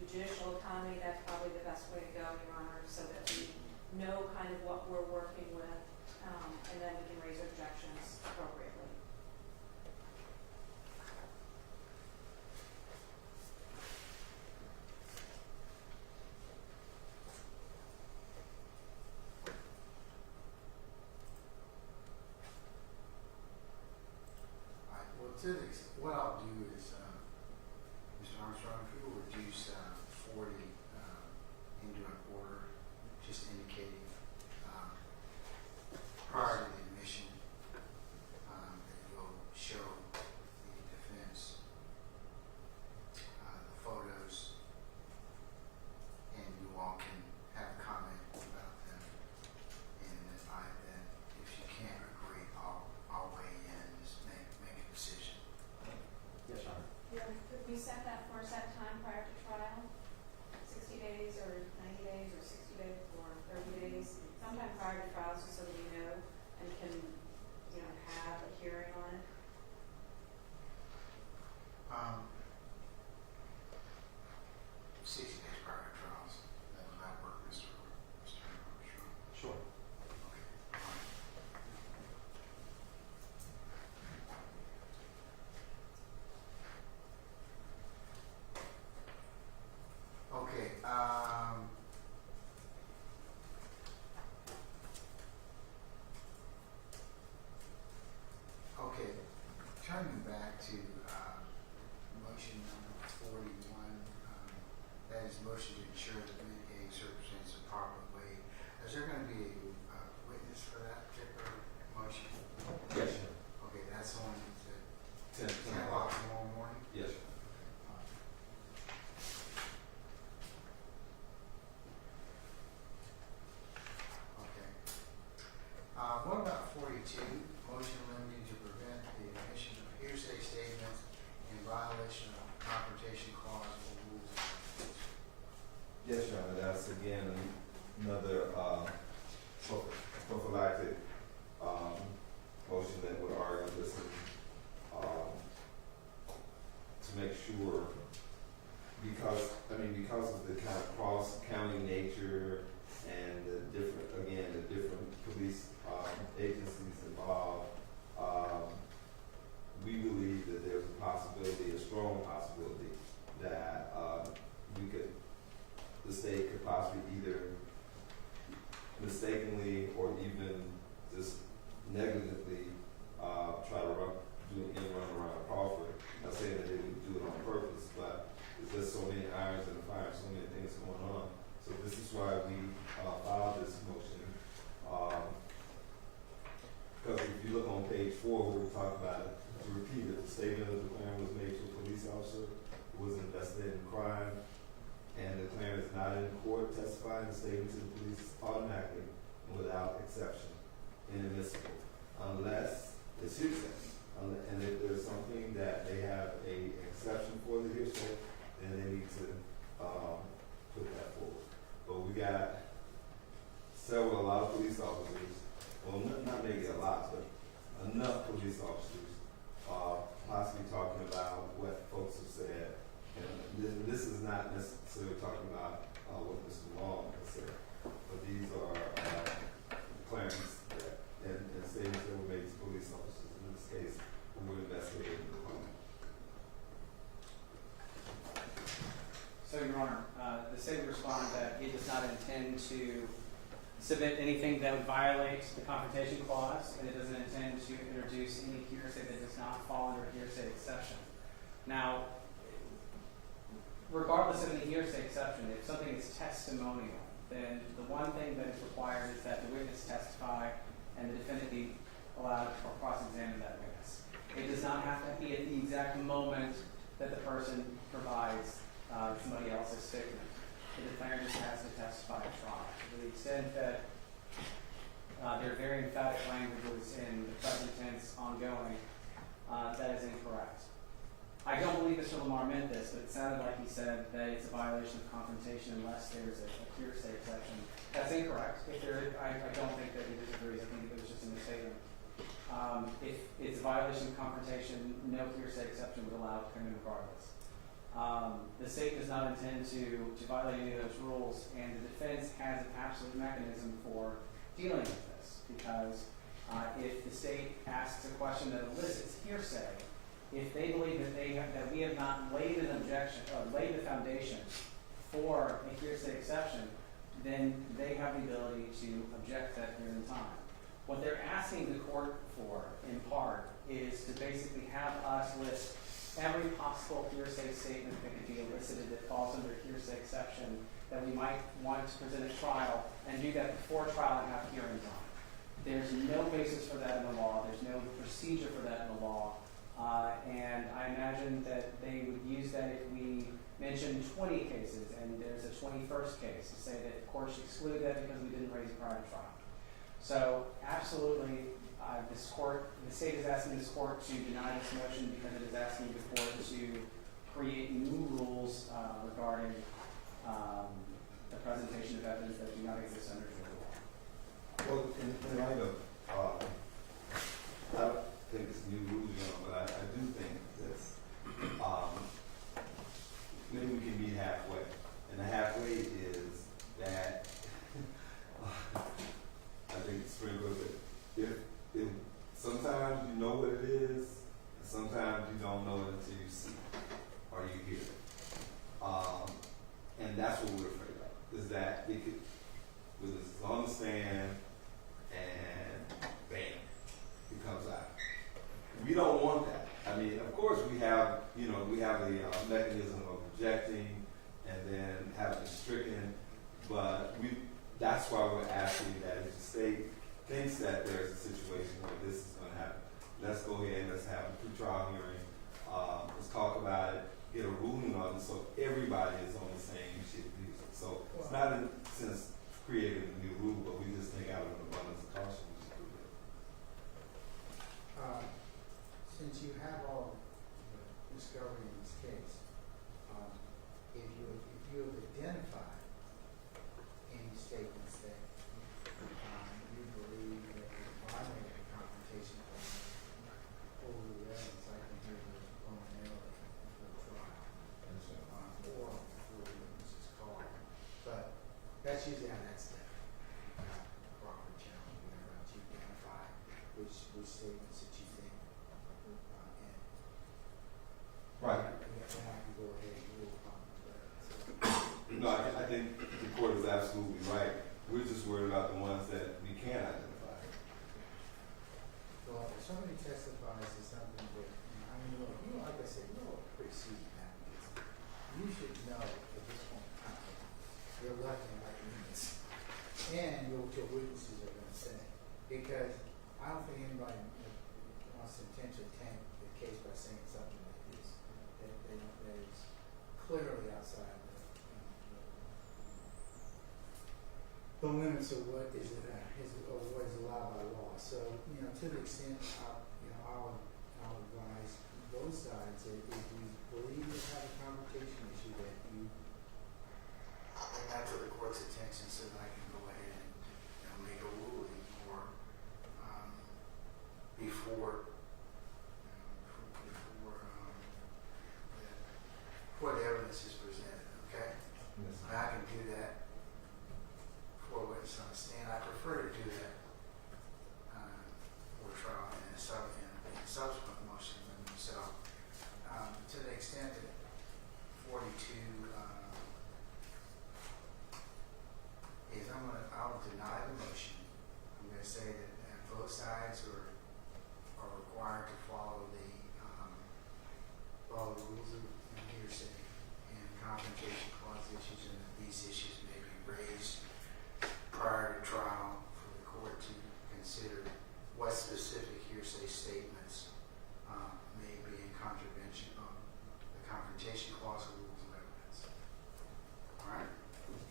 judicial economy, that's probably the best way to go, Your Honor, so that we know kind of what we're working with, and then we can raise objections appropriately. that's again another prophylactic motion that would argue this to make sure, because of the kind of cross county nature and the different police agencies involved, we believe that there's a possibility, a strong possibility, that the state could possibly either mistakenly or even just negligently try to do an end run around Crawford. Not saying that they would do it on purpose, but there's just so many irons in the fire, so many things going on. So this is why we filed this motion. Because if you look on page 4 where we talk about it, to repeat it, the statement of the declarant was made to a police officer who was investigating crime, and the declarant is not in court testifying. The statement to the police is automatically and without exception inadmissible unless it's hearsay. And if there's something that they have a exception for the hearsay, then they need to put that forward. But we got a lot of police officers, well, not maybe a lot, but enough police officers possibly talking about what folks have said. And this is not necessarily talking about what Mr. Long has said, but these are claims and statements that were made to police officers in this case who were investigating the crime. So, Your Honor, the state would respond that it does not intend to submit anything that would violate the Confrontation Clause, and it doesn't intend to introduce any hearsay that does not fall under a hearsay exception. Now, regardless of the hearsay exception, if something is testimonial, then the one thing that is required is that the witness testify and the defendant be allowed to cross-examine that witness. It does not have to be at the exact moment that the person provides somebody else's statement. The declarant just has to testify at trial. To the extent that there are very emphatic languages in the present tense ongoing, that is incorrect. I don't believe Mr. Lamar meant this, but it sounded like he said that it's a violation of confrontation unless there's a hearsay exception. That's incorrect. I don't think that he disagrees. I think it was just a misstatement. If it's a violation of confrontation, no hearsay exception would allow it to come in regardless. The state does not intend to violate any of those rules, and the defense has an absolute mechanism for dealing with this, because if the state asks a question that elicits hearsay, if they believe that we have not laid an objection or laid the foundation for a hearsay exception, then they have the ability to object to that period of time. What they're asking the court for, in part, is to basically have us list every possible hearsay statement that could be elicited that falls under a hearsay exception that we might want to present at trial, and do that before trial and have hearings on. There's no basis for that in the law. There's no procedure for that in the law. And I imagine that they would use that if we mentioned 20 cases and there's a 21st case, to say that the court should exclude that because we didn't raise it prior to trial. So absolutely, the state is asking this court to deny this motion because it is asking the court to create new rules regarding the presentation of evidence that do not exist under Georgia law. Well, in light of, I don't think it's new rules, but I do think that maybe we can meet halfway. And the halfway is that I think Sprinkler said, if sometimes you know what it is, and sometimes you don't know it until you see it or you hear it. And that's what we're afraid of, is that it could, with this and what your witnesses are gonna say. Because I don't think anybody wants to intentionally tank the case by saying something like this, that is clearly outside the limits of what is allowed by law. So, to the extent, I'll advise both sides that if you believe you have a confrontation issue, that you bring that to the court's attention so that I can go ahead and make a ruling or before the evidence is presented. Okay, Yes. and I can do that for witness on the stand. I prefer to do that for trial and in subsequent motions than themselves. To the extent that 42 is I'll deny the motion. I'm going to say that both sides are required to follow the rules of hearsay and confrontation clause issues, and that these issues may be raised prior to trial for the court to consider what specific hearsay statements may be in contravention of the confrontation clause of rules of evidence. All right?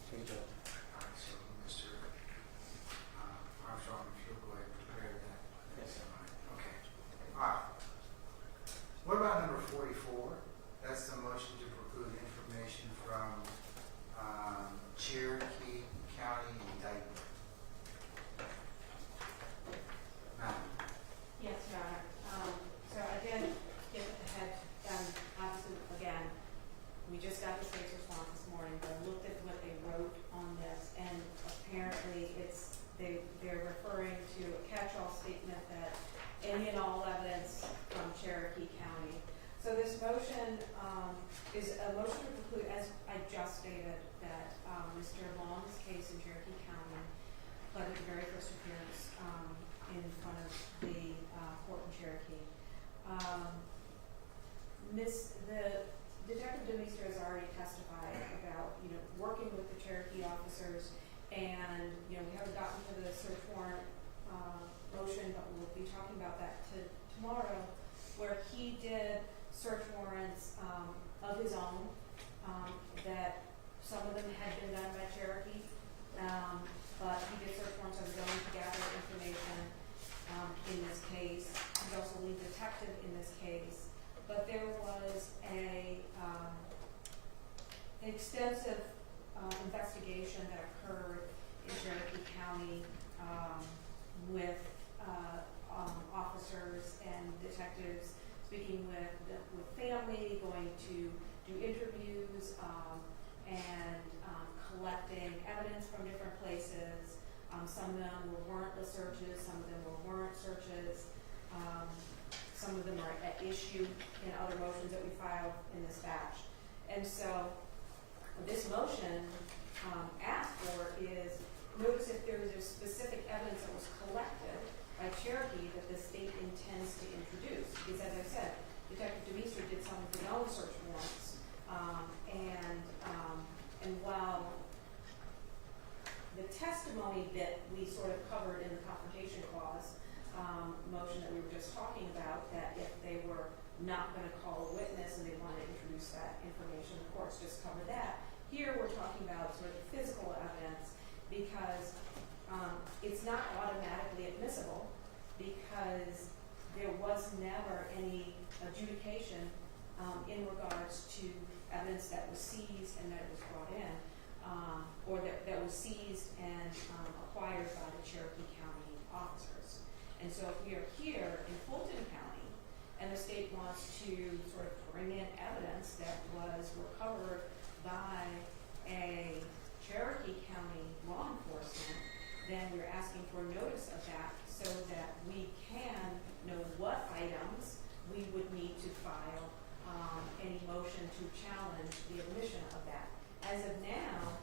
Thank you. All right, so Mr. Armstrong, if you'll go ahead and prepare that. Yes, sir. Okay. All right. What about number 44? That's the motion to preclude information from Cherokee County indictment. Madam. Yes, Your Honor. So I did get ahead, obviously, again, we just got the state's response this morning, but I looked at what they wrote on this, and apparently they're referring to a catch-all statement that any and all evidence from Cherokee County. So this motion is a motion to preclude, as I just stated, that Mr. Long's case in Cherokee County led to the very first appearance in front of the court in Cherokee. The Detective Demeester has already testified about, working with the Cherokee officers, and, we haven't gotten to the search warrant motion, but we'll be talking about that tomorrow, where he did search warrants of his own, that some of them had been done by Cherokee, but he did search warrants of his own to gather information in this case. He's also lead detective in this case. But there was an extensive investigation that occurred in Cherokee County with officers and detectives speaking with family, going to do interviews, and collecting evidence from different places. Some of them were warrantless searches, some of them were warrant searches. Some of them are at issue in other motions that we filed in this batch. And so what this motion asked for is, notice if there is specific evidence that was collected by Cherokee that the state intends to introduce. Because as I said, Detective Demeester did some of his own search warrants. And while the testimony that we sort of covered in the confrontation clause motion that we were just talking about, that if they were not going to call a witness and they wanted to introduce that information, the courts just covered that. Here we're talking about sort of physical evidence, because it's not automatically admissible, because there was never any adjudication in regards to evidence that was seized and that was brought in, or that was seized and acquired by the Cherokee County officers. And so if we are here in Fulton County and the state wants to sort of bring in evidence that was recovered by a Cherokee County law enforcement, then we're asking for notice of that so that we can know what items we would need to file any motion to challenge the admission of that. As of now,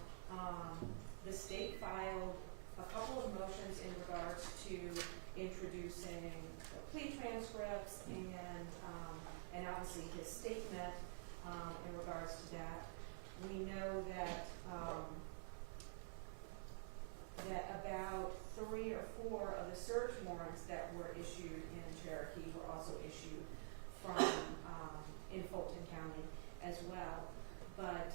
the state filed a couple of motions in regards to introducing the plea transcripts and obviously his statement in regards to that. We know that that about 3 or 4 of the search warrants that were issued in Cherokee were also issued from, in Fulton County as well. But,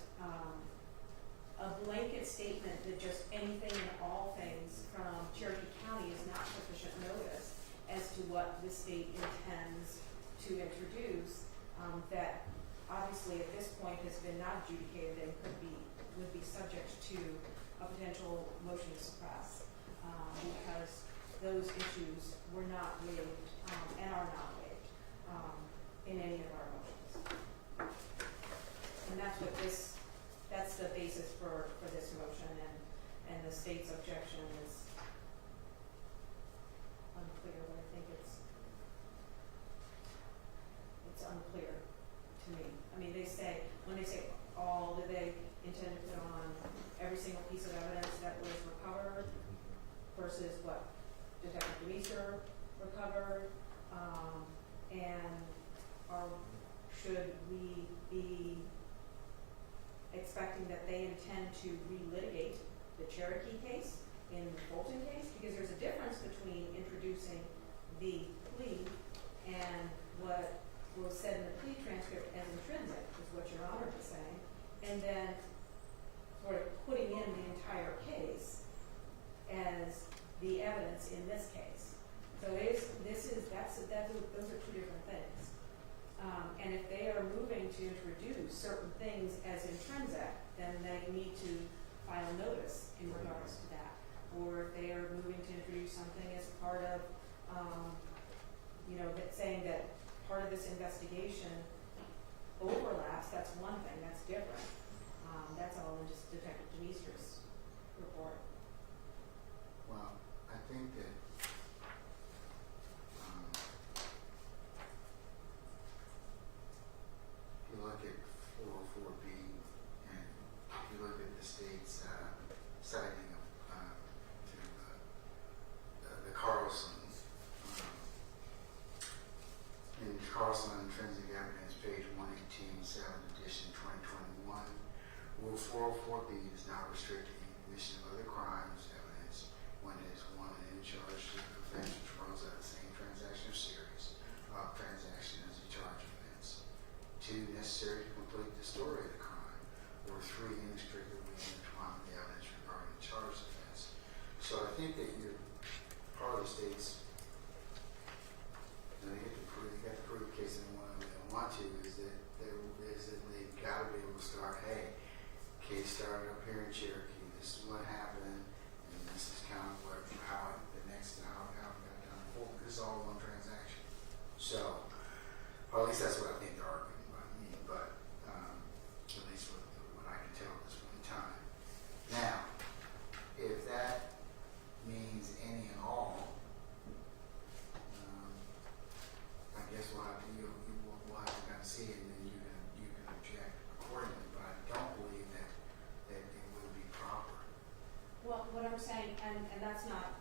a blanket statement that just anything and all things from Cherokee County is not sufficient notice as to what the state intends to introduce, that obviously at this point has been not adjudicated and would be subject to a potential motion to suppress, because those issues were not waived, and are not waived, in any of our motions. And that's what that's the basis for this motion, and the state's objection is unclear, but I think it's unclear to me. I mean, when they say all, do they intend to put on every single piece of evidence that was recovered versus what Detective Demeester recovered, should we be expecting that they intend to relitigate the Cherokee case in the Fulton case? Because there's a difference between introducing the plea and what was said in the plea transcript as intrinsic, is what Your Honor was saying, and then sort of putting in the entire case as the evidence in this case. So those are two different things. And if they are moving to introduce certain things as intrinsic, then they need to file notice in regards to that. Or if they are moving to introduce something as part of, saying that part of this investigation overlaps, that's one thing, that's different. That's all in just Detective Demeester's report. Well, I think that, if you look at 404B, and if you look at the state's citing to the Carlson, in Carlson Intrinsic Evidence, page 118, 7th edition, 2021, Rule 404B does not restrict the commission of other crimes evidence when it is one and in charge of the offense which arose out of the same transaction or series of transaction as a charge offense. 2, necessary to complete the story of the crime. Or 3, inextricably intertwined with the evidence regarding the charge offense. So I think that you're part of the state's, they got to prove the case in one way they don't want to, is that they've got to be able to start, hey, case started up here in Cherokee, this is what happened, and this is kind of how it got done before, because it's all one transaction. So, or at least that's what I think they're arguing about me, but at least what I can tell at this point in time. Now, if that means any and all, I guess we'll have to kind of see it, and then you can object accordingly. But I don't believe that it would be proper. Well, what I'm saying, and that's not,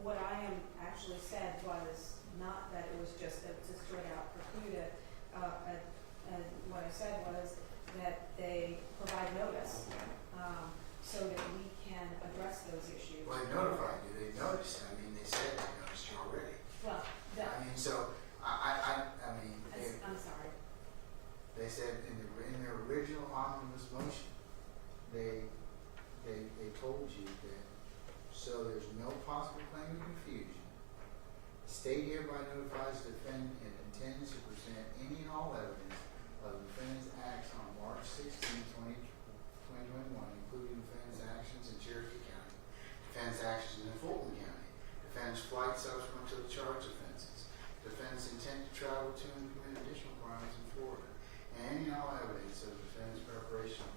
what I am actually said was not that it was just a straight out precluded. And what I said was that they provide notice, so that we can address those issues. Well, they notified you. They noticed. I mean, they said they noticed you already. Well, I mean, so I mean, I'm sorry. they said in their original omnibus motion, they told you that so there's no possible claim of confusion. The state hereby notifies the defendant it intends to present any and all evidence of the defendant's acts on March 16, 2021, including defendant's actions in Cherokee County, defendant's actions in Fulton County, defendant's flight subsequent to the charge offenses, defendant's intent to travel to and commit additional crimes in Florida, and any and all evidence of the defendant's preparation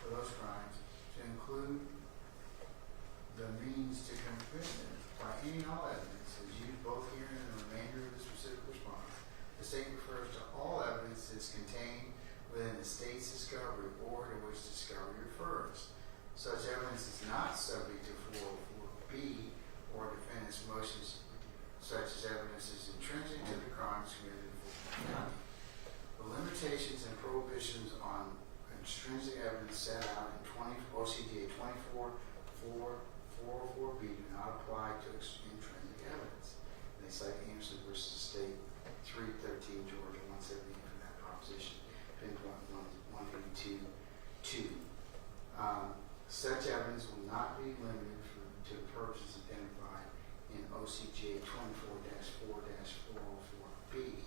for those crimes to include the means to commit them. By any and all evidence is used both here and in the remainder of the specific response. The state refers to all evidence that is contained within the state's discovery or to which discovery refers. Such evidence is not subject to 404B or defendant's motions, such as evidence is intrinsic to the crimes committed in Fulton County. The limitations and prohibitions on extrinsic evidence set out in OCDA 24.4 404B do not apply to intrinsic evidence. And they cite Anderson versus State 313 Georgia 170 for that proposition. Pinpoint 182.2. Such evidence will not be limited to the purposes identified in OCGA 24-4-404B.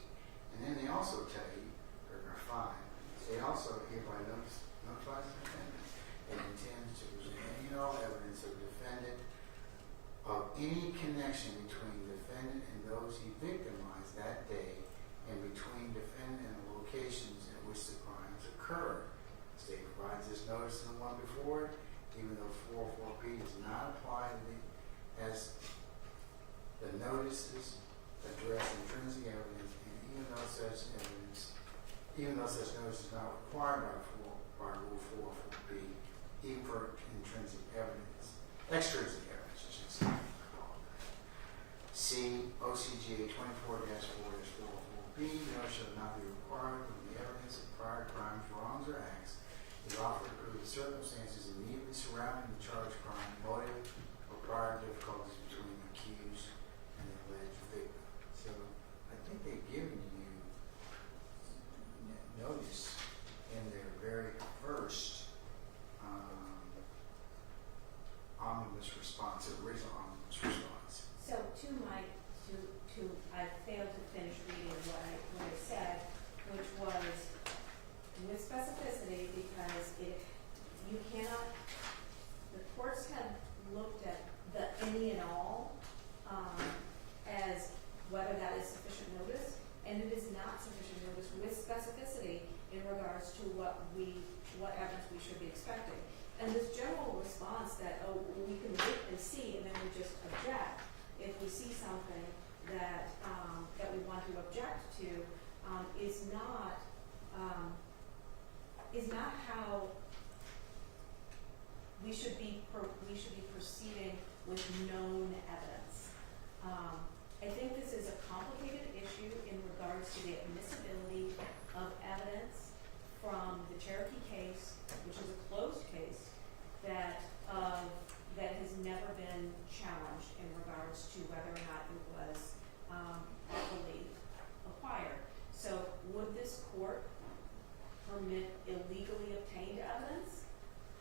And then they also tell you, paragraph 5, they also hereby notifies the defendant and intends to present any and all evidence of defendant of any connection between defendant and those he victimized that day and between defendant and the locations in which the crimes occurred. The state provides this notice in the one before it, even though 404B does not apply to as the notices address intrinsic evidence, and even though such notice is not required by Rule 404B, even for intrinsic evidence, extrinsic evidence, I should say. See OCGA 24-4-404B, notice shall not be required when the evidence of prior crimes, wrongs, or acts is offered to prove the circumstances immediately surrounding the charged crime, motive, or prior difficulties between the accused and the alleged victim. So I think they've given you notice in their very first omnibus response, original omnibus response. So I failed to finish reading what I said, which was with specificity, because you cannot, the courts have looked at the any and all as whether that is sufficient notice, and it is not sufficient notice with specificity in regards to what evidence we should be expecting. And this general response that, oh, we can wait and see, and then we just object if we see something that we want to object to, is not how we should be proceeding with known evidence. I think this is a complicated issue in regards to the admissibility of evidence from the Cherokee case, which is a closed case, that has never been challenged in regards to whether or not it was lawfully acquired. So would this court permit illegally obtained evidence?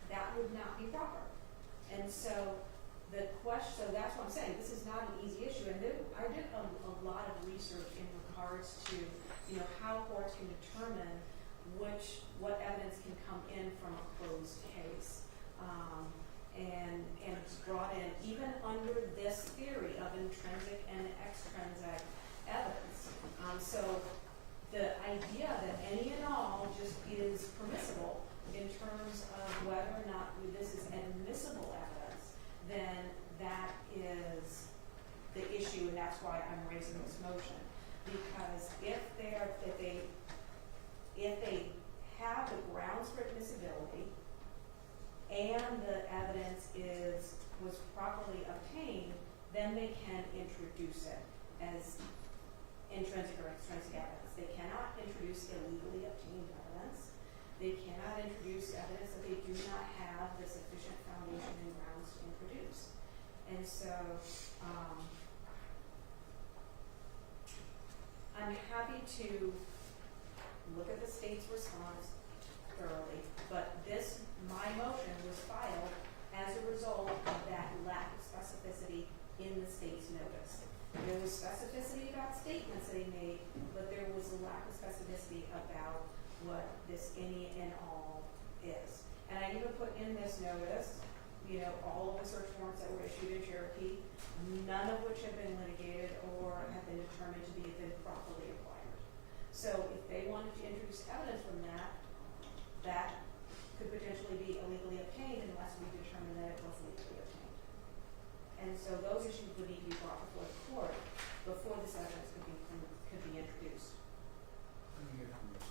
That would not be proper. And so so that's what I'm saying. This is not an easy issue. And I did a lot of research in regards to, how courts can determine what evidence can come in from a closed case. And it's brought in even under this theory of intrinsic and extrinsic evidence. So the idea that any and all just is permissible in terms of whether or not this is admissible evidence, then that is the issue, and that's why I'm raising this motion. Because if they have the grounds for admissibility and the evidence was properly obtained, then they can introduce it as intrinsic or extrinsic evidence. They cannot introduce illegally obtained evidence. They cannot introduce evidence that they do not have the sufficient foundation and grounds to introduce. And so I'm happy to look at the state's response thoroughly, but my motion was filed as a result of that lack of specificity in the state's notice. There was specificity about statements they made, but there was a lack of specificity about what this any and all is. And I even put in this notice, all of the search warrants that were issued in Cherokee, none of which have been litigated or have been determined to be properly acquired. So if they wanted to introduce evidence from that could potentially be illegally obtained unless we determine that it was legally obtained. And so those issues would need to be brought before the court before this evidence could be introduced. Let me hear from you.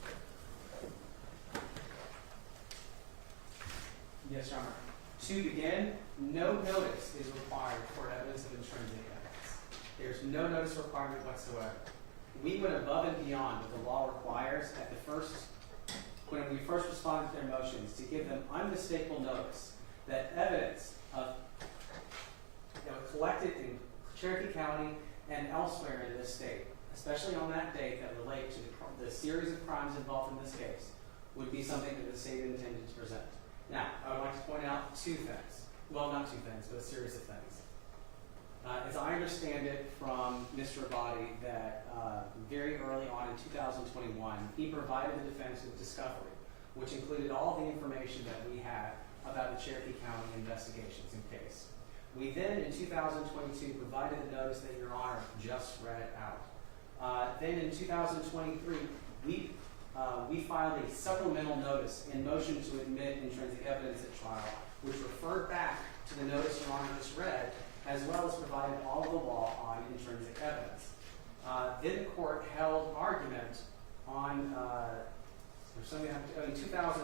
Yes, Your Honor. To begin, no notice is required for evidence of intrinsic evidence. There's no notice requirement whatsoever. We went above and beyond what the law requires when we first responded to their motions to give them unmistakable notice that evidence of collected in Cherokee County and elsewhere in this state, especially on that date that relate to the series of crimes involved in this case, would be something that the state intended to present. Now, I would like to point out two things. Well, not two things, but a series of things. As I understand it from Mr. Abadi, that very early on in 2021, he provided the defense with discovery, which included all the information that we had about the Cherokee County investigations and case. We then, in 2022, provided the notice that Your Honor just read out. Then in 2023, we filed a supplemental notice in motion to admit intrinsic evidence at trial, which referred back to the notice Your Honor just read, as well as provided all of the law on intrinsic evidence. Then the court held argument on, in 2000,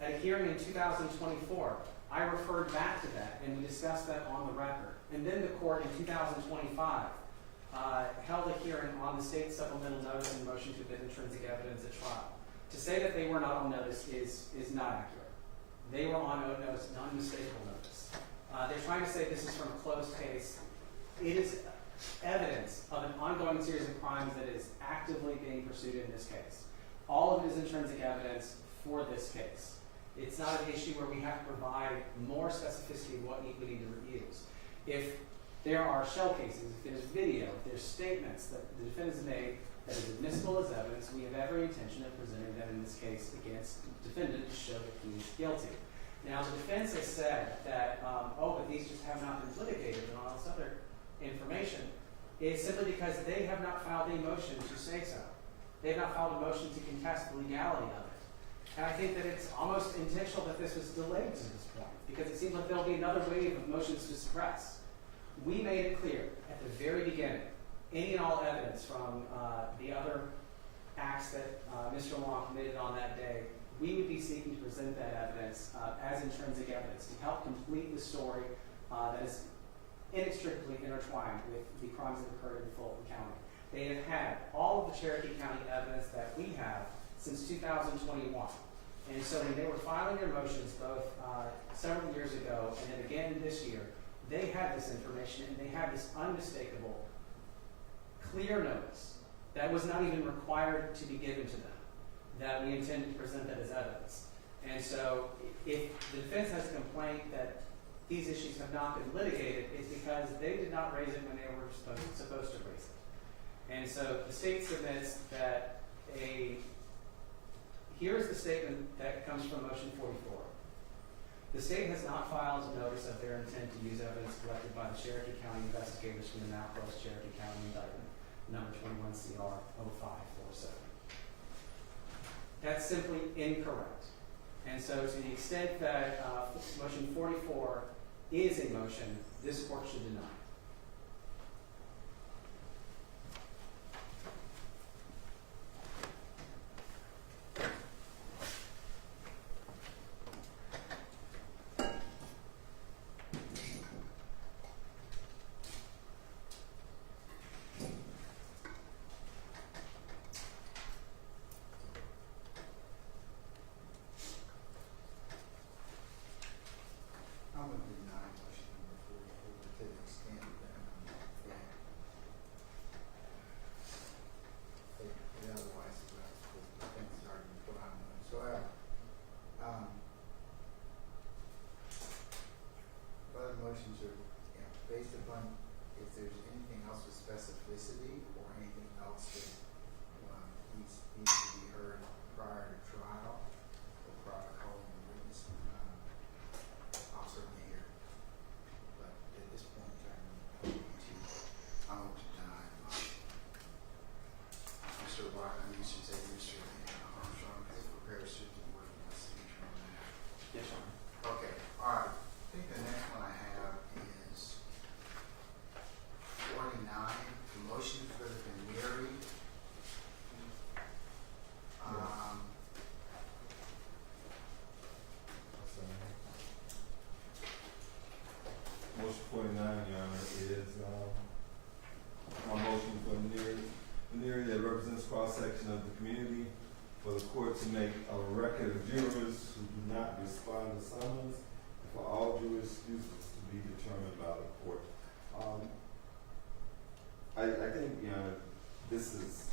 at a hearing in 2024, I referred back to that and we discussed that on the record. And then the court in 2025 held a hearing on the state supplemental notice in motion to admit intrinsic evidence at trial. To say that they were not on notice is not accurate. They were on notice, unmistakable notice. They're trying to say this is from a closed case. It is evidence of an ongoing series of crimes that is actively being pursued in this case. All of it is intrinsic evidence for this case. It's not an issue where we have to provide more specificity of what we need to use. If there are shell cases, if there's video, if there's statements that the defendant has made that is admissible as evidence, we have every intention of presenting them in this case against the defendant to show that he is guilty. Now, the defense has said that, but these just have not been litigated and all this other information. It's simply because they have not filed a motion to say so. They have not filed a motion to contest the legality of it. And I think that it's almost intentional that this was delayed to this point, because it seems like there'll be another wave of motions to suppress. We made it clear at the very beginning, any and all evidence from the other acts that Mr. Long committed on that day, we would be seeking to present that evidence as intrinsic evidence to help complete the story that is inextricably intertwined with the crimes that occurred in Fulton County. They have had all of the Cherokee County evidence that we have since 2021. And so when they were filing their motions both several years ago and then again this year, they had this information and they had this unmistakable, clear notice that was not even required to be given to them, that we intended to present that as evidence. And so if the defense has a complaint that these issues have not been litigated, it's because they did not raise it when they were supposed to raise it. And so the state submits that here's the statement that comes from motion 44. The state has not filed a notice of their intent to use evidence collected by the Cherokee County investigators from the now closed Cherokee County indictment, number 21 CR 0547. That's simply incorrect. And so to the extent that motion 44 is a motion, this court should deny. I'm going to deny motion number 44 to the extent not respond to summons, and for all due excuses to be determined by the court. I think, this is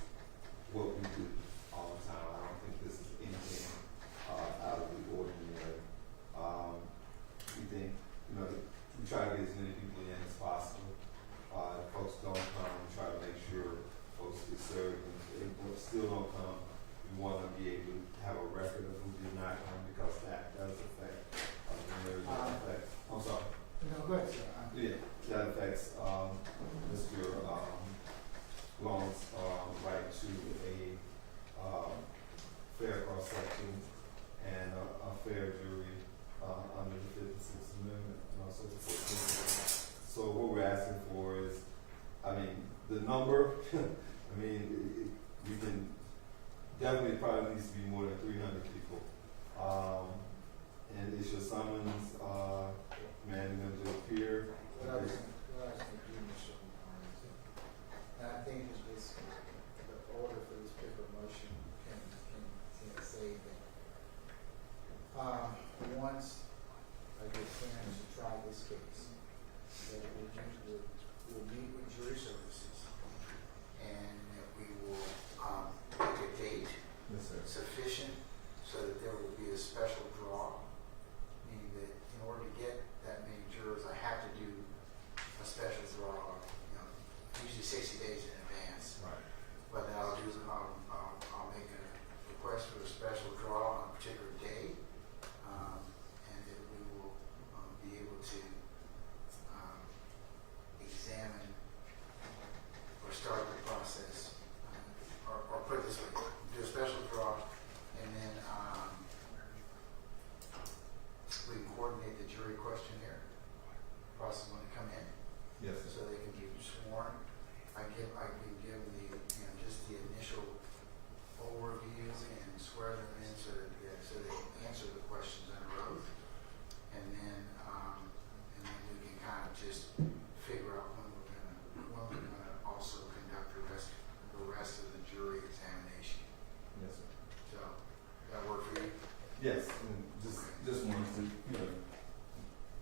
what we do all the time. I don't think this is anything out of the ordinary. We think, we try to get as many people in as possible. If folks don't come, we try to make sure folks get served. And if folks still don't come, we want to be able to have a record of who did not come, because that does affect, I'm sorry. No, go ahead, sir. Yeah, that affects, Mr. Long's, right to a, fair cross-section and a fair jury, under the 56th Amendment and also the 14th. So what we're asking for is, the number, we can, definitely probably needs to be more than 300 people. And it's your summons, commanding them to appear. What I was going to do, Mr. Barnes, and I think it's just the order for this particular motion can say that once I get clearance to try this case, that we'll meet with jury services, and that we will pick a date Yes, sir. sufficient so that there will be a special draw, meaning that in order to get that many jurors, I have to do a special draw, usually 60 days in advance. Right. What I'll do is I'll make a request for a special draw on a particular day, and that we will be able to examine or start the process, or put it this way, do a special draw, and then we can coordinate the jury questionnaire process when they come in, Yes, sir. so they can be sworn. I can give the, just the initial overviews and swear them in so that they can answer the questions under oath. And then we can kind of just figure out when we're gonna also conduct the rest of the jury examination. Yes, sir. So, that work for you? Yes, and just wanted to,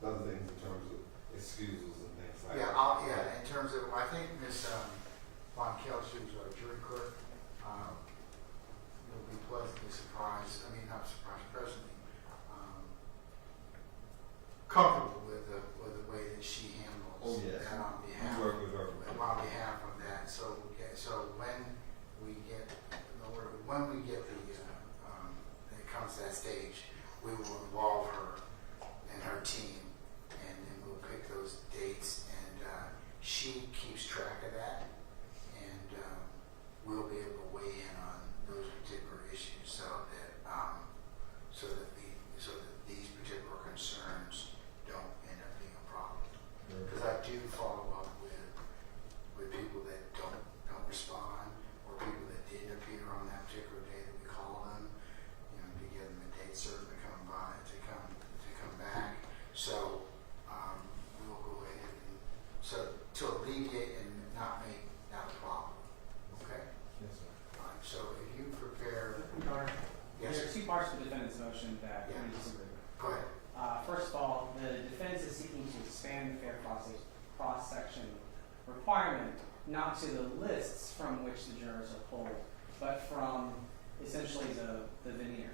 other things in terms of excuses and things like that. In terms of, I think Ms. Von Kelch, who's our jury clerk, will be pleasantly surprised, not surprised, presently, comfortable with the way that she handles Oh, yes. that on We behalf, work with her. of that. So when we get it comes to that stage, we will involve her and her team, and then we'll pick those dates, and she keeps track of that, and we'll be able to weigh in on those particular issues so that these particular concerns don't end up being a problem. Because I do follow up with people that don't respond, or people that didn't appear on that particular day that we call them, to give them a date certain to come back. So we'll go ahead and to alleviate and not make that a problem. Okay? Yes, sir. All right. So if you prepare, Your Honor, yes. there are two parts to the defendant's motion that Yeah. we disagree with. Go ahead. First of all, the defense is seeking to expand the fair cross-section requirement, not to the lists from which the jurors are pulled, but from essentially the veneer.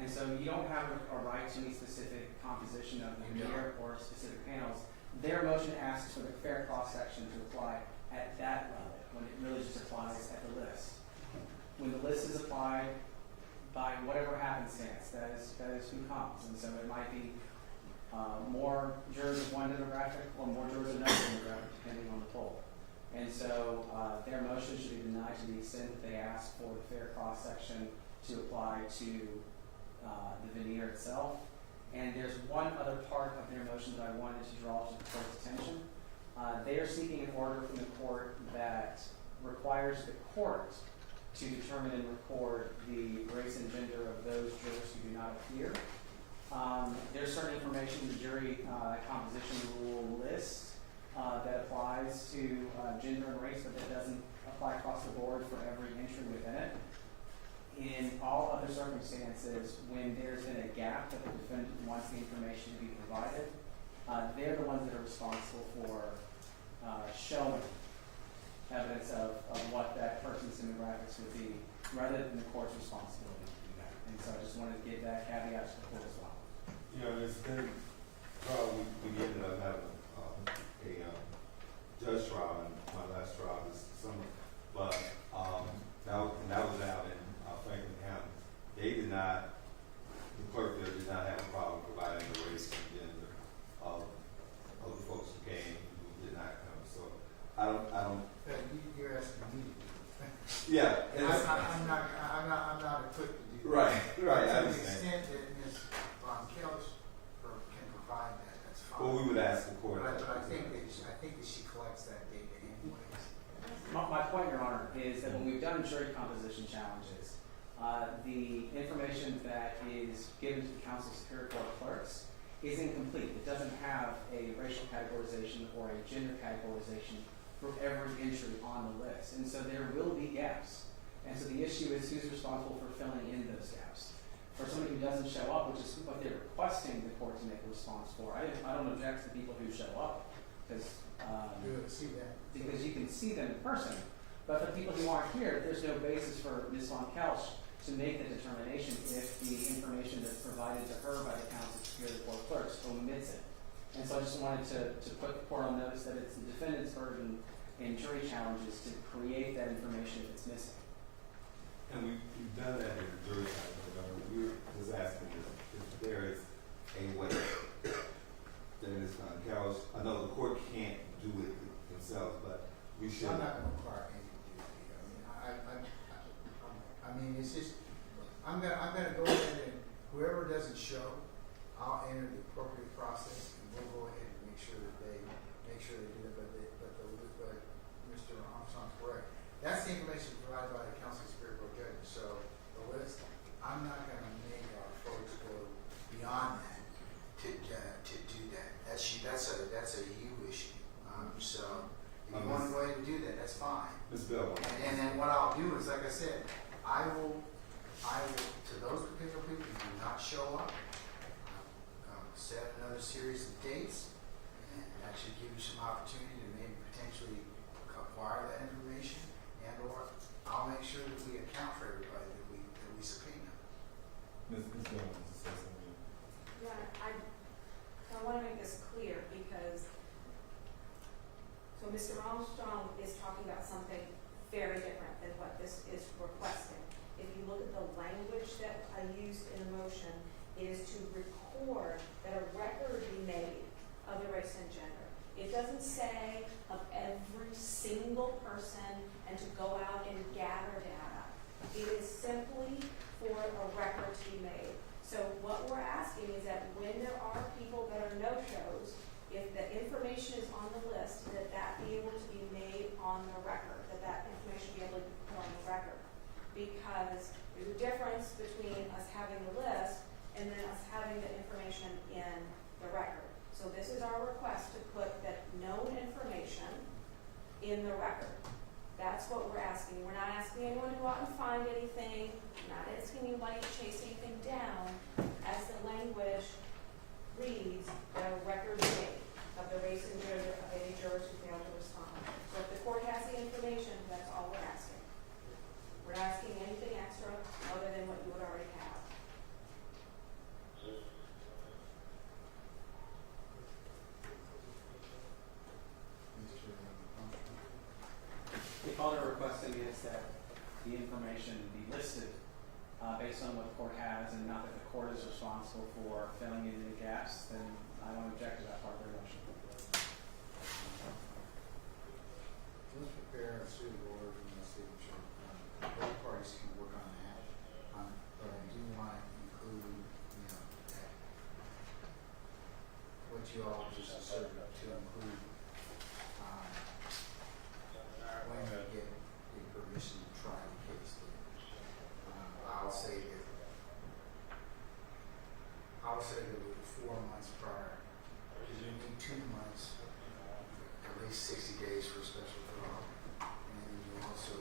And so you don't have a right to any specific composition of the You don't. veneer or specific panels. Their motion asks for the fair cross-section to apply at that level, when it really just applies at the list. When the list is applied by whatever happenstance, that is who comes. And so it might be more jurors of one demographic or more jurors of another demographic, depending on the poll. And so their motion should be denied to the extent that they ask for the fair cross-section to apply to the veneer itself. And there's one other part of their motion that I wanted to draw to the court's attention. They are seeking an order from the court that requires the court to determine and record the race and gender of those jurors who do not appear. There's certain information in the jury composition rule list that applies to gender and race, but that doesn't apply across the board for every entry within it. In all other circumstances, when there's been a gap that the defendant wants the information to be provided, they're the ones that are responsible for showing evidence of what that person's demographics would be, rather than the court's responsibility to do that. And so I just wanted to give that caveat to the court as well. You know, it's been, trial, we ended up having a judge trial, and my last trial this summer, but that was out in Franklin County. They did not, the clerk there did not have a problem providing the race and gender of the folks who came, who did not come. So I don't. You're asking me to do it. Yeah, I'm not equipped to do that. right. I To the understand. extent that Ms. Von Kelch can provide that, that's fine. Well, we would ask the court. But I think that she collects that data anyways. My point, Your Honor, is that when we've done jury composition challenges, the information that is given to the counsel superior court clerks is incomplete. It doesn't have a racial categorization or a gender categorization for every entry on the list. And so there will be gaps. And so the issue is who's responsible for filling in those gaps. For somebody who doesn't show up, which is what they're requesting the court to make a response for, I don't object to people who show up, because See that? because you can see them in person. But for people who aren't here, there's no basis for Ms. Von Kelch to make the determination if the information that's provided to her by the counsel superior court clerks omits it. And so I just wanted to put the court on notice that it's the defendant's burden in jury challenges to create that information if it's missing. And we've done that in the jury trial. We're just asking if there is a way that Ms. Von Kelch, I know the court can't do it themselves, but we should. I'm not going to require anything to do with it. I mean, it's just, I'm gonna go ahead and whoever doesn't show, I'll enter the appropriate process and we'll go ahead and make sure that they do it. But Mr. Armstrong's correct. That's the information provided by the counsel superior court judge. So the list, I'm not going to make our folks go beyond that to do that. That's a you issue. So if you want to go ahead and do that, that's fine. Ms. Bell. And then what I'll do is, like I said, I will, to those particular people who do not show up, set another series of dates, and that should give you some opportunity to maybe potentially acquire that information, and or I'll make sure that we account for everybody that we subpoena. Ms. Bell wants to say something. Yeah, I want to make this clear because, so Mr. Armstrong is talking about something very different than what this is requesting. If you look at the language that I used in the motion, it is to record that a record be made of the race and gender. It doesn't say of every single person and to go out and gather data. It is simply for a record to be made. So what we're asking is that when there are people that are no-shows, if the information is on the list, that be able to be made on the record, that information be able to be put on the record. Because there's a difference between us having the list and then us having the information in the record. So this is our request to put that known information in the record. That's what we're asking. We're not asking anyone to go out and find anything. We're not asking anybody to chase anything down. As the language reads, that a record be made of the race and gender of any jurors who fail to respond. So if the court has the information, that's all we're asking. We're not asking anything extra other than what you would already have. If all they're requesting is that the information be listed based on what the court has and not that the court is responsible for filling in any gaps, then I don't object to that part of their motion. Let's prepare a suitable order from the signature. Both parties can work on that. But I do want to include, that what you all just asserted to include when we get the permission to try the case. I'll say that with 4 months prior, because you need 2 months, at least 60 days for a special trial, and you also